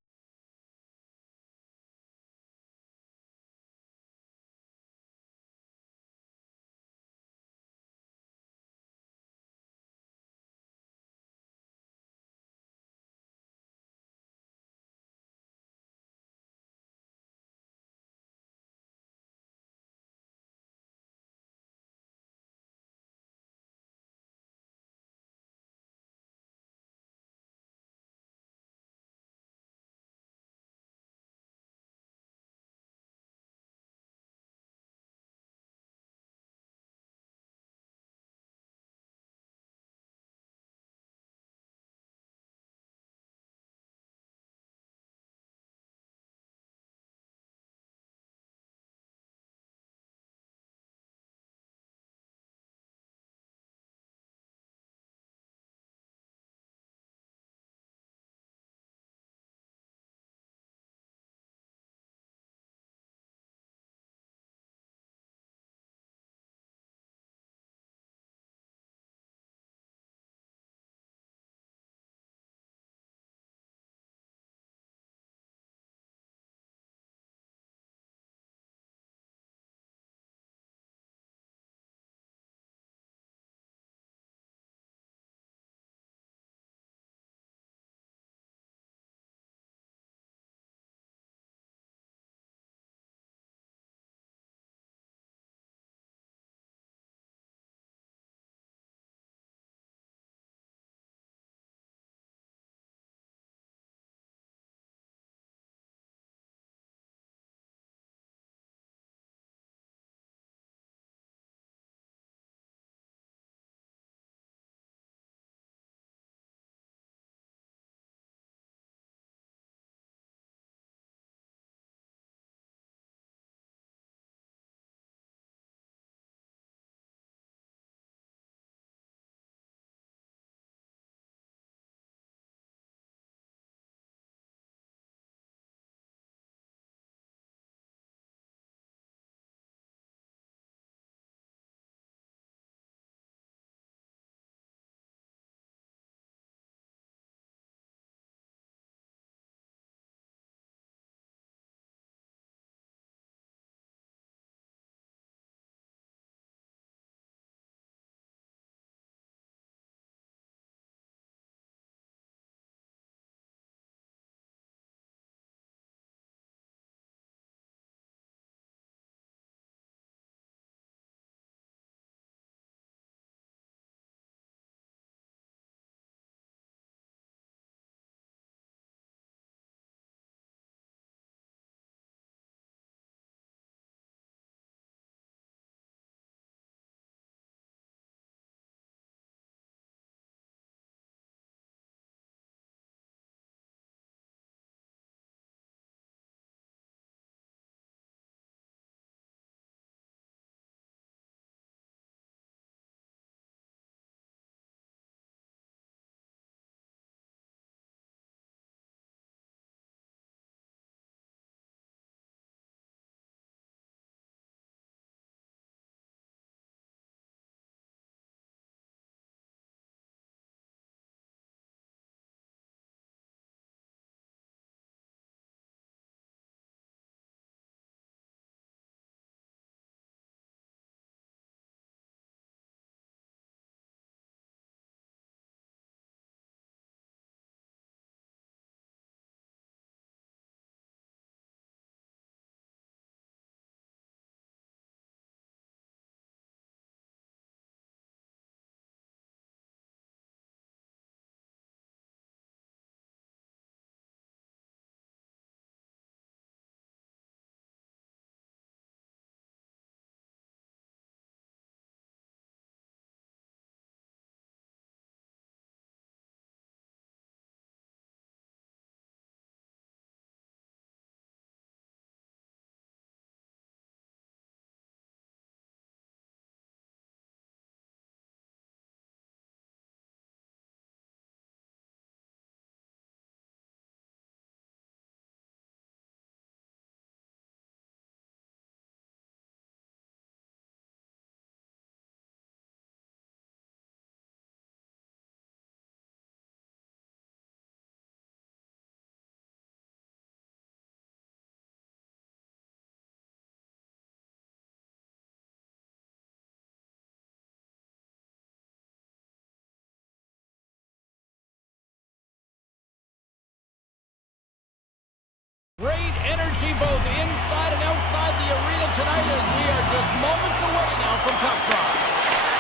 Great energy both inside and outside the arena tonight as we are just moments away now from puck drop.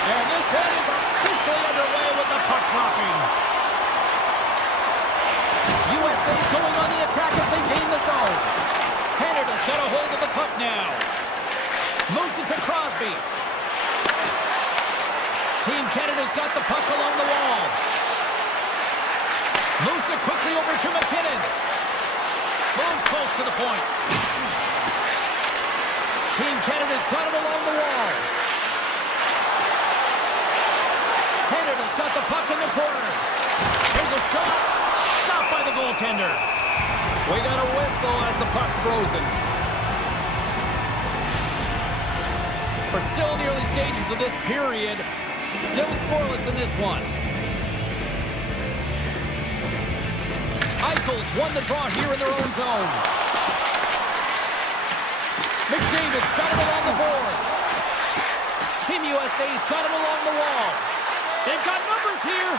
And this one is officially underway with the puck dropping. USA's going on the attack as they gain the zone. Canada's got a hold of the puck now. Moves it to Crosby. Team Canada's got the puck along the wall. Moves it quickly over to McKinnon. Moves close to the point. Team Canada's got it along the wall. Canada's got the puck in the corner. Here's a shot. Stopped by the goaltender. We got a whistle as the puck's frozen. We're still in the early stages of this period. Still scoreless in this one. Eichel's won the draw here in their own zone. McDavid's got it along the boards. Team USA's got it along the wall. They've got numbers here.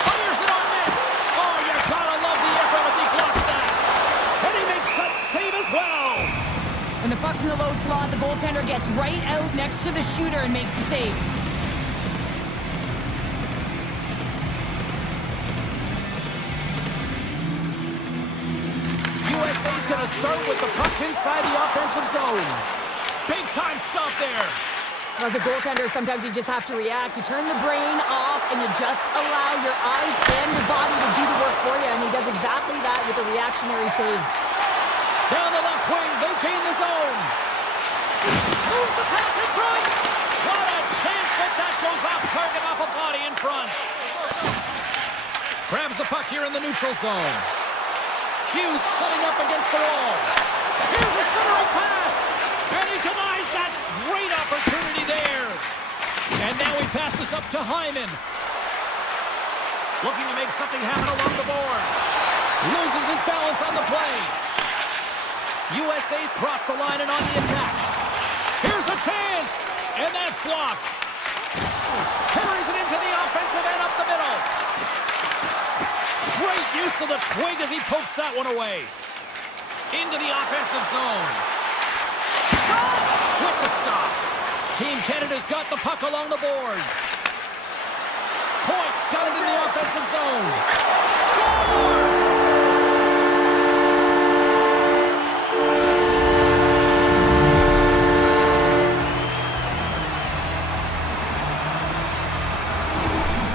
Fires it on net. Oh, you gotta love the effort as he blocks that. And he makes that save as well. When the puck's in the low slot, the goaltender gets right out next to the shooter and makes the save. USA's gonna start with the puck inside the offensive zone. Big time stop there. As a goaltender, sometimes you just have to react. You turn the brain off and you just allow your eyes and your body to do the work for you, and he does exactly that with a reactionary save. Down the left wing, they gain the zone. Moves the pass in front. What a chance, but that goes off target off a body in front. Grabs the puck here in the neutral zone. Hughes setting up against the wall. Here's a centering pass. And he denies that great opportunity there. And now he passes up to Hyman. Looking to make something happen along the boards. Loses his balance on the play. USA's crossed the line and on the attack. Here's a chance. And that's blocked. Carries it into the offensive end up the middle. Great use of the twig as he pokes that one away. Into the offensive zone. With the stop. Team Canada's got the puck along the boards. Point's got it in the offensive zone. Scores!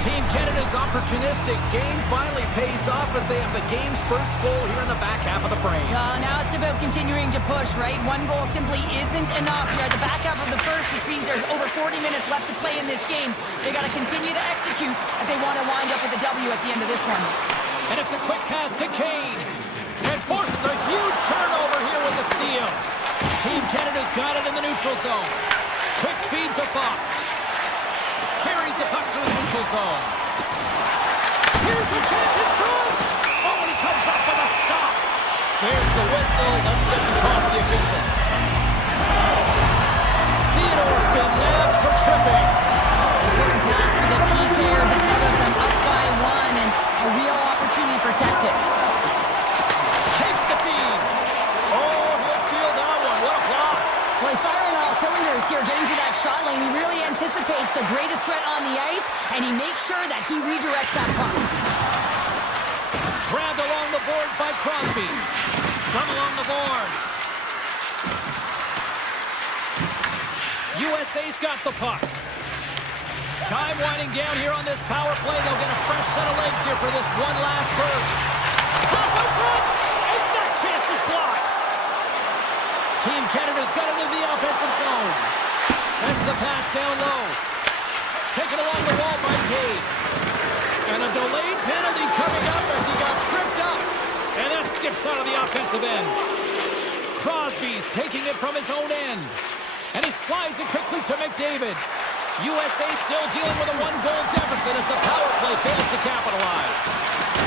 Team Canada's opportunistic game finally pays off as they have the game's first goal here in the back half of the frame. Now it's about continuing to push, right? One goal simply isn't enough. You're at the back half of the first, which means there's over 40 minutes left to play in this game. They got to continue to execute if they want to wind up with a W at the end of this one. And it's a quick pass to Kane. And forces a huge turnover here with the steal. Team Canada's got it in the neutral zone. Quick feed to Fox. Carries the puck through the neutral zone. Here's a chance in front. Oh, and he comes up with a stop. There's the whistle. Let's get the call for the officials. Theodore's been nabbed for tripping. Important task for the key players ahead of them, up by one, and a real opportunity to protect it. Takes the feed. Oh, he'll feel that one. What a block. Well, he's firing all cylinders here, getting to that shot lane. He really anticipates the greatest threat on the ice, and he makes sure that he redirects that puck. Grabbed along the boards by Crosby. Scrum along the boards. USA's got the puck. Time winding down here on this power play. They'll get a fresh set of legs here for this one last burst. Pass out front, and that chance is blocked. Team Canada's got it in the offensive zone. Sends the pass down low. Taken along the wall by Taves. And a delayed penalty coming up as he got tripped up. And that skips out of the offensive end. Crosby's taking it from his own end. And he slides it quickly to McDavid. USA still dealing with a one-goal deficit as the power play fails to capitalize.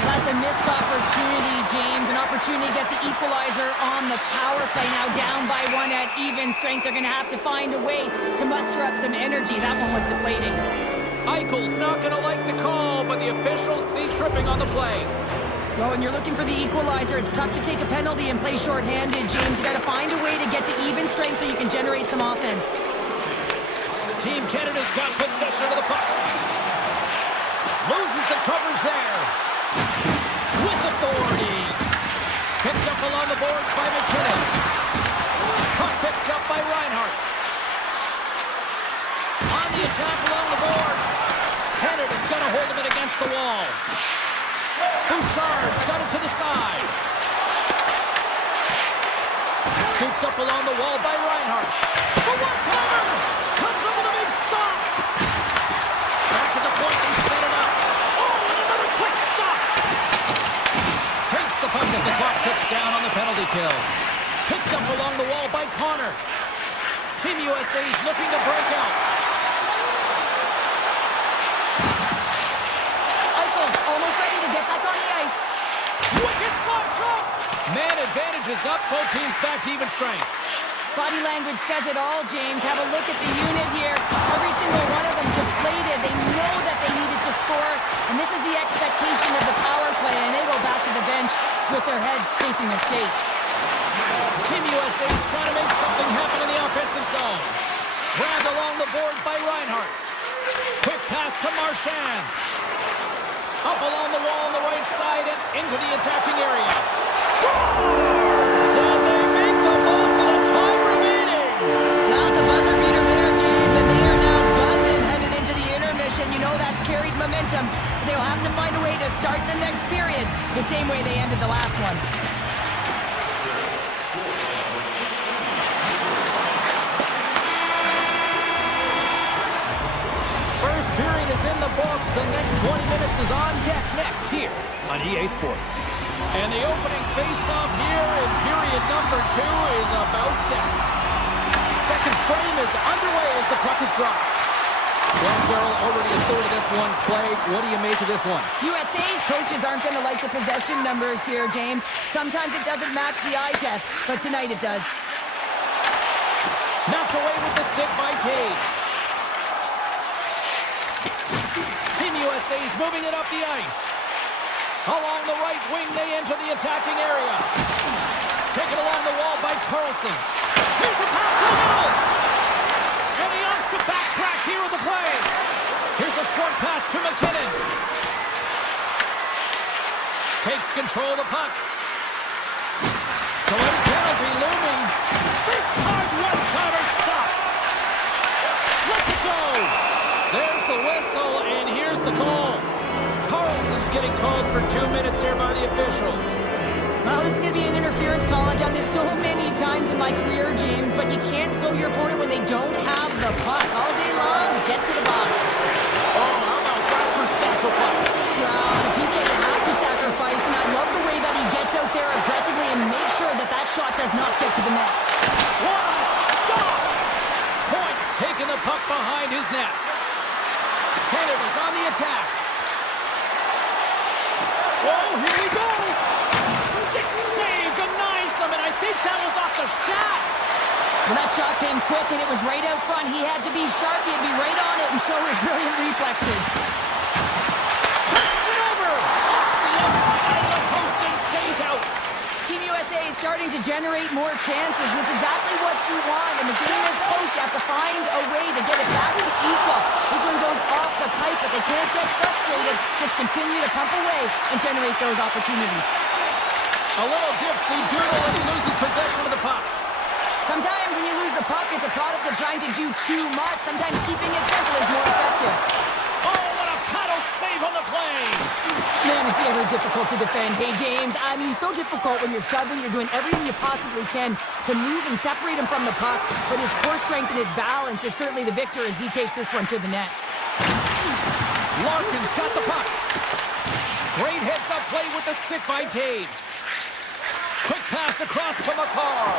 That's a missed opportunity, James. An opportunity to get the equalizer on the power play. Now down by one at even strength. They're going to have to find a way to muster up some energy. That one was deflating. Eichel's not going to like the call, but the officials see tripping on the play. Well, when you're looking for the equalizer, it's tough to take a penalty and play shorthanded, James. You got to find a way to get to even strength so you can generate some offense. Team Canada's got possession of the puck. Loses the coverage there. With authority. Picked up along the boards by McKinnon. Puck picked up by Reinhart. On the attack along the boards. Canada's got a hold of it against the wall. Bouchard's got it to the side. Scooped up along the wall by Reinhart. The one-timer! Comes up with a big stop! Back to the point, they set it up. Oh, and another quick stop! Takes the puck as the clock ticks down on the penalty kill. Picked up along the wall by Connor. Team USA's looking to break out. Almost ready to get back on the ice. Wicked slap shot! Man advantage is up. Both teams back to even strength. Body language says it all, James. Have a look at the unit here. Every single one of them deflated. They know that they needed to score, and this is the expectation of the power play, and they go back to the bench with their heads facing their skates. Team USA is trying to make something happen in the offensive zone. Grabbed along the board by Reinhart. Quick pass to Marchand. Up along the wall on the right side and into the attacking area. Scores! And they make the most of the time remaining. Now it's a buzzer beater there, James, and they are now buzzing headed into the intermission. You know that's carried momentum. They'll have to find a way to start the next period the same way they ended the last one. First period is in the books. The next 20 minutes is on deck next here on EA Sports. And the opening face-off here in period number 2 is about set. Second frame is underway as the puck is dropped. Well, Cheryl, already a third of this one played. What do you make of this one? USA's coaches aren't going to like the possession numbers here, James. Sometimes it doesn't match the eye test, but tonight it does. Knocked away with the stick by Taves. Team USA's moving it up the ice. Along the right wing, they enter the attacking area. Taken along the wall by Carlson. Here's a pass to the middle. And he wants to backtrack here with the play. Here's a short pass to McKinnon. Takes control of the puck. Delayed penalty looming. Big hard one-timer stop. Let's it go. There's the whistle, and here's the call. Carlson's getting called for 2 minutes here by the officials. Well, this is going to be an interference call. I've done this so many times in my career, James, but you can't slow your opponent when they don't have the puck. All day long, get to the box. Oh, how about that for sacrifice? Well, the PK have to sacrifice, and I love the way that he gets out there aggressively and makes sure that that shot does not get to the net. What a stop! Points taking the puck behind his net. Canada's on the attack. Oh, here we go! Stick save denies him, and I think that was off the shaft. When that shot came quick and it was right out front, he had to be sharp, he had to be right on it and show his brilliant reflexes. Passes it over! Off the outside of the post and stays out. Team USA is starting to generate more chances. This is exactly what you want. In the game is close, you have to find a way to get it back to equal. This one goes off the pipe, but they can't get frustrated. Just continue to pump away and generate those opportunities. A little dipsy doodle and he loses possession of the puck. Sometimes when you lose the puck, it's a product of trying to do too much. Sometimes keeping it simple is more effective. Oh, what a paddle save on the play! Man, is he ever difficult to defend. Hey, James, I mean, so difficult when you're shoving. You're doing everything you possibly can to move and separate him from the puck. But his core strength and his balance is certainly the victor as he takes this one to the net. Larkin's got the puck. Great heads-up play with the stick by Taves. Quick pass across to McCarr.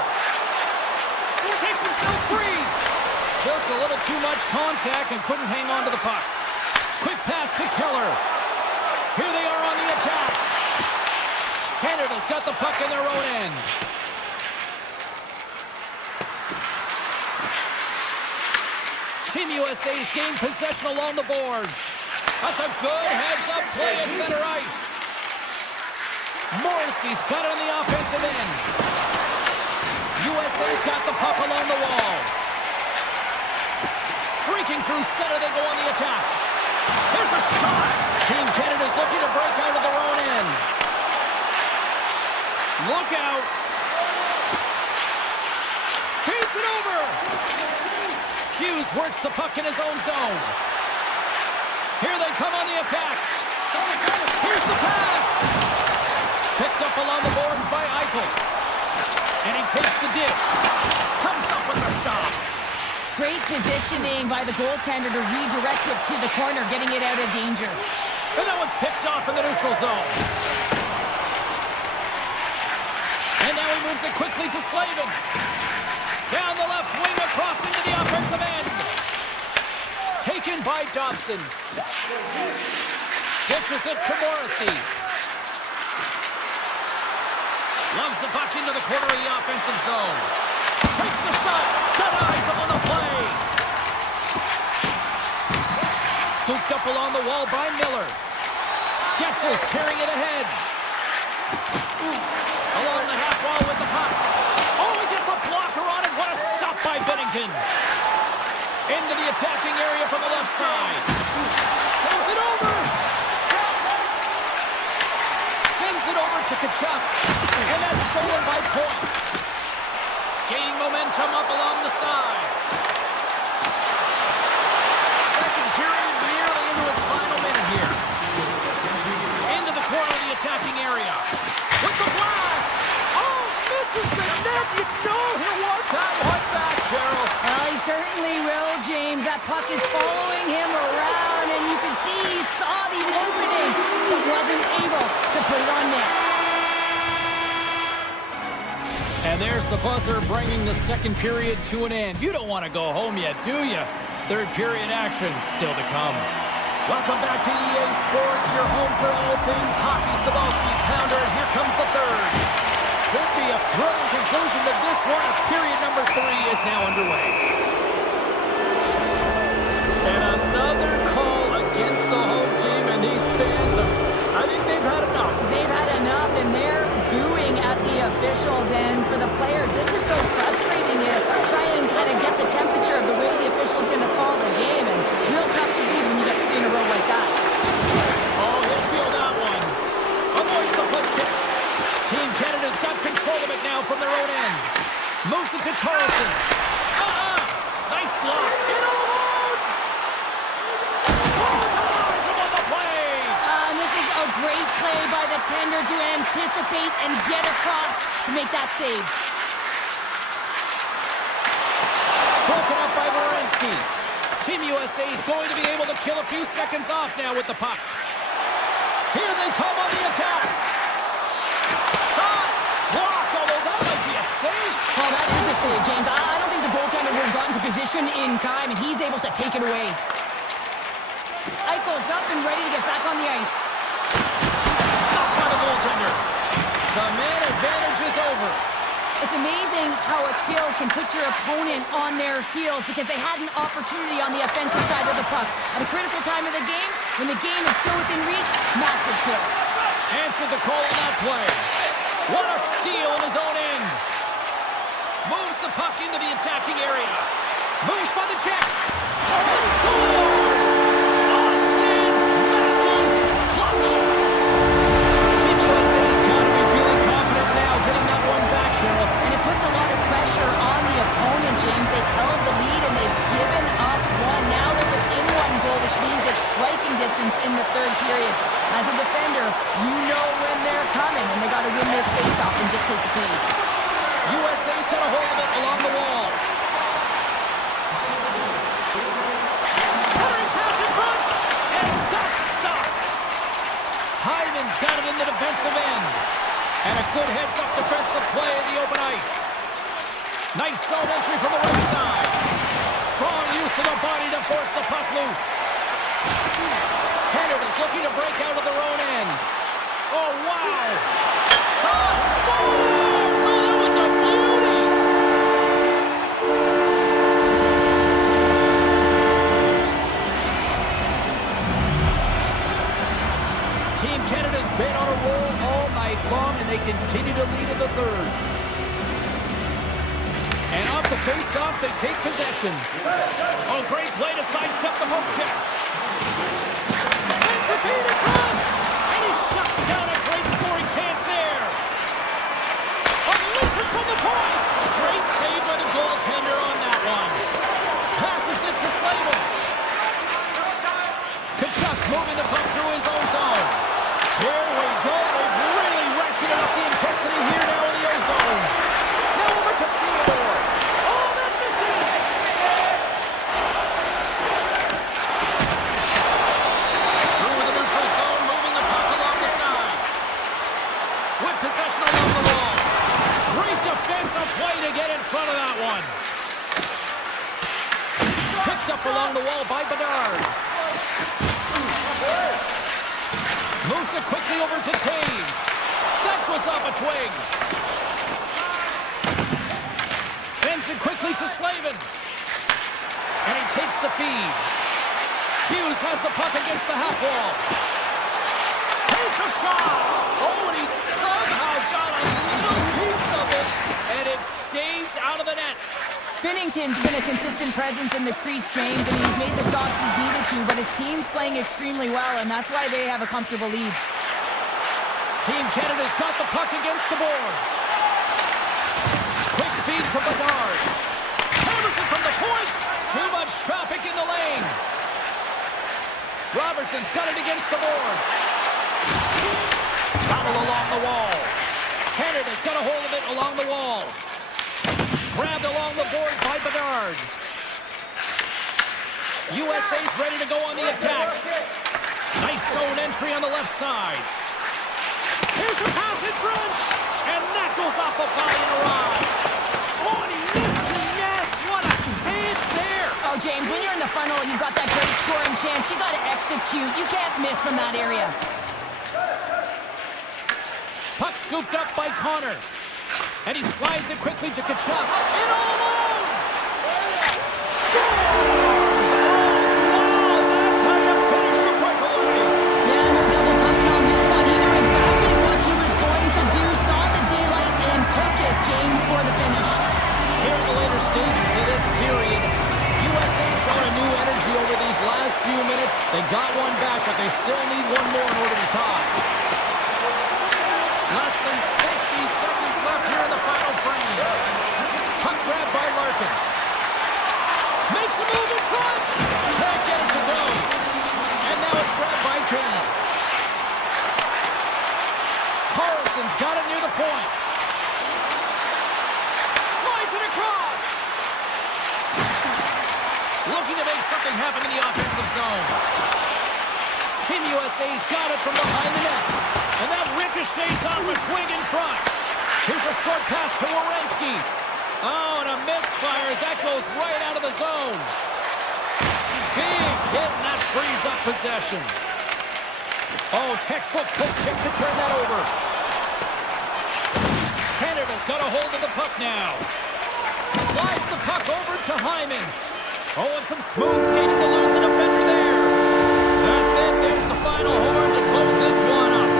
Takes himself free. Just a little too much contact and couldn't hang on to the puck. Quick pass to Keller. Here they are on the attack. Canada's got the puck in their own end. Team USA's gained possession along the boards. That's a good heads-up play at center ice. Morrissey's got it on the offensive end. USA's got the puck along the wall. Streaking through center, they go on the attack. Here's a shot. Team Canada's looking to break out of their own end. Look out. Feeds it over. Hughes works the puck in his own zone. Here they come on the attack. Here's the pass. Picked up along the boards by Eichel. And he takes the dish. Comes up with the stop. Great positioning by the goaltender to redirect it to the corner, getting it out of danger. And that one's picked off in the neutral zone. And now he moves it quickly to Slavin. Down the left wing, across into the offensive end. Taken by Dobson. Dishes it to Morrissey. Loves the puck into the corner of the offensive zone. Takes a shot. Denies him on the play. Scooped up along the wall by Miller. Getzel's carrying it ahead. Along the half wall with the puck. Oh, he gets a blocker on it. What a stop by Bennington. Into the attacking area from the left side. Sends it over. Sends it over to Kachuk. And that's stolen by Point. Gaining momentum up along the side. Second period nearly into its final minute here. Into the corner of the attacking area. With the blast! Oh, misses the net! You know he'll want that one back, Cheryl. Well, he certainly will, James. That puck is following him around, and you can see he saw the opening, but wasn't able to put it on net. And there's the buzzer bringing the second period to an end. You don't want to go home yet, do you? Third period action still to come. Welcome back to EA Sports, your home for all things hockey. Sabalski, Pounder, and here comes the third. Should be a thrilling conclusion to this one as period number 3 is now underway. And another call against the home team, and these fans I think they've had enough. They've had enough, and they're booing at the officials. And for the players, this is so frustrating. You try and kind of get the temperature of the way the official's going to call the game, and real tough to read when you get 3 in a row like that. Oh, he'll feel that one. Avoids the flip kick. Team Canada's got control of it now from their own end. Moves it to Carlson. Nice block. In alone! Oh, denies him on the play! And this is a great play by the tender to anticipate and get across to make that save. Broken up by Werenski. Team USA is going to be able to kill a few seconds off now with the puck. Here they come on the attack. Shot! Blocked, although that might be a save. Well, that is a save, James. I don't think the goaltender would have gotten to position in time, and he's able to take it away. Eichel's up and ready to get back on the ice. Stopped by the goaltender. The man advantage is over. It's amazing how a kill can put your opponent on their heels because they had an opportunity on the offensive side of the puck. At a critical time of the game, when the game is still within reach, massive kill. Answered the call on that play. What a steal in his own end. Moves the puck into the attacking area. Moves by the check. Scores! Austin Matthews clutch. Team USA's got to be feeling confident now, getting that one back, Cheryl. And it puts a lot of pressure on the opponent, James. They've held the lead and they've given up one. Now they're within 1 goal, which means it's striking distance in the third period. As a defender, you know when they're coming, and they got to win this face-off and dictate the pace. USA's got a hold of it along the wall. Centering pass in front, and that's stopped. Hyman's got it in the defensive end. And a good heads-up defensive play in the open ice. Nice zone entry from the right side. Strong use of the body to force the puck loose. Canada's looking to break out of their own end. Oh, wow. Shot! Scores! Oh, that was a beauty! Team Canada's been on a roll all night long. third. And off the face-off, they take possession. Oh, great play to sidestep the poke check. Sends the feed in front. And he shuts down a great scoring chance there. Unleashes from the point. Great save by the goaltender on that one. Passes it to Slavin. Kachuk's moving the puck through his own zone. Here we go. They've really ratcheted up the intensity here now in the O-zone. Now over to Theodore. Oh, that misses. Through the neutral zone, moving the puck along the side. With possession along the wall. Great defensive play to get in front of that one. Picked up along the wall by Bedard. Moves it quickly over to Taves. That goes off a twig. Sends it quickly to Slavin. And he takes the feed. Hughes has the puck against the half wall. Takes a shot. Oh, and he somehow got a little piece of it. And it stays out of the net. Binnington's been a consistent presence in the crease, James, and he's made the stops he's needed to, but his team's playing extremely well, and that's why they have a comfortable lead. Team Canada's got the puck against the boards. Quick feed to Bedard. Hammers it from the point. Too much traffic in the lane. Robertson's got it against the boards. Battle along the wall. Canada's got a hold of it along the wall. Grabbed along the board by Bedard. USA's ready to go on the attack. Nice zone entry on the left side. Here's a pass in front. And that goes off a body and a ride. Oh, and he missed the net. What a chance there. Oh, James, when you're in the funnel, you've got that great scoring chance. You got to execute. You can't miss from that area. Puck scooped up by Connor. And he slides it quickly to Kachuk. In all alone! Scores! Oh, wow! That's how you finish the breakaway! Yeah, no double pumping on this one. He knew exactly what he was going to do, saw the daylight, and took it, James, for the finish. Here in the later stages of this period, USA's shown a new energy over these last few minutes. They got one back, but they still need one more in order to tie. Less than 60 seconds left here in the final frame. Puck grabbed by Larkin. Makes a move in front. Can't get it to go. And now it's grabbed by Kane. Carlson's got it near the point. Slides it across. Looking to make something happen in the offensive zone. Team USA's got it from behind the net. And that ricochets off a twig in front. Here's a short pass to Werenski. Oh, and a misfire as that goes right out of the zone. Big hit, and that frees up possession. Oh, textbook poke check to turn that over. Canada's got a hold of the puck now. Slides the puck over to Hyman. Oh, and some smooth skating to lose a defender there. That's it. There's the final horn to close this one up.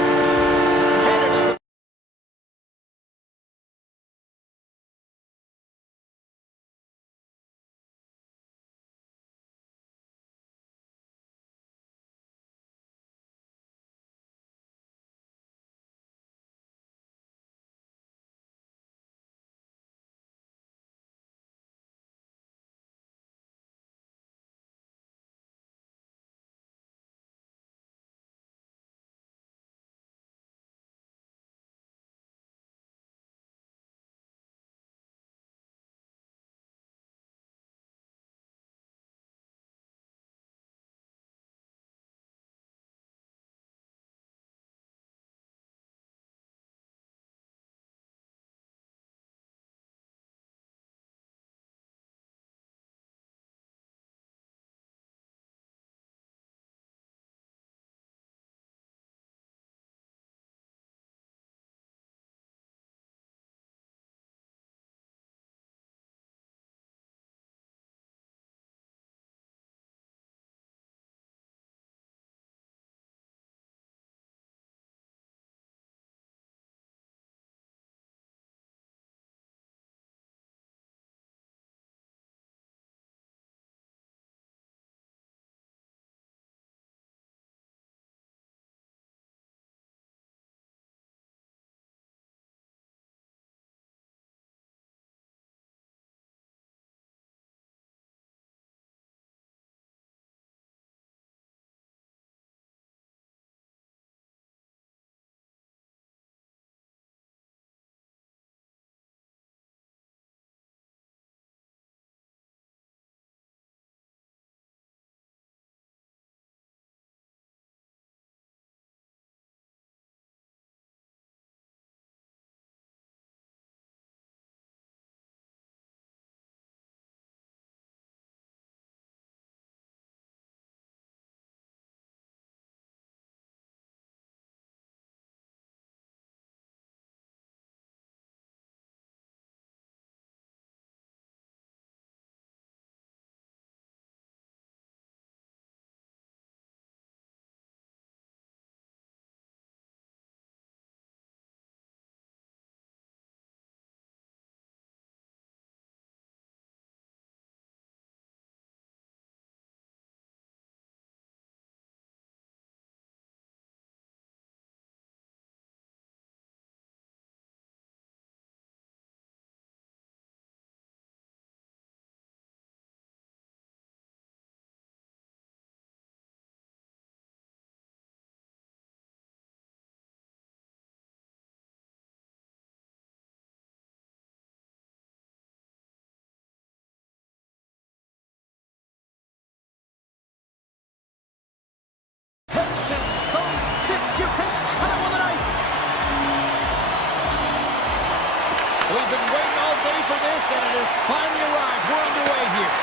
for this, and it has finally arrived. We're underway here.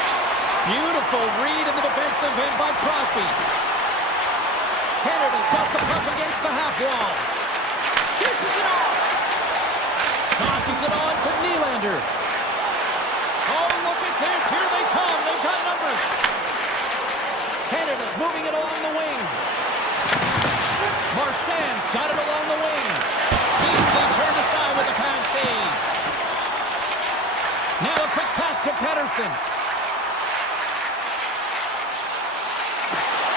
Beautiful read in the defensive end by Crosby. Canada's got the puck against the half wall. Dishes it off. Tosses it on to Nylander. Oh, look at this. Here they come. They've got numbers. Canada's moving it along the wing. Marchand's got it along the wing. Easily turned aside with a pad save. Now a quick pass to Pettersson.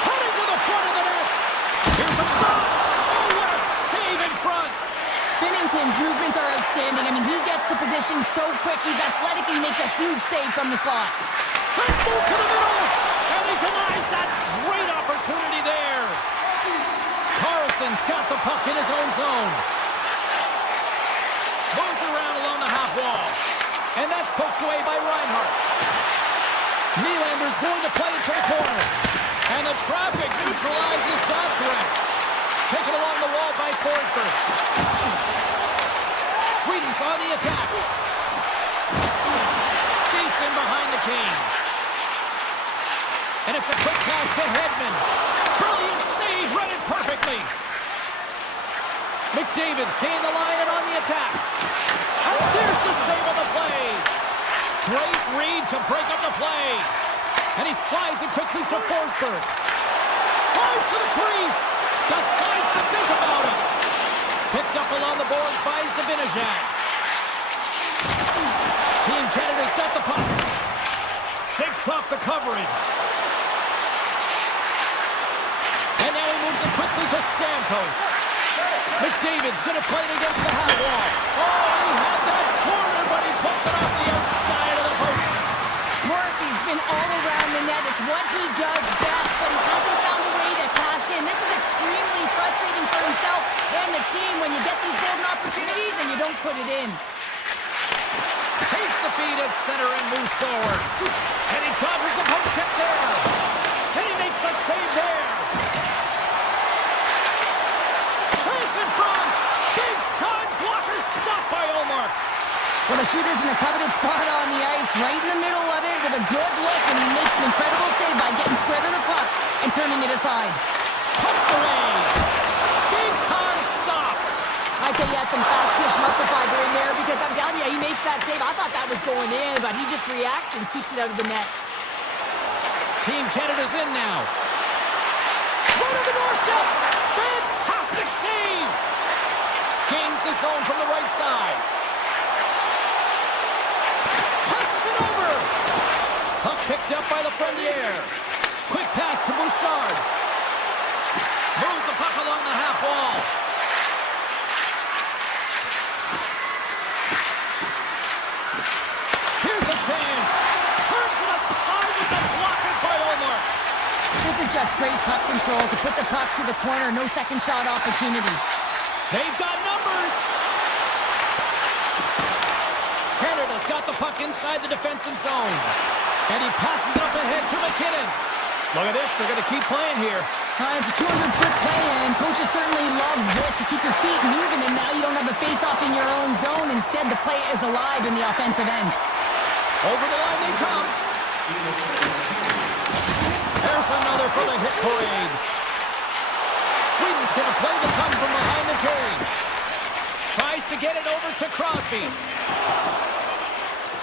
Cutting to the front of the net. Here's a shot. Oh, what a save in front. Binnington's movements are outstanding. I mean, he gets to position so quick. He's athletic and he makes a huge save from the slot. Let's move to the middle. And he denies that great opportunity there. Carlson's got the puck in his own zone. Moves around along the half wall. And that's poked away by Reinhart. Nylander's going to play it to the corner. And the traffic neutralizes that threat. Taken along the wall by Forsberg. Sweden's on the attack. Skates in behind the cage. And it's a quick pass to Hedman. Brilliant save, read it perfectly. McDavid's gained the line and on the attack. And there's the save on the play. Great read to break up the play. And he slides it quickly to Forsberg. Tries to the crease. Decides to think about it. Picked up along the boards by Zibanejad. Team Canada's got the puck. Shakes off the coverage. And now he moves it quickly to Stamkos. McDavid's going to play it against the half wall. Oh, he had that corner, but he puts it off the outside of the post. Morrissey's been all around the net. It's what he does best, but he hasn't found a way to cash in. This is extremely frustrating for himself and the team when you get these golden opportunities and you don't put it in. Takes the feed at center and moves forward. And he dodges the poke check there. And he makes the save there. Chase in front. Big time blocker stopped by Ullmark. Well, the shooter's in a coveted spot on the ice, right in the middle of it with a good look, and he makes an incredible save by getting square to the puck and turning it aside. Pumped away. Big time stop. I tell you, some fast twitch muscle fiber in there because I'm telling you, he makes that save. I thought that was going in, but he just reacts and keeps it out of the net. Team Canada's in now. Right on the doorstep. Fantastic save. Gains the zone from the right side. Passes it over. Puck picked up by Lafreniere. Quick pass to Bouchard. Moves the puck along the half wall. Here's a chance. Turns it aside with the blocker by Ullmark. This is just great puck control to put the puck to the corner. No second shot opportunity. They've got numbers. Canada's got the puck inside the defensive zone. And he passes it up ahead to McKinnon. Look at this. They're going to keep playing here. It's a 200-foot play, and coaches certainly love this. You keep your feet moving, and now you don't have a face-off in your own zone. Instead, the play is alive in the offensive end. Over the line they come. There's another for the hit parade. Sweden's going to play the puck from behind the cage. Tries to get it over to Crosby.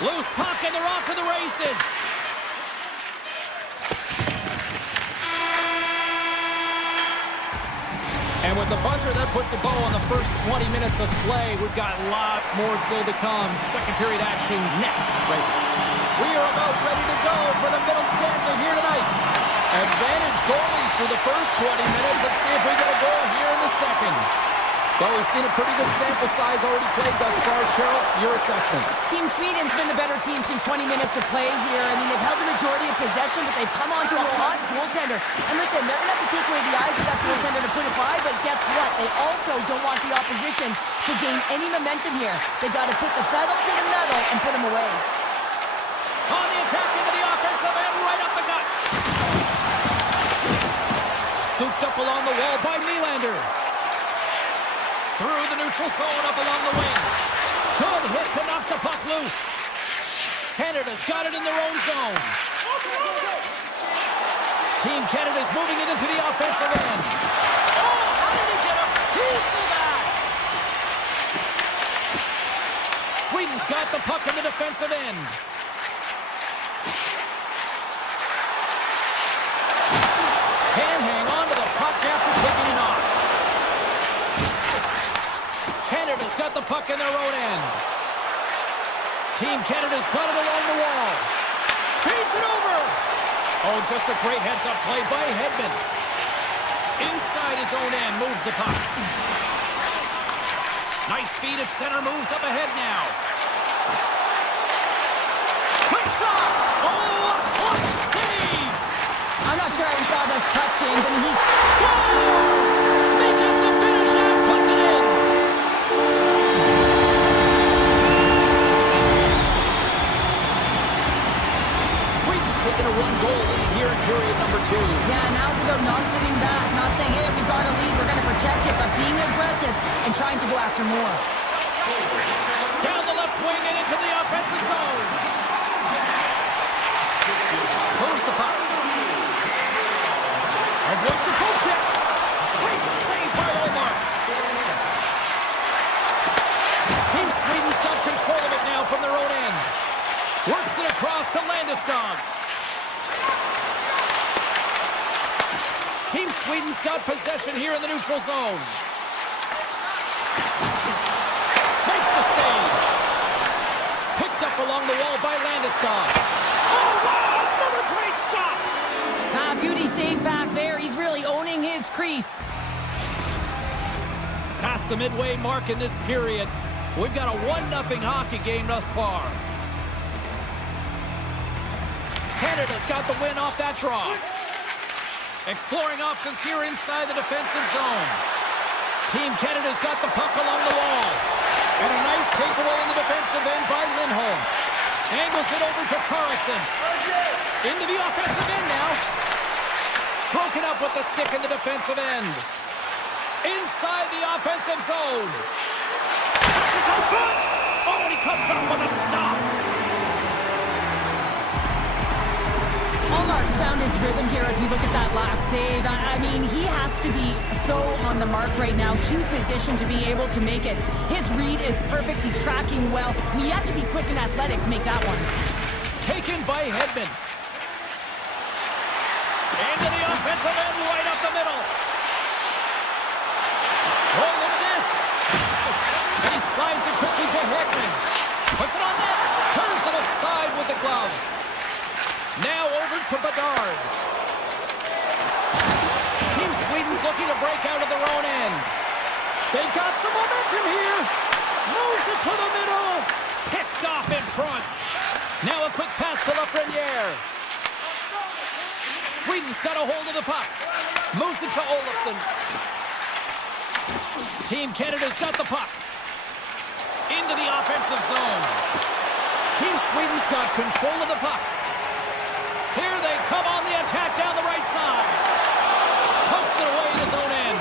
Loose puck, and they're off to the races. And with the buzzer, that puts a bow on the first 20 minutes of play. We've got lots more still to come. Second period action next. Right. We are about ready to go for the middle stanza here tonight. Advantage goalies through the first 20 minutes. Let's see if we get a goal here in the second. Well, we've seen a pretty good sample size already played thus far. Cheryl, your assessment. Team Sweden's been the better team through 20 minutes of play here. I mean, they've held the majority of possession, but they've come onto a hot goaltender. And listen, they're going to have to take away the eyes of that goaltender to put it by, but guess what? They also don't want the opposition to gain any momentum here. They've got to put the pedal to the metal and put them away. On the attack into the offensive end, right up the gut. Scooped up along the wall by Nylander. Through the neutral zone, up along the wing. Good hit to knock the puck loose. Canada's got it in their own zone. Team Canada's moving it into the offensive end. Oh, how did he get a piece of that? Sweden's got the puck in the defensive end. Can't hang on to the puck after taking it off. Canada's got the puck in their own end. Team Canada's got it along the wall. Feeds it over. Oh, just a great heads-up play by Hedman. Inside his own end, moves the puck. Nice feed at center, moves up ahead now. Quick shot! Oh, a clutch save! I'm not sure I saw those puck, James. I mean, he's... Scores! Makes a finish and puts it in! Sweden's taken a one-goal lead here in period number 2. Yeah, now it's about not sitting back, not saying, hey, we've got a lead, we're going to protect it, but being aggressive and trying to go after more. Down the left wing and into the offensive zone. Moves the puck. Avoids the poke check. Great save by Omar. Team Sweden's got control of it now from their own end. Works it across to Landeskog. Team Sweden's got possession here in the neutral zone. Makes the save. Picked up along the wall by Landeskog. Oh, wow! Another great stop! Ah, beauty save back there. He's really owning his crease. Past the midway mark in this period, we've got a 1-0 hockey game thus far. Canada's got the win off that draw. Exploring options here inside the defensive zone. Team Canada's got the puck along the wall. And a nice takeaway in the defensive end by Lindholm. Angles it over to Carlson. Into the offensive end now. Broken up with the stick in the defensive end. Inside the offensive zone. Passes on foot. Oh, and he comes up with a stop. Hallmark's found his rhythm here as we look at that last save. I mean, he has to be so on the mark right now, to position to be able to make it. His read is perfect. He's tracking well. I mean, you have to be quick and athletic to make that one. Taken by Hedman. Into the offensive end, right up the middle. Oh, look at this. And he slides it quickly to Hedman. Puts it on net. Turns it aside with the glove. Now over to Bedard. Team Sweden's looking to break out of their own end. They've got some momentum here. Moves it to the middle. Picked off in front. Now a quick pass to Lafreniere. Sweden's got a hold of the puck. Moves it to Olofsson. Team Canada's got the puck. Into the offensive zone. Team Sweden's got control of the puck. Here they come on the attack down the right side. Pumps it away in his own end.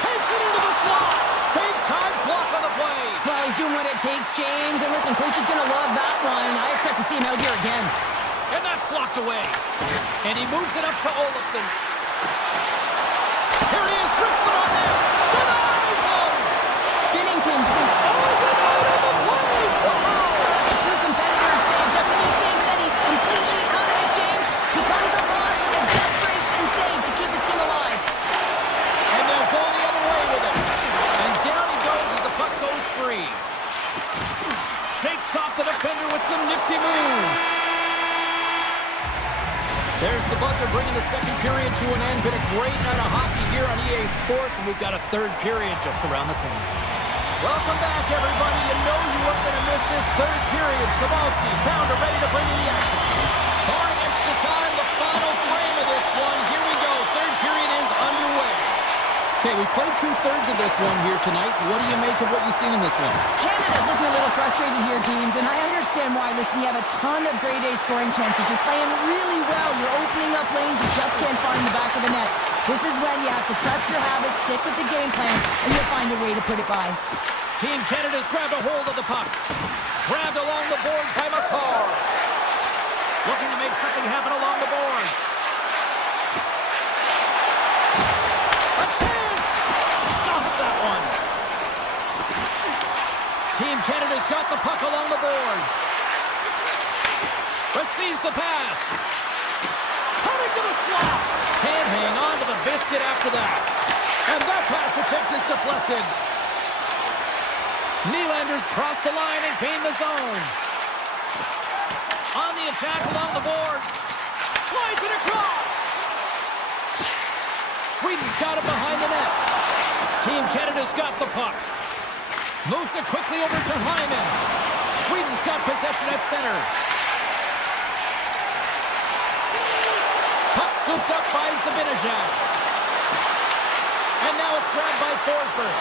Takes it into the slot. Big time block on the play. Well, he's doing what it takes, James. And listen, coach is going to love that one. I expect to see him out here again. And that's blocked away. And he moves it up to Olofsson. Here he is, wrists it on there. Denies him. Binnington's been out of the play. Wow, that's a true competitor's save. Just when you think that he's completely out of it, James, he comes across with a desperation save to keep his team alive. And they'll go the other way with it. And down he goes as the puck goes free. Shakes off the defender with some nifty moves. There's the buzzer bringing the second period to an end. Been a great night of hockey here on EA Sports, and we've got a third period just around the corner. Welcome back, everybody. You know you weren't going to miss this third period. Sabalski, Pounder ready to bring in the action. Barring extra time, the final frame of this one. Here we go. Third period is underway. Okay, we played 2/3 of this one here tonight. What do you make of what you've seen in this one? Canada's looking a little frustrated here, James, and I understand why. Listen, you have a ton of grade A scoring chances. You're playing really well. You're opening up lanes. You just can't find the back of the net. This is when you have to trust your habits, stick with the game plan, and you'll find a way to put it by. Team Canada's grabbed a hold of the puck. Grabbed along the boards by McCall. Looking to make something happen along the boards. A chance! Stops that one. Team Canada's got the puck along the boards. Receives the pass. Cutting to the slot. Can't hang on to the biscuit after that. And that pass attempt is deflected. Nylanders cross the line and gain the zone. On the attack along the boards. Slides it across. Sweden's got it behind the net. Team Canada's got the puck. Moves it quickly over to Hyman. Sweden's got possession at center. Puck scooped up by Zibanejad. And now it's grabbed by Forsberg.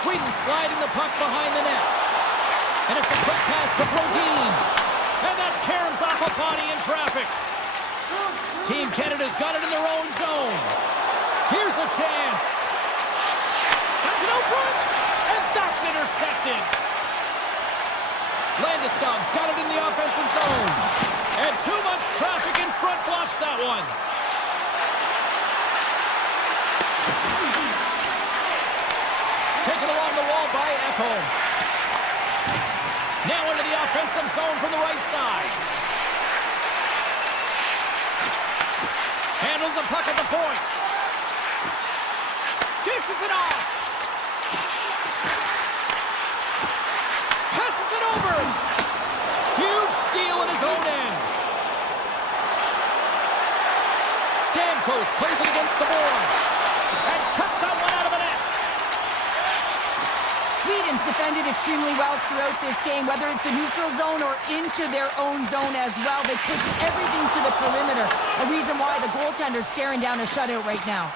Sweden sliding the puck behind the net. And it's a quick pass to Brodin. And that caroms off a body in traffic. Team Canada's got it in their own zone. Here's a chance. Sends it out front. And that's intercepted. Landeskog's got it in the offensive zone. And too much traffic in front blocks that one. Taken along the wall by Ekholm. Now into the offensive zone from the right side. Handles the puck at the point. Dishes it off. Passes it over. Huge steal in his own end. Stamkos plays it against the boards. And cut that one out of the net. Sweden's defended extremely well throughout this game, whether it's the neutral zone or into their own zone as well. They pushed everything to the perimeter, a reason why the goaltender's staring down a shutout right now.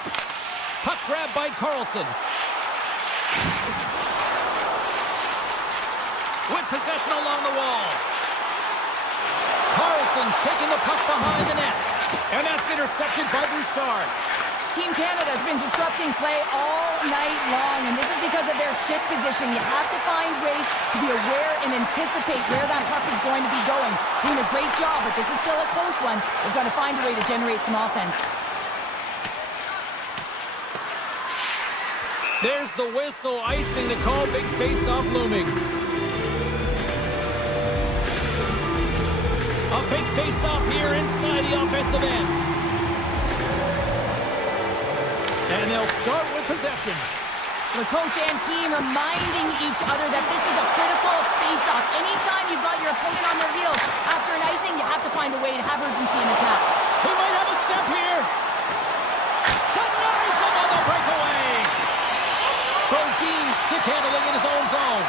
Puck grab by Carlson. With possession along the wall. Carlson's taking the puck behind the net. And that's intercepted by Bouchard. Team Canada has been disrupting play all night long, and this is because of their stick position. You have to find ways to be aware and anticipate where that puck is going to be going. Doing a great job, but this is still a close one. They've got to find a way to generate some offense. There's the whistle, icing the call, big face-off looming. A big face-off here inside the offensive end. And they'll start with possession. The coach and team reminding each other that this is a critical face-off. Anytime you've got your opponent on their heels after an icing, you have to find a way to have urgency in attack. He might have a step here. Denies him on the breakaway. Brodin stick handling in his own zone.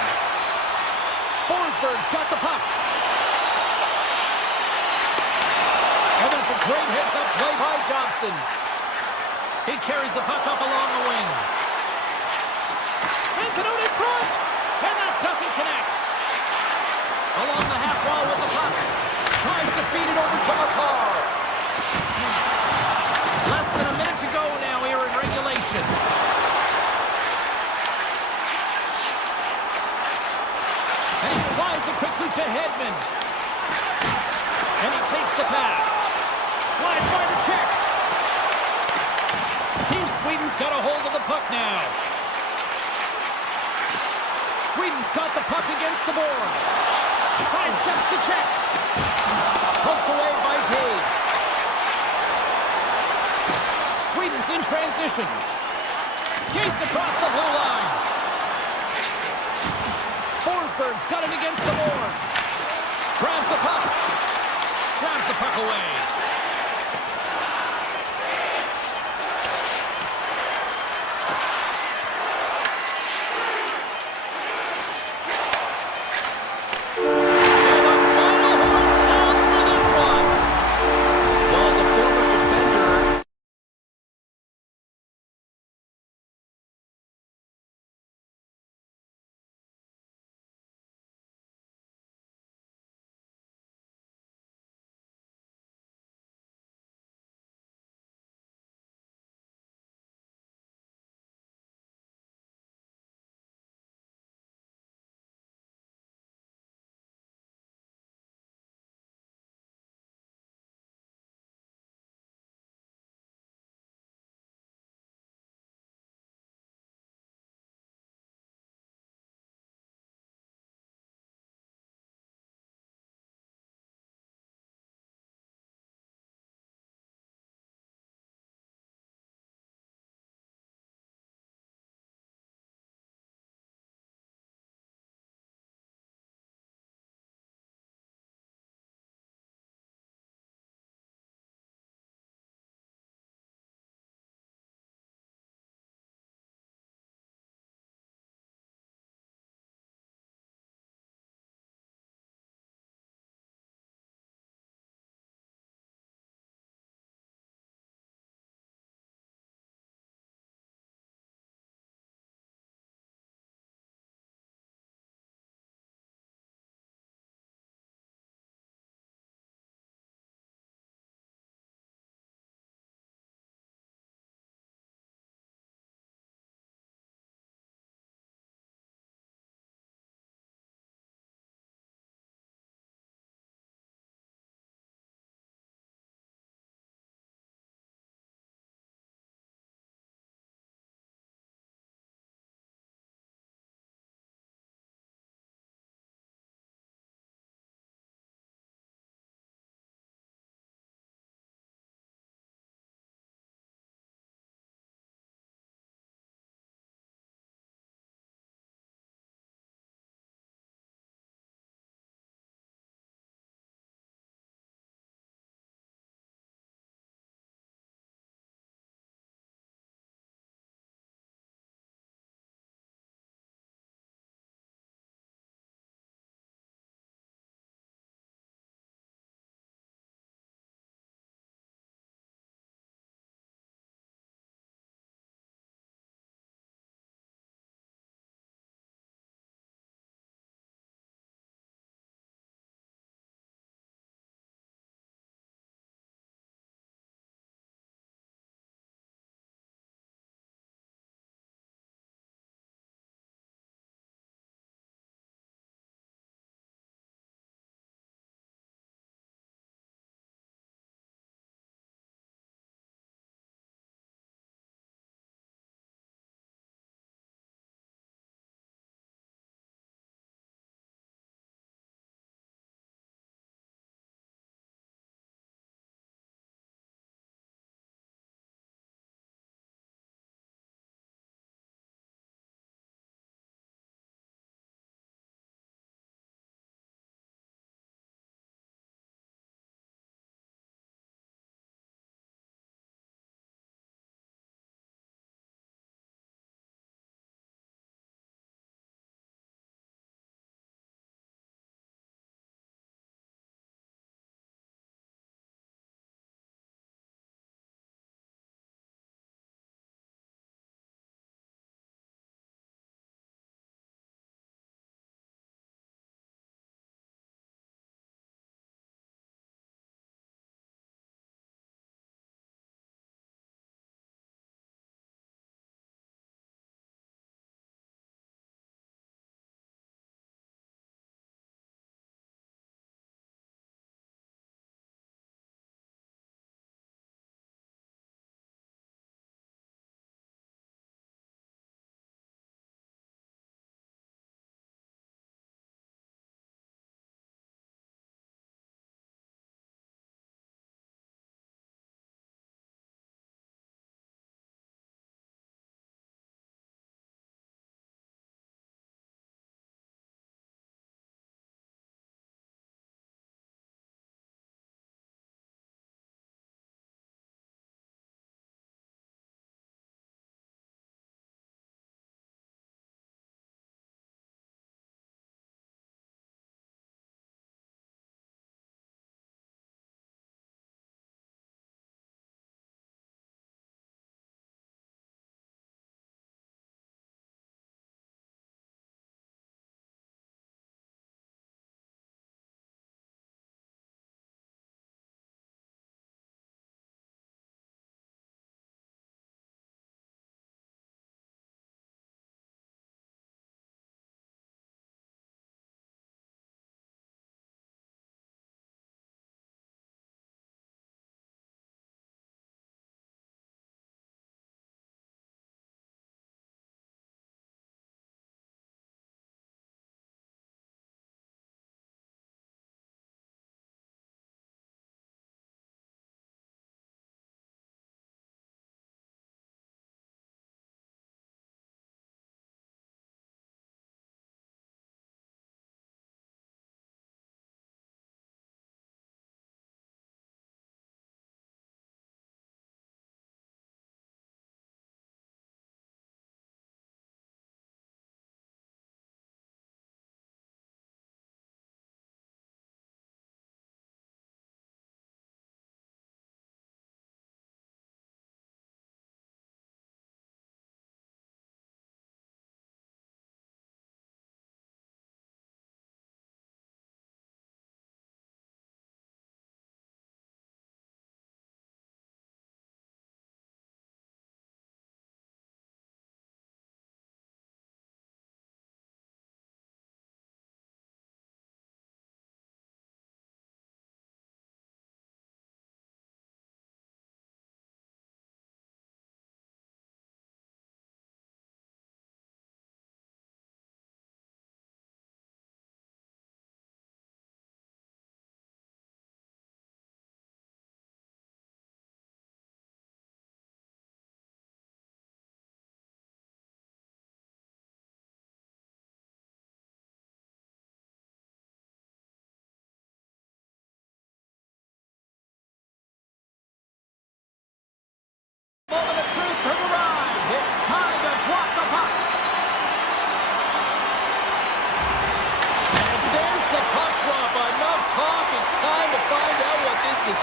Forsberg's got the puck. And that's a great heads-up play by Dobson. He carries the puck up along the wing. Sends it out in front. And that doesn't connect. Along the half wall with the puck. Tries to feed it over to McCall. Less than a minute to go now here in regulation. And he slides it quickly to Hedman. And he takes the pass. Slides by the check. Team Sweden's got a hold of the puck now. Sweden's got the puck against the boards. Sidesteps the check. Poked away by Taves. Sweden's in transition. Skates across the blue line. Forsberg's got it against the boards. Grabs the puck. Drives the puck away.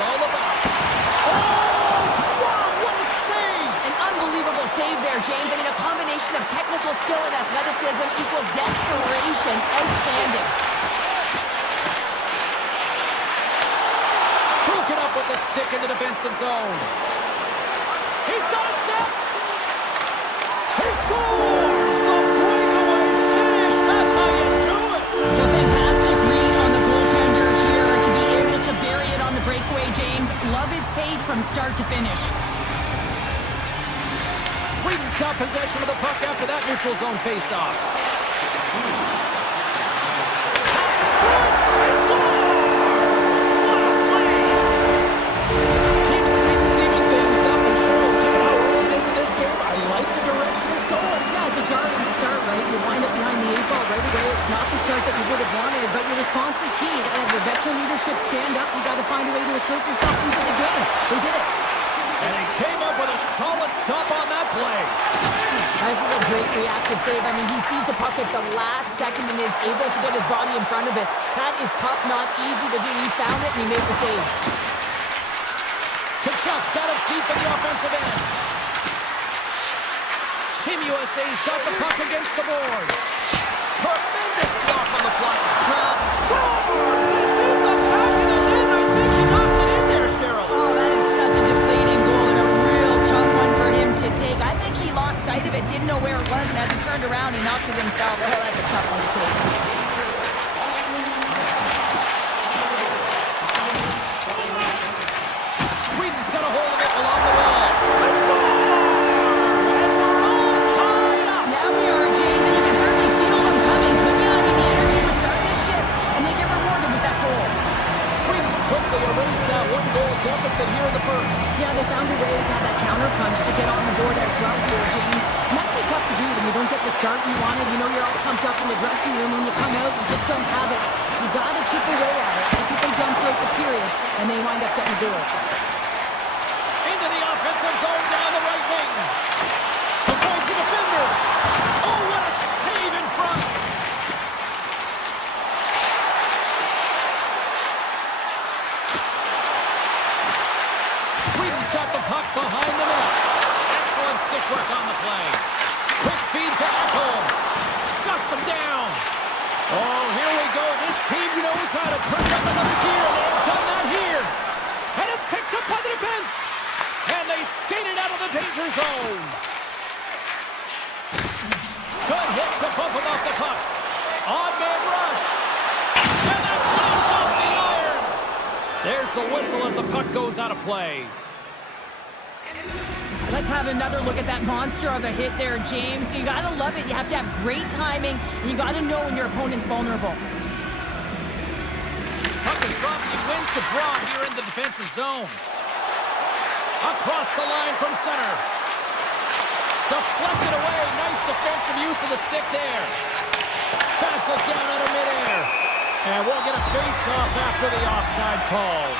all about. Oh, wow, what a save! An unbelievable save there, James. I mean, a combination of technical skill and athleticism equals desperation. Outstanding. Broken up with the stick in the defensive zone. He's got a step. He scores! The breakaway finish. That's how you do it. A fantastic read on the goaltender here to be able to bury it on the breakaway, James. Love his pace from start to finish. Sweden's got possession of the puck after that neutral zone faceoff. Pass in front. He scores! What a play! Team Sweden's even things up, and Cheryl, given how early it is in this game, I like the direction it's going. Yeah, it's a jarring start, right? You wind up behind the 8 ball right away. It's not the start that you would have wanted, but your response is key. You gotta have your veteran leadership stand up. You gotta find a way to assert yourself into the game. They did it. And he came up with a solid stop on that play. This is a great reactive save. I mean, he sees the puck at the last second and is able to get his body in front of it. That is tough, not easy to do. He found it and he made the save. Kachuk's got it deep in the offensive end. Team USA's got the puck against the boards. Tremendous block on the fly. Scores! It's in the back of the net. I think he knocked it in there, Cheryl. Oh, that is such a deflating goal and a real tough one for him to take. I think he lost sight of it, didn't know where it was, and as he turned around, he knocked it himself. Oh, that's a tough one to take. Sweden's got a hold of it along the wall. They score! And we're all tied up. Yeah, we are, James, and you can certainly feel them coming. Could you? I mean, the energy to start this shift, and they get rewarded with that goal. Sweden's quickly erased that one-goal deficit here in the first. Yeah, they found a way to have that counter punch to get on the board as well here, James. And that can be tough to do when you don't get the start you wanted. You know you're all pumped up in the dressing room. When you come out, you just don't have it. You got to chip away at it. That's what they've done throughout the period, and they wind up getting a goal. Into the offensive zone down the right wing. Avoids the defender. Oh, what a save in front. Sweden's got the puck behind the net. Excellent stick work on the play. Quick feed to Ekholm. Shuts him down. Oh, here we go. This team knows how to turn up another gear. They have done that here. And it's picked up by the defense. And they skated out of the danger zone. Good hit to bump him off the puck. Odd man rush. And that flies off the iron. There's the whistle as the puck goes out of play. Let's have another look at that monster of a hit there, James. You got to love it. You have to have great timing, and you got to know when your opponent's vulnerable. Puck is dropped. He wins the draw here in the defensive zone. Across the line from center. Deflected away. Nice defensive use of the stick there. Bats it down out of midair. And we'll get a face-off after the offside call.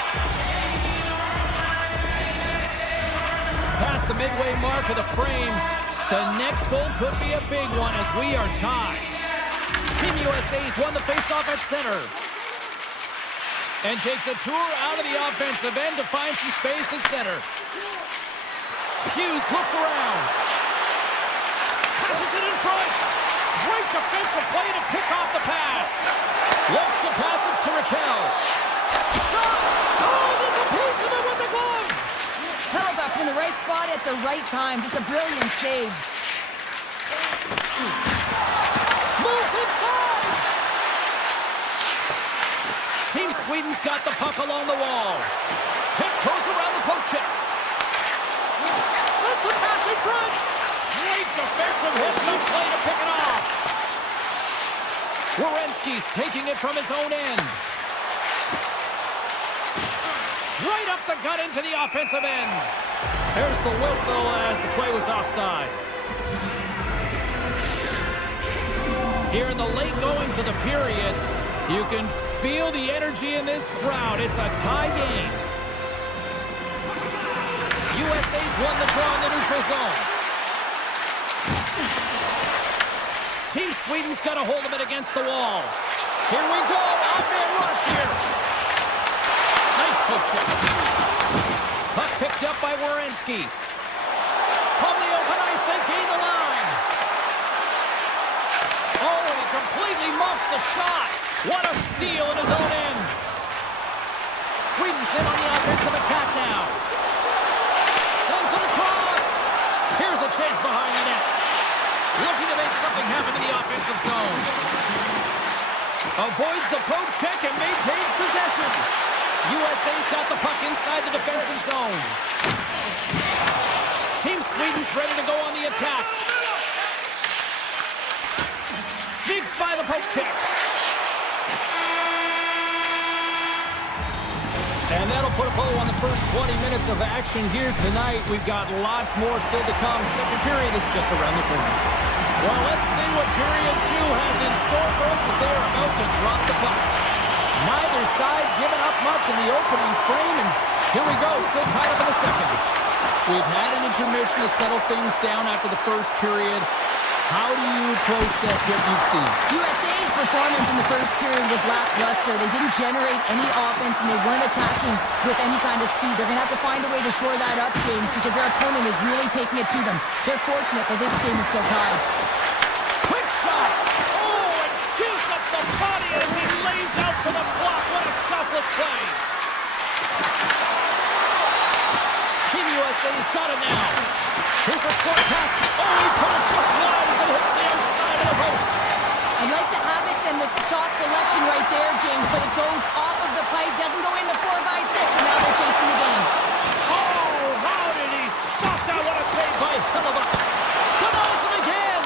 Past the midway mark of the frame. The next goal could be a big one as we are tied. Team USA's won the face-off at center. And takes a tour out of the offensive end to find some space at center. Hughes looks around. Passes it in front. Great defensive play to pick off the pass. Looks to pass it to Raquel. Shot! Oh, gets a piece of it with the glove. Hellbuck's in the right spot at the right time. Just a brilliant save. Moves inside. Team Sweden's got the puck along the wall. Tiptoes around the poke check. Sends the pass in front. Great defensive hits on play to pick it off. Werenski's taking it from his own end. Right up the gut into the offensive end. There's the whistle as the play was offside. Here in the late goings of the period, you can feel the energy in this crowd. It's a tie game. USA's won the draw in the neutral zone. Team Sweden's got a hold of it against the wall. Here we go. Odd man rush here. Nice poke check. Puck picked up by Werenski. From the open ice, they gain the line. Oh, and he completely muffs the shot. What a steal in his own end. Sweden's in on the offensive attack now. Sends it across. Here's a chance behind the net. Looking to make something happen in the offensive zone. Avoids the poke check and maintains possession. USA's got the puck inside the defensive zone. Team Sweden's ready to go on the attack. Sneaks by the poke check. And that'll put a bow on the first 20 minutes of action here tonight. We've got lots more still to come. Second period is just around the corner. Well, let's see what period 2 has in store for us as they are about to drop the puck. Neither side giving up much in the opening frame, and here we go, still tied up in the second. We've had an intermission to settle things down after the first period. How do you process what you've seen? USA's performance in the first period was lackluster. They didn't generate any offense, and they weren't attacking with any kind of speed. They're going to have to find a way to shore that up, James, because their opponent is really taking it to them. They're fortunate that this game is still tied. Quick shot! Oh, and gives up the body as he lays out for the block. What a selfless play! Team USA's got it now. Here's a short pass. Oh, he put it just wide as it hits the outside of the post. I like the habits and the shot selection right there, James, but it goes off of the pipe, doesn't go in the 4x6, and now they're chasing the game. Oh, how did he stop that? What a save by Hellebuck. Denies him again.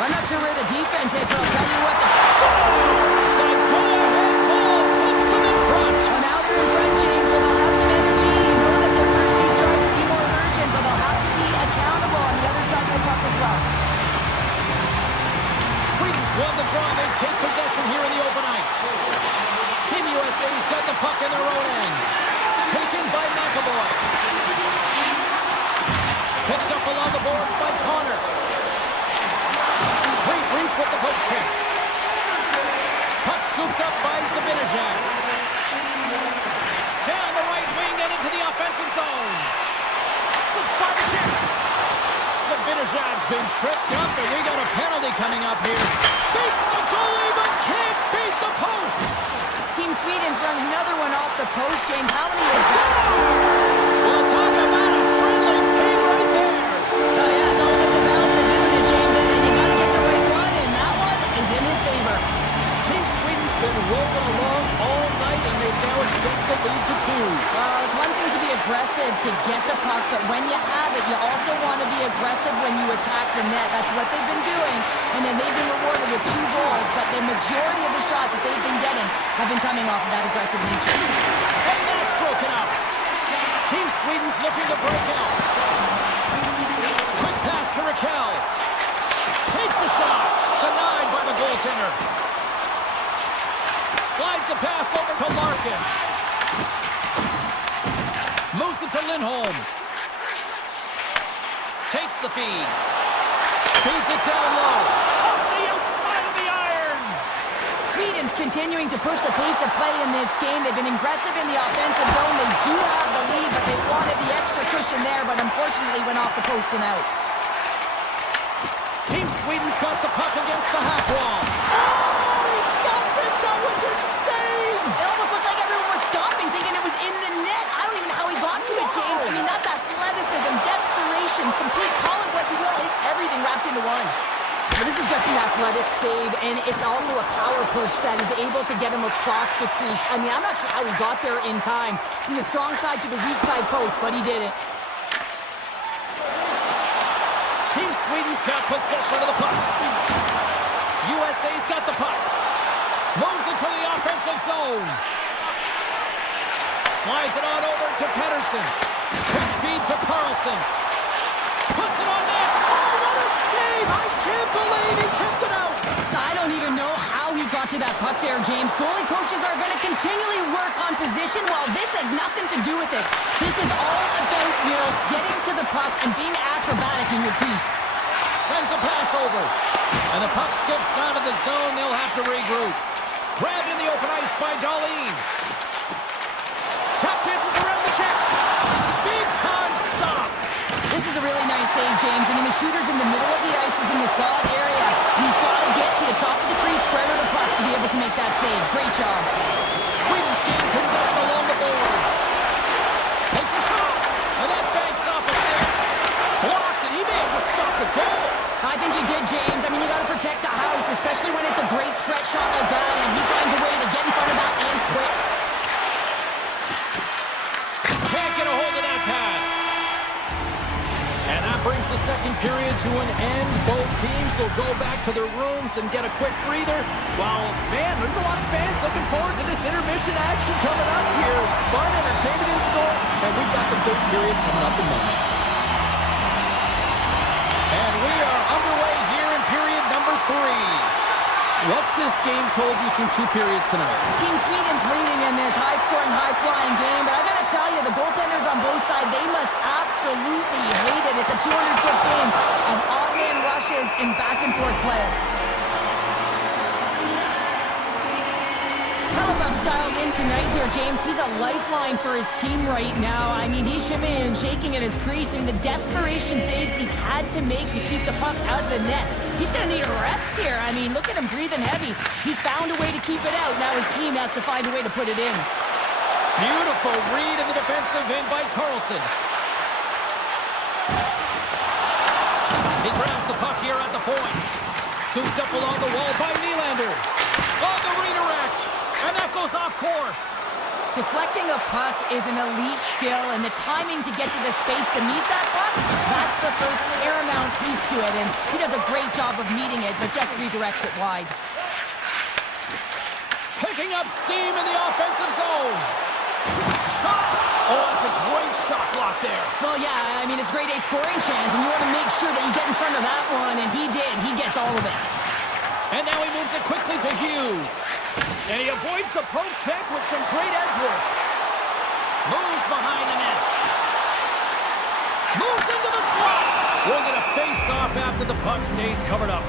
I'm not sure where the defense is, but I'll tell you what, the Stop, go ahead, goal, puts them in front. well, now they're in front, James, so they'll have some energy. You know that their first few strides will be more urgent, but they'll have to be accountable on the other side of the puck as well. Sweden's won the draw. They take possession here in the open ice. Team USA's got the puck in their own end. Taken by McAvoy. Picked up along the boards by Connor. Great reach with the poke check. Puck scooped up by Zabinajad. Down the right wing and into the offensive zone. 6-spot check. Zabinajad's been tripped up, and we got a penalty coming up here. Beats the goalie, but can't beat the post. Team Sweden's run another one off the post, James. How many is that? Well, talk about a friendly game right there. Oh, yeah, it's all about the bounces, isn't it, James? And you got to get the right one, and that one is in his favor. Team Sweden's been rolling along all night, and they've now extended the lead to 2. Well, it's one thing to be aggressive to get the puck, but when you have it, you also want to be aggressive when you attack the net. That's what they've been doing, and then they've been rewarded with 2 goals, but the majority of the shots that they've been getting have been coming off of that aggressive nature. And that's broken out. Team Sweden's looking to break out. Quick pass to Raquel. Takes the shot. Denied by the goaltender. Slides the pass over to Larkin. Moves it to Lindholm. Takes the feed. Feeds it down low. Off the outside of the iron. Sweden's continuing to push the pace of play in this game. They've been aggressive in the offensive zone. They do have the lead, but they wanted the extra cushion there, but unfortunately went off the post and out. Team Sweden's got the puck against the half wall. Oh, he stopped it! That was insane! It almost looked like everyone was stopping, thinking it was in the net. I don't even know how he got to it, James. I mean, that's athleticism, desperation, complete, call it what you will. It's everything wrapped into one. But this is just an athletic save, and it's also a power push that is able to get him across the crease. I mean, I'm not sure how he got there in time, from the strong side to the weak side post, but he did it. Team Sweden's got possession of the puck. USA's got the puck. Moves into the offensive zone. Slides it on over to Pettersson. Quick feed to Carlson. Puts it on net. Oh, what a save! I can't believe he kept it out. I don't even know how he got to that puck there, James. Goalie coaches are going to continually work on position while this has nothing to do with it. This is all about, getting to the puck and being acrobatic in your crease. Sends a pass over. And the puck skips out of the zone. They'll have to regroup. Grabbed in the open ice by Dahlin. Tapped shooters in the middle of the ice is in the slot area. He's got to get to the top of the crease, spread of the puck to be able to make that save. Great job. Sweden's gaining possession along the boards. Takes a shot, and that banks off a stick. Blocked, and he may have just stopped the goal. I think he did, James. I mean, you got to protect the house, especially when it's a great threat shot like that, and he finds a way to get in front of that and quick. Can't get a hold of that pass. And that brings the second period to an end. Both teams will go back to their rooms and get a quick breather. Well, man, there's a lot of fans looking forward to this intermission action coming up here. Fun entertainment in store, and we've got the third period coming up in moments. And we are underway here in period number 3. What's this game told you through 2 periods tonight? Team Sweden's leading in this high-scoring, high-flying game, but I got to tell you, the goaltenders on both sides, they must absolutely hate it. It's a 200-foot game of odd-man rushes and back-and-forth play. Halifax dialed in tonight here, James. He's a lifeline for his team right now. I mean, he's shimmying and shaking at his crease. I mean, the desperation saves he's had to make to keep the puck out of the net. He's going to need a rest here. I mean, look at him breathing heavy. He's found a way to keep it out. Now his team has to find a way to put it in. Beautiful read in the defensive end by Carlson. He grabs the puck here at the point. Scooped up along the wall by Nylander. On the redirect. And that goes off course. Deflecting a puck is an elite skill, and the timing to get to the space to meet that puck, that's the first paramount piece to it, and he does a great job of meeting it, but just redirects it wide. Picking up steam in the offensive zone. Shot. Oh, that's a great shot block there. Well, yeah, I mean, it's grade A scoring chance, and you want to make sure that you get in front of that one, and he did. He gets all of it. And now he moves it quickly to Hughes. And he avoids the poke check with some great edge work. Moves behind the net. Moves into the slot. We'll get a face-off after the puck stays covered up.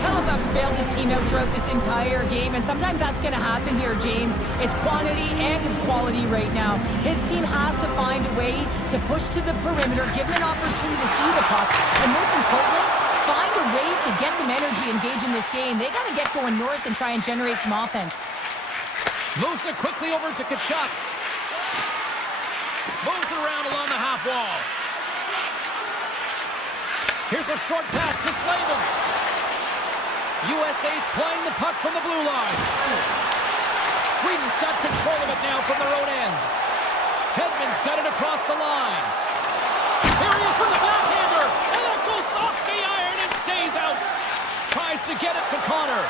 Halifax bailed his team out throughout this entire game, and sometimes that's going to happen here, James. It's quantity and it's quality right now. His team has to find a way to push to the perimeter, give him an opportunity to see the puck, and most importantly, find a way to get some energy engaged in this game. They got to get going north and try and generate some offense. Moves it quickly over to Kachuk. Moves it around along the half wall. Here's a short pass to Slavin. USA's playing the puck from the blue line. Sweden's got control of it now from their own end. Hedman's got it across the line. Here he is with the backhander. And that goes off the iron and stays out. Tries to get it to Connor.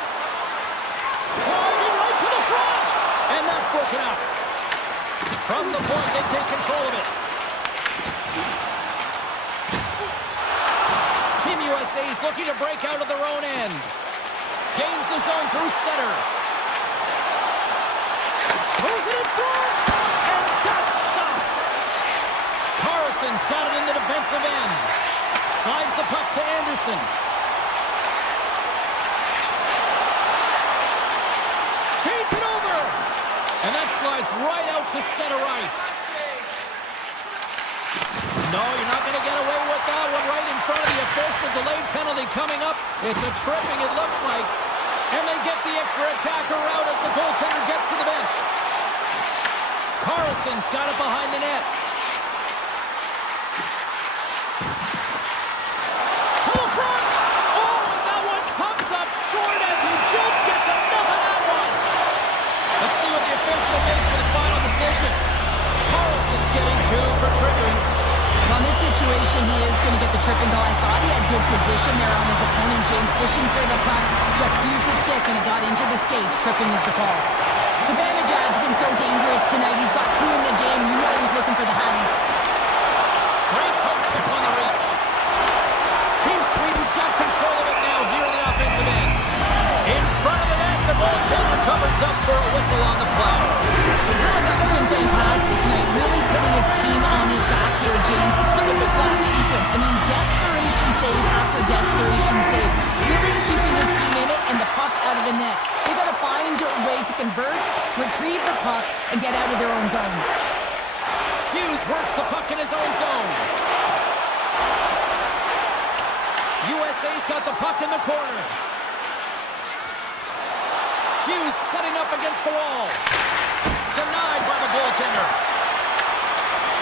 Driving right to the front. And that's broken up. From the point, they take control of it. Team USA is looking to break out of their own end. Gains the zone through center. Throws it in front. And that's stopped. Carlson's got it in the defensive end. Slides the puck to Anderson. Feeds it over. And that slides right out to center ice. No, you're not going to get away with that one right in front of the official. Delayed penalty coming up. It's a tripping, it looks like. And they get the extra attacker out as the goaltender gets to the bench. Carlson's got it behind the net. To the front! Oh, and that one comes up short as he just gets enough of that one. Let's see what the official makes for the final decision. Carlson's getting 2 for tripping. Well, in this situation, he is going to get the tripping goal. I thought he had good position there on his opponent. James fishing for the puck, just used his stick and it got into the skates. Tripping is the call. Zibanejad's been so dangerous tonight. He's got 2 in the game. You know he's looking for the hattie. Great poke check on the reach. Team Sweden's got control of it now here in the offensive end. In front of the net, the goaltender covers up for a whistle on the play. Halifax's been fantastic tonight, really putting his team on his back here, James. Just look at this last sequence. I mean, desperation save after desperation save. Really keeping his team in it and the puck out of the net. They've got to find a way to convert, retrieve the puck, and get out of their own zone. Hughes works the puck in his own zone. USA's got the puck in the corner. Hughes setting up against the wall. Denied by the goaltender.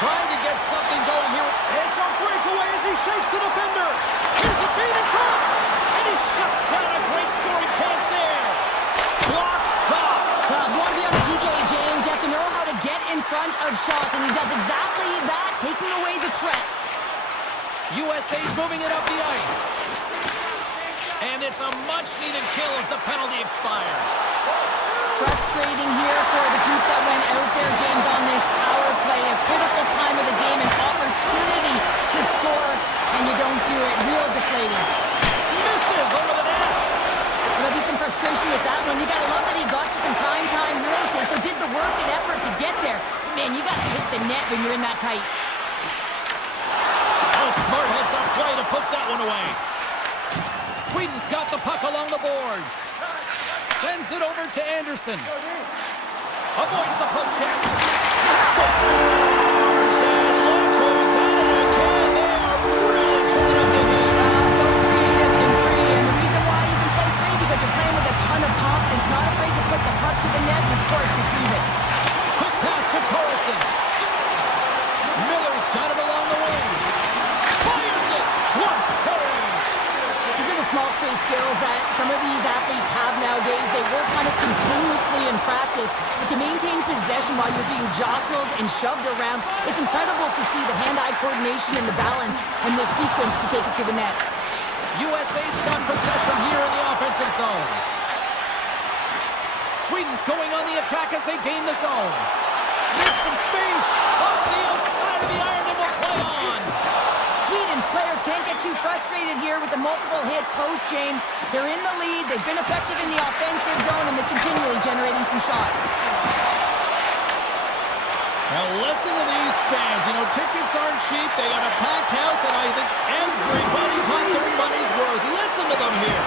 Trying to get something going here. It's a breakaway as he shakes the defender. Here's a feed in front. And he shuts down a great scoring chance there. Block shot. Well, if you want to be on the PK, James, you have to know how to get in front of shots, and he does exactly that, taking away the threat. USA's moving it up the ice. And it's a much-needed kill as the penalty expires. Frustrating here for the group that went out there, James, on this power play. A critical time of the game, an opportunity to score, and you don't do it. Real deflating. Misses over the net. There'll be some frustration with that one. You gotta love that he got to some prime time real estate, so did the work and effort to get there. Man, you gotta hit the net when you're in that tight. Oh, smart heads-up play to poke that one away. Sweden's got the puck along the boards. Sends it over to Anderson. Avoids the poke check. Scores! And look who's at it again. They are really turning up the heat. So creative and free, and the reason why you can play free because you're playing with a ton of confidence, not afraid to put the puck to the net, and of course retrieve it. Quick pass to Carlson. Miller's got it along the wing. Fires it. Glove save. These are the small space skills that some of these athletes have nowadays. They work on it continuously in practice, but to maintain possession while you're being jostled and shoved around, it's incredible to see the hand-eye coordination and the balance in this sequence to take it to the net. USA's got possession here in the offensive zone. Sweden's going on the attack as they gain the zone. Makes some space. Off the outside of the iron and will play on. Sweden's players can't get too frustrated here with the multiple hit post, James. They're in the lead, they've been effective in the offensive zone, and they're continually generating some shots. Now listen to these fans. You know, tickets aren't cheap. They got a packed house, and I think everybody got their money's worth. Listen to them here.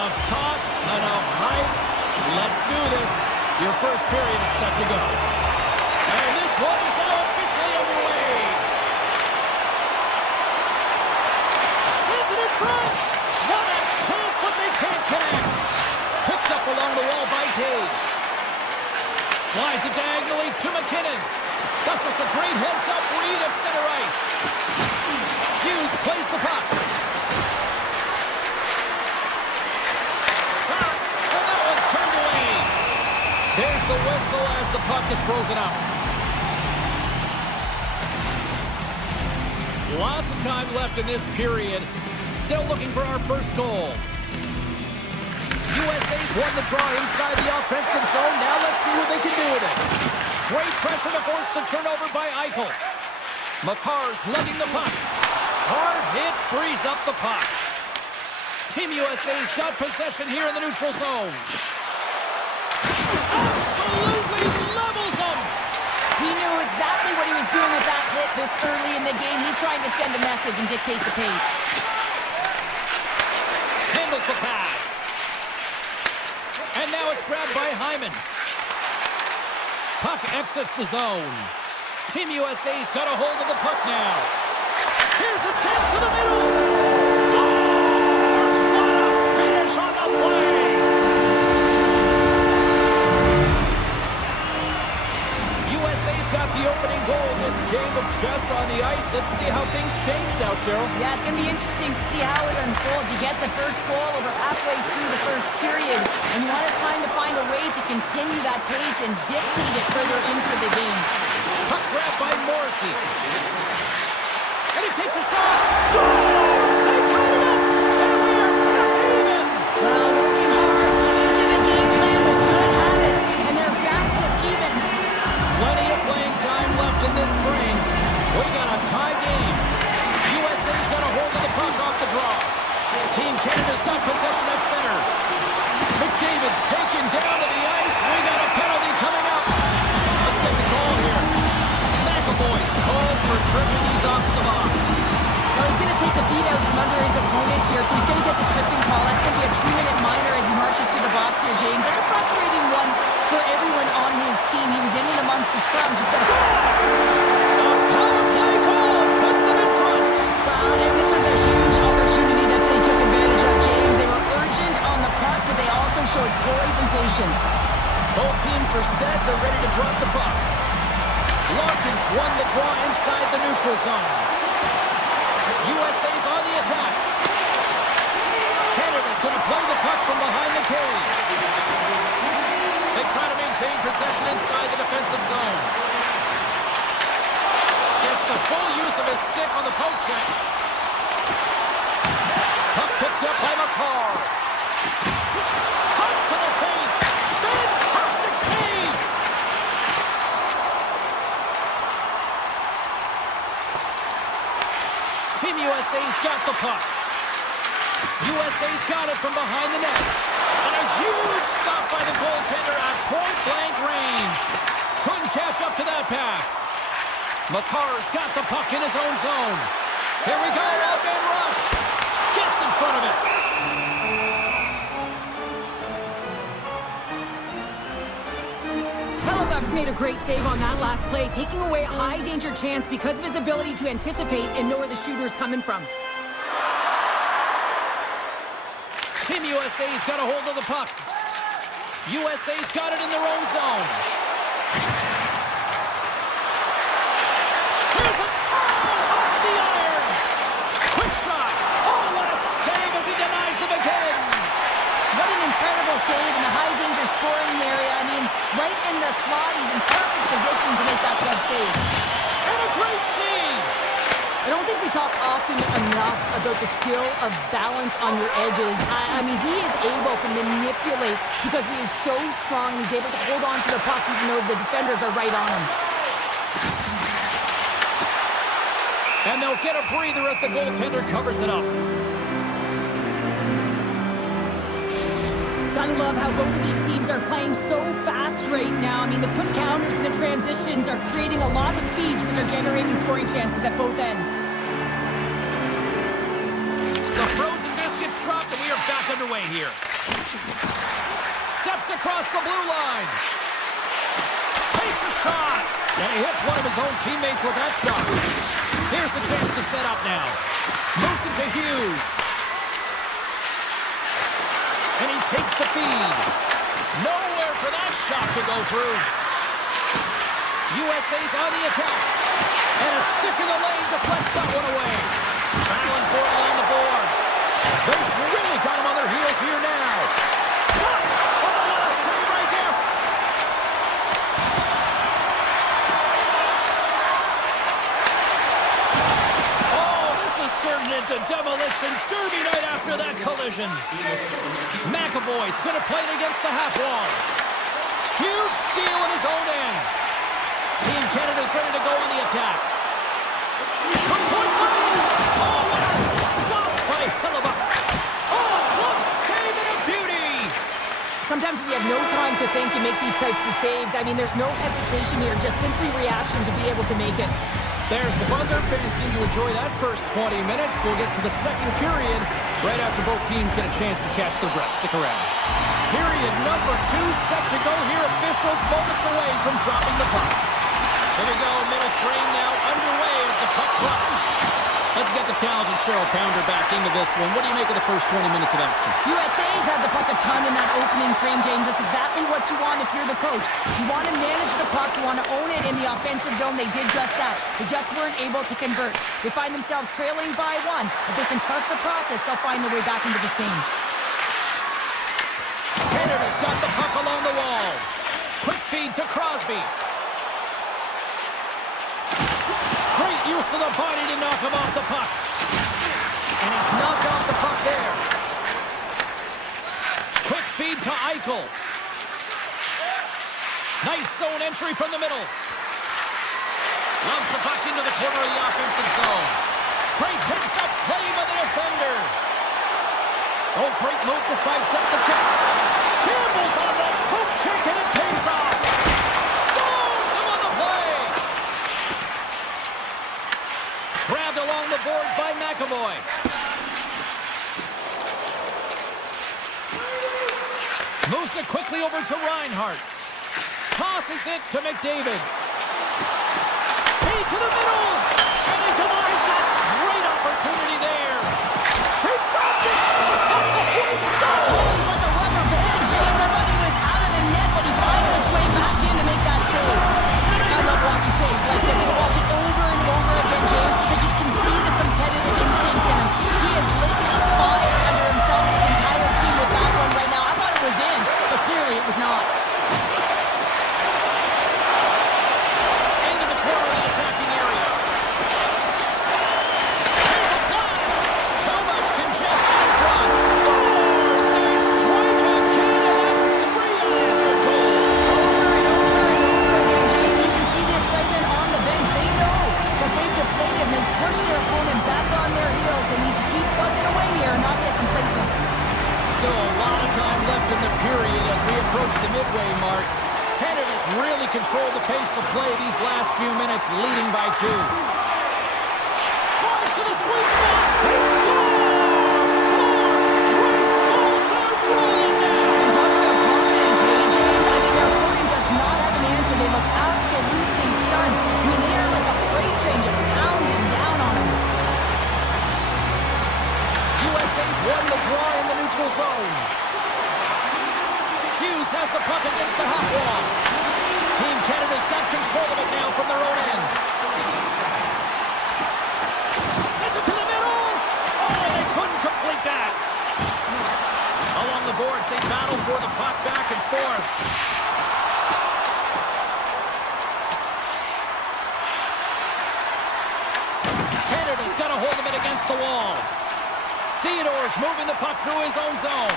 Enough talk, enough hype. Let's do this. Your first period is set to go. And this one is now officially underway. Sends it in front. What a chance, but they can't connect. Picked up along the wall by Tage. Slides it diagonally to McKinnon. That's just a great heads-up read at center ice. Hughes plays the puck. Shot, and that one's turned away. There's the whistle as the puck is frozen up. Lots of time left in this period. Still looking for our first goal. USA's won the draw inside the offensive zone. Now let's see what they can do with it. Great pressure to force the turnover by Eichel. McCarr's lugging the puck. Hard hit frees up the puck. Team USA's got possession here in the neutral zone. Absolutely levels them. He knew exactly what he was doing with that hit this early in the game. He's trying to send a message and dictate the pace. Handles the pass. And now it's grabbed by Hyman. Puck exits the zone. Team USA's got a hold of the puck now. Here's a chance to the middle. Scores! What a finish on the play! USA's got the opening goal in this game of chess on the ice. Let's see how things change now, Cheryl. Yeah, it's going to be interesting to see how it unfolds. You get the first goal over halfway through the first period, and you want to kind of find a way to continue that pace and dictate it further into the game. Puck grab by Morrissey. And he takes a shot. Scores! They tie it up! And we are back to even! Well, working hard, sticking to the game plan with good habits, and they're back to evens. Plenty of playing time left in this frame. We got a tie game. USA's got a hold of the puck off the draw. Team Canada's got possession at center. McDavid's taken down to the ice. We got a penalty coming up. Let's get the call here. McAvoy's called for tripping. He's off to the box. Well, he's going to take the feet out from under his opponent here, so he's going to get the tripping call. That's going to be a 2-minute minor as he marches through the box here, James. That's a frustrating one for everyone on his team. He was in and amongst the scrum. Just got A power play call puts them in front. Well, and this was a huge opportunity that they took advantage of, James. They were urgent on the puck, but they also showed poise and patience. Both teams are set. They're ready to drop the puck. Larkins won the draw inside the neutral zone. USA's on the attack. Canada's going to play the puck from behind the cage. They try to maintain possession inside the defensive zone. Gets the full use of his stick on the poke check. Puck picked up by McCarr. Cuts to the paint. Fantastic save. Team USA's got the puck. USA's got it from behind the net. And a huge stop by the goaltender at point-blank range. Couldn't catch up to that pass. McCarr's got the puck in his own zone. Here we go, out-man rush. Gets in front of it. Hellebuck's made a great save on that last play, taking away a high-danger chance because of his ability to anticipate and know where the shooter's coming from. Team USA's got a hold of the puck. USA's got it in their own zone. Here's it. Oh, off the iron. Quick shot. Oh, what a save as he denies them again. What an incredible save in a high-danger scoring area. I mean, right in the slot, he's in perfect position to make that club save. And a great save. I don't think we talk often enough about the skill of balance on your edges. I mean, he is able to manipulate because he is so strong. He's able to hold on to the puck even though the defenders are right on him. And they'll get a breather as the goaltender covers it up. Gotta love how both of these teams are playing so fast right now. I mean, the quick counters and the transitions are creating a lot of speed, which are generating scoring chances at both ends. The frozen biscuits dropped, and we are back underway here. Steps across the blue line. Takes a shot. And he hits one of his own teammates with that shot. Here's a chance to set up now. Moves it to Hughes. And he takes the feed. Nowhere for that shot to go through. USA's on the attack. And a stick in the lane deflects that one away. Battling for it along the boards. They've really got him on their heels here now. Shot! Oh, what a save right there! Oh, this has turned into demolition derby night after that collision. McAvoy's going to play it against the half wall. Huge steal in his own end. Team Canada's ready to go on the attack. From point blank. Oh, what a stop by Hellebuyck. Oh, close save and a beauty. Sometimes when you have no time to think, you make these types of saves. I mean, there's no hesitation here, just simply reaction to be able to make it. There's the buzzer. Fans seem to enjoy that first 20 minutes. We'll get to the second period right after both teams get a chance to catch their breath. Stick around. Period number 2 set to go here. Officials moments away from dropping the puck. Here we go. Middle frame now underway as the puck drops. Let's get the talented Cheryl Pounder back into this one. What do you make of the first 20 minutes of action? USA's had the puck a ton in that opening frame, James. That's exactly what you want if you're the coach. You want to manage the puck. You want to own it in the offensive zone. They did just that. They just weren't able to convert. They find themselves trailing by 1. If they can trust the process, they'll find their way back into this game. Canada's got the puck along the wall. Quick feed to Crosby. Great use of the body to knock him off the puck. And he's knocked off the puck there. Quick feed to Eichel. Nice zone entry from the middle. Loves the puck into the corner of the offensive zone. Great heads-up play by the defender. Oh, great move to sidestep the check. Campbell's on that hook check and it pays off. Stones him on the play. Grabbed along the boards by McAvoy. Moves it quickly over to Reinhart. Tosses it to McDavid. Feed to the middle. And he denies that great opportunity there. He stopped it. He stopped it. He's like a rubber band, James. I thought he was out of the net, but he finds his way back in to make that save. I love watching saves like this. You can watch it over and over again, James, because you can see the competitive instincts in him. He has lit that fire under himself and his entire team with that one right now. I thought it was in, but clearly it was not. Into the corner of the attacking area. There's a blast. Too much congestion in front. Scores! They strike again, and that's 3 unanswered goals. Over and over and over again, James. And you can see the excitement on the bench. They know that they've deflated and they've pushed their opponent back on their heels. They need to keep plugging away here and not get complacent. Still a lot of time left in the period as we approach the midway mark. Canada's really controlled the pace of play these last few minutes, leading by 2. Drives to the sweet spot. They score! 4 straight goals. They're rolling now. And talk about confidence, hey, James. I mean, their opponent does not have an answer. They look absolutely stunned. I mean, they are like a freight train just pounding down on them. USA's won the draw in the neutral zone. Hughes has the puck against the half wall. Team Canada's got control of it now from their own end. Sends it to the middle. Oh, they couldn't complete that. Along the boards, they battle for the puck back and forth. Canada's got a hold of it against the wall. Theodore's moving the puck through his own zone.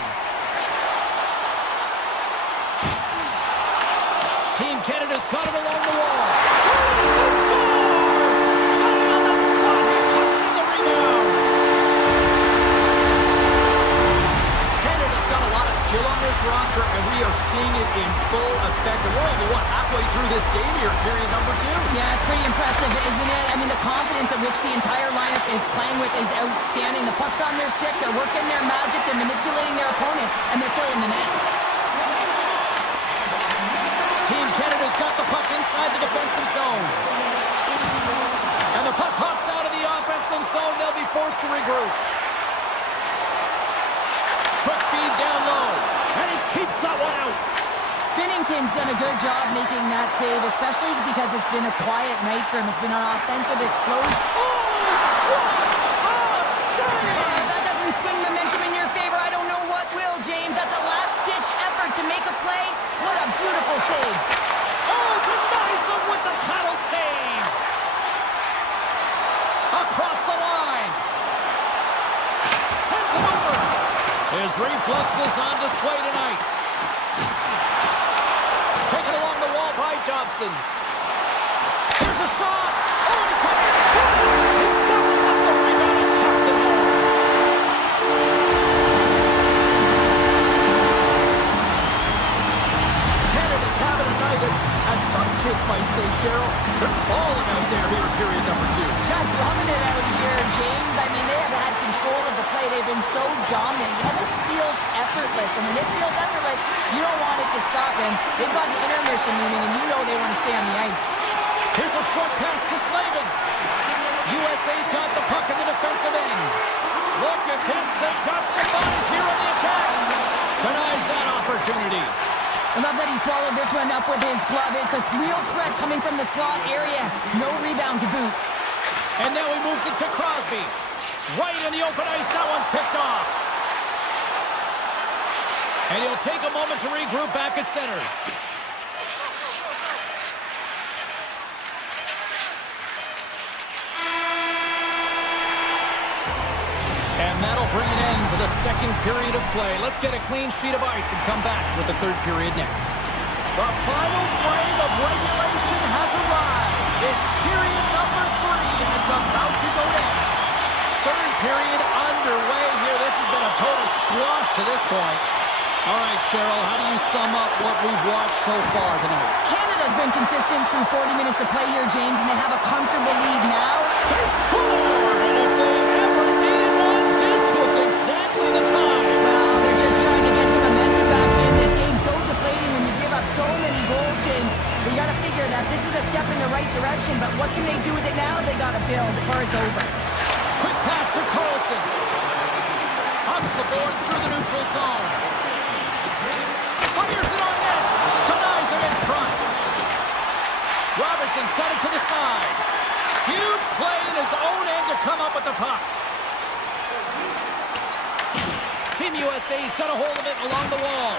Team Canada's got it along the wall. There's the score! Johnny on the spot. He tucks in the rebound. Canada's got a lot of skill on this roster, and we are seeing it in full effect. And we're only, halfway through this game here in period number 2? Yeah, it's pretty impressive, isn't it? I mean, mean, the confidence at which the entire lineup is playing with is outstanding. The puck's on their stick, they're working their magic, they're manipulating their opponent, and they're filling the net. Team Canada's got the puck inside the defensive zone. And the puck hops out of the offensive zone. They'll be forced to regroup. Quick feed down low. And he keeps that one out. Binnington's done a good job making that save, especially because it's been a quiet night for him. It's been an offensive explosion. Oh, what a save! That doesn't swing momentum in your favor. I don't know what will, James. That's a last-ditch effort to make a play. What a beautiful save. Oh, denies him with the paddle save. Across the line. Sends him over. His reflexes on display tonight. Taken along the wall by Dobson. Here's a shot. Oh, he scores! He goes up the rebound and tucks it home. Canada's having a night, as some kids might say, Cheryl. They're balling out there here in period number 2. Just loving it out here, James. I mean, they have had control of the play. They've been so dominant. You know, it feels effortless. And when it feels effortless, you don't want it to stop. And they've got an intermission looming, and you know they want to stay on the ice. Here's a short pass to Slavin. USA's got the puck in the defensive end. Look at this. They've got some bodies here on the attack. Denies that opportunity. I love that he swallowed this one up with his glove. It's a real threat coming from the slot area. No rebound to boot. And now he moves it to Crosby. Right in the open ice, that one's picked off. And he'll take a moment to regroup back at center. And that'll bring an end to the second period of play. Let's get a clean sheet of ice and come back with the third period next. The final frame of regulation has arrived. It's period number 3, and it's about to go down. Third period underway here. This has been a total squash to this point. All right, Cheryl, how do you sum up what we've watched so far tonight? Canada's been consistent through 40 minutes of play here, James, and they have a comfortable lead now. They score! And if they ever needed one, this was exactly the time. Well, they're just trying to get some momentum back in. This game's so deflating when you give up so many goals, James. We got to figure that this is a step in the right direction, but what can they do with it now? They got to build or it's over. Quick pass to Carlson. Hugs the boards through the neutral zone. Fires it on net. Denies him in front. Robertson's got it to the side. Huge play in his own end to come up with the puck. Team USA's got a hold of it along the wall.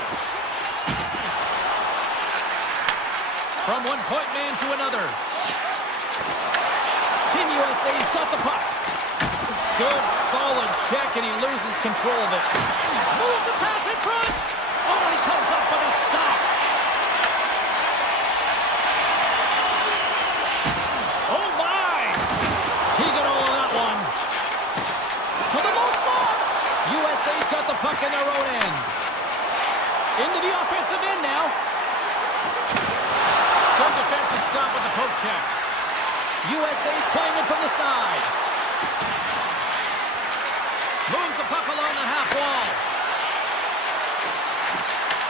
From one point man to another. Team USA's got the puck. Good, solid check, and he loses control of it. Moves the pass in front. Oh, he comes up with a stop. Oh, my. He got all of that one. To the low slot. USA's got the puck in their own end. Into the offensive end now. Good defensive stop with the poke check. USA's playing it from the side. Moves the puck along the half wall.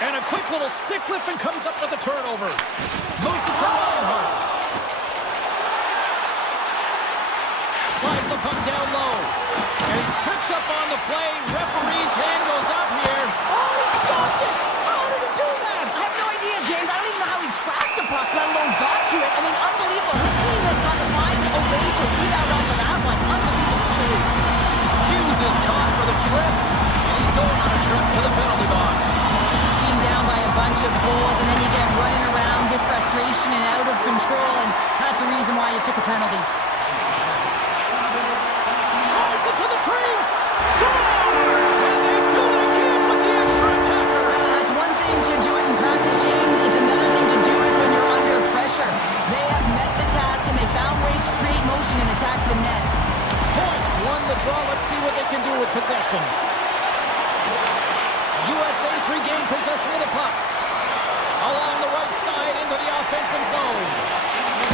And a quick little stick lift and comes up with a turnover. Moves it to Reinhardt. Slides the puck down low. And he's tripped up on the play. Referee's hand goes up here. Oh, he stopped it. How did he do that? I have no idea, James. I don't even know how he tracked the puck, let alone got to it. I mean, unbelievable. His team has got to find a way to rebound off of that one. Unbelievable save. Hughes is caught for the trip, and he's going on a trip to the penalty box. Being down by a bunch of goals, and then you get running around with frustration and out of control, and that's the reason why you took a penalty. Drives it to the crease. Scores! And they do it again with the extra attacker. Well, that's one thing to do it in practice, James. It's another thing to do it when you're under pressure. They have met the task, and they found ways to create motion and attack the net. Points won the draw. Let's see what they can do with possession. USA's regained possession of the puck. Along the right side into the offensive zone.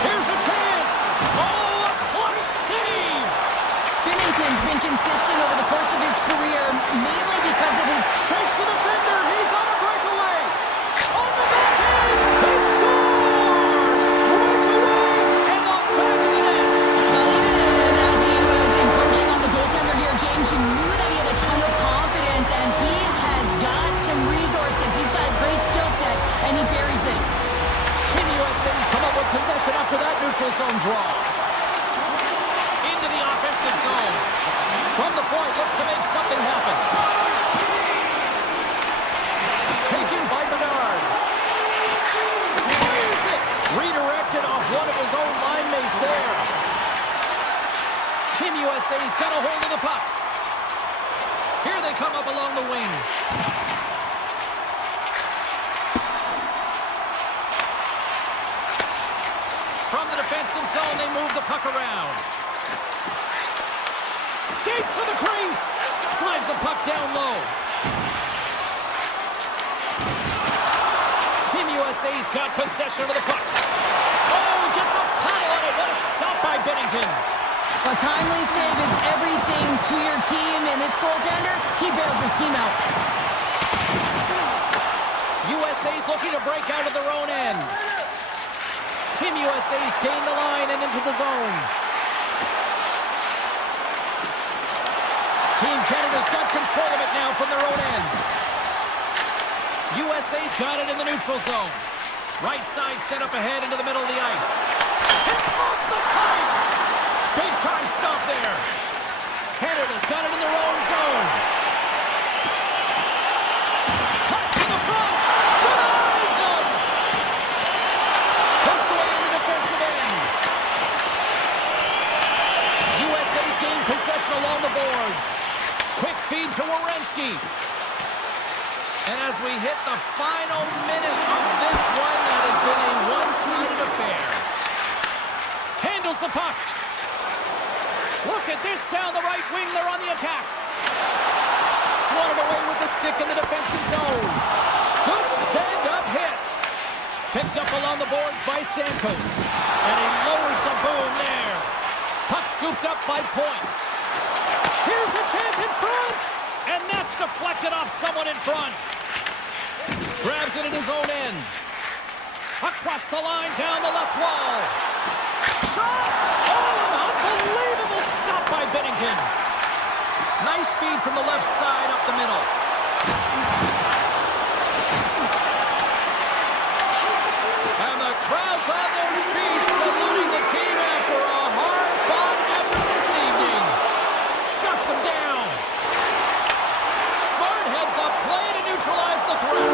Here's a chance. Oh, a clutch neutral zone draw. Into the offensive zone. From the point, looks to make something happen. Taken by Bernard. Here's it. Redirected off one of his own line mates there. Team USA's got a hold of the puck. Here they come up along the wing. From the defensive zone, they move the puck around. Skates for the crease. Slides the puck down low. Team USA's got possession of the puck. Oh, gets a paddle on it. What a stop by Bennington. A timely save is everything to your team, and this goaltender, he bails his team out. USA's looking to break out of their own end. Team USA's gained the line and into the zone. Team Canada's got control of it now from their own end. USA's got it in the neutral zone. Right side set up ahead into the middle of the ice. Hit off the pipe! Big time stop there. Canada's got it in their own zone. Toss to the front. Denies him. Hooked away in the defensive end. USA's gained possession along the boards. Quick feed to Werenski. And as we hit the final minute of this one, that has been a one-sided affair. Handles the puck. Look at this down the right wing. They're on the attack. Swatted away with the stick in the defensive zone. Good stand-up hit. Picked up along the boards by Stamkos. And he lowers the boom there. Puck scooped up by Point. Here's a chance in front. And that's deflected off someone in front. Grabs it in his own end. Across the line, down the left wall. Shot! Oh, an unbelievable stop by Bennington. Nice speed from the left side up the middle. And the crowd's on their feet, saluting the team after a hard-fought effort this evening. Shuts them down. Smart heads up play to neutralize the threat.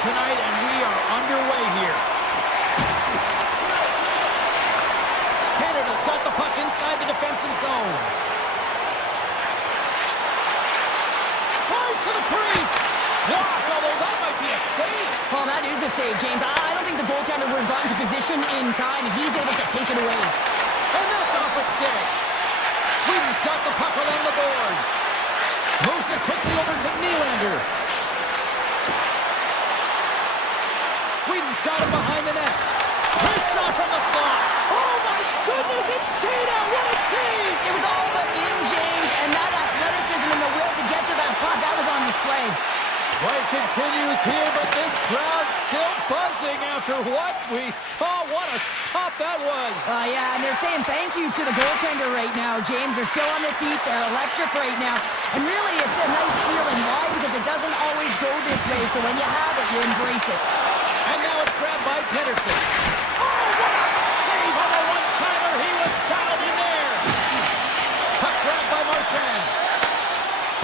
tonight, and we are underway here. Canada's got the puck inside the defensive zone. Tries to the crease. Blocked, although that might be a save. Well, that is a save, James. I don't think the goaltender would have gotten to position in time. He's able to take it away. And that's off a stick. Sweden's got the puck along the boards. Moves it quickly over to Nylander. Sweden's got him behind the net. Nice shot from the slot. Oh my goodness, it stayed out. What a save! It was all but in, James, and that athleticism and the will to get to that puck, that was on display. Play continues here, but this crowd's still buzzing after what we saw. What a stop that was. Yeah, and they're saying thank you to the goaltender right now, James. They're still on their feet. They're electric right now. And really, it's a nice feeling. Why? Because it doesn't always go this way. So when you have it, you embrace it. And now it's grabbed by Pedersen. Oh, what a save on the one-timer. He was dialed in there. Puck grabbed by Marchand.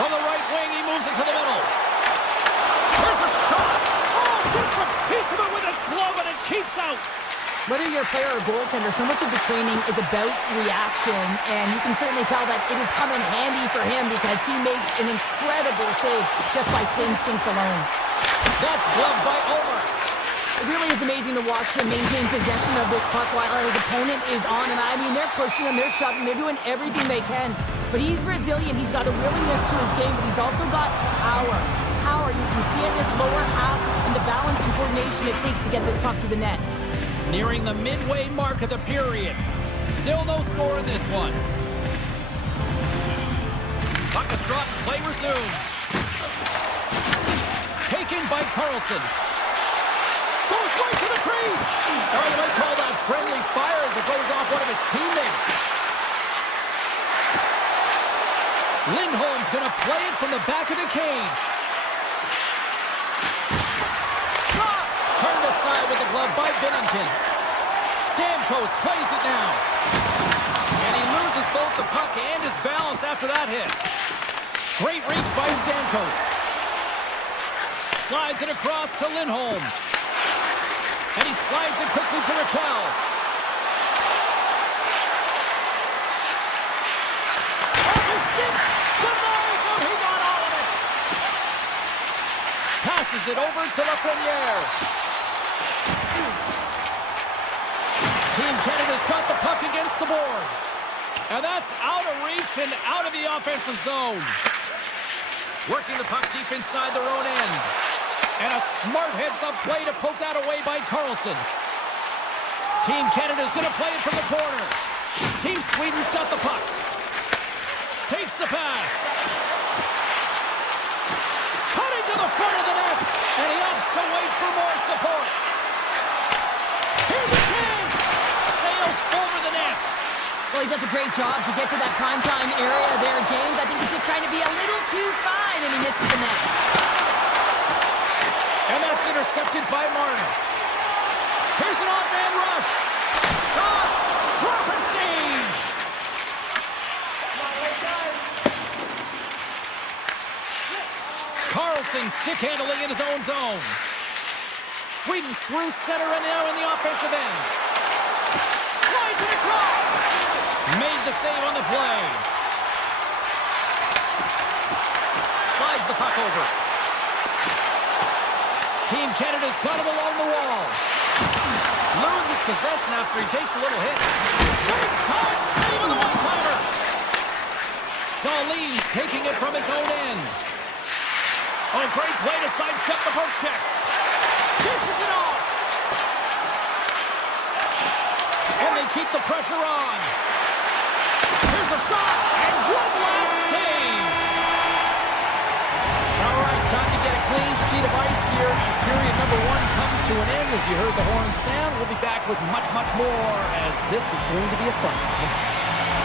From the right wing, he moves it to the middle. Here's a shot. Oh, gets a piece of it with his glove, and it keeps out. Whether you're a player or goaltender, so much of the training is about reaction, and you can certainly tell that it has come in handy for him because he makes an incredible save just by instincts alone. That's gloved by Ulmer. It really is amazing to watch him maintain possession of this puck while his opponent is on him. I mean, they're pushing him, they're shoving, they're doing everything they can. But he's resilient, he's got a willingness to his game, but he's also got power. Power, you can see in his lower half and the balance and coordination it takes to get this puck to the net. Nearing the midway mark of the period. Still no score in this one. Puck is dropped, play resumes. Taken by Carlson. Goes right to the crease. Or you might call that friendly fire as it goes off one of his teammates. Lindholm's going to play it from the back of the cage. Shot! Turned aside with the glove by Binnington. Stamkos plays it now. And he loses both the puck and his balance after that hit. Great reach by Stamkos. Slides it across to Lindholm. And he slides it quickly to Raquel. Off his stick! Denies him! He got all of it! Passes it over to Lafreniere. Team Canada's got the puck against the boards. And that's out of reach and out of the offensive zone. Working the puck deep inside their own end. And a smart heads-up play to poke that away by Carlson. Team Canada's going to play it from the corner. Team Sweden's got the puck. Takes the pass. Cutting to the front of the net. And he opts to wait for more support. Here's a chance. Sails over the net. Well, he does a great job to get to that primetime area there, James. I think he's just trying to be a little too fine, and he misses the net. And that's intercepted by Marner. Here's an odd-man rush. Shot! Trapper siege! Carlson stick handling in his own zone. Sweden's through center and now in the offensive end. Slides it across. Made the save on the play. Slides the puck over. Team Canada's got him along the wall. Loses possession after he takes a little hit. Big time save on the one-timer. Dahlin's taking it from his own end. Oh, great play to sidestep the poke check. Dishes it off. And they keep the pressure on. Here's a shot. And one last save. All right, time to get a clean sheet of ice here as period number one comes to an end. As you heard the horn sound, we'll be back with much, much more as this is going to be a fun one.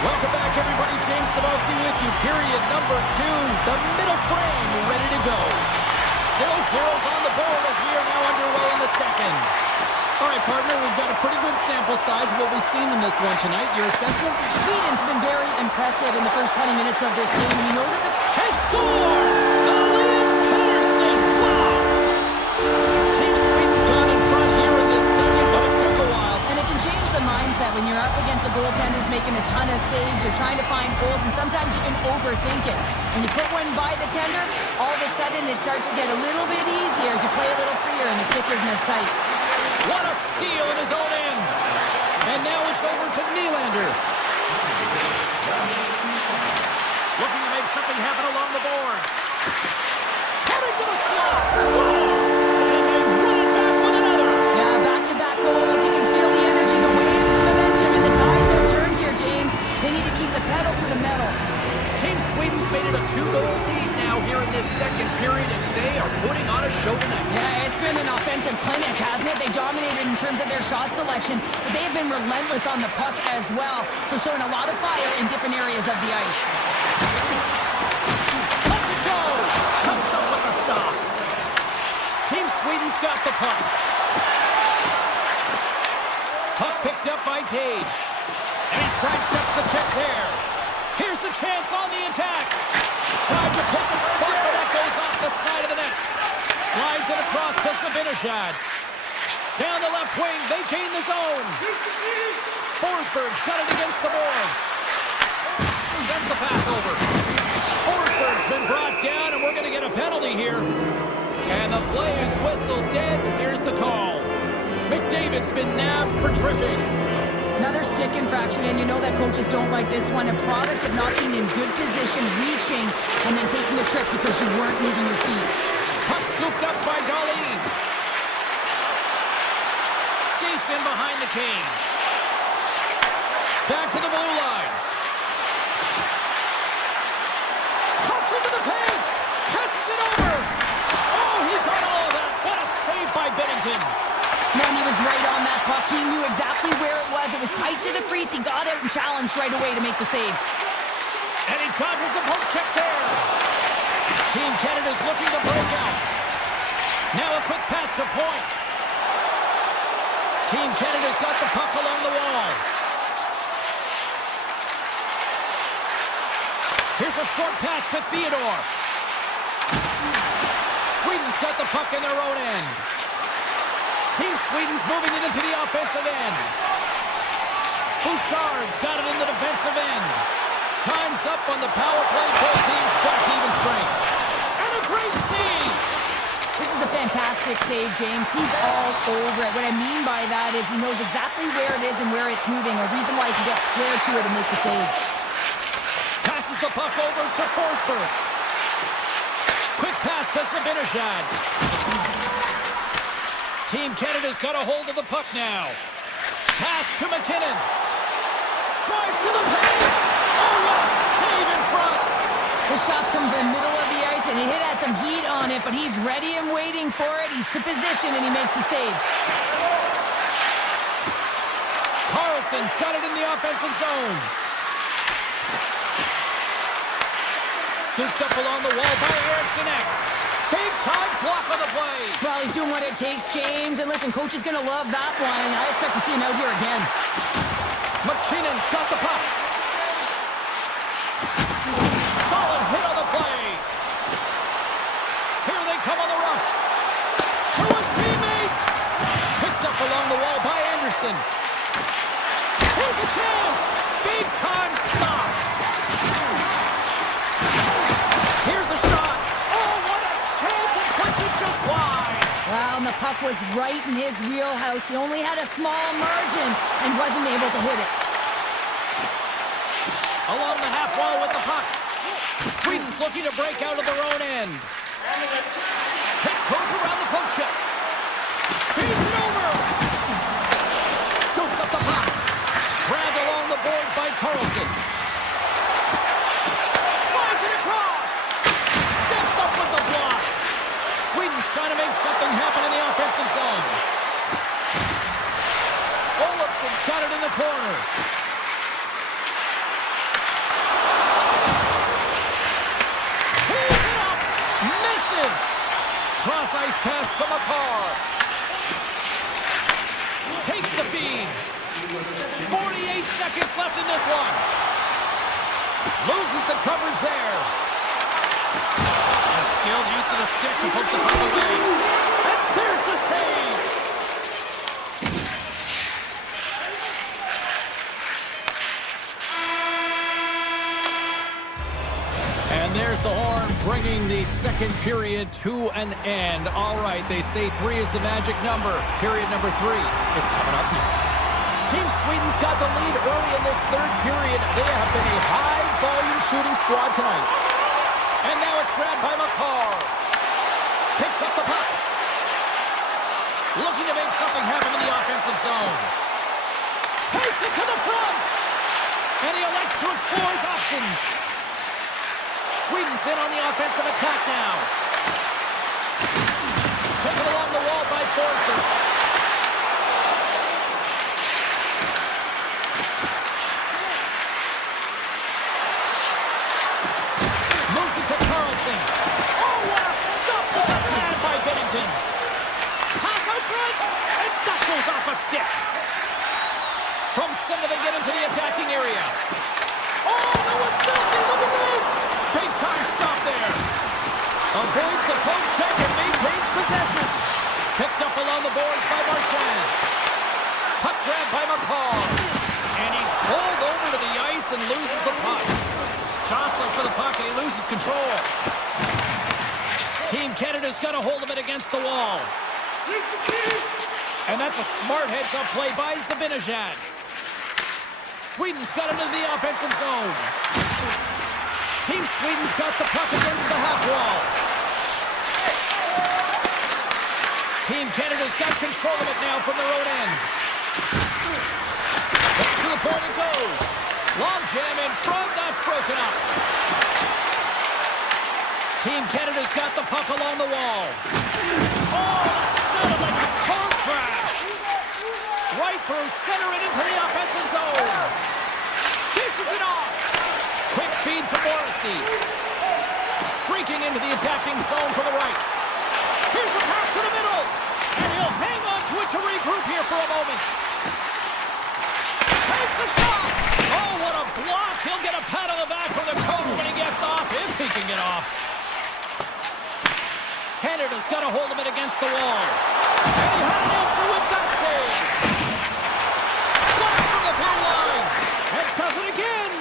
Welcome back, everybody. James Cybulski with you. Period number two. The middle frame ready to go. Still zeros on the board as we are now underway in the second. All right, partner, we've got a pretty good sample size of what we've seen in this one tonight. Your assessment? Sweden's been very impressive in the first 20 minutes of this game. You know that He scores! Elias Pettersson! Wow! Team sometimes you can overthink it. When you put one by the tender, all of a sudden it starts to get a little bit easier as you play a little freer and the stick isn't as tight. What a steal in his own end. And now it's over to Nylander. Looking to make something happen along the boards. Cutting to the slot. Scores! And they run it back with another. Yeah, back-to-back goals. You can feel the energy, the wave, the momentum, and the tides have turned here, James. They need to keep the pedal to the metal. Team Sweden's made it a 2-goal lead now here in this second period, and they are putting on a show tonight. Yeah, it's been an offensive clinic, hasn't it? They dominated in terms of their shot selection, but they have been relentless on the puck as well, so showing a lot of fire in different areas of the ice. Let's it go! Comes up with a stop. Team Sweden's got the puck. Puck picked up by Tage. And he sidesteps the check there. Here's a chance on the attack. Tried to pick a spot, but that goes off the side of the net. Slides it across to Sabinishad. Down the left wing, they gain the zone. Forsberg's got it against the boards. Sends the pass over. Forsberg's been brought down, and we're going to get a penalty here. And the play is whistled dead. Here's the call. McDavid's been nabbed for tripping. Another stick infraction, and you know that coaches don't like this one. A product of not being in good position, reaching, and then taking the trip because you weren't moving your feet. Puck scooped up by Darlene. Skates in behind the cage. Back to the blue line. Cuts into the paint. Passes it over. Oh, he got all of that. What a save by Bennington. Man, he was right on that puck. He knew exactly where it was. It was tight to the crease. He got out and challenged right away to make the save. And he dodges the poke check there. Team Canada's looking to break out. Now a quick pass to point. Team Canada's got the puck along the wall. Here's a short pass to Theodore. Sweden's got the puck in their own end. Team Sweden's moving it into the offensive end. Bouchard's got it in the defensive end. Time's up on the power play. Both teams back to even strength. And a great save! This is a fantastic save, James. He's all over it. What I mean by that is he knows exactly where it is and where it's moving. A reason why he can get square to it and make the save. Passes the puck over to Forsberg. Quick pass to Sabinishad. Team Canada's got a hold of the puck now. Pass to McKinnon. Drives to the paint. Oh, what a save in front. The shots come from the middle of the ice, and it has some heat on it, but he's ready and waiting for it. He's to position, and he makes the save. Carlson's got it in the offensive zone. Scoops up along the wall by Eriksson. Big time block on the play. Well, he's doing what it takes, James. And listen, coach is going to love that one. I expect to see him out here again. McKinnon's got the puck. Solid hit on the play. Here they come on the rush. To his teammate. Picked up along the wall by Anderson. Here's a chance. Big time stop. Here's a shot. Oh, what a chance. It puts it just wide. Well, and the puck was right in his wheelhouse. He only had a small margin and wasn't able to hit it. Along the half wall with the puck. Sweden's looking to break out of their own end. Goes around the poke check. Feeds it over. Scoops up the puck. Dragged along the board by Carlson. Slides it across. Steps up with the block. Sweden's trying to make something happen in the offensive zone. Olofsson's got it in the corner. Tees it up. Misses. Cross ice pass to McCarr. Takes the feed. 48 seconds left in this one. Loses the coverage there. A skilled use of the stick to poke the puck away. And there's the save. bringing the second period to an end. All right, they say 3 is the magic number. Period number 3 is coming up next. Team Sweden's got the lead early in this third period. They have been a high-volume shooting squad tonight. And now it's grabbed by McCarr. Picks up the puck. Looking to make something happen in the offensive zone. Takes it to the front. And he elects to explore his options. Sweden's in on the offensive attack now. Taken along the wall by Forster. Moves it to Carlson. Oh, what a stop with the pad by Bennington. Pass out front, and that goes off a stick. From center they get into the attacking area. Oh, that was filthy, look at this. Big time stop there. Avoids the poke check and maintains possession. Picked up along the boards by Marchand. Puck grab by McCarr. And he's pulled over to the ice and loses the puck. Jostling for the puck and he loses control. Team Canada's got a hold of it against the wall. And that's a smart heads-up play by Zibanejad. Sweden's got into the offensive zone. Team Sweden's got the puck against the half wall. Team Canada's got control of it now from their own end. Back to the point it goes. Long jam in front, that's broken up. Team Canada's got the puck along the wall. Oh, that sounded like a car crash. Right through center and into the offensive zone. Dishes it off. Quick feed to Morrissey. Streaking into the attacking zone for the right. Here's a pass to the middle. And he'll hang on to it to regroup here for a moment. Takes a shot. Oh, what a block. He'll get a pat on the back from the coach when he gets off, if he can get off. Canada's got a hold of it against the wall. And he had an answer with that save. Blast from the blue line. And does it again.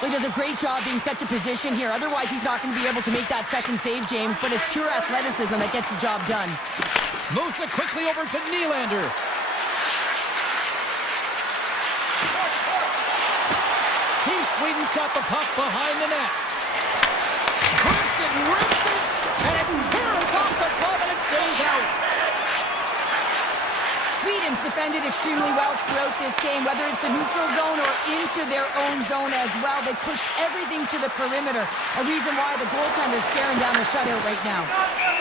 Well, he does a great job being set to position here. Otherwise, he's not going to be able to make that second save, James. But it's pure athleticism that gets the job done. Moves it quickly over to Nylander. Team Sweden's got the puck behind the net. Grips it, rips it, and it tears off the glove and it stays out. Sweden's defended extremely well throughout this game, whether it's the neutral zone or into their own zone as well. They pushed everything to the perimeter, a reason why the goaltender's staring down the shutout right now.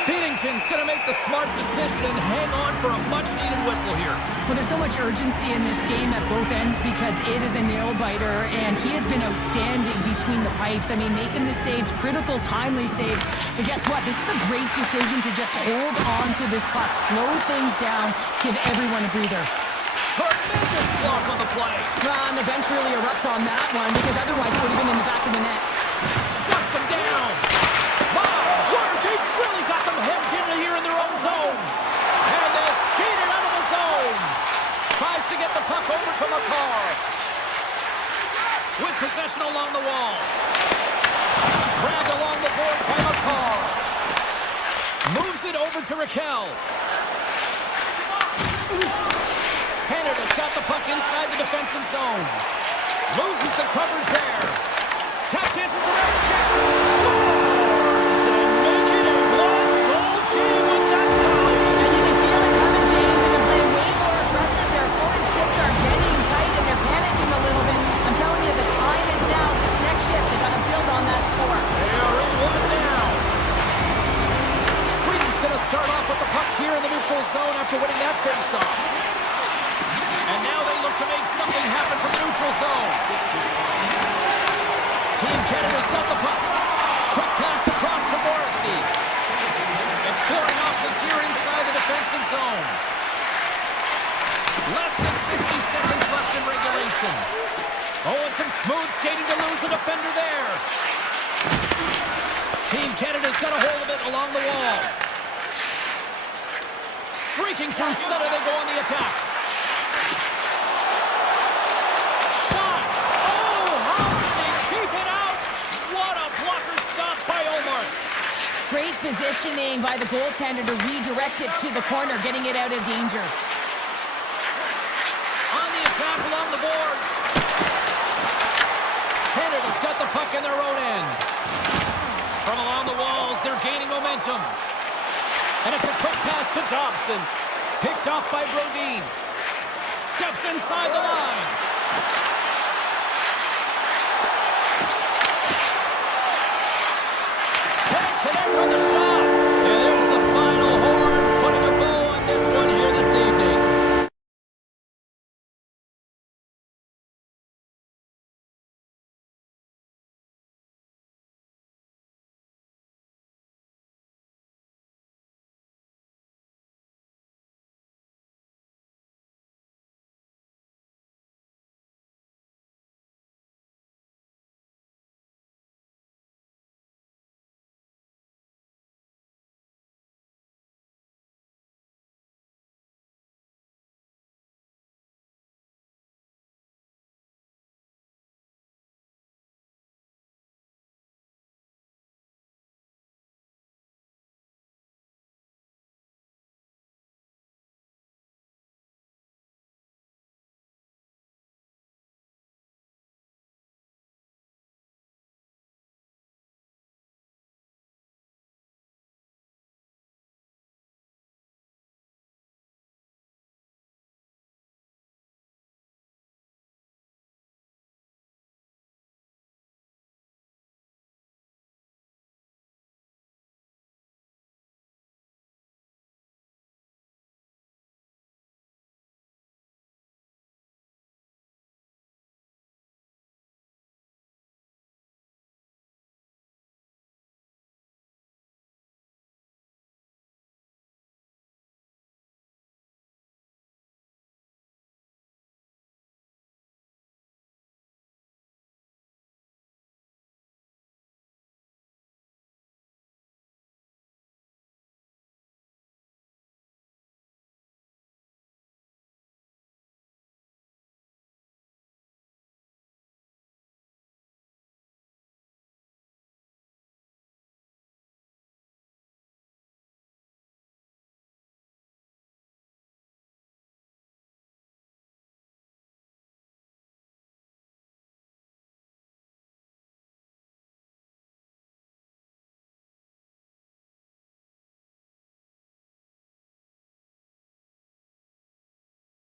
Binnington's going to make the smart decision and hang on for a much-needed whistle here. Well, there's so much urgency in this game at both ends because it is a nail-biter, and he has been outstanding between the pipes. I mean, making the saves, critical, timely saves. But guess what? This is a great decision to just hold on to this puck, slow things down, give everyone a breather. Tremendous block on the play. And the bench really erupts on that one because otherwise it would have been in the back of the net. Shuts them down. My word, they've really got them hemmed in here in their own zone. And they're skated out of the zone. Tries to get the puck over to McCarr. With possession along the wall. Grabbed along the board by McCarr. Moves it over to Raquel. Canada's got the puck inside the defensive zone. Loses the coverage there. Tap dances around the check. Scores! And make it a one-goal game with that tie. And you can feel it coming, James. They've been playing way more aggressive. Their opponent's sticks are getting tight and they're panicking a little bit. I'm telling you, the time is now. This next shift, they've got to build on that score. They are in one now. Sweden's going to start off with the puck here in the neutral zone after winning that face-off. And now they look to make something happen from the neutral zone. Team Canada's got the puck. Quick pass across to Morrissey. Exploring options here inside the defensive zone. Less than 60 seconds left in regulation. Oh, and some smooth skating to lose the defender there. Team Canada's got a hold of it along the wall. Streaking through center, they go on the attack. Shot! Oh, how did he keep it out? What a blocker stop by Omar. positioning by the goaltender to redirect it to the corner, getting it out of danger. On the attack along the boards. Canada's got the puck in their own end. From along the walls, they're gaining momentum. And it's a quick pass to Dobson. Picked off by Brodin. Steps inside the line.